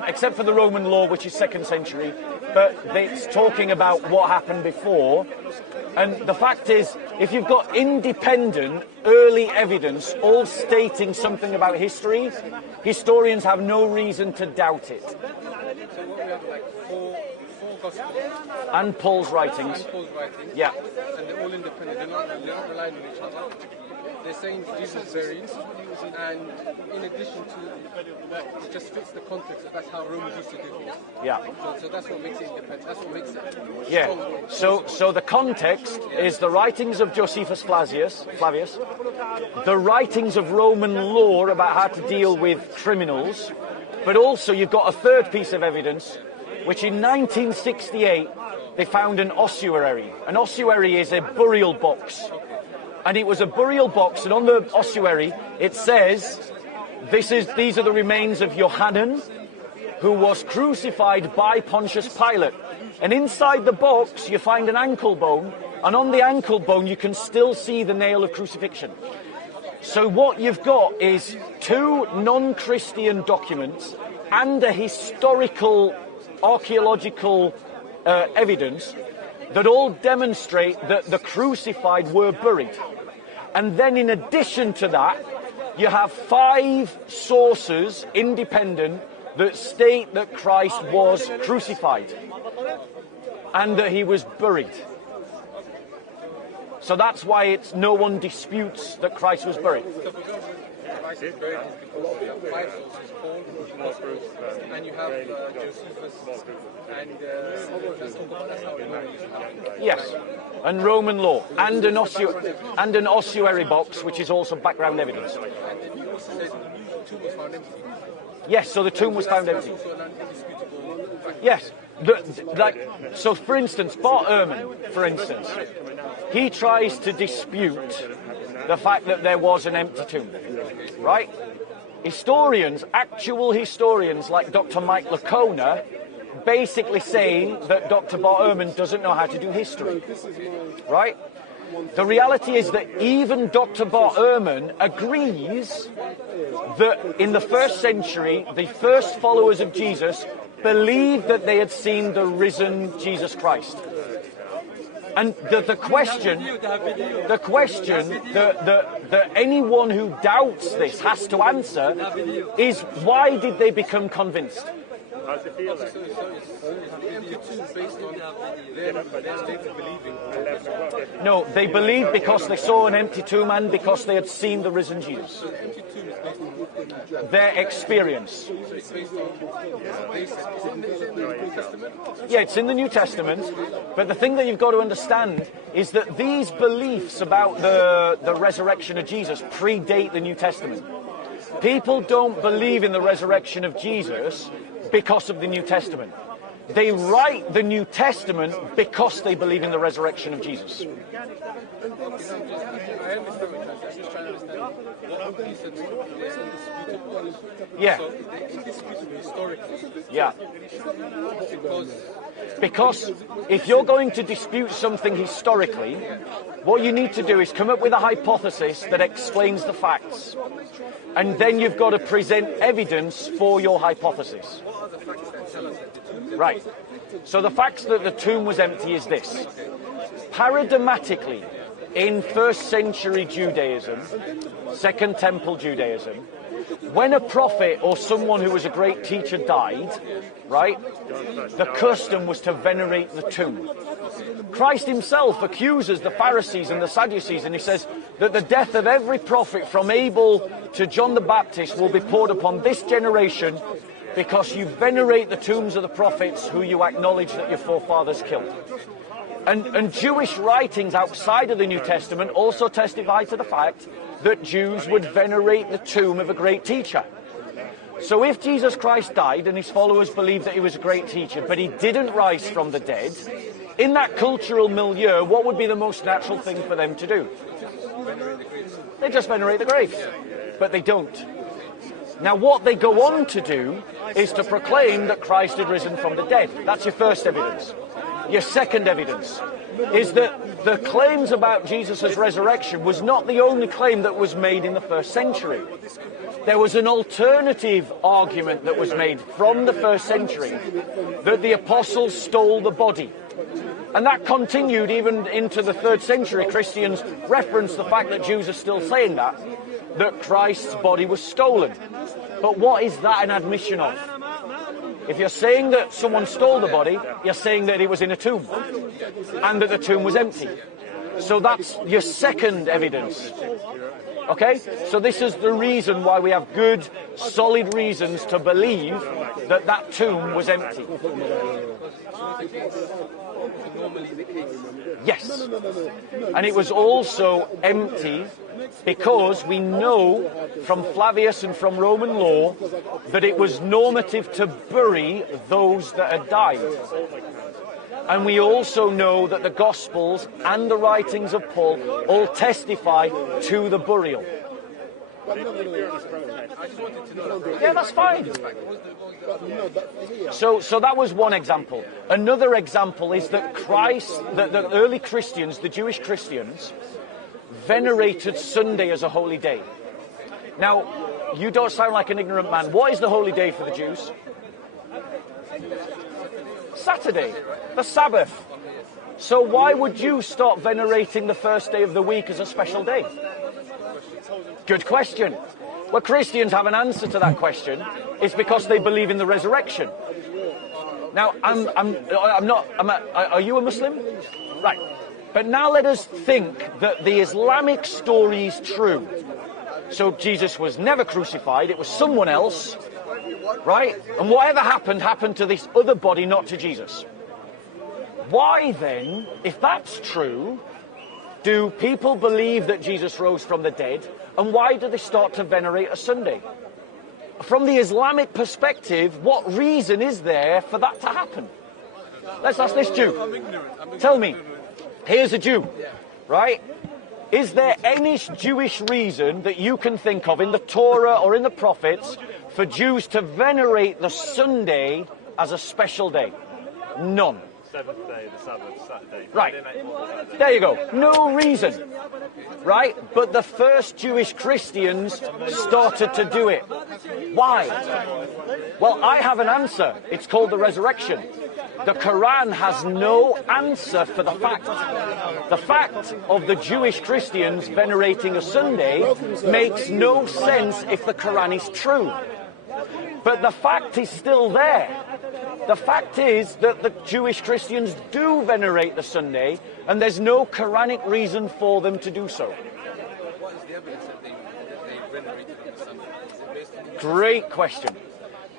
except for the Roman law, which is second century, but it's talking about what happened before. And the fact is, if you've got independent early evidence all stating something about history, historians have no reason to doubt it. So what we have, like four Gospels. And Paul's writings. And Paul's writings. Yeah. And they're all independent, they're not relying on each other. They're saying Jesus is buried, and in addition to that, it just fits the context. That's how Romans used to do it. Yeah. So that's what makes it independent. That's what makes it. Yeah. So the context is the writings of Josephus Flavius, the writings of Roman law about how to deal with criminals, but also you've got a third piece of evidence, which in 1968 they found an ossuary. An ossuary is a burial box. And it was a burial box, and on the ossuary it says, these are the remains of Hatun, who was crucified by Pontius Pilate. And inside the box you find an ankle bone, and on the ankle bone you can still see the nail of crucifixion. So what you've got is two non-Christian documents and a historical, archaeological evidence that all demonstrate that the crucified were buried. And then in addition to that, you have 5 sources, independent, that state that Christ was crucified and that he was buried. So that's why no one disputes that Christ was buried. Christ is buried because you have 5 sources, Paul, and you have Josephus, and that's how it works. Yes, and Roman law, and an ossuary box, which is also background evidence. And then you also said the tomb was found empty. Yes, so the tomb was found empty. Also an indisputable fact. Yes, so for instance, Bart Ehrman, for instance, he tries to dispute the fact that there was an empty tomb, right? Historians, actual historians like Dr. Mike Lacona, basically saying that Dr. Bart Ehrman doesn't know how to do history, right? The reality is that even Dr. Bart Ehrman agrees that in the first century, the first followers of Jesus believed that they had seen the risen Jesus Christ. And the question that anyone who doubts this has to answer is, why did they become convinced? How's it feel like? No, they believed because they saw an empty tomb and because they had seen the risen Jesus. Their experience. Yeah, it's in the New Testament, but the thing that you've got to understand is that these beliefs about the resurrection of Jesus predate the New Testament. People don't believe in the resurrection of Jesus because of the New Testament. They write the New Testament because they believe in the resurrection of Jesus. Yeah. Yeah. Because if you're going to dispute something historically, what you need to do is come up with a hypothesis that explains the facts. And then you've got to present evidence for your hypothesis. Right. So the facts that the tomb was empty is this. Paradigmatically, in first century Judaism, Second Temple Judaism, when a prophet or someone who was a great teacher died, right, the custom was to venerate the tomb. Christ himself accuses the Pharisees and the Sadducees, and he says that the death of every prophet from Abel to John the Baptist will be poured upon this generation because you venerate the tombs of the prophets who you acknowledge that your forefathers killed. And Jewish writings outside of the New Testament also testify to the fact that Jews would venerate the tomb of a great teacher. So if Jesus Christ died and his followers believed that he was a great teacher, but he didn't rise from the dead, in that cultural milieu, what would be the most natural thing for them to do? They just venerate the graves, but they don't. Now what they go on to do is to proclaim that Christ had risen from the dead. That's your first evidence. Your second evidence is that the claims about Jesus' resurrection was not the only claim that was made in the first century. There was an alternative argument that was made from the first century that the apostles stole the body. And that continued even into the 3rd century. Christians reference the fact that Jews are still saying that Christ's body was stolen. But what is that an admission of? If you're saying that someone stole the body, you're saying that it was in a tomb and that the tomb was empty. So that's your second evidence. Okay? So this is the reason why we have good, solid reasons to believe that that tomb was empty. Yes. And it was also empty because we know from Flavius and from Roman law that it was normative to bury those that had died. And we also know that the Gospels and the writings of Paul all testify to the burial. Yeah, that's fine. So that was one example. Another example is that the early Christians, the Jewish Christians, venerated Sunday as a holy day. Now, you don't sound like an ignorant man. What is the holy day for the Jews? Saturday, the Sabbath. So why would you stop venerating the first day of the week as a special day? Good question. Well, Christians have an answer to that question. It's because they believe in the resurrection. Now, are you a Muslim? Right. But now let us think that the Islamic story is true. So Jesus was never crucified. It was someone else. Right? And whatever happened to this other body, not to Jesus. Why then, if that's true, do people believe that Jesus rose from the dead? And why do they start to venerate a Sunday? From the Islamic perspective, what reason is there for that to happen? Let's ask this Jew. Tell me, here's a Jew, right? Is there any Jewish reason that you can think of in the Torah or in the prophets for Jews to venerate the Sunday as a special day? None. Seventh day, the Sabbath, Saturday. Right. There you go. No reason. Right? But the first Jewish Christians started to do it. Why? Well, I have an answer. It's called the resurrection. The Quran has no answer for the fact. The fact of the Jewish Christians venerating a Sunday makes no sense if the Quran is true. But the fact is still there. The fact is that the Jewish Christians do venerate the Sunday, and there's no Quranic reason for them to do so. What is the evidence that they venerated the Sunday? Great question.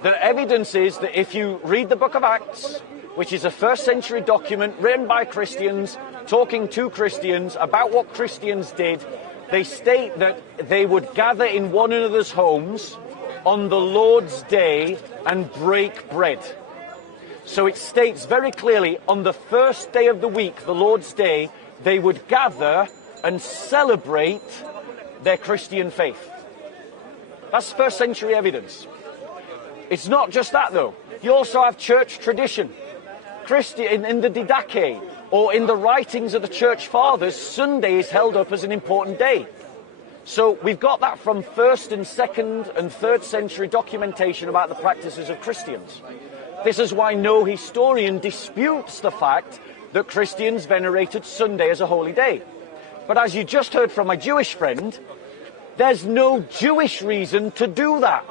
The evidence is that if you read the book of Acts, which is a first century document written by Christians, talking to Christians about what Christians did, they state that they would gather in one another's homes on the Lord's day and break bread. So it states very clearly, on the first day of the week, the Lord's Day, they would gather and celebrate their Christian faith. That's first century evidence. It's not just that though. You also have church tradition. In the Didache, or in the writings of the church fathers, Sunday is held up as an important day. So we've got that from 1st and 2nd and 3rd century documentation about the practices of Christians. This is why no historian disputes the fact that Christians venerated Sunday as a holy day. But as you just heard from my Jewish friend, there's no Jewish reason to do that.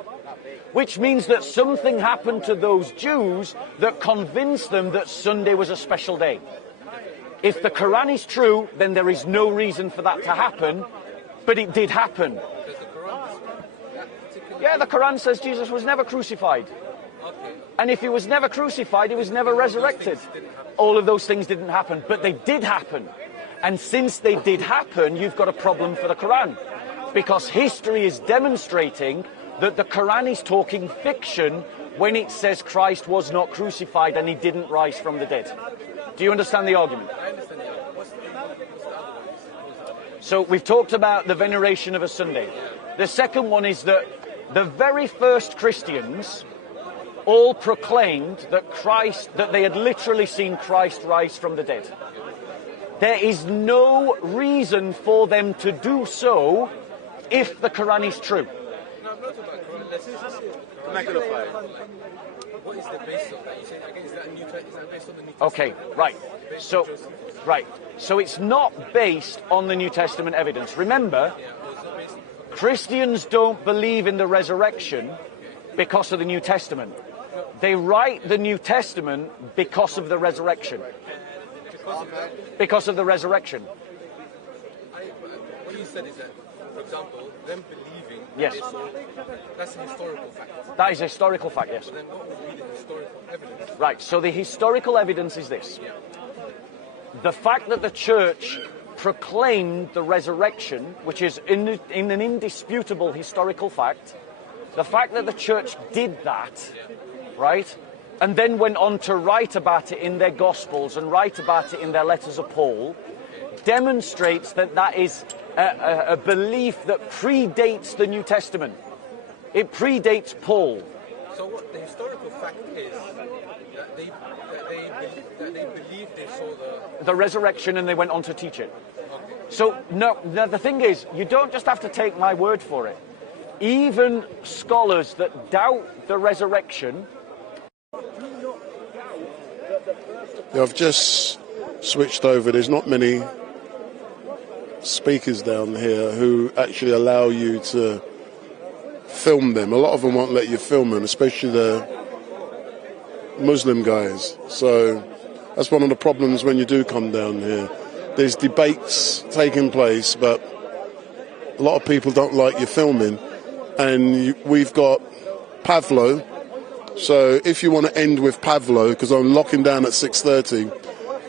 Which means that something happened to those Jews that convinced them that Sunday was a special day. If the Quran is true, then there is no reason for that to happen, but it did happen. Yeah, the Quran says Jesus was never crucified. And if he was never crucified, he was never resurrected. All of those things didn't happen, but they did happen. And since they did happen, you've got a problem for the Quran. Because history is demonstrating that the Quran is talking fiction when it says Christ was not crucified and he didn't rise from the dead. Do you understand the argument? I understand the argument. So we've talked about the veneration of a Sunday. The second one is that the very first Christians all proclaimed that they had literally seen Christ rise from the dead. There is no reason for them to do so if the Quran is true. What is the basis of that? You say again, is that based on the New Testament? Okay, right. So it's not based on the New Testament evidence. Remember, Christians don't believe in the resurrection because of the New Testament. They write the New Testament because of the resurrection. Because of the resurrection. What you said is that, for example, them believing, yes, that's a historical fact. That is a historical fact, yes. But then what would be the historical evidence? Right, so the historical evidence is this. The fact that the church proclaimed the resurrection, which is in an indisputable historical fact, the fact that the church did that, right, and then went on to write about it in their Gospels and write about it in their letters of Paul, demonstrates that that is a belief that predates the New Testament. It predates Paul. So what the historical fact is that they believed they saw the resurrection and they went on to teach it. Okay. So no, the thing is, you don't just have to take my word for it. Even scholars that doubt the resurrection. Yeah, I've just switched over. There's not many speakers down here who actually allow you to film them. A lot of them won't let you film them, especially the Muslim guys. So that's one of the problems when you do come down here. There's debates taking place, but a lot of people don't like you filming. And we've got Pavlo. So if you want to end with Pavlo, because I'm locking down at 6:30,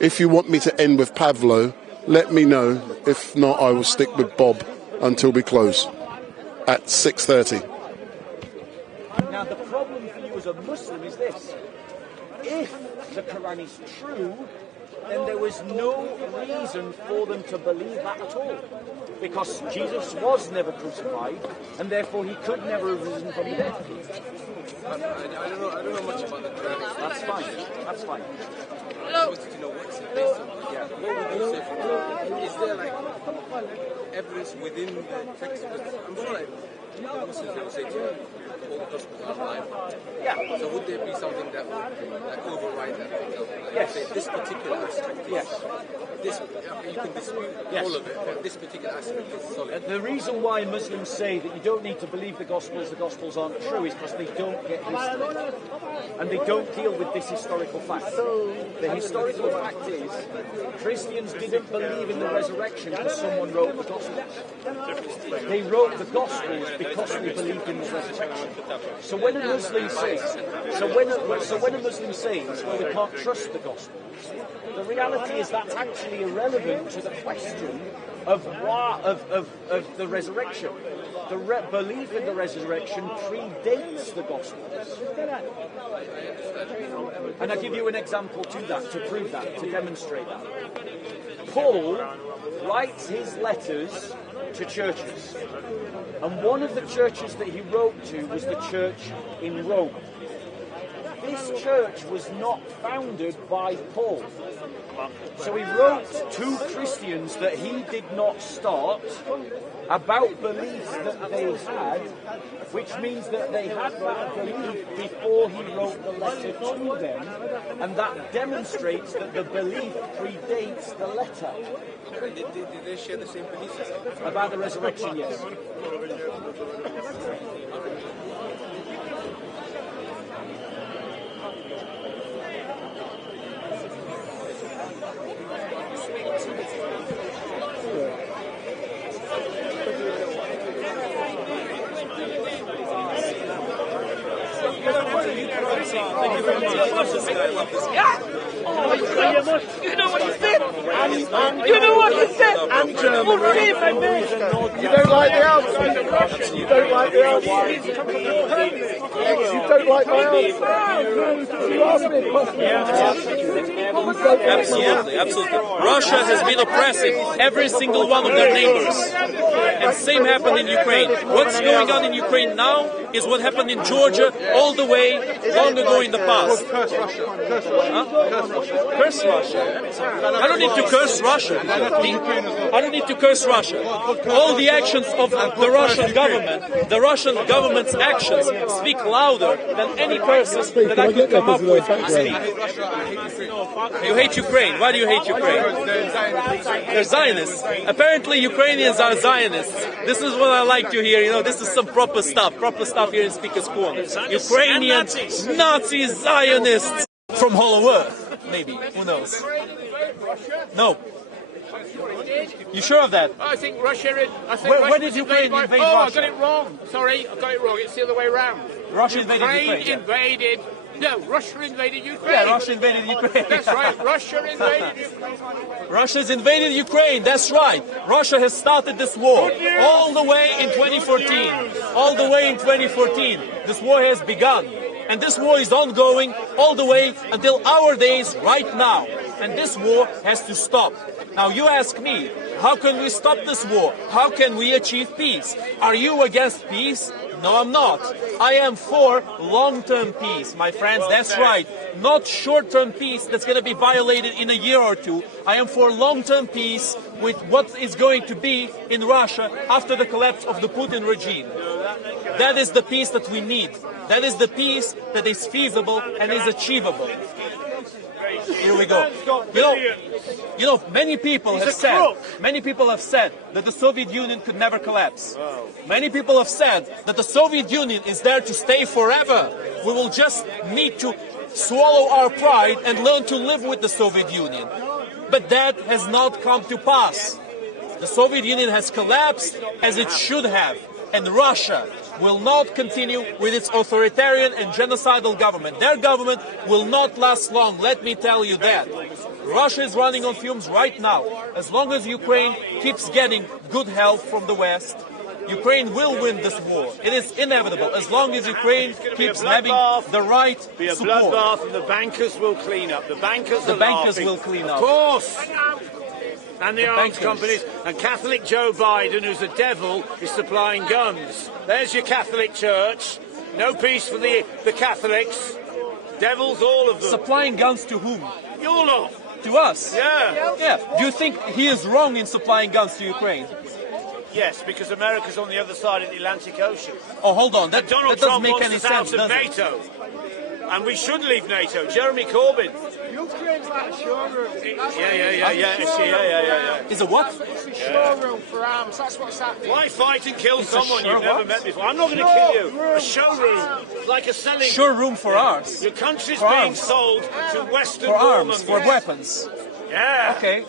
if you want me to end with Pavlo, let me know. If not, I will stick with Bob until we close at 6:30. Now, the problem for you as a Muslim is this. If the Quran is true, then there was no reason for them to believe that at all. Because Jesus was never crucified, and therefore he could never have risen from the dead. I don't know much about the Quran. That's fine. That's fine. I wanted to know what's it based on. Yeah. What would you say for me? Is there like evidence within the text? I'm sure like Muslims will say to you, all the Gospels are alive. Yeah. So would there be something that would override that, for example? Like yes. Say this particular aspect is, yes. This, you can dispute yes. all of it, but this particular aspect is solid. The reason why Muslims say that you don't need to believe the Gospels aren't true is because they don't get history. And they don't deal with this historical fact. The historical fact is Christians didn't believe in the resurrection because someone wrote the Gospels. They wrote the Gospels because they believed in the resurrection. So when a Muslim says, well, we can't trust the Gospels, the reality is that's actually irrelevant to the question of the resurrection. The belief in the resurrection predates the Gospels. And I'll give you an example to that, to prove that, to demonstrate that. Paul writes his letters to churches. And one of the churches that he wrote to was the church in Rome. This church was not founded by Paul. So he wrote to Christians that he did not start about beliefs that they had, which means that they had that belief before he wrote the letter to them, and that demonstrates that the belief predates the letter. Did they share the same beliefs? About the resurrection, yes. You know what he said? You know what he said? And Germany. You don't like the answer. You don't like the answer. You don't like my answer. You asked me a question. Absolutely. Russia has been oppressing every single one of their neighbors. And same happened in Ukraine. What's going on in Ukraine now is what happened in Georgia all the way long ago in the past. Curse Russia. Curse Russia? I don't need to curse Russia. I don't need to curse Russia. All the actions of the Russian government's actions speak louder than any curses that I could come up with to speak. You hate Ukraine. Why do you hate Ukraine? They're Zionists. Apparently Ukrainians are Zionists. This is what I like to hear. You know, this is some proper stuff here in Speaker's Corner. Ukrainian Nazi Zionists from Hollow Earth, maybe. Who knows? No. You sure of that? I think Russia. Where did Ukraine invade Russia? I got it wrong. Sorry, I got it wrong. It's the other way around. Russia invaded Ukraine. Invaded. No, Russia invaded Ukraine. Yeah, Russia invaded Ukraine. That's right. Russia invaded Ukraine. Russia's invaded Ukraine. That's right. Russia has started this war all the way in 2014. All the way in 2014. This war has begun. And this war is ongoing all the way until our days right now. And this war has to stop. Now you ask me, how can we stop this war? How can we achieve peace? Are you against peace? No, I'm not. I am for long-term peace, my friends. That's right. Not short-term peace that's going to be violated in a year or two. I am for long-term peace with what is going to be in Russia after the collapse of the Putin regime. That is the peace that we need. That is the peace that is feasible and is achievable. Here we go. You know, many people have said that the Soviet Union could never collapse. Many people have said that the Soviet Union is there to stay forever. We will just need to swallow our pride and learn to live with the Soviet Union. But that has not come to pass. The Soviet Union has collapsed as it should have. And Russia will not continue with its authoritarian and genocidal government. Their government will not last long, let me tell you that. Russia is running on fumes right now. As long as Ukraine keeps getting good help from the West, Ukraine will win this war. It is inevitable, as long as Ukraine keeps having the right support. Be a bloodbath, and the bankers will clean up. The bankers will clean up. Of course. And the arms companies, and Catholic Joe Biden, who's a devil, is supplying guns. There's your Catholic Church. No peace for the Catholics. Devils, all of them. Supplying guns to whom? Your lot. To us? Yeah. Yeah. Do you think he is wrong in supplying guns to Ukraine? Yes, because America's on the other side of the Atlantic Ocean. Oh, hold on. That doesn't make any sense, does it? NATO. And we should leave NATO. Jeremy Corbyn. Ukraine's like a showroom. Yeah. Is it what? It's a showroom for arms. That's what's happening. Why fight and kill someone you've never met before? I'm not going to kill you. A showroom, like a selling. Showroom for ours. Your country's being sold to Western for arms, for weapons. Yeah. Okay.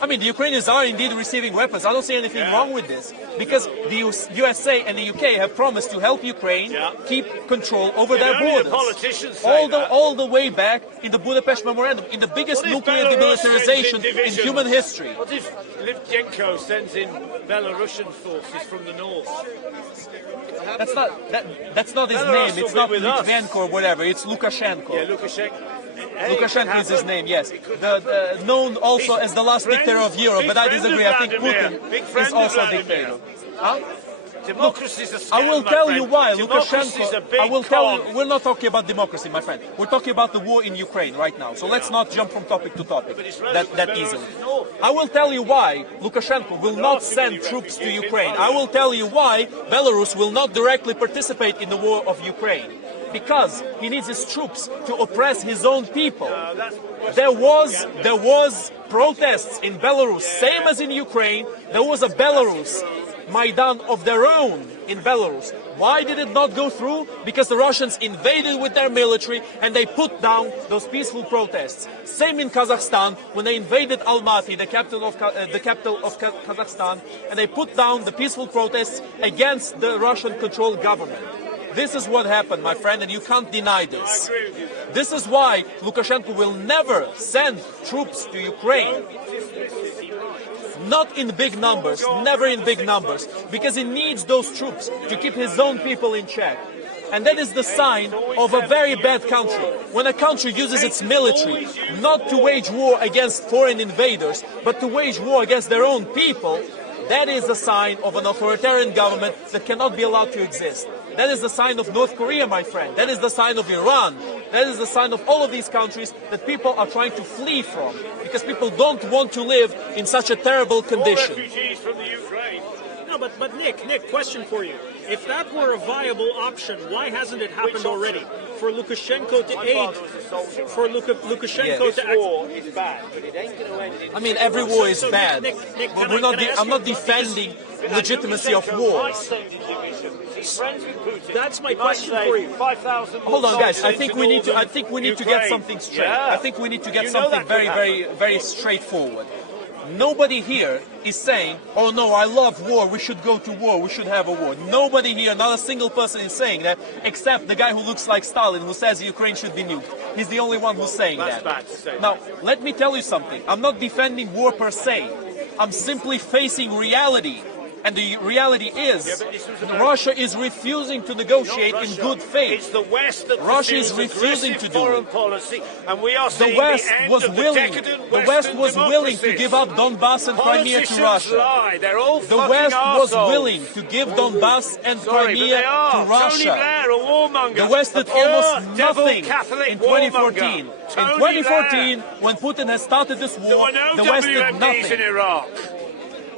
I mean, the Ukrainians are indeed receiving weapons. I don't see anything wrong with this, because the USA and the UK have promised to help Ukraine keep control over their borders. The politicians say all the way back in the Budapest Memorandum, in the biggest nuclear demilitarization in human history. What if Litvinenko sends in Belarusian forces from the north? That's not his name. It's not Litvinenko or whatever. It's Lukashenko. Yeah, Lukashenko. Lukashenko is his name, yes. Known also as the last dictator of Europe, but I disagree. I think Putin is also a dictator. Huh? Look, I will tell you why Lukashenko. I will tell you. We're not talking about democracy, my friend. We're talking about the war in Ukraine right now. So let's not jump from topic to topic that easily. I will tell you why Lukashenko will not send troops to Ukraine. I will tell you why Belarus will not directly participate in the war of Ukraine. Because he needs his troops to oppress his own people. There was protests in Belarus, same as in Ukraine. There was a Belarus Maidan of their own in Belarus. Why did it not go through? Because the Russians invaded with their military and they put down those peaceful protests. Same in Kazakhstan when they invaded Almaty, the capital of Kazakhstan, and they put down the peaceful protests against the Russian-controlled government. This is what happened, my friend, and you can't deny this. This is why Lukashenko will never send troops to Ukraine. Not in big numbers, never in big numbers, because he needs those troops to keep his own people in check. And that is the sign of a very bad country. When a country uses its military not to wage war against foreign invaders, but to wage war against their own people, that is a sign of an authoritarian government that cannot be allowed to exist. That is the sign of North Korea, my friend. That is the sign of Iran. That is the sign of all of these countries that people are trying to flee from, because people don't want to live in such a terrible condition. Refugees from the Ukraine. No, but Nick, question for you. If that were a viable option, why hasn't it happened already? For Lukashenko to aid, for Lukashenko to act. War is bad, but it ain't going to end in... I mean, every war is bad. But I'm not defending legitimacy of wars. That's my question for you. Hold on, guys. I think we need to get something straight. I think we need to get something very straightforward. Nobody here is saying, oh no, I love war, we should go to war, we should have a war. Nobody here, not a single person is saying that, except the guy who looks like Stalin, who says Ukraine should be nuked. He's the only one who's saying that. Bad to say. Now, let me tell you something. I'm not defending war per se. I'm simply facing reality. And the reality is, Russia is refusing to negotiate in good faith. It's the West that Russia is refusing to do foreign it. policy, and we are seeing The West the end was of the willing. decadent The West was Western willing to democracies. give up Donbass and Crimea to Russia. Lie. They're all The West was arseholes. willing to give Donbass and Crimea to Tony Russia. Blair, a warmonger. The West did A pure almost devil nothing Catholic in 2014. warmonger. In Tony 2014, Blair. when Putin has started this There war, were no the West did WMDs in nothing. Iraq.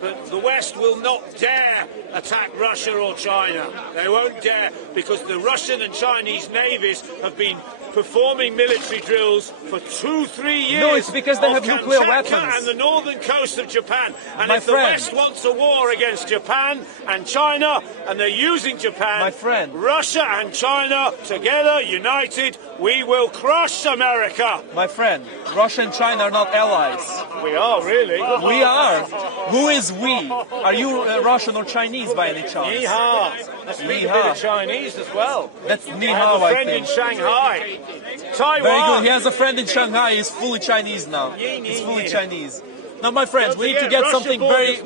But the West will not dare attack Russia or China. They won't dare, because the Russian and Chinese navies have been performing military drills for 2-3 years. No, it's because they have nuclear Kamchatka weapons. and the northern coast of Japan. And My if the friend. West wants a war against Japan and China, and they're using Japan, My friend. Russia and China together, united, we will crush America. My friend, Russia and China are not allies. We are, really. We are. Who is we? Are you Russian or Chinese by any chance? Ni hao. I speak a bit of Chinese as well. That's ni I have hao, a I friend in think. Shanghai. Taiwan. Very good. He has a friend in Shanghai. He's fully Chinese now. He's fully Chinese. Now, my friends, we need to get something very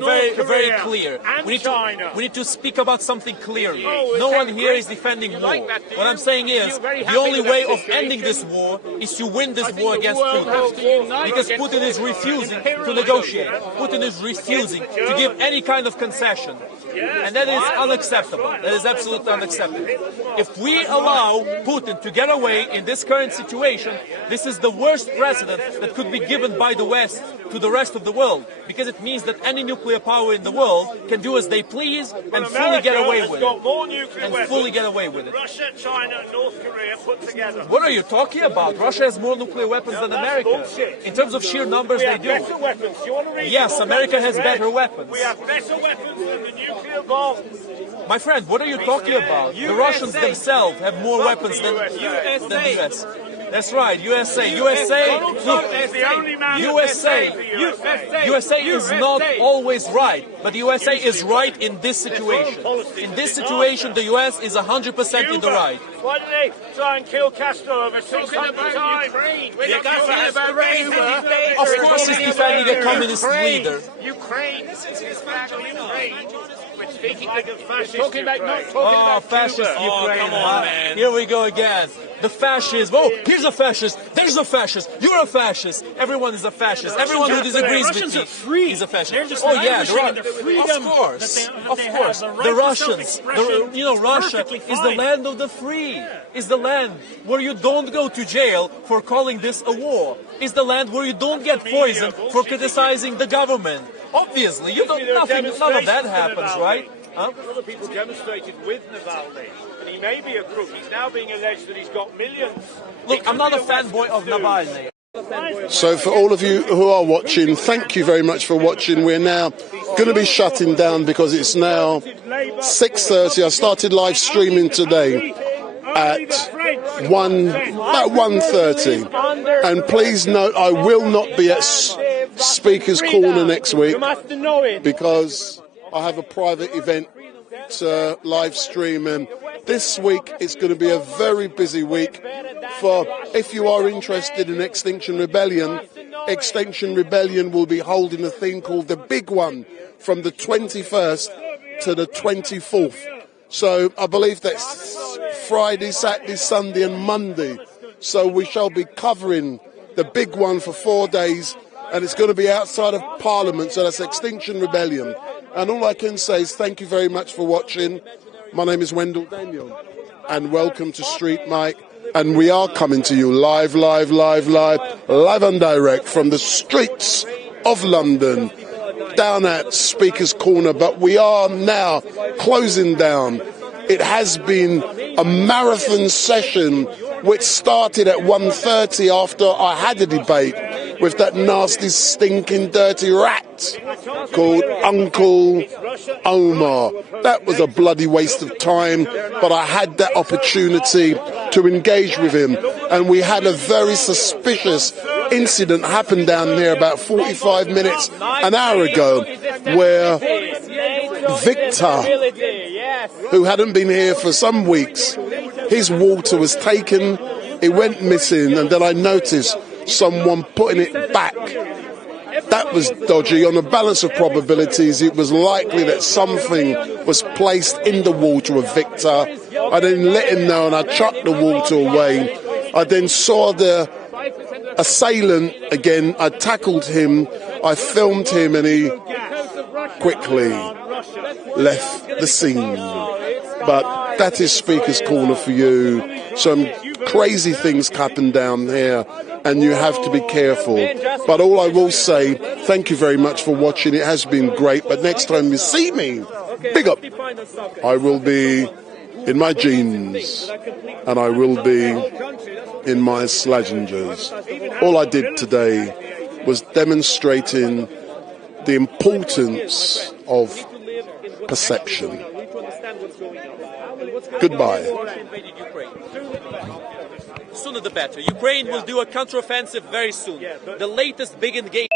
clear. We need to speak about something clearly. No one here is defending war. What I'm saying is, the only way of ending this war is to win this war against Putin. Because Putin is refusing to negotiate. Putin is refusing to give any kind of concession. And that is unacceptable. That is absolutely unacceptable. If we allow Putin to get away in this current situation, this is the worst precedent that could be given by the West to the rest of the world, because it means that any nuclear power in the world can do as they please and fully get away with it. Fully get away with it. Russia, China, and North Korea put together. What are you talking about? Russia has more nuclear weapons than America. In terms of sheer numbers, We they have do. better weapons. Do you want to read Yes, what America has read? better weapons. We have better weapons than the nuclear bomb. My friend, what are you talking about? The Russians themselves have more weapons than the US. That's right, USA. USA, look, USA is not always right, but the USA is right in this situation. In this situation, the US is 100% in the right. Why did they try and kill Castro over 600 times? Of course he's defending a communist leader. Ukraine. This is Ukraine. We're speaking like a fascist Fascist Ukraine. Come on, man. Here we go again. The fascism. Oh, here's a fascist. There's a fascist. You're a fascist. Everyone is a fascist. Everyone who disagrees with me is a fascist. Oh yeah, of course. The Russians. Russia is the land of the free. Is the land where you don't go to jail for calling this a war. Is the land where you don't get poisoned for criticizing the government. Obviously, none of that happens, right? Other people demonstrated with Navalny, and he may be a crook. He's now being alleged that he's got millions. Look, I'm not a fanboy of Navalny. So for all of you who are watching, thank you very much for watching. We're now going to be shutting down because it's now 6:30. I started live streaming today at about 1:30. And please note, I will not be at Speaker's Corner next week because I have a private event to live stream, and this week it's going to be a very busy week. For if you are interested in Extinction Rebellion will be holding a thing called the Big One from the 21st to the 24th. So I believe that's Friday, Saturday, Sunday and Monday. So we shall be covering the Big One for 4 days, and it's going to be outside of Parliament, so that's Extinction Rebellion. And all I can say is thank you very much for watching. My name is Wendell Daniel, and welcome to Street Mic. And we are coming to you live and direct from the streets of London, down at Speaker's Corner. But we are now closing down. It has been a marathon session which started at 1:30 after I had a debate with that nasty, stinking, dirty rat called Uncle Omar. That was a bloody waste of time, but I had that opportunity to engage with him. And we had a very suspicious incident happen down there about 45 minutes, an hour ago, where Victor, who hadn't been here for some weeks, his water was taken, it went missing, and then I noticed someone putting it back. That was dodgy. On the balance of probabilities, it was likely that something was placed in the water of Victor. I then let him know and I chucked the water away. I then saw the assailant again. I tackled him, I filmed him, and he quickly left the scene. But that is Speaker's Corner for you. Some crazy things happen down here, and you have to be careful. But all I will say, thank you very much for watching. It has been great. But next time you see me, big up. I will be in my jeans, and I will be in my slagingers. All I did today was demonstrating the importance of perception. Goodbye. Sooner the better. Ukraine will do a counteroffensive very soon. The latest big engagement.